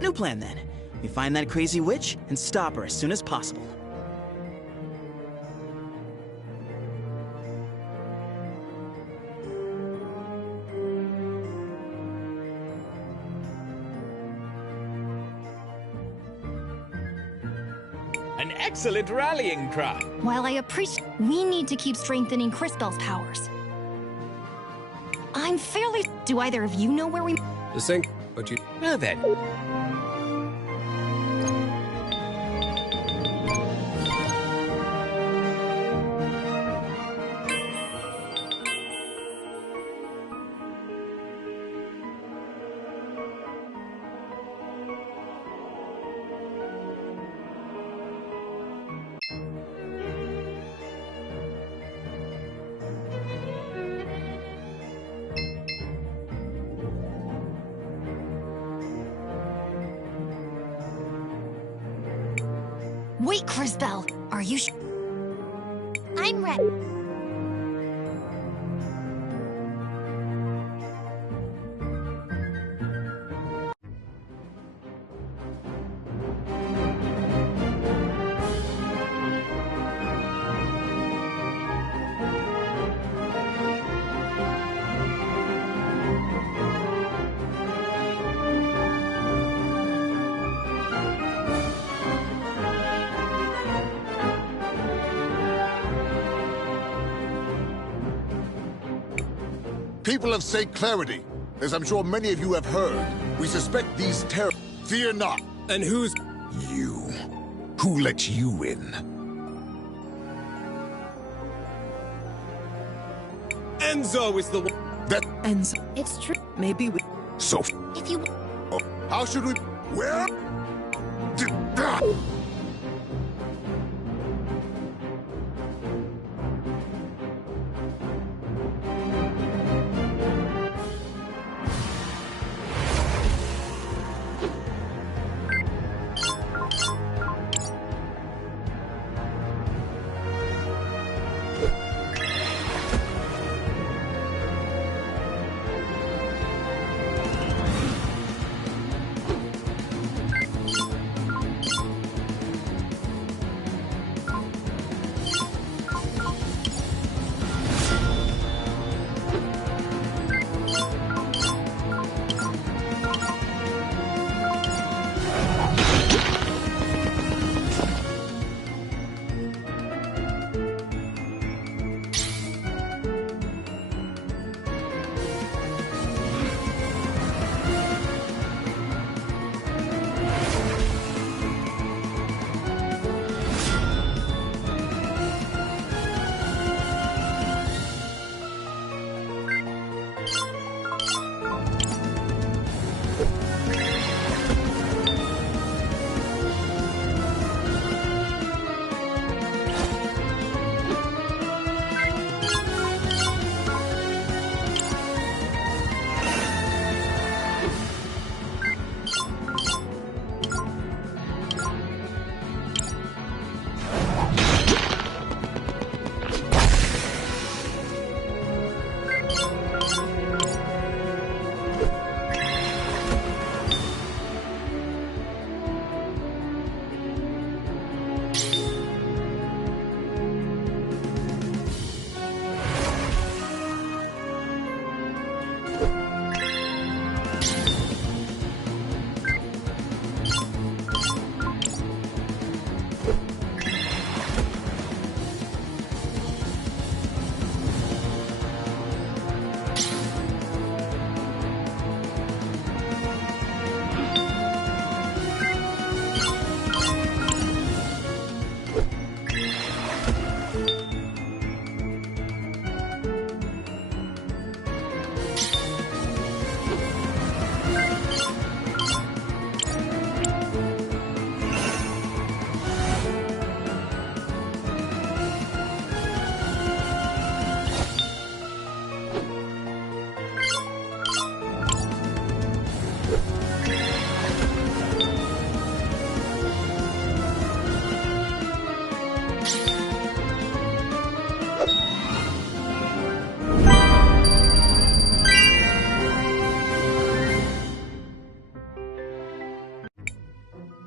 New plan, then. We find that crazy witch and stop her as soon as possible. An excellent rallying cry. While I appreciate... We need to keep strengthening Crispell's powers. I'm fairly... Do either of you know where we... The sink, but you... Well then. Wait, Crispell. Are you I'm ready. People of St. Clarity, as I'm sure many of you have heard, we suspect these terrorists. Fear not. And who's... You. Who let you in? Enzo is the one... That... Enzo. It's true. Maybe we... So... If you... Oh, how should we... Where...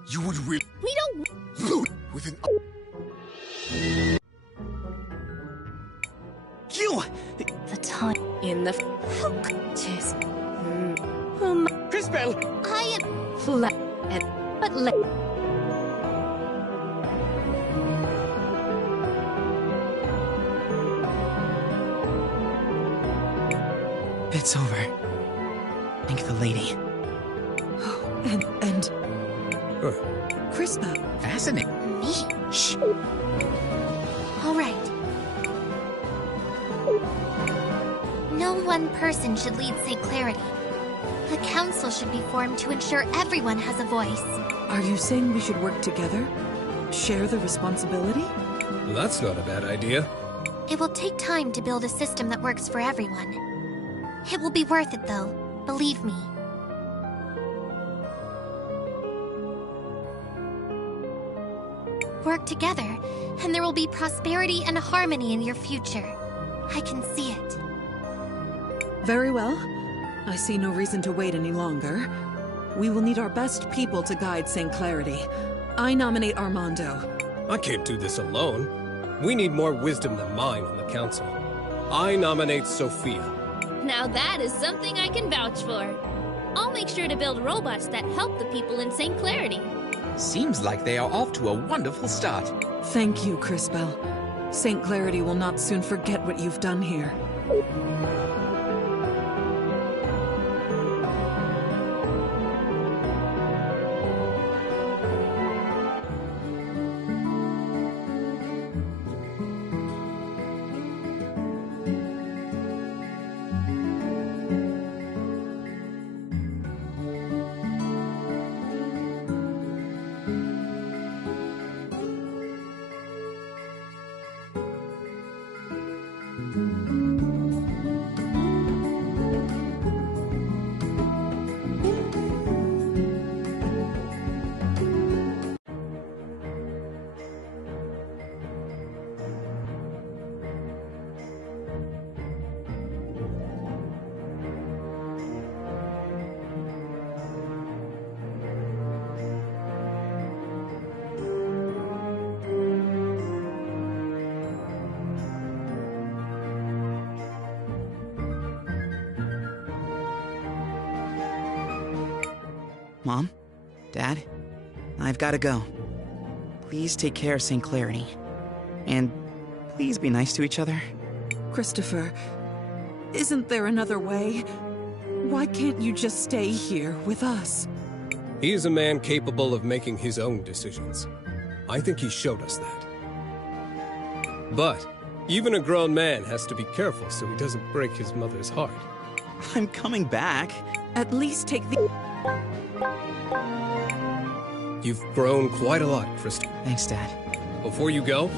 You would really... We don't... Loot with an... You! The time In the... Tis. Crisbell! I am... Flat... But let... It's over. Thank the lady. And... Crispa. Fascinating. Me? Shh. All right. No one person should lead St. Clarity. A council should be formed to ensure everyone has a voice. Are you saying we should work together? Share the responsibility? That's not a bad idea. It will take time to build a system that works for everyone. It will be worth it, though. Believe me. Work together, and there will be prosperity and harmony in your future. I can see it. Very well. I see no reason to wait any longer. We will need our best people to guide St. Clarity. I nominate Armando. I can't do this alone. We need more wisdom than mine on the council. I nominate Sophia. Now that is something I can vouch for. I'll make sure to build robots that help the people in St. Clarity. Seems like they are off to a wonderful start. Thank you, Crisbell. St. Clarity will not soon forget what you've done here. Mom? Dad? I've gotta go. Please take care of St. Clarity. And please be nice to each other. Christopher, isn't there another way? Why can't you just stay here with us? He is a man capable of making his own decisions. I think he showed us that. But even a grown man has to be careful so he doesn't break his mother's heart. I'm coming back. At least take the... You've grown quite a lot, Christopher. Thanks, Dad. Before you go,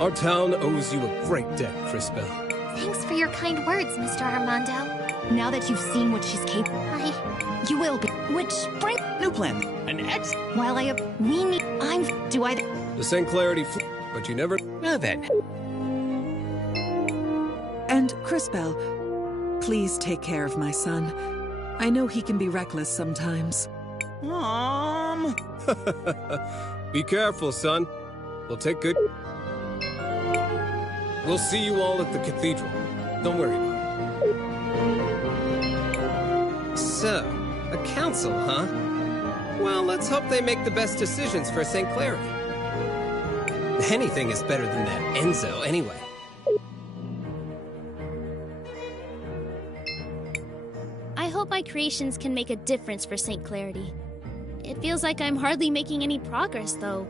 our town owes you a great debt, Cris Bell. Thanks for your kind words, Mr. Armando. Now that you've seen what she's capable, you will be. Which bring new plan. An ex. While we need. Do I? The St. Clarity, but you never. Well then. And Cris Bell, please take care of my son. I know he can be reckless sometimes. Mom. Be careful, son. We'll take good. We'll see you all at the cathedral. Don't worry about it. So, a council, huh? Well, let's hope they make the best decisions for St. Clarity. Anything is better than that Enzo, anyway. I hope my creations can make a difference for St. Clarity. It feels like I'm hardly making any progress, though.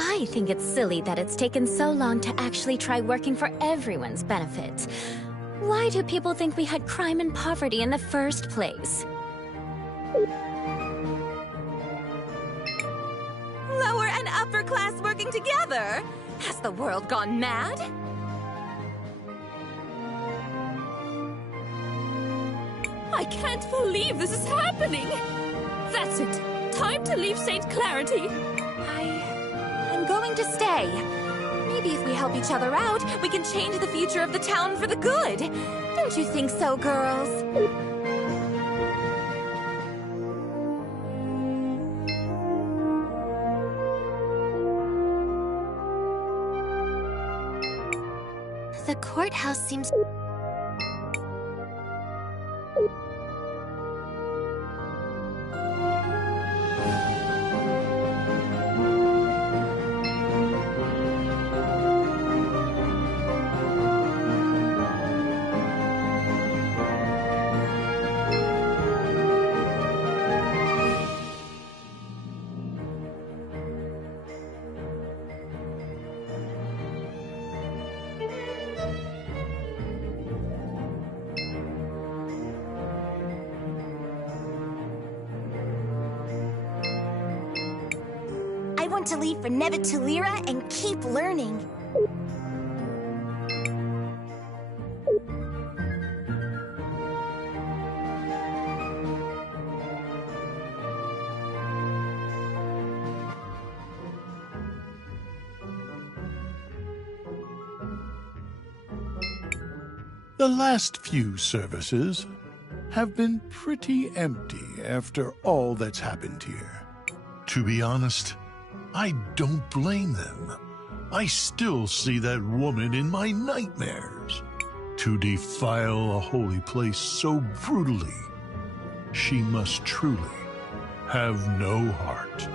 I think it's silly that it's taken so long to actually try working for everyone's benefit. Why do people think we had crime and poverty in the first place? Lower and upper class working together? Has the world gone mad? I can't believe this is happening! That's it! Time to leave St. Clarity! I'm going to stay. Maybe if we help each other out, we can change the future of the town for the good. Don't you think so, girls? The courthouse seems... I want to leave for Nebutalira and keep learning. The last few services have been pretty empty after all that's happened here. To be honest, I don't blame them. I still see that woman in my nightmares. To defile a holy place so brutally, she must truly have no heart.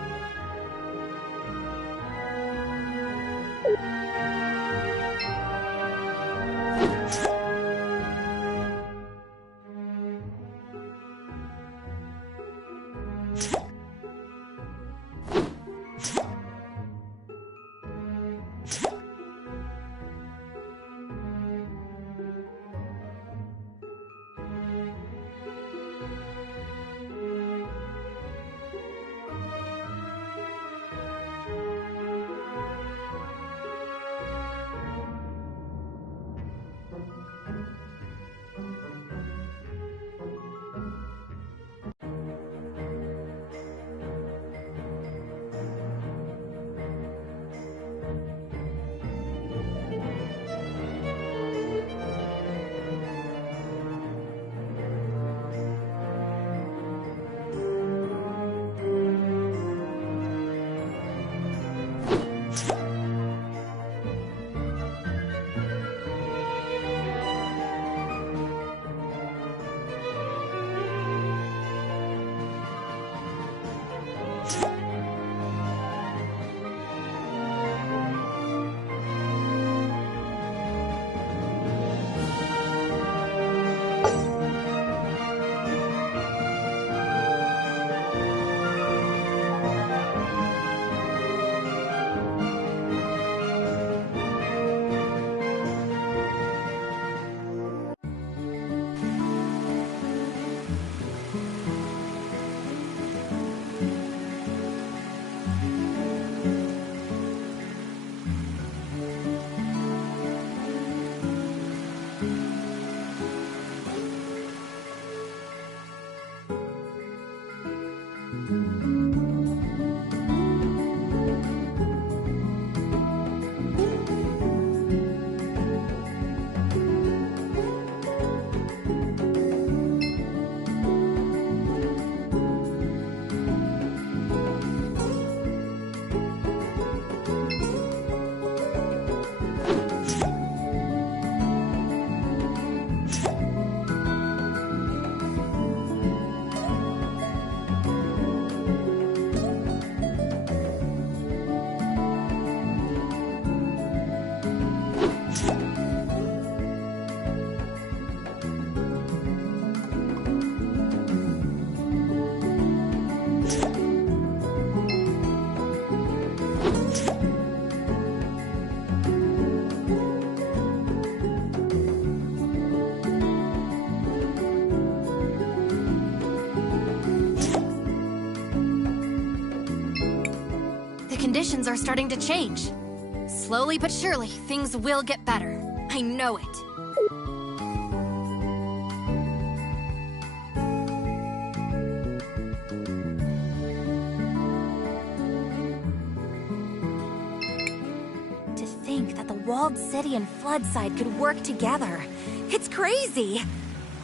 conditions are starting to change. Slowly but surely, things will get better. I know it. To think that the walled city and Floodside could work together. It's crazy!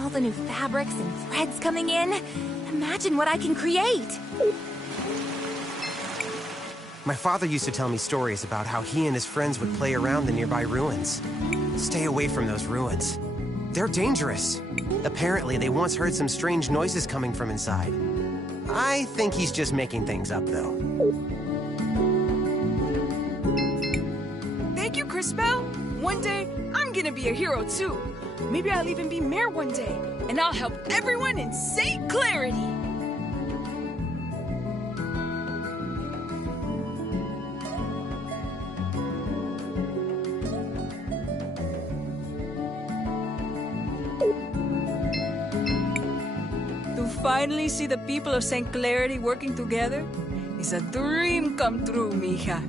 All the new fabrics and threads coming in. Imagine what I can create! My father used to tell me stories about how he and his friends would play around the nearby ruins. Stay away from those ruins. They're dangerous. Apparently, they once heard some strange noises coming from inside. I think he's just making things up, though. Thank you, Crispell. One day, I'm gonna be a hero too. Maybe I'll even be mayor one day, and I'll help everyone in St. Clarity. To finally see the people of St. Clarity working together is a dream come true, mija.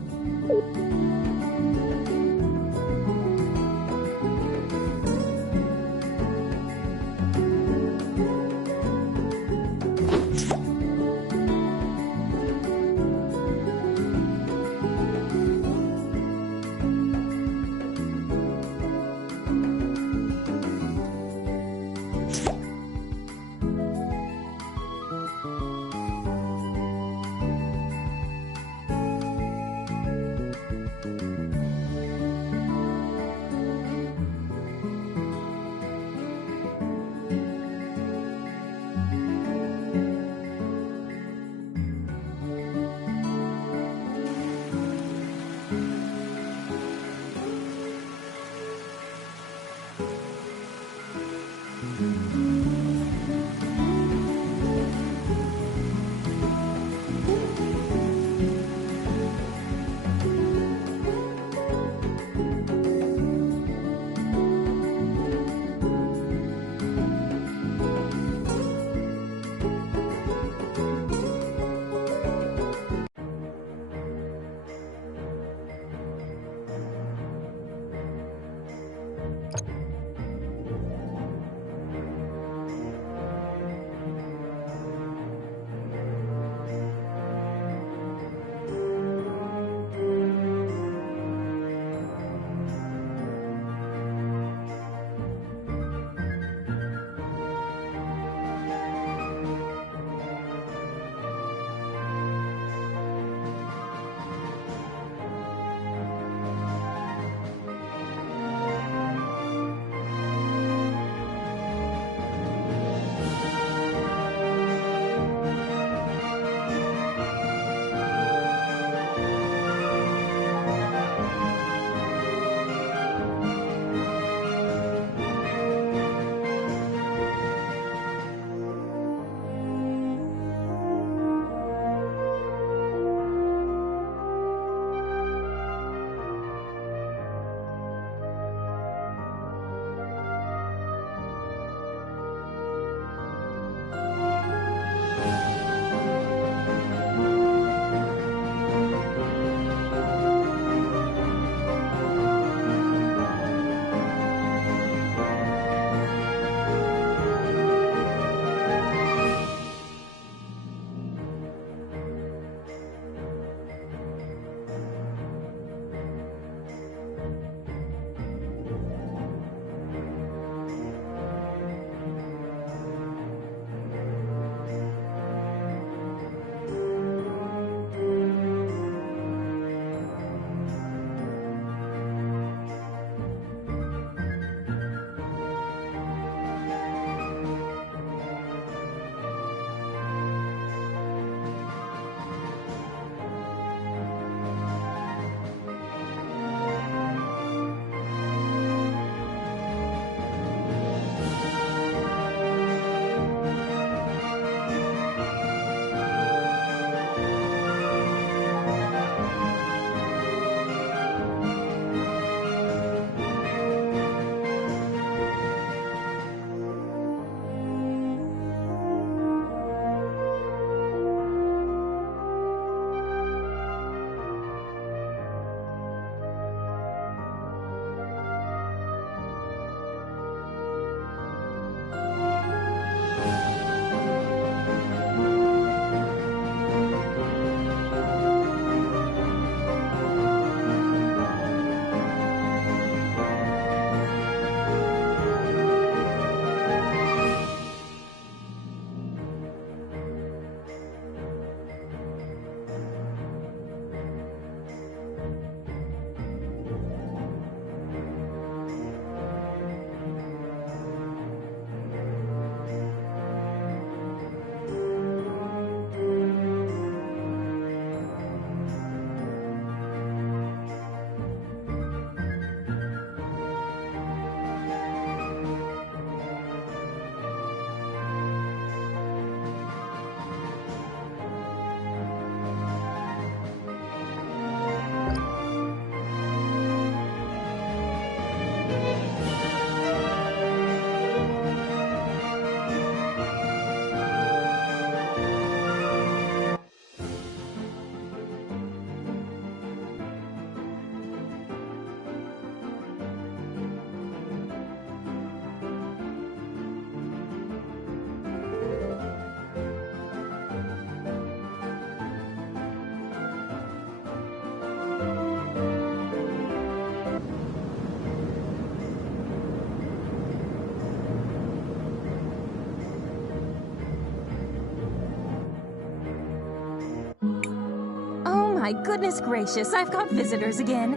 my goodness gracious, I've got visitors again.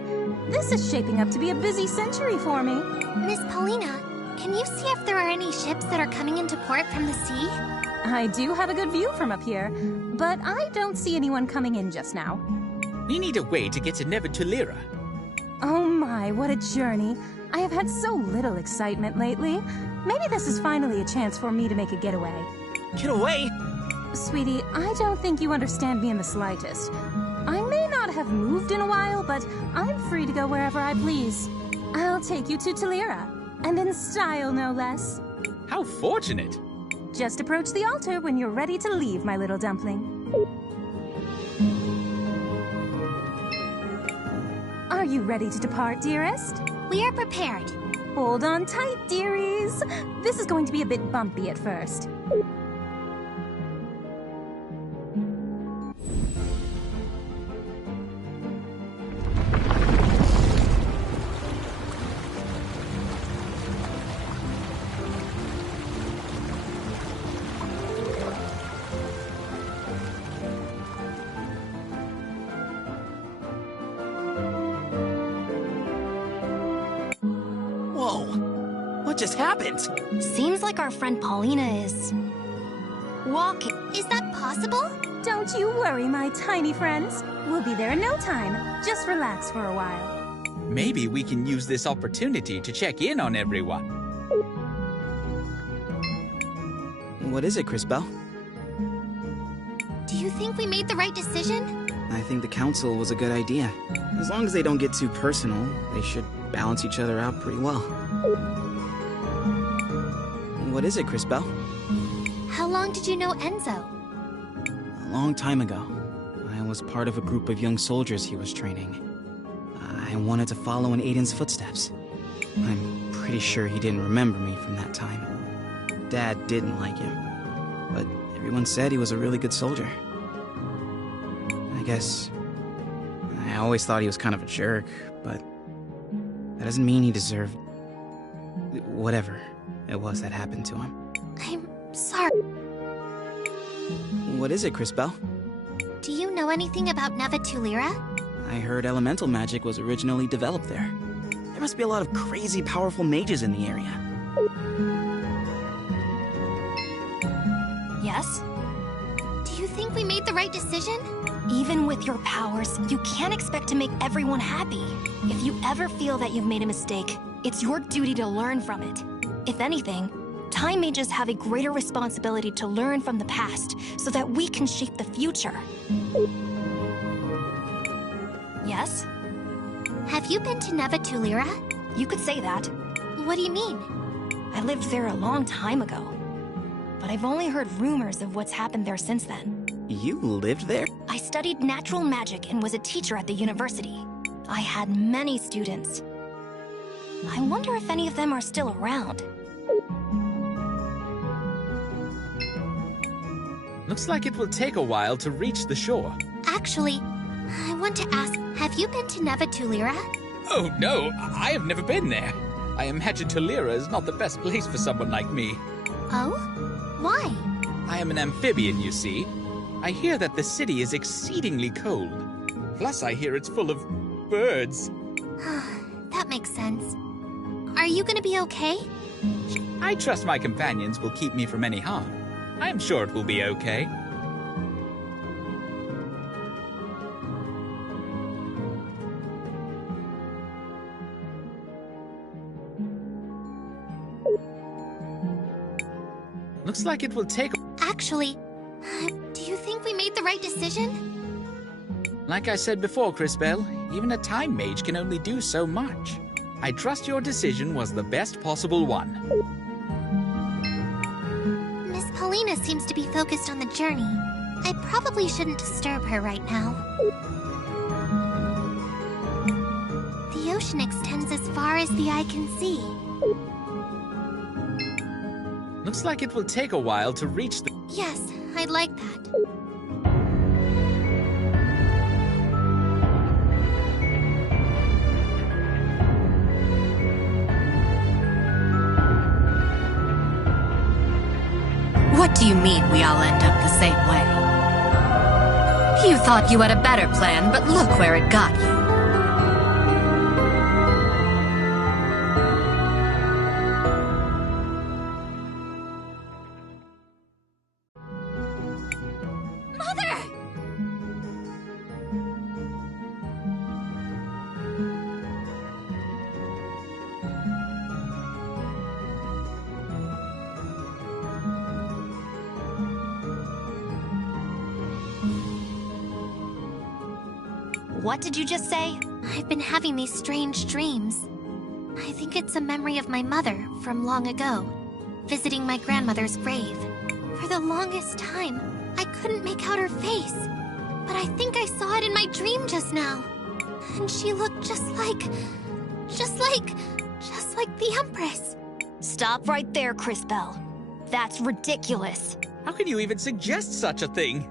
This is shaping up to be a busy century for me. Miss Paulina, can you see if there are any ships that are coming into port from the sea? I do have a good view from up here, but I don't see anyone coming in just now. We need a way to get to Nevertulira. Oh my, what a journey. I have had so little excitement lately. Maybe this is finally a chance for me to make a getaway. Get away! Sweetie, I don't think you understand me in the slightest. I may not have moved in a while, but I'm free to go wherever I please. I'll take you to Tulira, and in style, no less. How fortunate! Just approach the altar when you're ready to leave, my little dumpling. Are you ready to depart, dearest? We are prepared. Hold on tight, dearies. This is going to be a bit bumpy at first. What just happened? Seems like our friend Paulina is... walking. Is that possible? Don't you worry, my tiny friends. We'll be there in no time. Just relax for a while. Maybe we can use this opportunity to check in on everyone. What is it, Crisbell? Do you think we made the right decision? I think the council was a good idea. As long as they don't get too personal, they should balance each other out pretty well. What is it, Crisbell? How long did you know Enzo? A long time ago. I was part of a group of young soldiers he was training. I wanted to follow in Aiden's footsteps. I'm pretty sure he didn't remember me from that time. Dad didn't like him, but everyone said he was a really good soldier. I guess I always thought he was kind of a jerk, but that doesn't mean he deserved whatever it was that happened to him. I'm sorry. What is it, Crisbell? Do you know anything about Nevertulira? I heard elemental magic was originally developed there. There must be a lot of crazy powerful mages in the area. Yes? Do you think we made the right decision? Even with your powers, you can't expect to make everyone happy. If you ever feel that you've made a mistake, it's your duty to learn from it. If anything, time mages have a greater responsibility to learn from the past so that we can shape the future. Yes? Have you been to Nevertulira? You could say that. What do you mean? I lived there a long time ago, but I've only heard rumors of what's happened there since then. You lived there? I studied natural magic and was a teacher at the university. I had many students. I wonder if any of them are still around. Looks like it will take a while to reach the shore. Actually, I want to ask, have you been to Nevertulira? Oh no, I have never been there. I imagine Tulira is not the best place for someone like me. Oh? Why? I am an amphibian, you see. I hear that the city is exceedingly cold. Plus, I hear it's full of birds. That makes sense. Are you gonna be okay? I trust my companions will keep me from any harm. I am sure it will be okay. Looks like it will take... Actually, do you think we made the right decision? Like I said before, Crisbell, even a time mage can only do so much. I trust your decision was the best possible one. Miss Paulina seems to be focused on the journey. I probably shouldn't disturb her right now. The ocean extends as far as the eye can see. Looks like it will take a while to reach the... Yes, I'd like that. What do you mean we all end up the same way? You thought you had a better plan, but look where it got you. What did you just say? I've been having these strange dreams. I think it's a memory of my mother from long ago, visiting my grandmother's grave. For the longest time, I couldn't make out her face, but I think I saw it in my dream just now. And she looked just like the Empress. Stop right there, Cris Bell. That's ridiculous. How can you even suggest such a thing?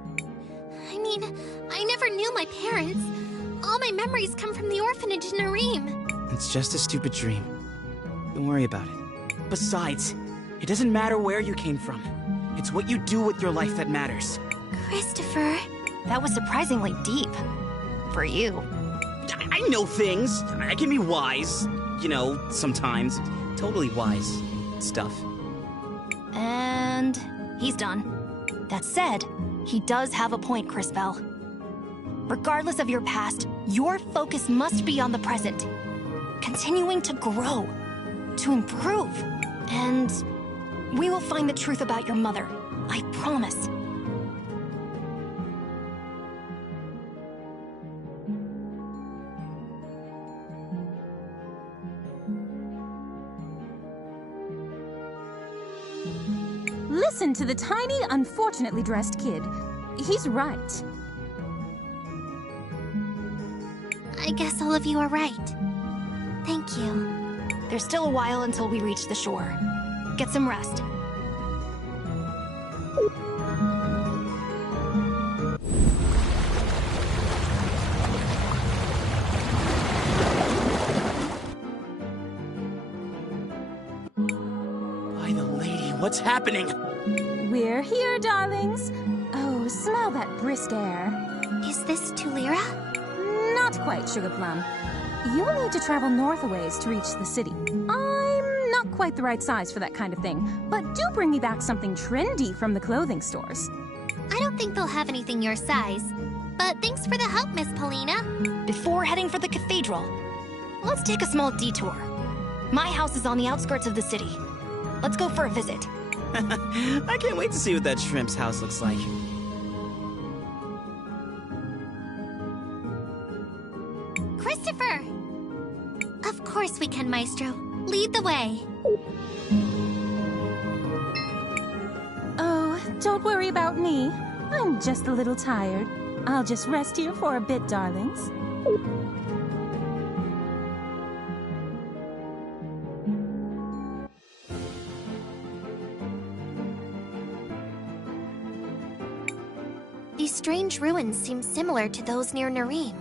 I mean, I never knew my parents. All my memories come from the orphanage in Nareem. It's just a stupid dream. Don't worry about it. Besides, it doesn't matter where you came from. It's what you do with your life that matters. Christopher. That was surprisingly deep. For you. I know things. I can be wise. You know, sometimes. Totally wise stuff. And he's done. That said, he does have a point, Cris Bell. Regardless of your past, your focus must be on the present. Continuing to grow, to improve. And we will find the truth about your mother. I promise. Listen to the tiny, unfortunately dressed kid. He's right. I guess all of you are right. Thank you. There's still a while until we reach the shore. Get some rest. By the lady, what's happening? We're here, darlings. Oh, smell that brisk air. Is this Tulira? Not quite, Sugar Plum. You'll need to travel north a ways to reach the city. I'm not quite the right size for that kind of thing, but do bring me back something trendy from the clothing stores. I don't think they'll have anything your size, but thanks for the help, Miss Paulina. Before heading for the cathedral, let's take a small detour. My house is on the outskirts of the city. Let's go for a visit. I can't wait to see what that shrimp's house looks like. Christopher! Of course we can, Maestro. Lead the way. Oh, don't worry about me. I'm just a little tired. I'll just rest here for a bit, darlings. These strange ruins seem similar to those near Nareem.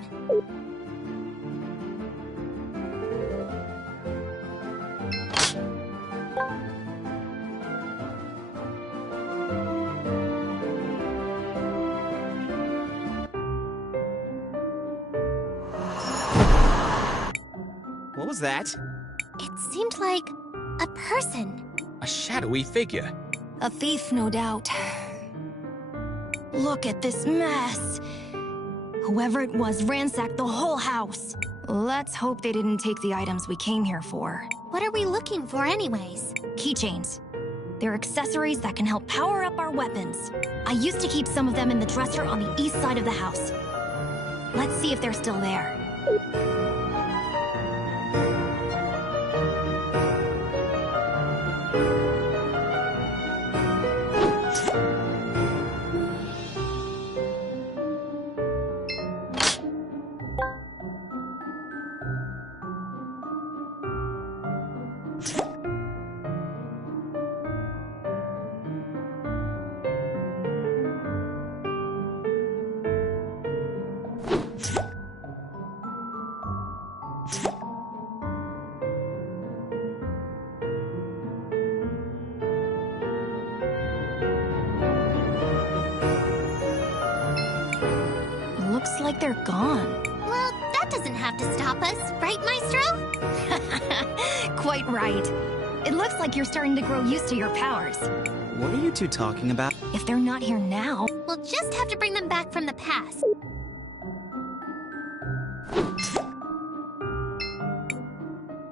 What was that? It seemed like a person. A shadowy figure. A thief, no doubt. Look at this mess. Whoever it was ransacked the whole house. Let's hope they didn't take the items we came here for. What are we looking for anyways? Keychains. They're accessories that can help power up our weapons. I used to keep some of them in the dresser on the east side of the house. Let's see if they're still there. like they're gone. Well, that doesn't have to stop us, right, Maestro? Quite right. It looks like you're starting to grow used to your powers. What are you two talking about? If they're not here now... We'll just have to bring them back from the past.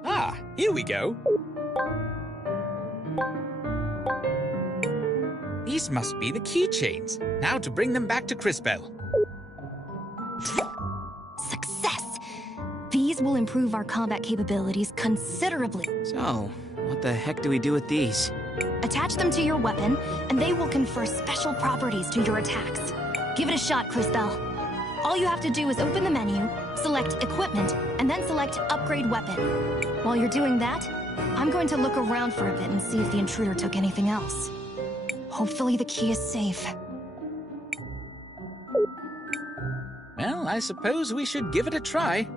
Ah, here we go. These must be the keychains. Now to bring them back to Crisbell. Success! These will improve our combat capabilities considerably. So, what the heck do we do with these? Attach them to your weapon, and they will confer special properties to your attacks. Give it a shot, Crisbell. All you have to do is open the menu, select Equipment, and then select Upgrade Weapon. While you're doing that, I'm going to look around for a bit and see if the intruder took anything else. Hopefully the key is safe. Well, I suppose we should give it a try.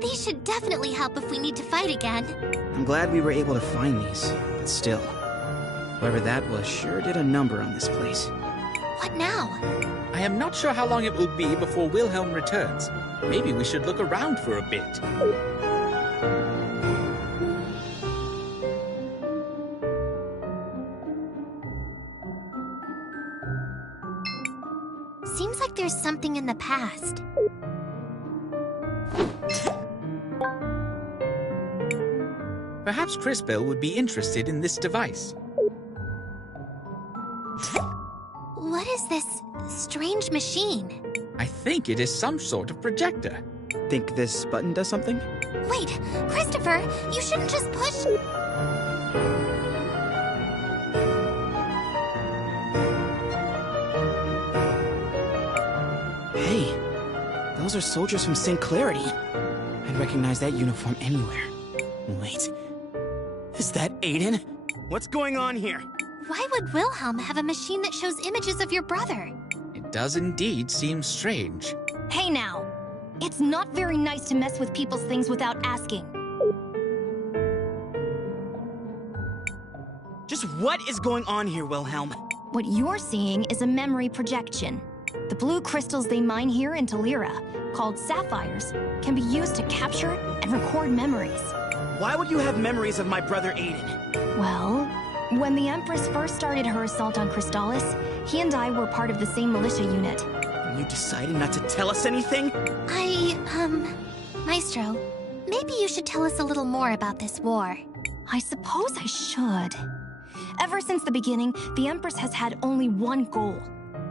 These should definitely help if we need to fight again. I'm glad we were able to find these, but still. Whoever that was sure did a number on this place. What now? I am not sure how long it will be before Wilhelm returns. Maybe we should look around for a bit. Seems like there's something in the past. Perhaps Crisbell would be interested in this device. What is this strange machine? I think it is some sort of projector. Think this button does something? Wait, Christopher, you shouldn't just push... Hey, those are soldiers from St. Clarity. I'd recognize that uniform anywhere. Wait, is that Aiden? What's going on here? Why would Wilhelm have a machine that shows images of your brother? It does indeed seem strange. Hey now, it's not very nice to mess with people's things without asking. Just what is going on here, Wilhelm? What you're seeing is a memory projection. The blue crystals they mine here in Talira, called sapphires, can be used to capture and record memories. Why would you have memories of my brother Aiden? Well, when the Empress first started her assault on Crystallis, he and I were part of the same militia unit. And you decided not to tell us anything? Maestro, maybe you should tell us a little more about this war. I suppose I should. Ever since the beginning, the Empress has had only one goal: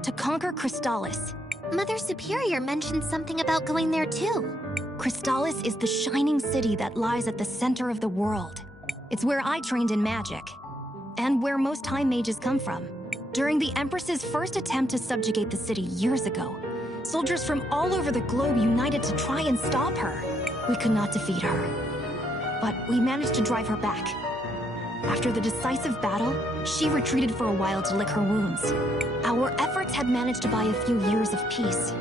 to conquer Crystallis. Mother Superior mentioned something about going there too. Crystallis is the shining city that lies at the center of the world. It's where I trained in magic, and where most high mages come from. During the Empress's first attempt to subjugate the city years ago, soldiers from all over the globe united to try and stop her. We could not defeat her, but we managed to drive her back. After the decisive battle, she retreated for a while to lick her wounds. Our efforts had managed to buy a few years of peace,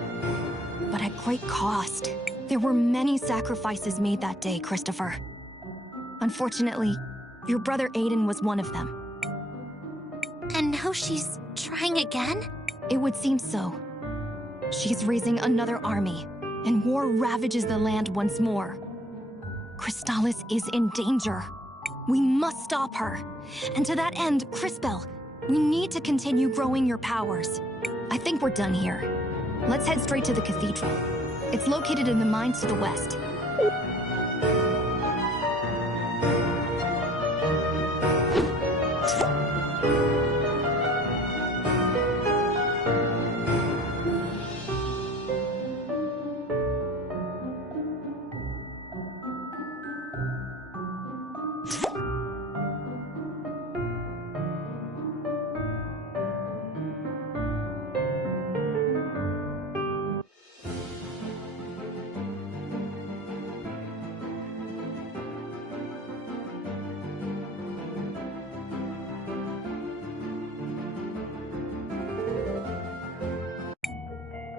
but at great cost. There were many sacrifices made that day, Christopher. Unfortunately, your brother Aiden was one of them. And now she's trying again? It would seem so. She's raising another army, and war ravages the land once more. Crystallis is in danger. We must stop her. And to that end, Crisbell, we need to continue growing your powers. I think we're done here. Let's head straight to the cathedral. It's located in the mines to the west.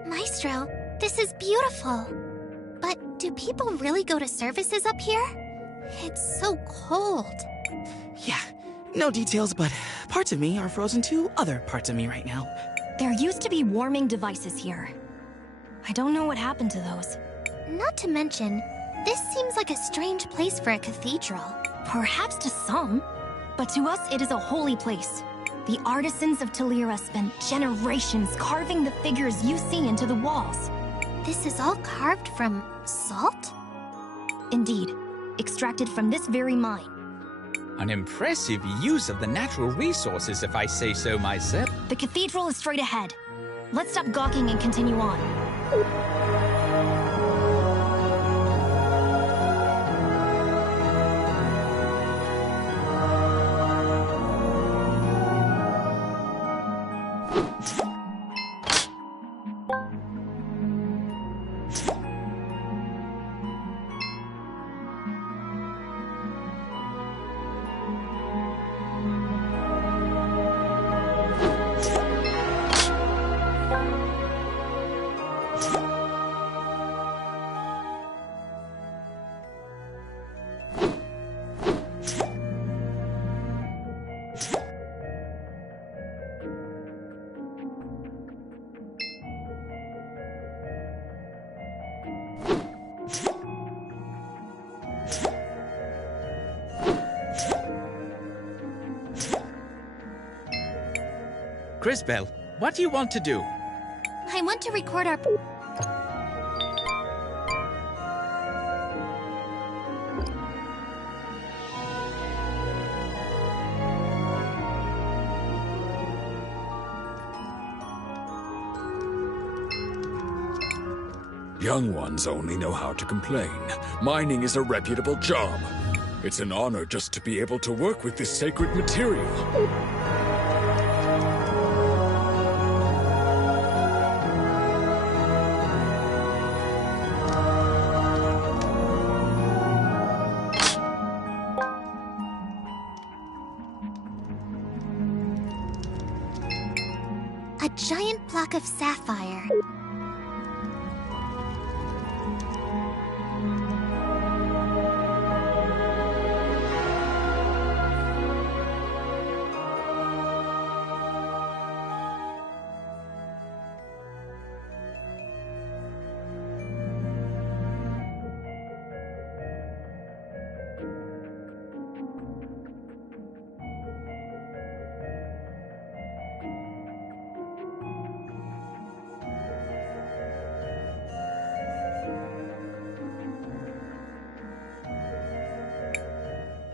Maestro, this is beautiful. But do people really go to services up here? It's so cold. Yeah, no details, but parts of me are frozen to other parts of me right now. There used to be warming devices here. I don't know what happened to those. Not to mention, this seems like a strange place for a cathedral. Perhaps to some, but to us it is a holy place. The artisans of Talira spent generations carving the figures you see into the walls. This is all carved from salt? Indeed, extracted from this very mine. An impressive use of the natural resources, if I say so myself. The cathedral is straight ahead. Let's stop gawking and continue on. Crisbell, what do you want to do? I want to record our... Young ones only know how to complain. Mining is a reputable job. It's an honor just to be able to work with this sacred material. A giant block of sapphire.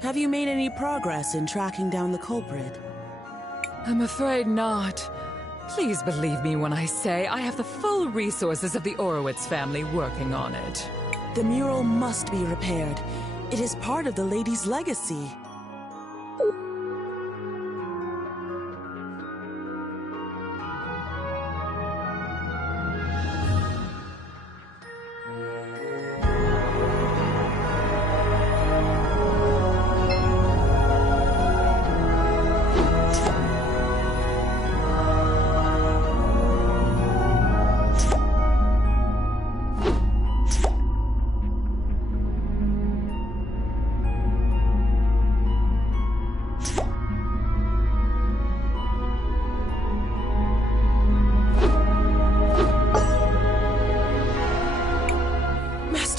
Have you made any progress in tracking down the culprit? I'm afraid not. Please believe me when I say I have the full resources of the Orowitz family working on it. The mural must be repaired. It is part of the lady's legacy.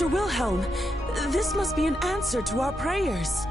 Wilhelm, this must be an answer to our prayers.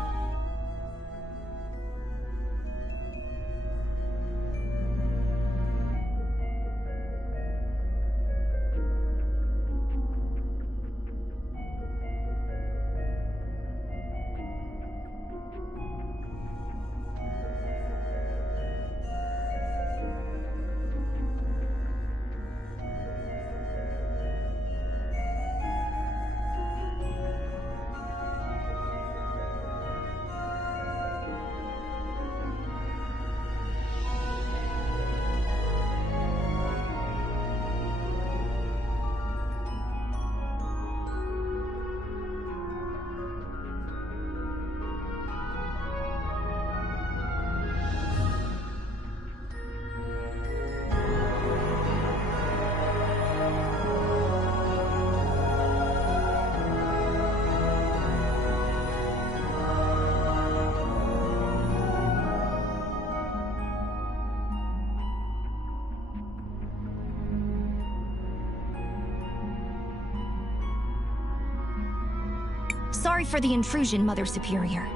Sorry for the intrusion, Mother Superior.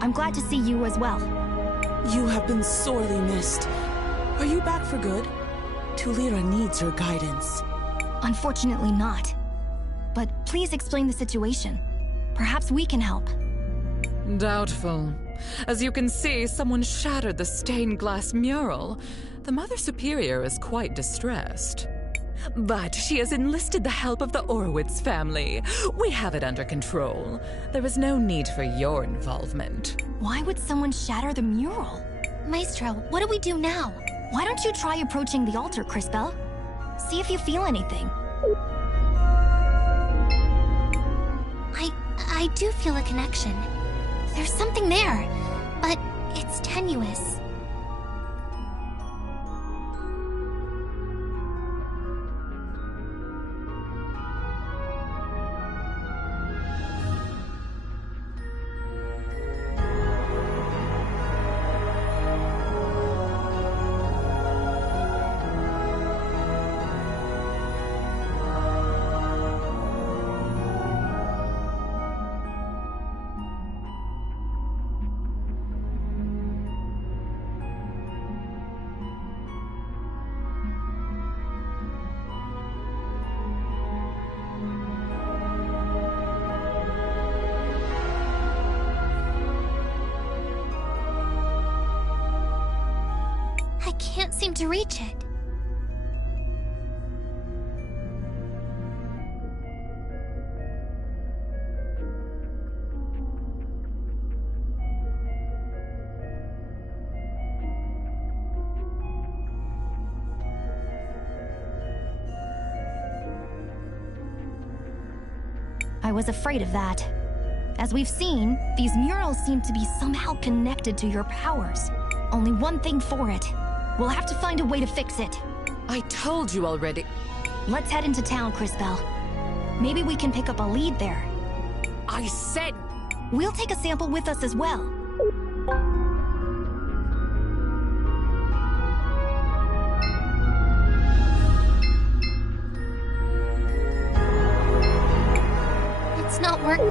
I'm glad to see you as well. You have been sorely missed. Are you back for good? Tulira needs your guidance. Unfortunately not. But please explain the situation. Perhaps we can help. Doubtful. As you can see, someone shattered the stained glass mural. The Mother Superior is quite distressed. But she has enlisted the help of the Orwitz family. We have it under control. There is no need for your involvement. Why would someone shatter the mural? Maestro, what do we do now? Why don't you try approaching the altar, Crisbel? See if you feel anything. I do feel a connection. There's something there, but it's tenuous. I can't seem to reach it. I was afraid of that. As we've seen, these murals seem to be somehow connected to your powers. Only one thing for it. We'll have to find a way to fix it. I told you already. Let's head into town, Crisbel. Maybe we can pick up a lead there. I said... We'll take a sample with us as well. It's not working.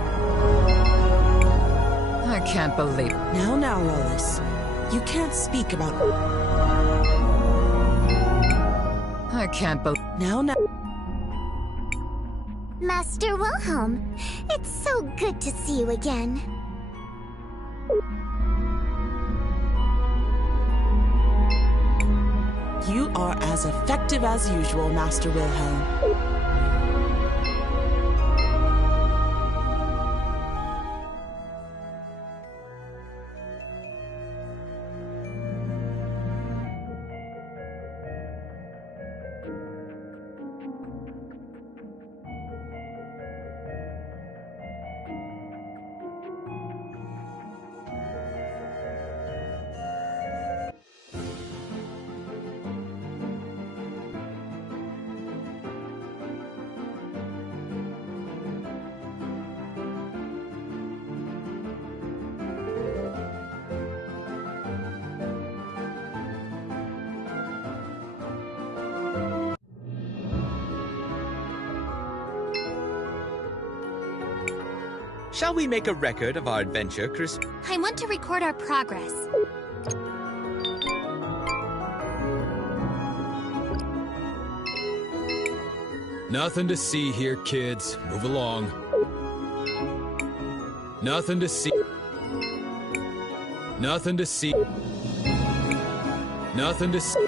I can't believe... Now, Rollis. You can't speak about... I can't believe... Now. Master Wilhelm, it's so good to see you again. You are as effective as usual, Master Wilhelm. Shall we make a record of our adventure, Cris? I want to record our progress. Nothing to see here, kids. Move along. Nothing to see. Nothing to see. Nothing to see.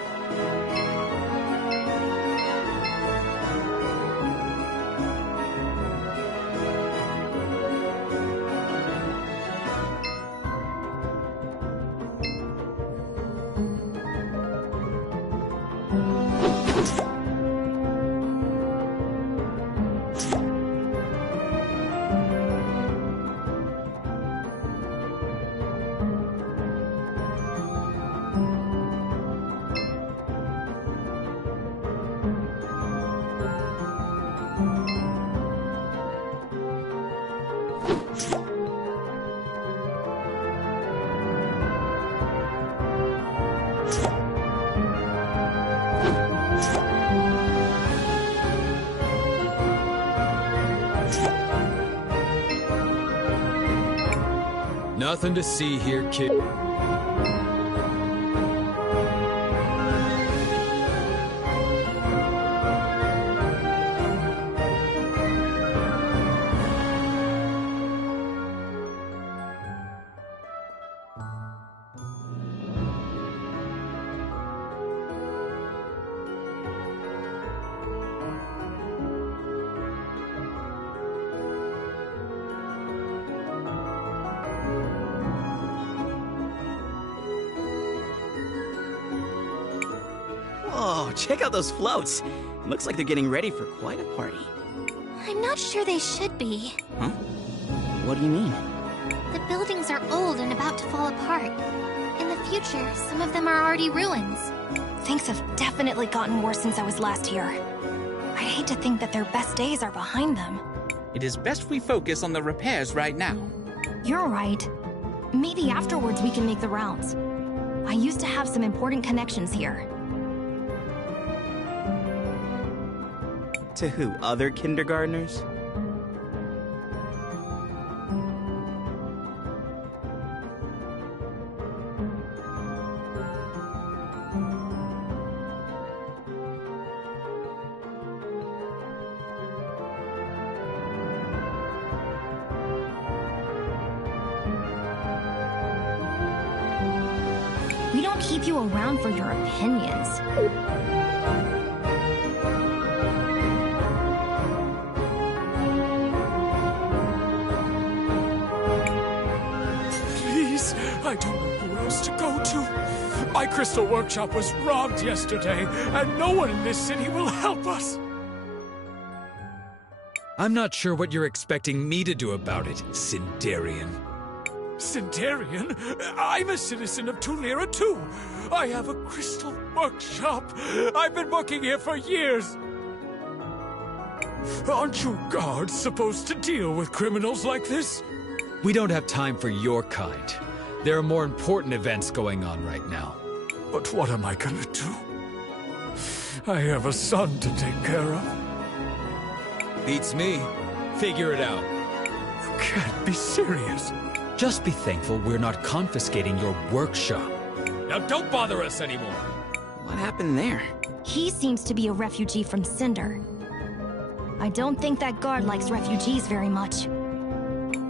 Nothing to see here, kid. Whoa, check out those floats. Looks like they're getting ready for quite a party. I'm not sure they should be. Huh? What do you mean? The buildings are old and about to fall apart. In the future, some of them are already ruins. Things have definitely gotten worse since I was last here. I hate to think that their best days are behind them. It is best we focus on the repairs right now. You're right. Maybe afterwards we can make the rounds. I used to have some important connections here. To who? Other kindergartners? We don't keep you around for your opinions. Please, I don't know who else to go to. My crystal workshop was robbed yesterday, and no one in this city will help us. I'm not sure what you're expecting me to do about it, Sindarian. Sindarian? I'm a citizen of Tulira too. I have a crystal workshop. I've been working here for years. Aren't you guards supposed to deal with criminals like this? We don't have time for your kind. There are more important events going on right now. But what am I gonna do? I have a son to take care of. Beats me. Figure it out. You can't be serious. Just be thankful we're not confiscating your workshop. Now don't bother us anymore. What happened there? He seems to be a refugee from Cinder. I don't think that guard likes refugees very much.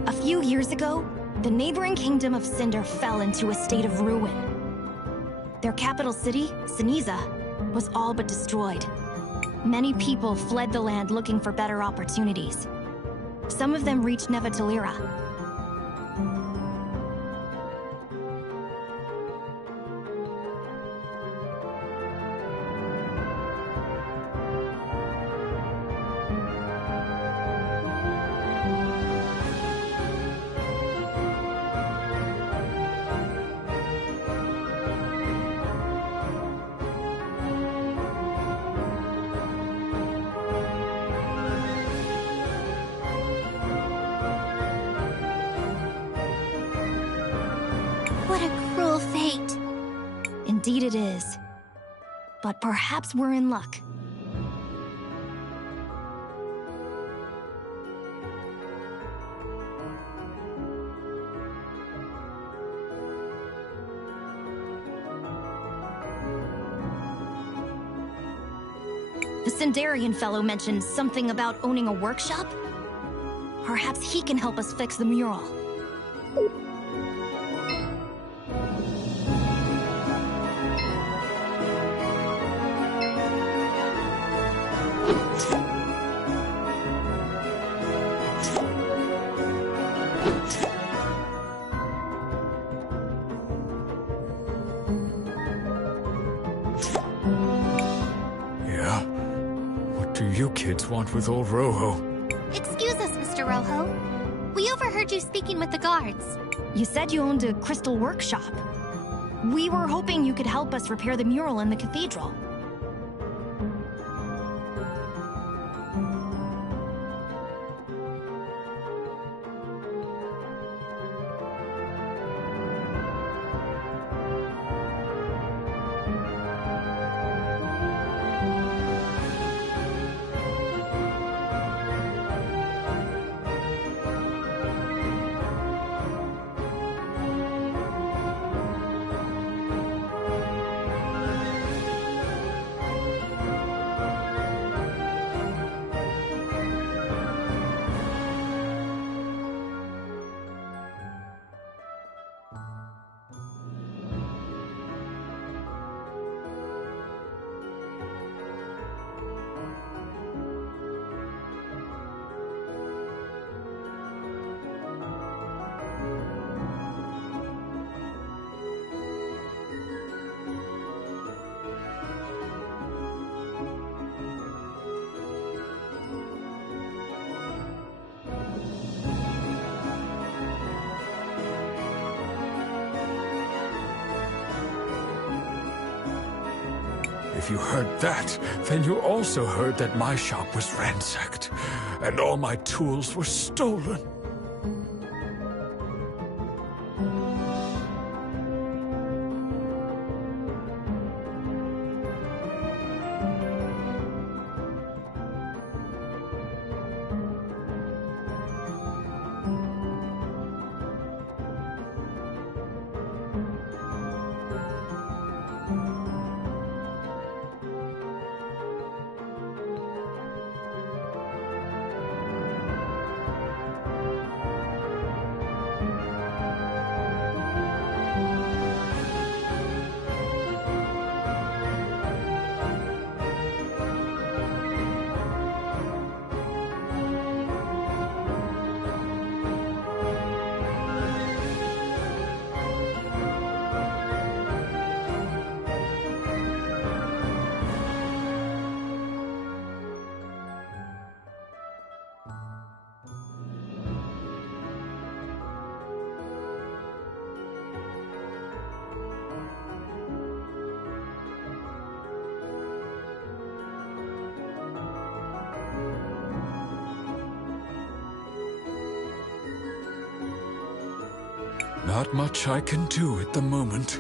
A few years ago, the neighboring kingdom of Cinder fell into a state of ruin. Their capital city, Siniza, was all but destroyed. Many people fled the land looking for better opportunities. Some of them reached Nevatalira. What a cruel fate. Indeed it is. But perhaps we're in luck. The Sindarian fellow mentioned something about owning a workshop? Perhaps he can help us fix the mural. Yeah? What do you kids want with old Rojo? Excuse us, Mr. Rojo. We overheard you speaking with the guards. You said you owned a crystal workshop. We were hoping you could help us repair the mural in the cathedral. If you heard that, then you also heard that my shop was ransacked, and all my tools were stolen. Not much I can do at the moment.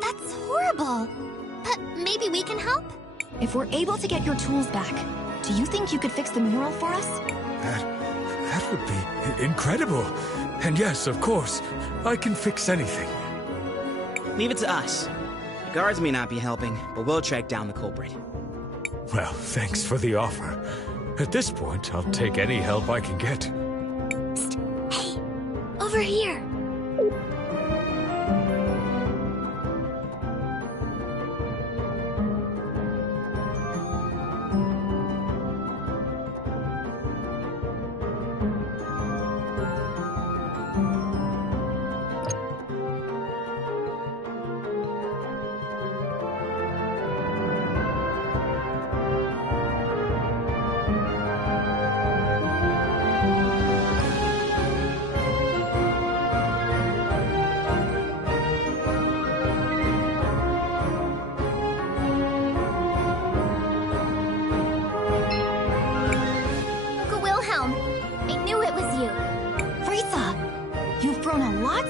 That's horrible. But maybe we can help? If we're able to get your tools back, do you think you could fix the mural for us? That would be incredible. And yes, of course, I can fix anything. Leave it to us. The guards may not be helping, but we'll track down the culprit. Well, thanks for the offer. At this point, I'll take any help I can get. Psst. Hey, over here.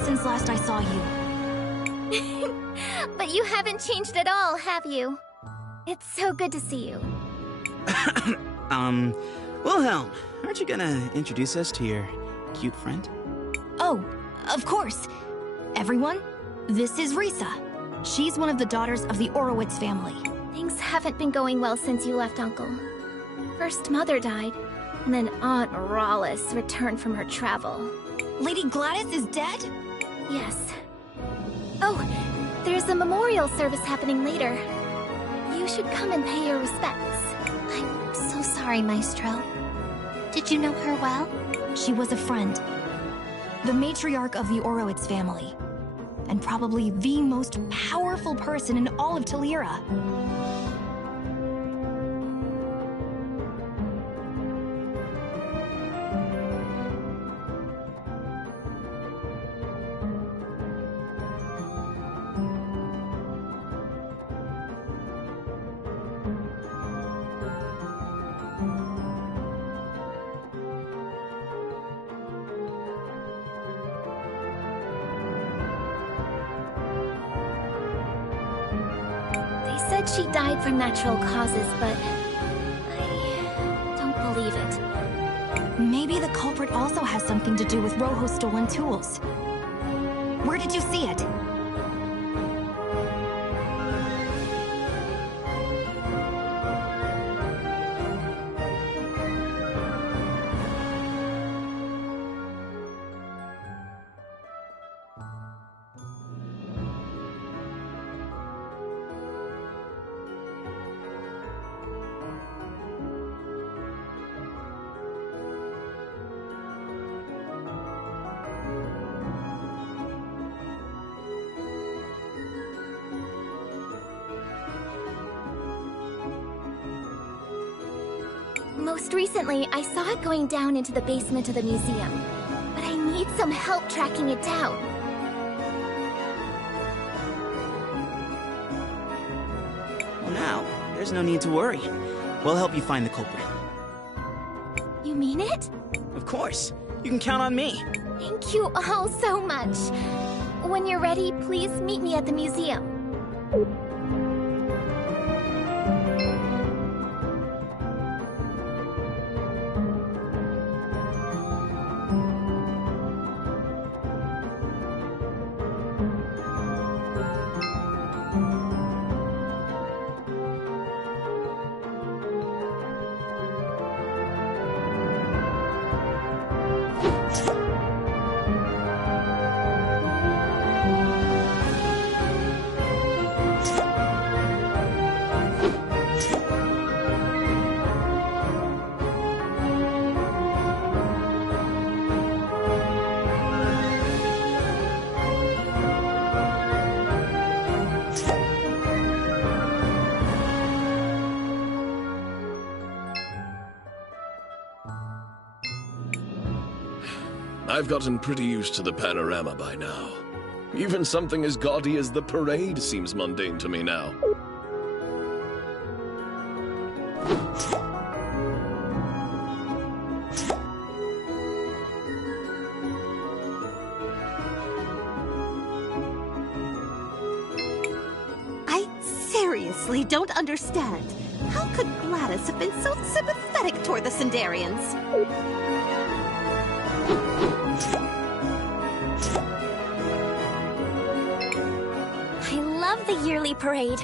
Since last I saw you. But you haven't changed at all, have you? It's so good to see you. Wilhelm, aren't you gonna introduce us to your cute friend? Oh, of course. Everyone, this is Risa. She's one of the daughters of the Orowitz family. Things haven't been going well since you left, Uncle. First Mother died, and then Aunt Rawlis returned from her travel. Lady Gladys is dead? Yes. Oh, there's a memorial service happening later. You should come and pay your respects. I'm so sorry, Maestro. Did you know her well? She was a friend. The matriarch of the Orowitz family. And probably the most powerful person in all of Talira. She died from natural causes, but I don't believe it. Maybe the culprit also has something to do with Rojo's stolen tools. Where did you see it? Most recently, I saw it going down into the basement of the museum, but I need some help tracking it down. Well, now, There's no need to worry. We'll help you find the culprit. You mean it? Of course. You can count on me. Thank you all so much. When you're ready, please meet me at the museum. I've gotten pretty used to the panorama by now. Even something as gaudy as the parade seems mundane to me now. I seriously don't understand. How could Gladys have been so sympathetic toward the Sindarians? I love the yearly parade.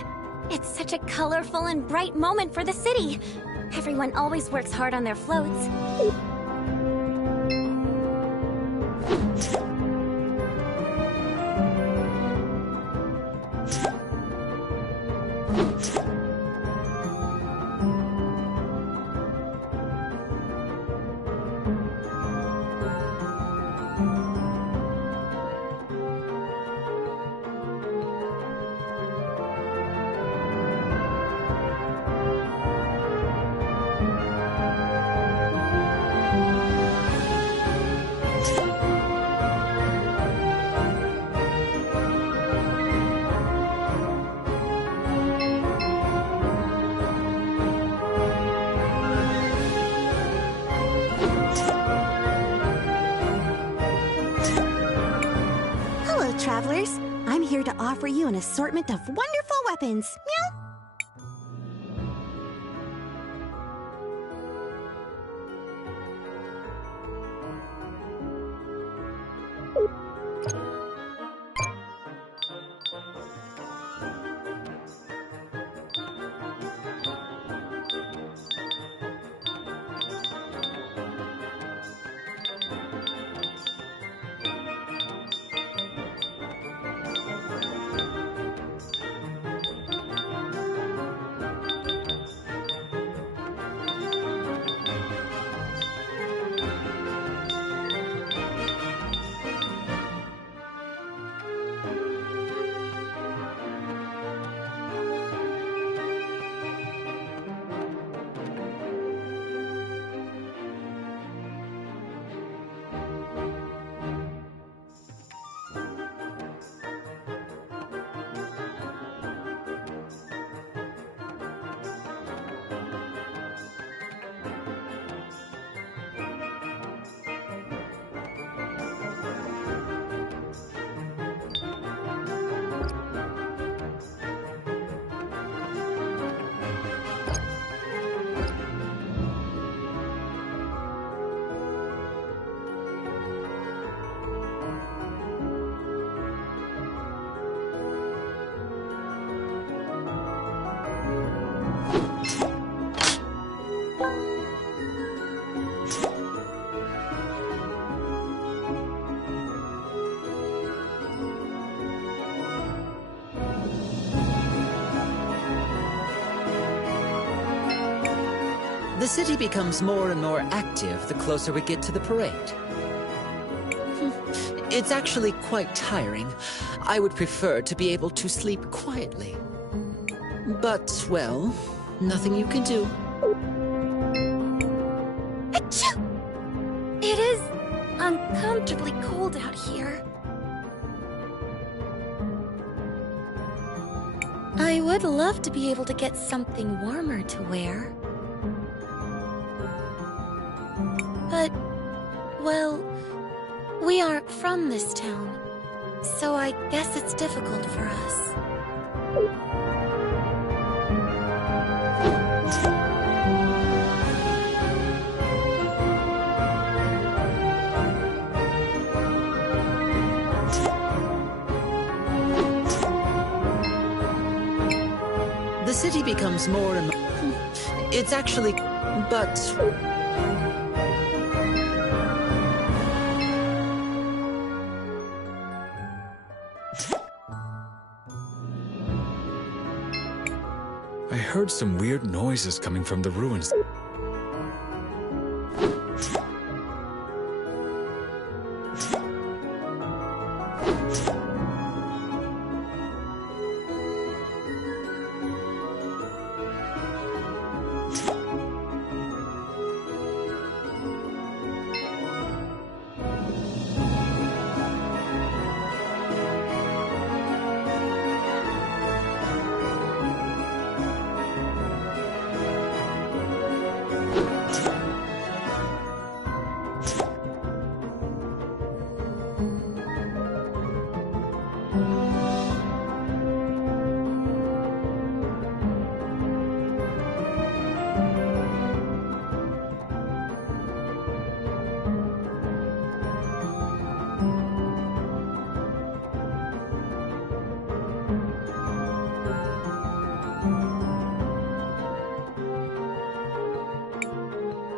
It's such a colorful and bright moment for the city. Everyone always works hard on their floats. Travelers, I'm here to offer you an assortment of wonderful weapons. Meow. The city becomes more and more active the closer we get to the parade. It's actually quite tiring. I would prefer to be able to sleep quietly. But, well, nothing you can do. Achoo! It is uncomfortably cold out here. I would love to be able to get something warmer to wear. But, well, we aren't from this town, so I guess it's difficult for us. The city becomes more and more... It's actually... but... I heard some weird noises coming from the ruins.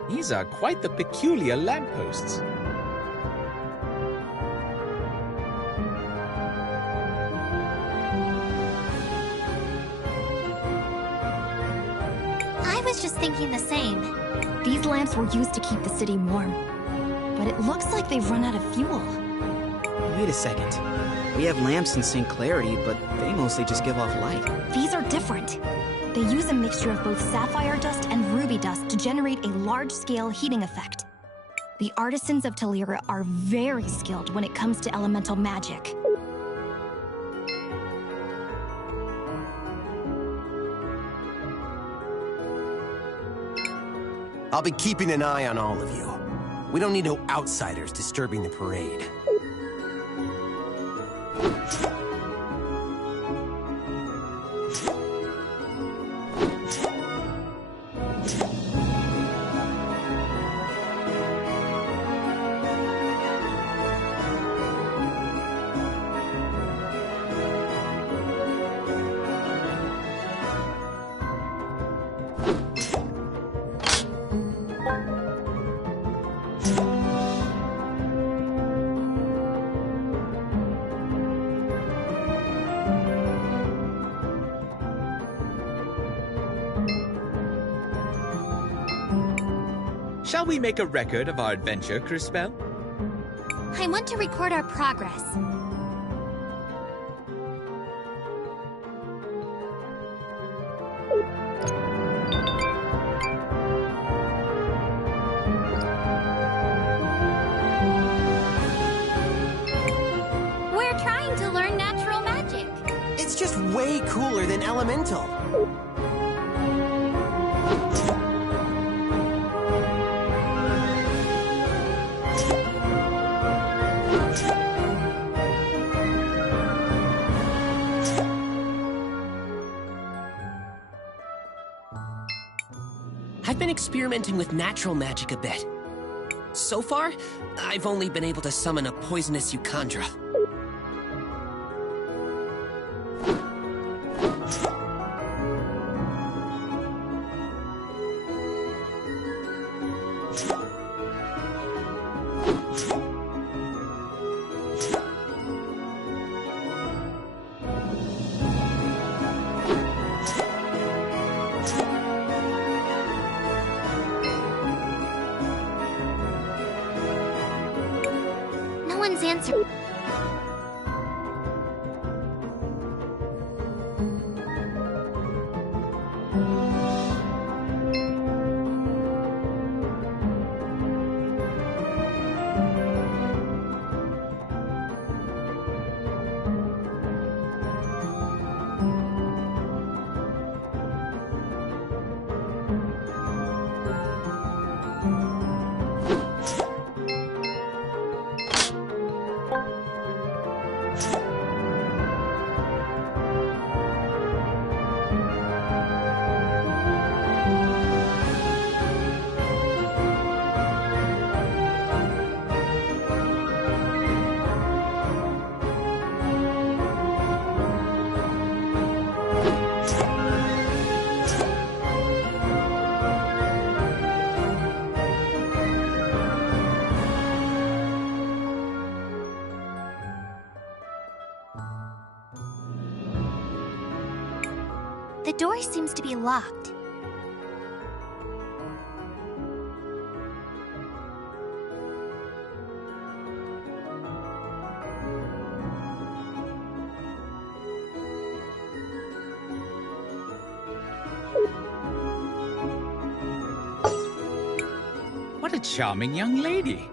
These are quite the peculiar lampposts. I was just thinking the same. These lamps were used to keep the city warm. But it looks like they've run out of fuel. Wait a second. We have lamps in St. Clarity, but they mostly just give off light. These are different. They use a mixture of both sapphire dust and ruby dust to generate a large-scale heating effect. The artisans of Talira are very skilled when it comes to elemental magic. I'll be keeping an eye on all of you. We don't need no outsiders disturbing the parade. Shall we make a record of our adventure, Crispell? I want to record our progress. We're trying to learn natural magic. It's just way cooler than elemental. I've been experimenting with natural magic a bit. So far, I've only been able to summon a poisonous Eucandra. No one's answering. The door seems to be locked. What a charming young lady.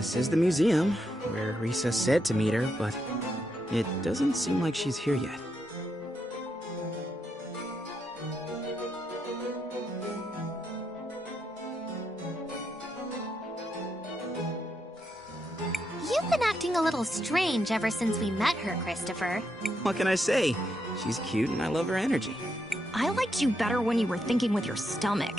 This is the museum, where Risa said to meet her, but it doesn't seem like she's here yet. You've been acting a little strange ever since we met her, Christopher. What can I say? She's cute and I love her energy. I liked you better when you were thinking with your stomach.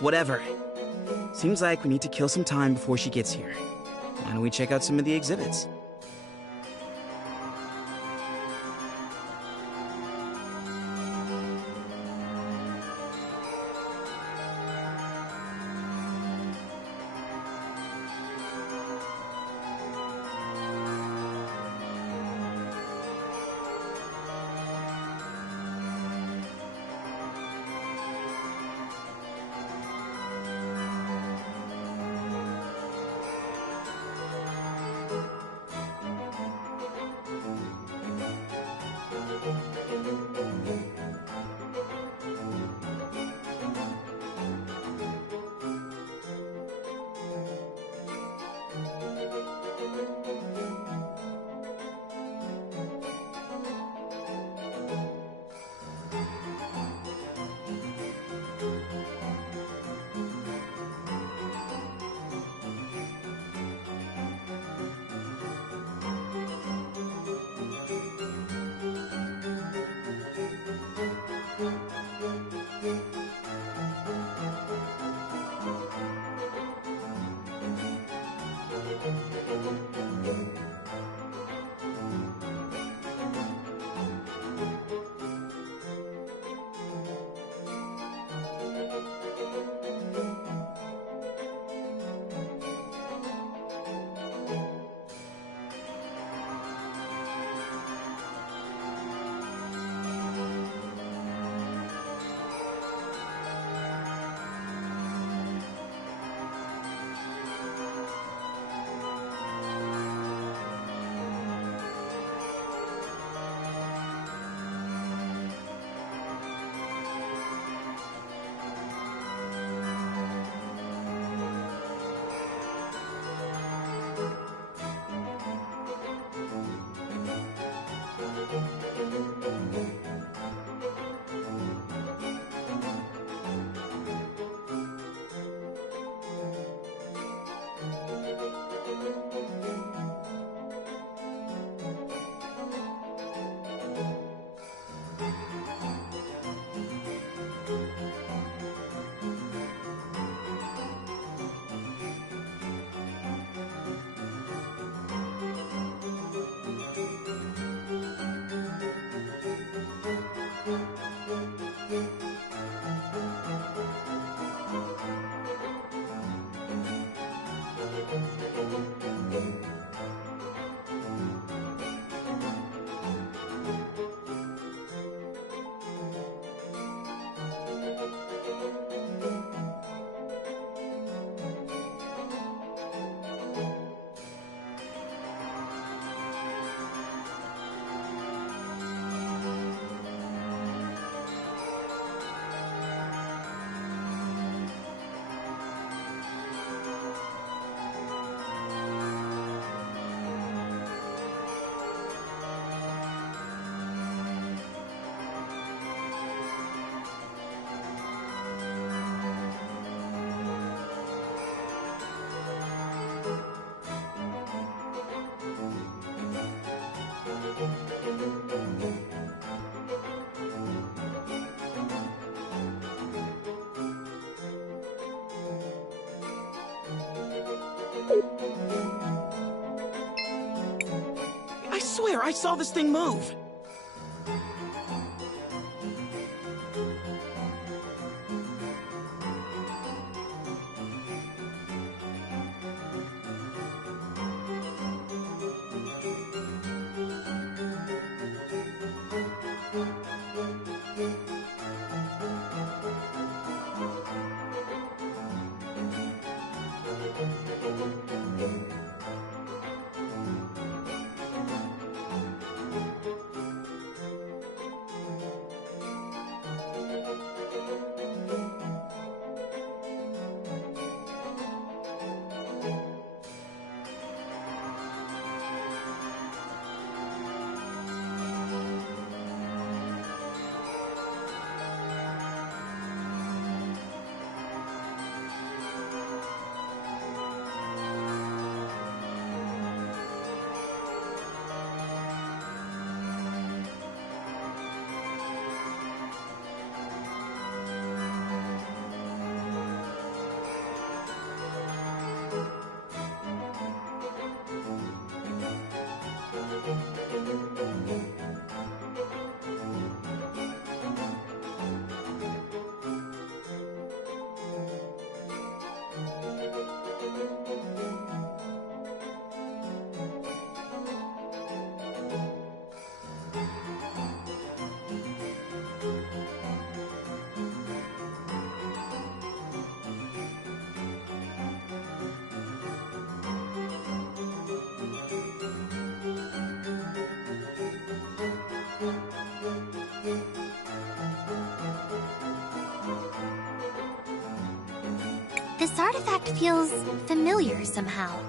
Whatever. Seems like we need to kill some time before she gets here. Why don't we check out some of the exhibits? I swear I saw this thing move. This artifact feels familiar somehow.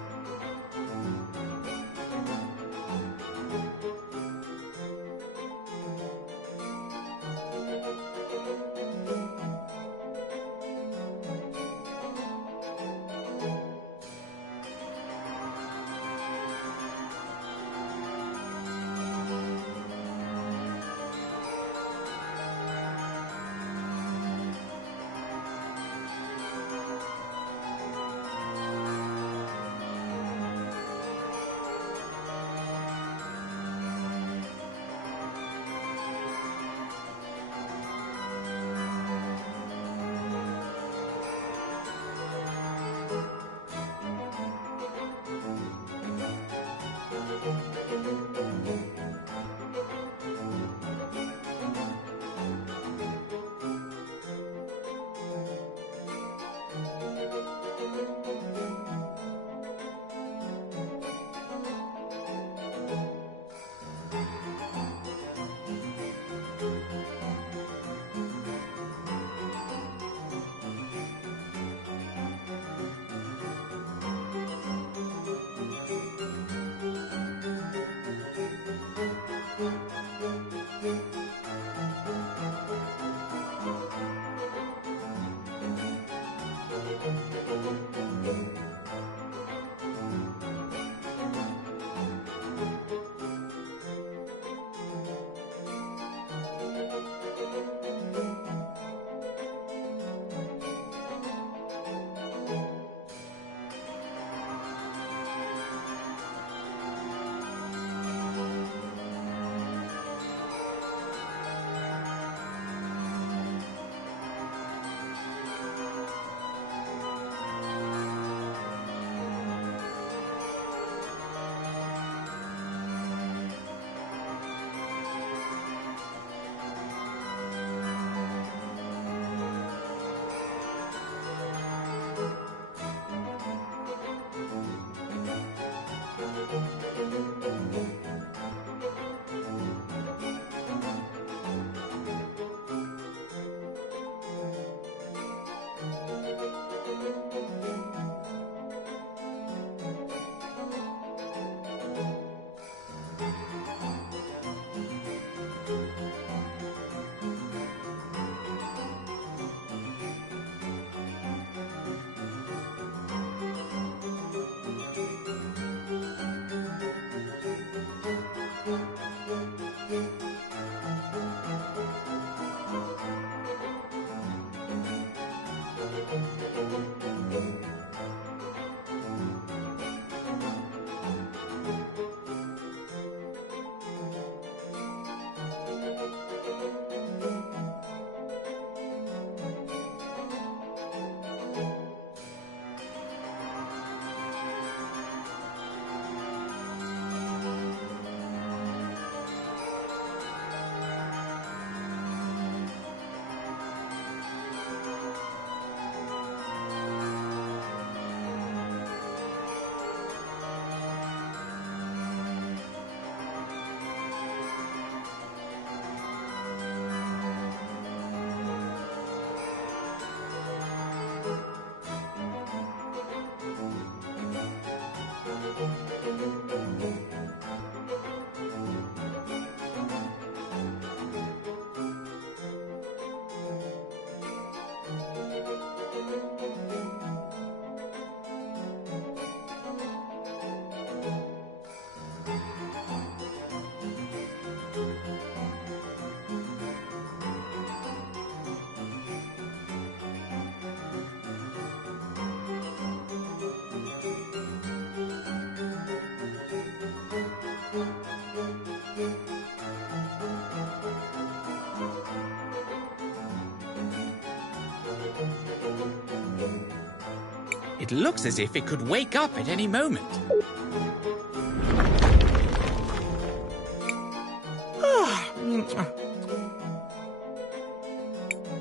It looks as if it could wake up at any moment.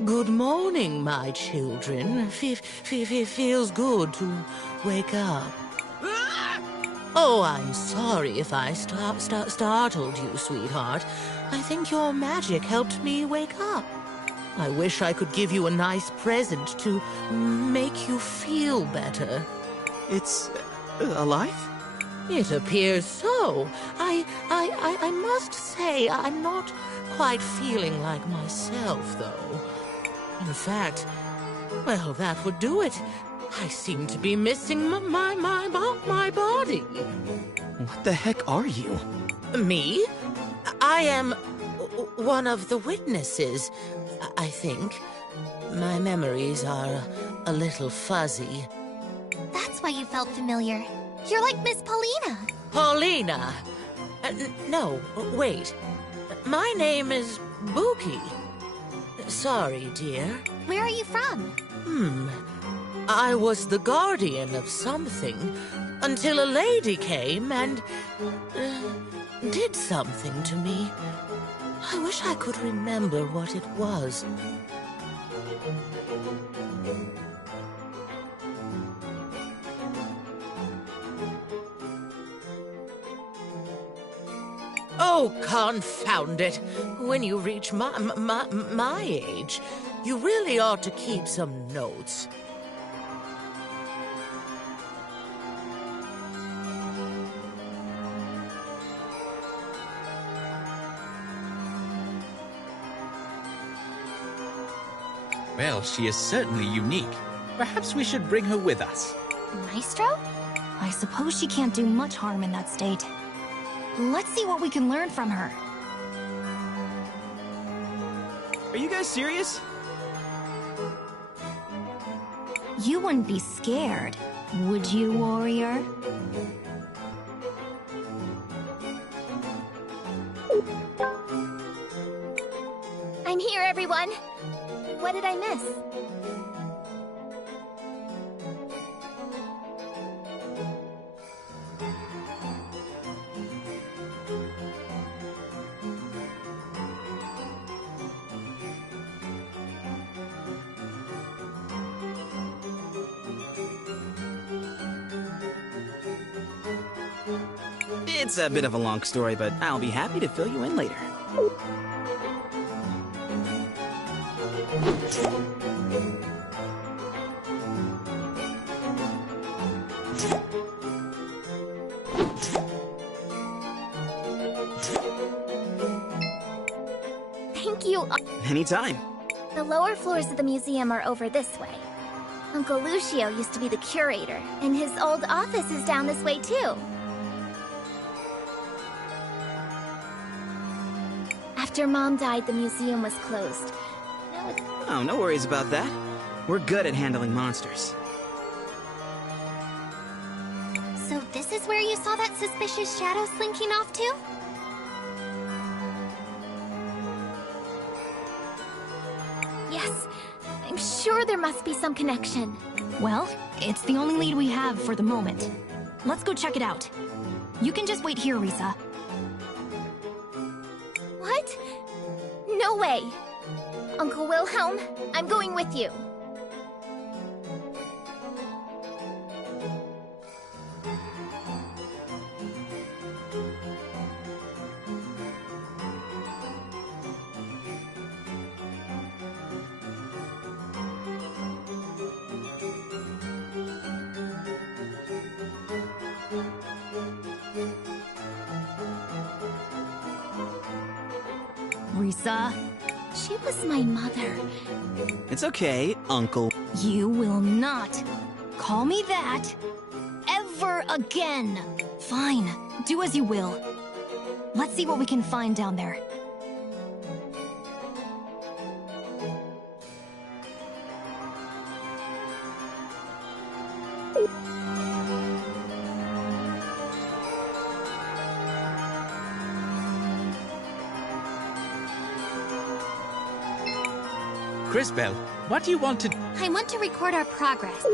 Good morning, my children. Feels good to wake up. Oh, I'm sorry if I startled you, sweetheart. I think your magic helped me wake up. I wish I could give you a nice present to make you feel better. It's alive? It appears so. I must say I'm not quite feeling like myself, though. In fact, well, that would do it. I seem to be missing my body. What the heck are you? Me? I am one of the witnesses, I think. My memories are a little fuzzy. That's why you felt familiar. You're like Miss Paulina. Paulina? No, wait. My name is Buki. Sorry, dear. Where are you from? I was the guardian of something until a lady came and did something to me. I wish I could remember what it was. Oh, confound it. When you reach my age, you really ought to keep some notes. Well, she is certainly unique. Perhaps we should bring her with us. Maestro? I suppose she can't do much harm in that state. Let's see what we can learn from her. Are you guys serious? You wouldn't be scared, would you, warrior? I'm here, everyone. What did I miss? It's a bit of a long story, but I'll be happy to fill you in later. Thank you. Anytime. The lower floors of the museum are over this way. Uncle Lucio used to be the curator, and his old office is down this way too. After Mom died, the museum was closed. Now it's... Oh, no worries about that. We're good at handling monsters. So this is where you saw that suspicious shadow slinking off to? Yes, I'm sure there must be some connection. Well, it's the only lead we have for the moment. Let's go check it out. You can just wait here, Risa. What? No way! Uncle Wilhelm, I'm going with you. Risa? She was my mother. It's okay, Uncle. You will not call me that ever again. Fine, do as you will. Let's see what we can find down there. Crisbell, what do you want to... I want to record our progress.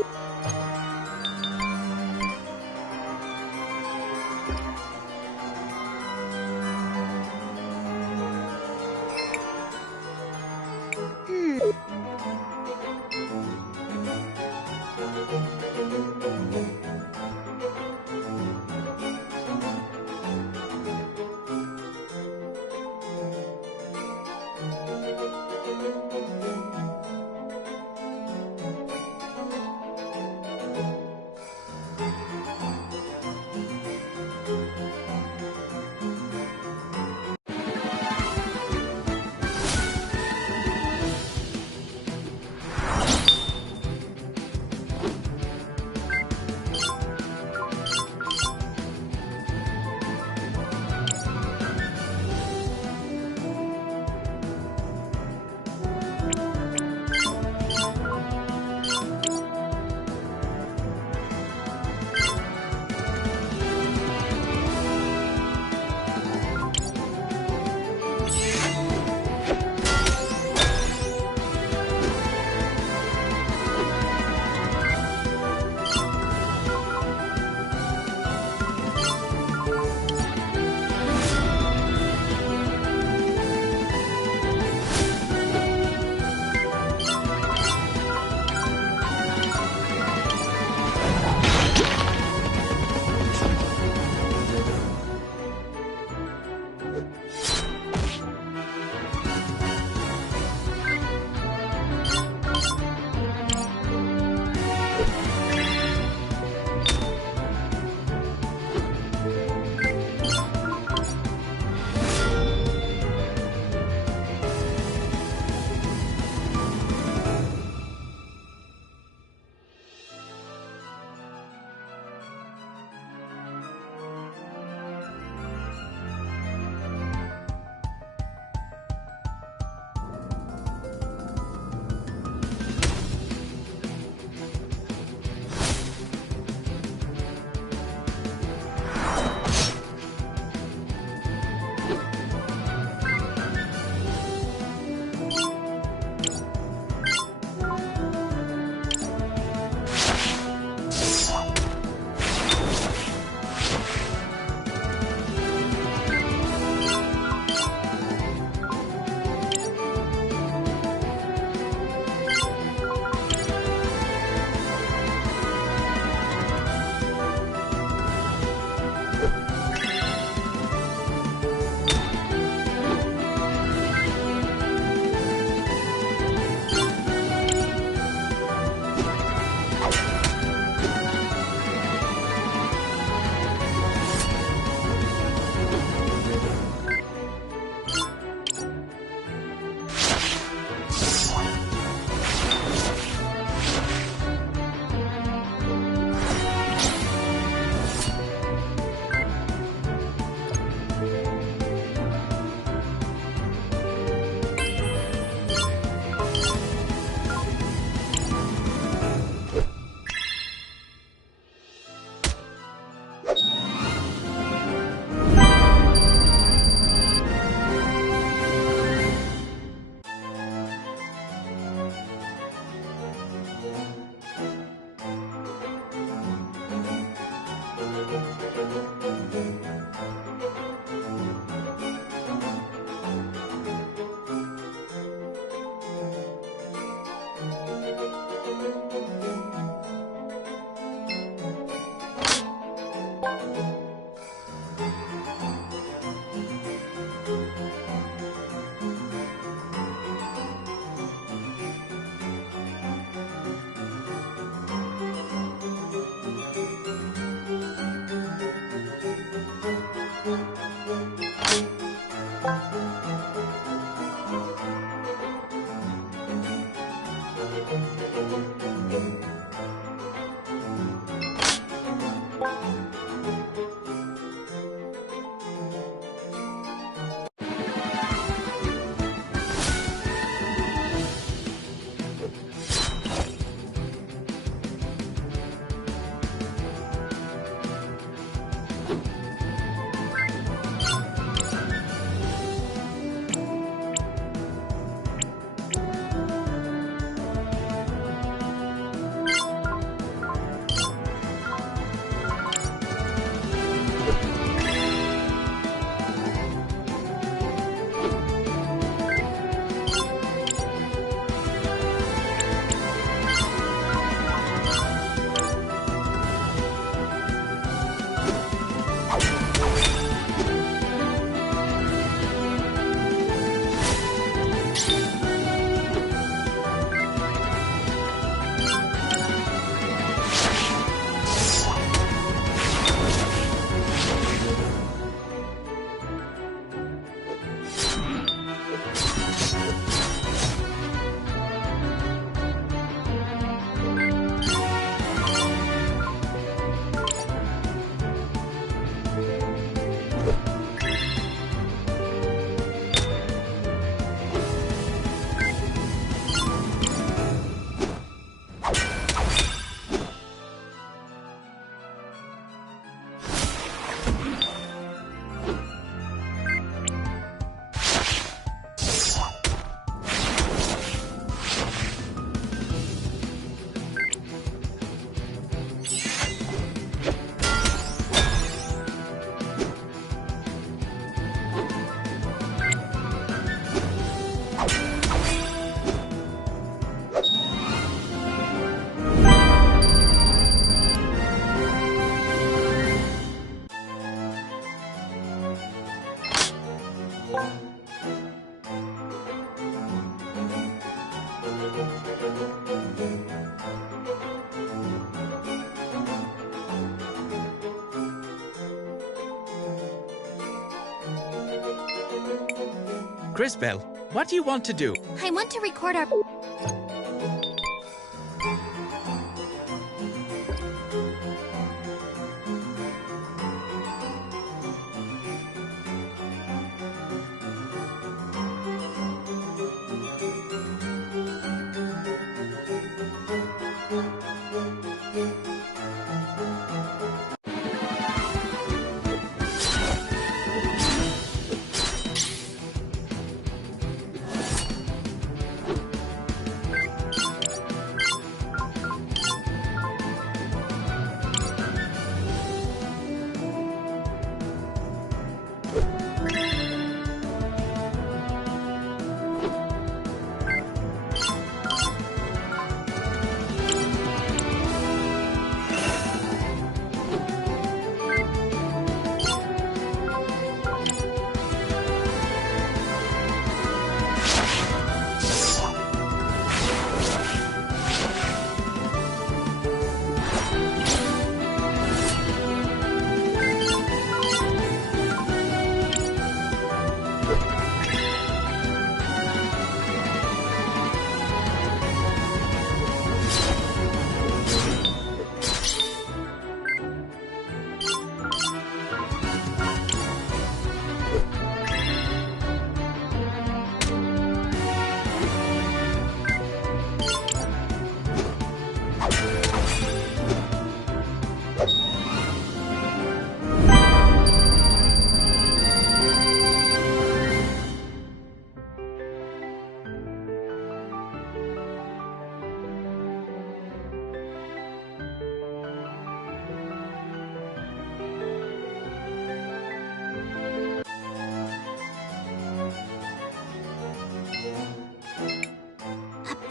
Crisbell, what do you want to do? I want to record our...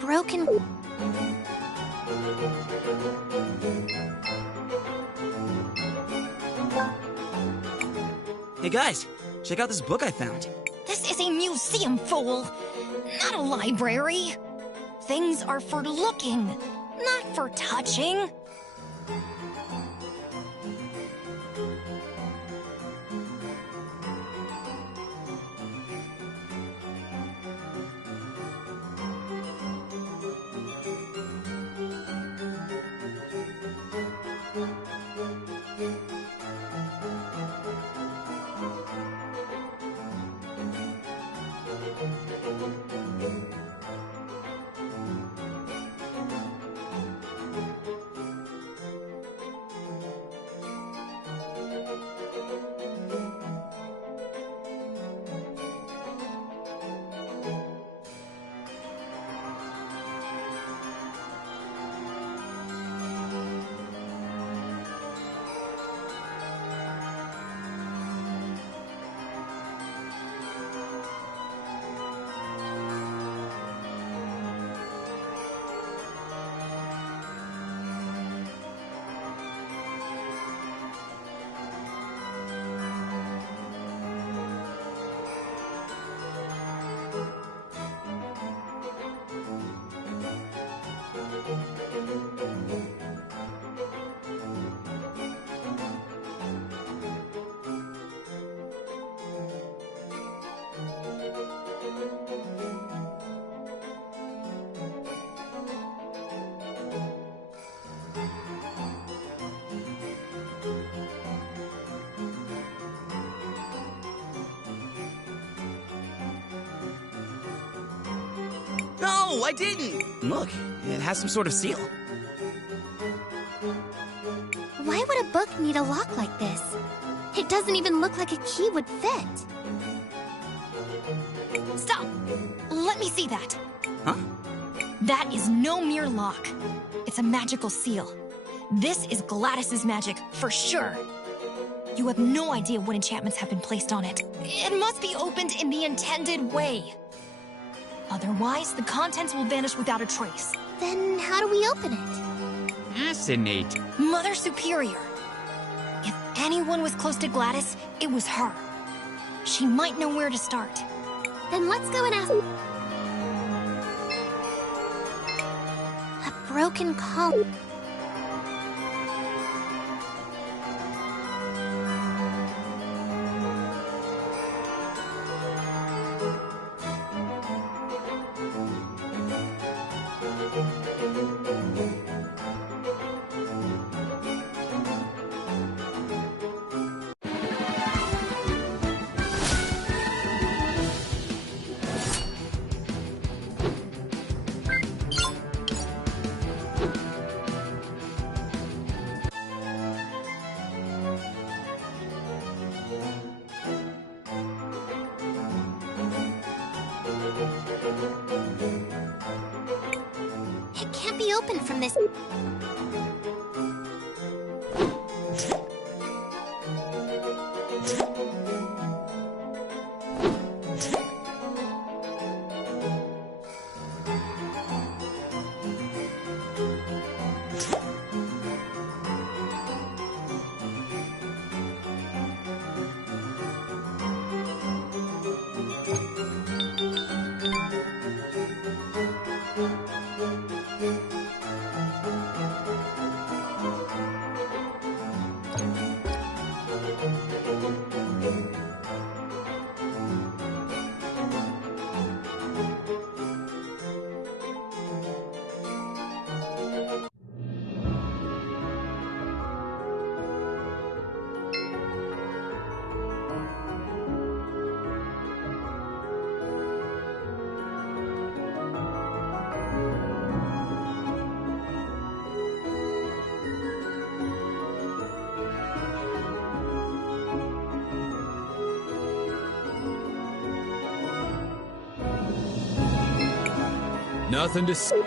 broken... Hey guys, check out this book I found. This is a museum, fool! Not a library! Things are for looking, not for touching. No, I didn't! Look, it has some sort of seal. Why would a book need a lock like this? It doesn't even look like a key would fit. Stop! Let me see that. Huh? That is no mere lock. It's a magical seal. This is Gladys's magic, for sure. You have no idea what enchantments have been placed on it. It must be opened in the intended way. Otherwise, the contents will vanish without a trace. Then how do we open it? Fascinate. Mother Superior. If anyone was close to Gladys, it was her. She might know where to start. Then let's go and ask... A broken column. It can't be opened from this... Nothing to see.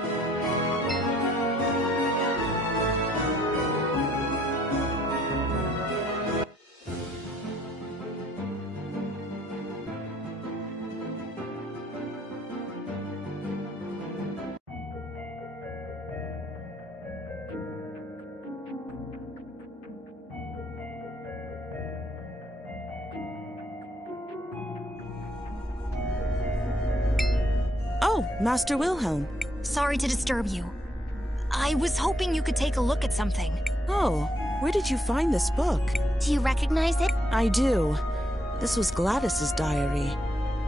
Oh, Master Wilhelm. Sorry to disturb you. I was hoping you could take a look at something. Oh, where did you find this book? Do you recognize it? I do. This was Gladys's diary.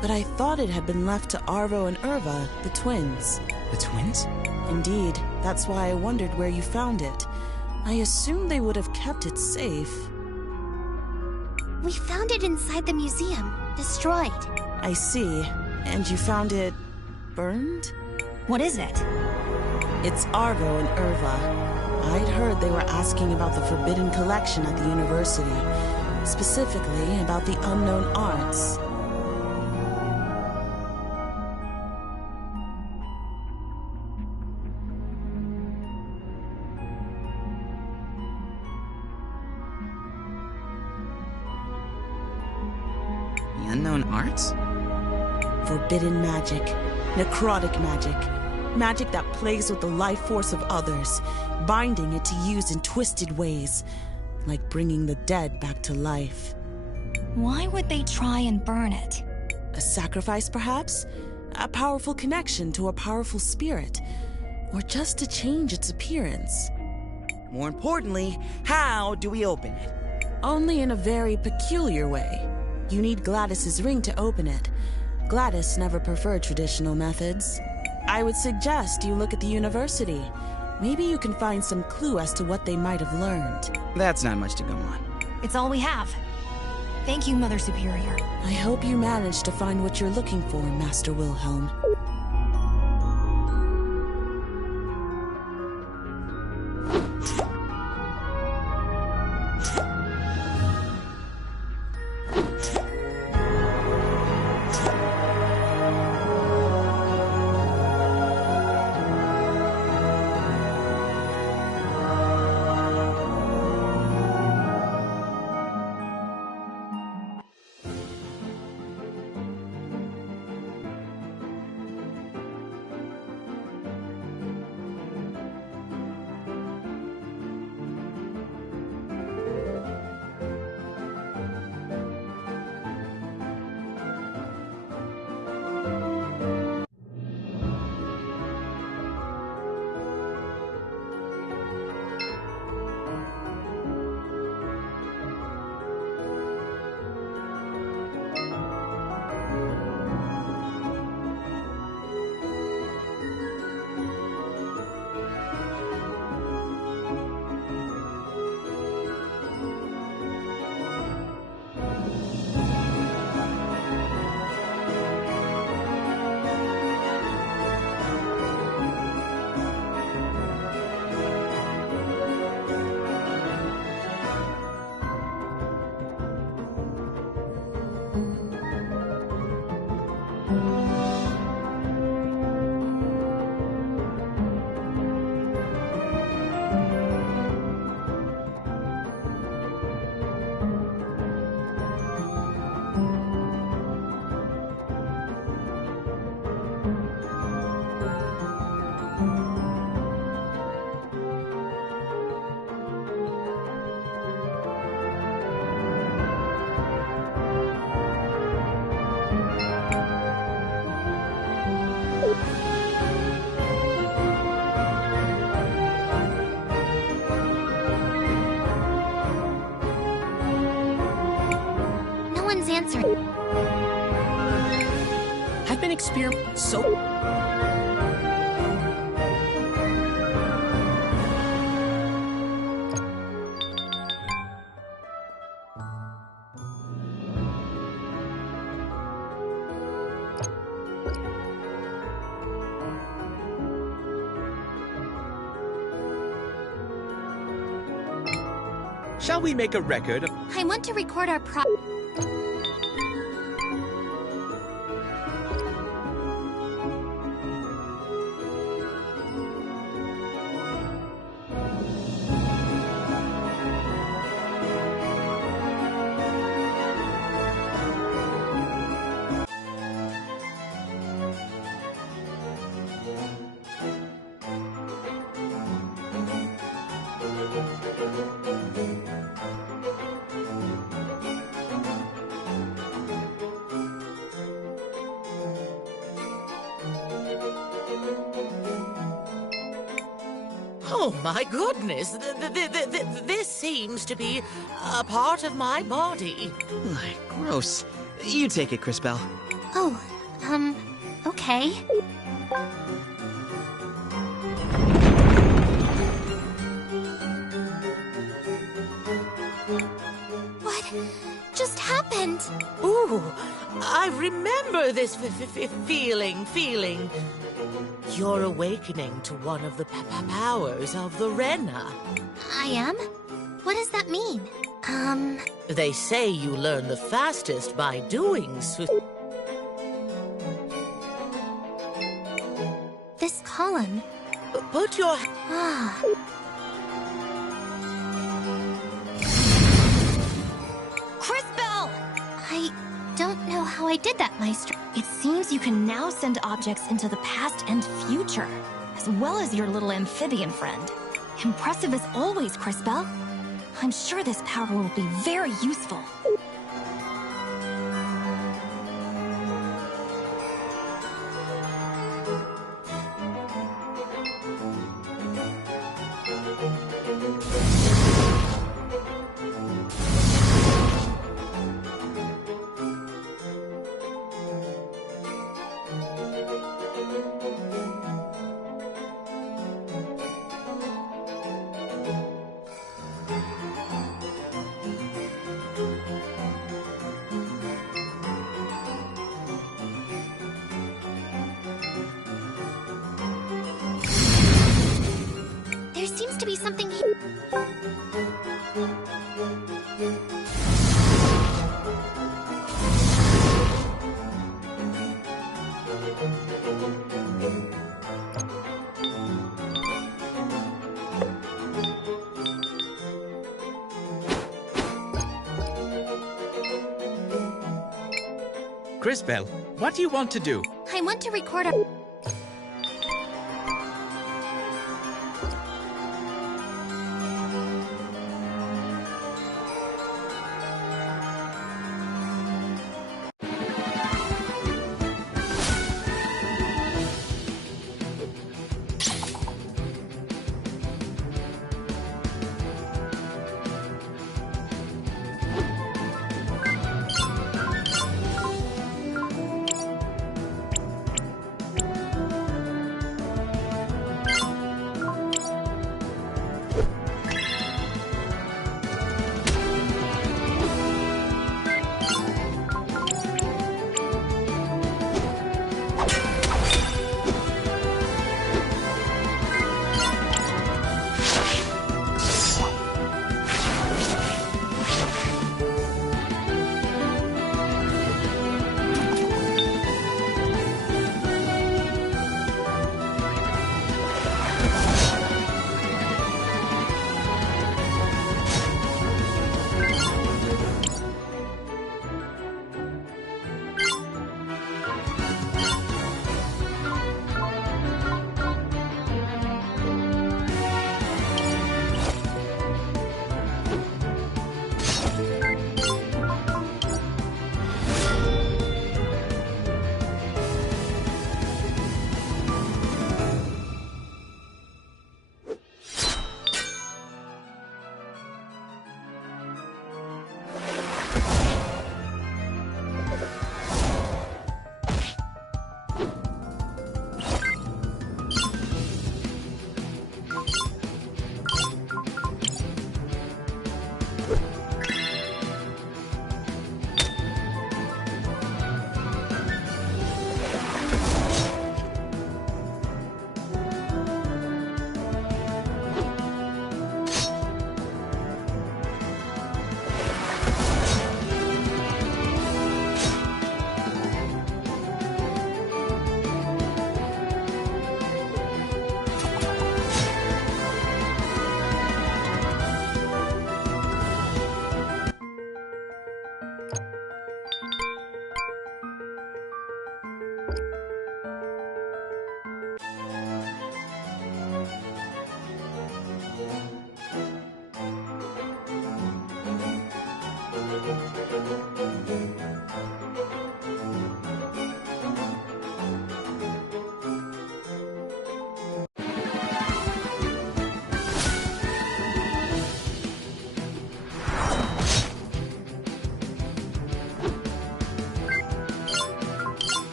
But I thought it had been left to Arvo and Irva, the twins. The twins? Indeed. That's why I wondered where you found it. I assumed they would have kept it safe. We found it inside the museum, destroyed. I see. And you found it... burned? What is it? It's Arvo and Irva. I'd heard they were asking about the forbidden collection at the university. Specifically, about the unknown arts. The unknown arts? Forbidden magic. Necrotic magic. Magic that plays with the life force of others, binding it to use in twisted ways, like bringing the dead back to life. Why would they try and burn it? A sacrifice, perhaps? A powerful connection to a powerful spirit? Or just to change its appearance? More importantly, how do we open it? Only in a very peculiar way. You need Gladys's ring to open it. Gladys never preferred traditional methods. I would suggest you look at the university. Maybe you can find some clue as to what they might have learned. That's not much to go on. It's all we have. Thank you, Mother Superior. I hope you managed to find what you're looking for, Master Wilhelm. answering. I've been experimenting so... Shall we make a record of... I want to record our Oh, my goodness. This seems to be a part of my body. Gross. You take it, Crisbell. Oh, okay. What just happened? Ooh, I remember this feeling. You're awakening to one of the powers of the Renna. I am? What does that mean? They say you learn the fastest by doing so. This column. Put your... Ah. Crisbell! I don't know how I did that, Maestro. It seems you can now send objects into the past and future, as well as your little amphibian friend. Impressive as always, Crisbell. I'm sure this power will be very useful. There seems to be something here. Crisbell, what do you want to do? I want to record a...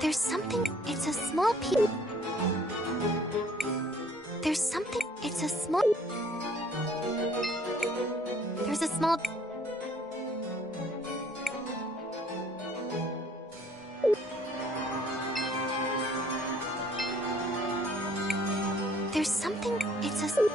There's something. It's a small piece. There's something. It's a small. There's a small. There's something. It's a.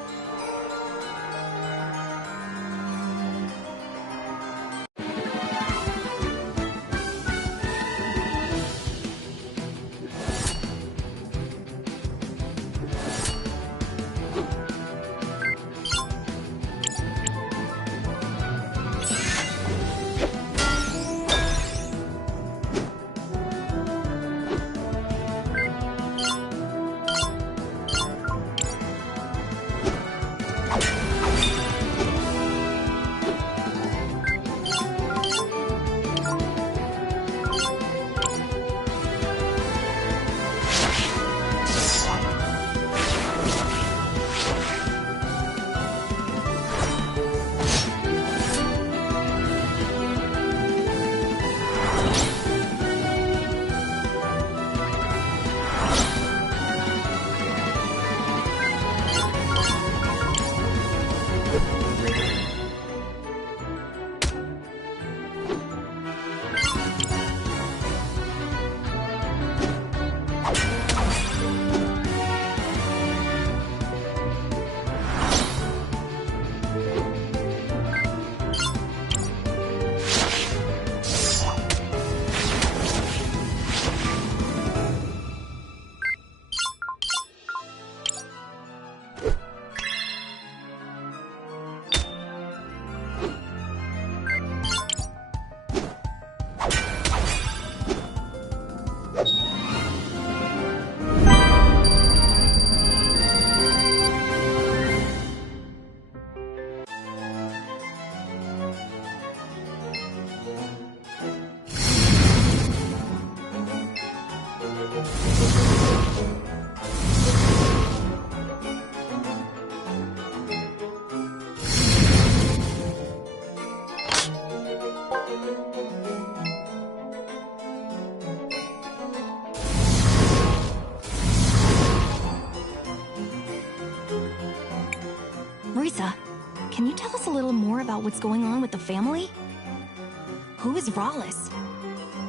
can you tell us a little more about what's going on with the family? Who is Rawless?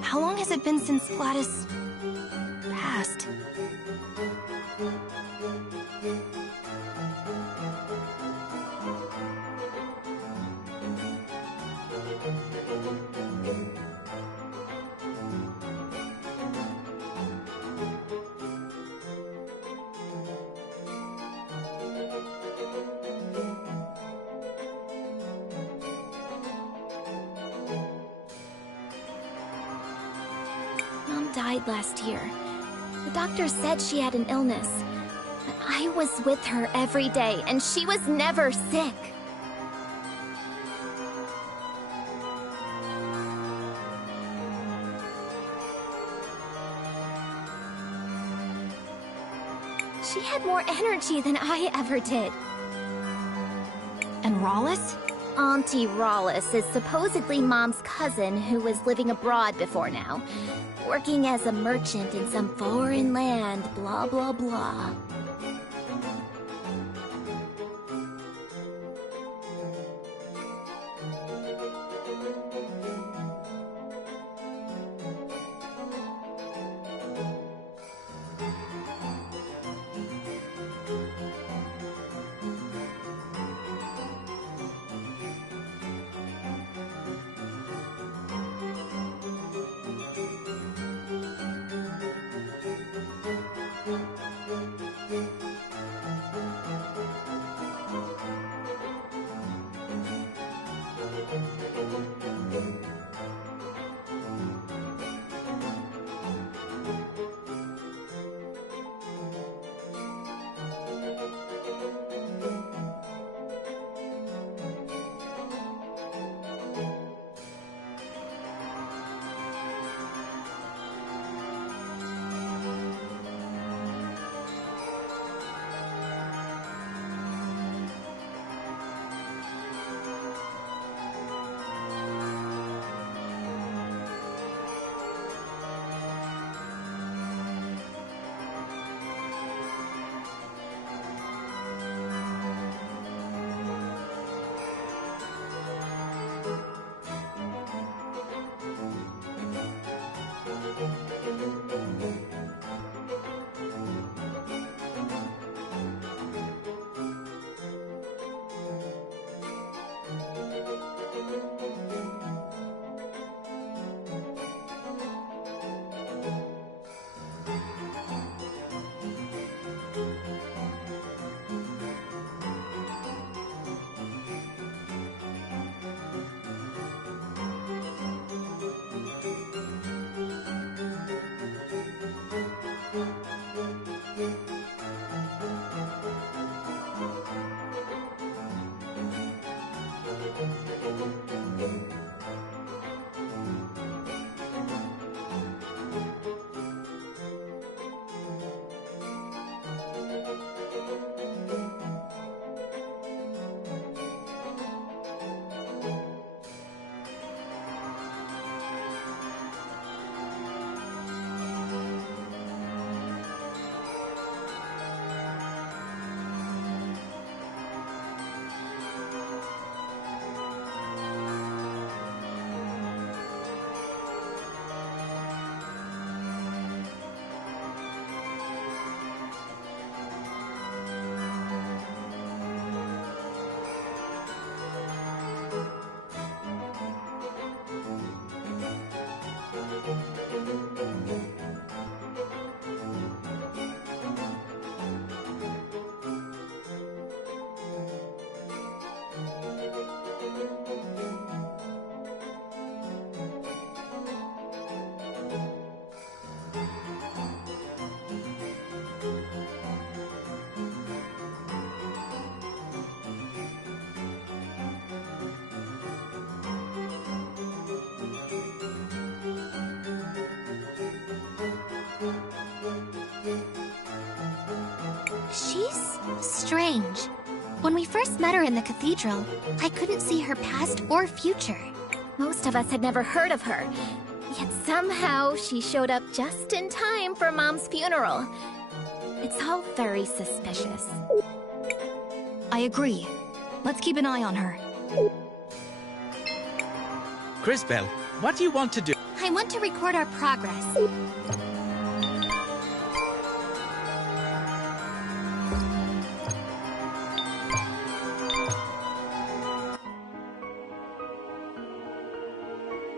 How long has it been since Gladys passed? Mom died last year. The doctor said she had an illness. But I was with her every day, and she was never sick. She had more energy than I ever did. And Rawless? Auntie Rawless is supposedly Mom's cousin who was living abroad before now. Working as a merchant in some foreign land, blah blah blah. She's strange. When we first met her in the cathedral, I couldn't see her past or future. Most of us had never heard of her, yet somehow she showed up just in time for Mom's funeral. It's all very suspicious. I agree. Let's keep an eye on her. Crisbel, what do you want to do? I want to record our progress.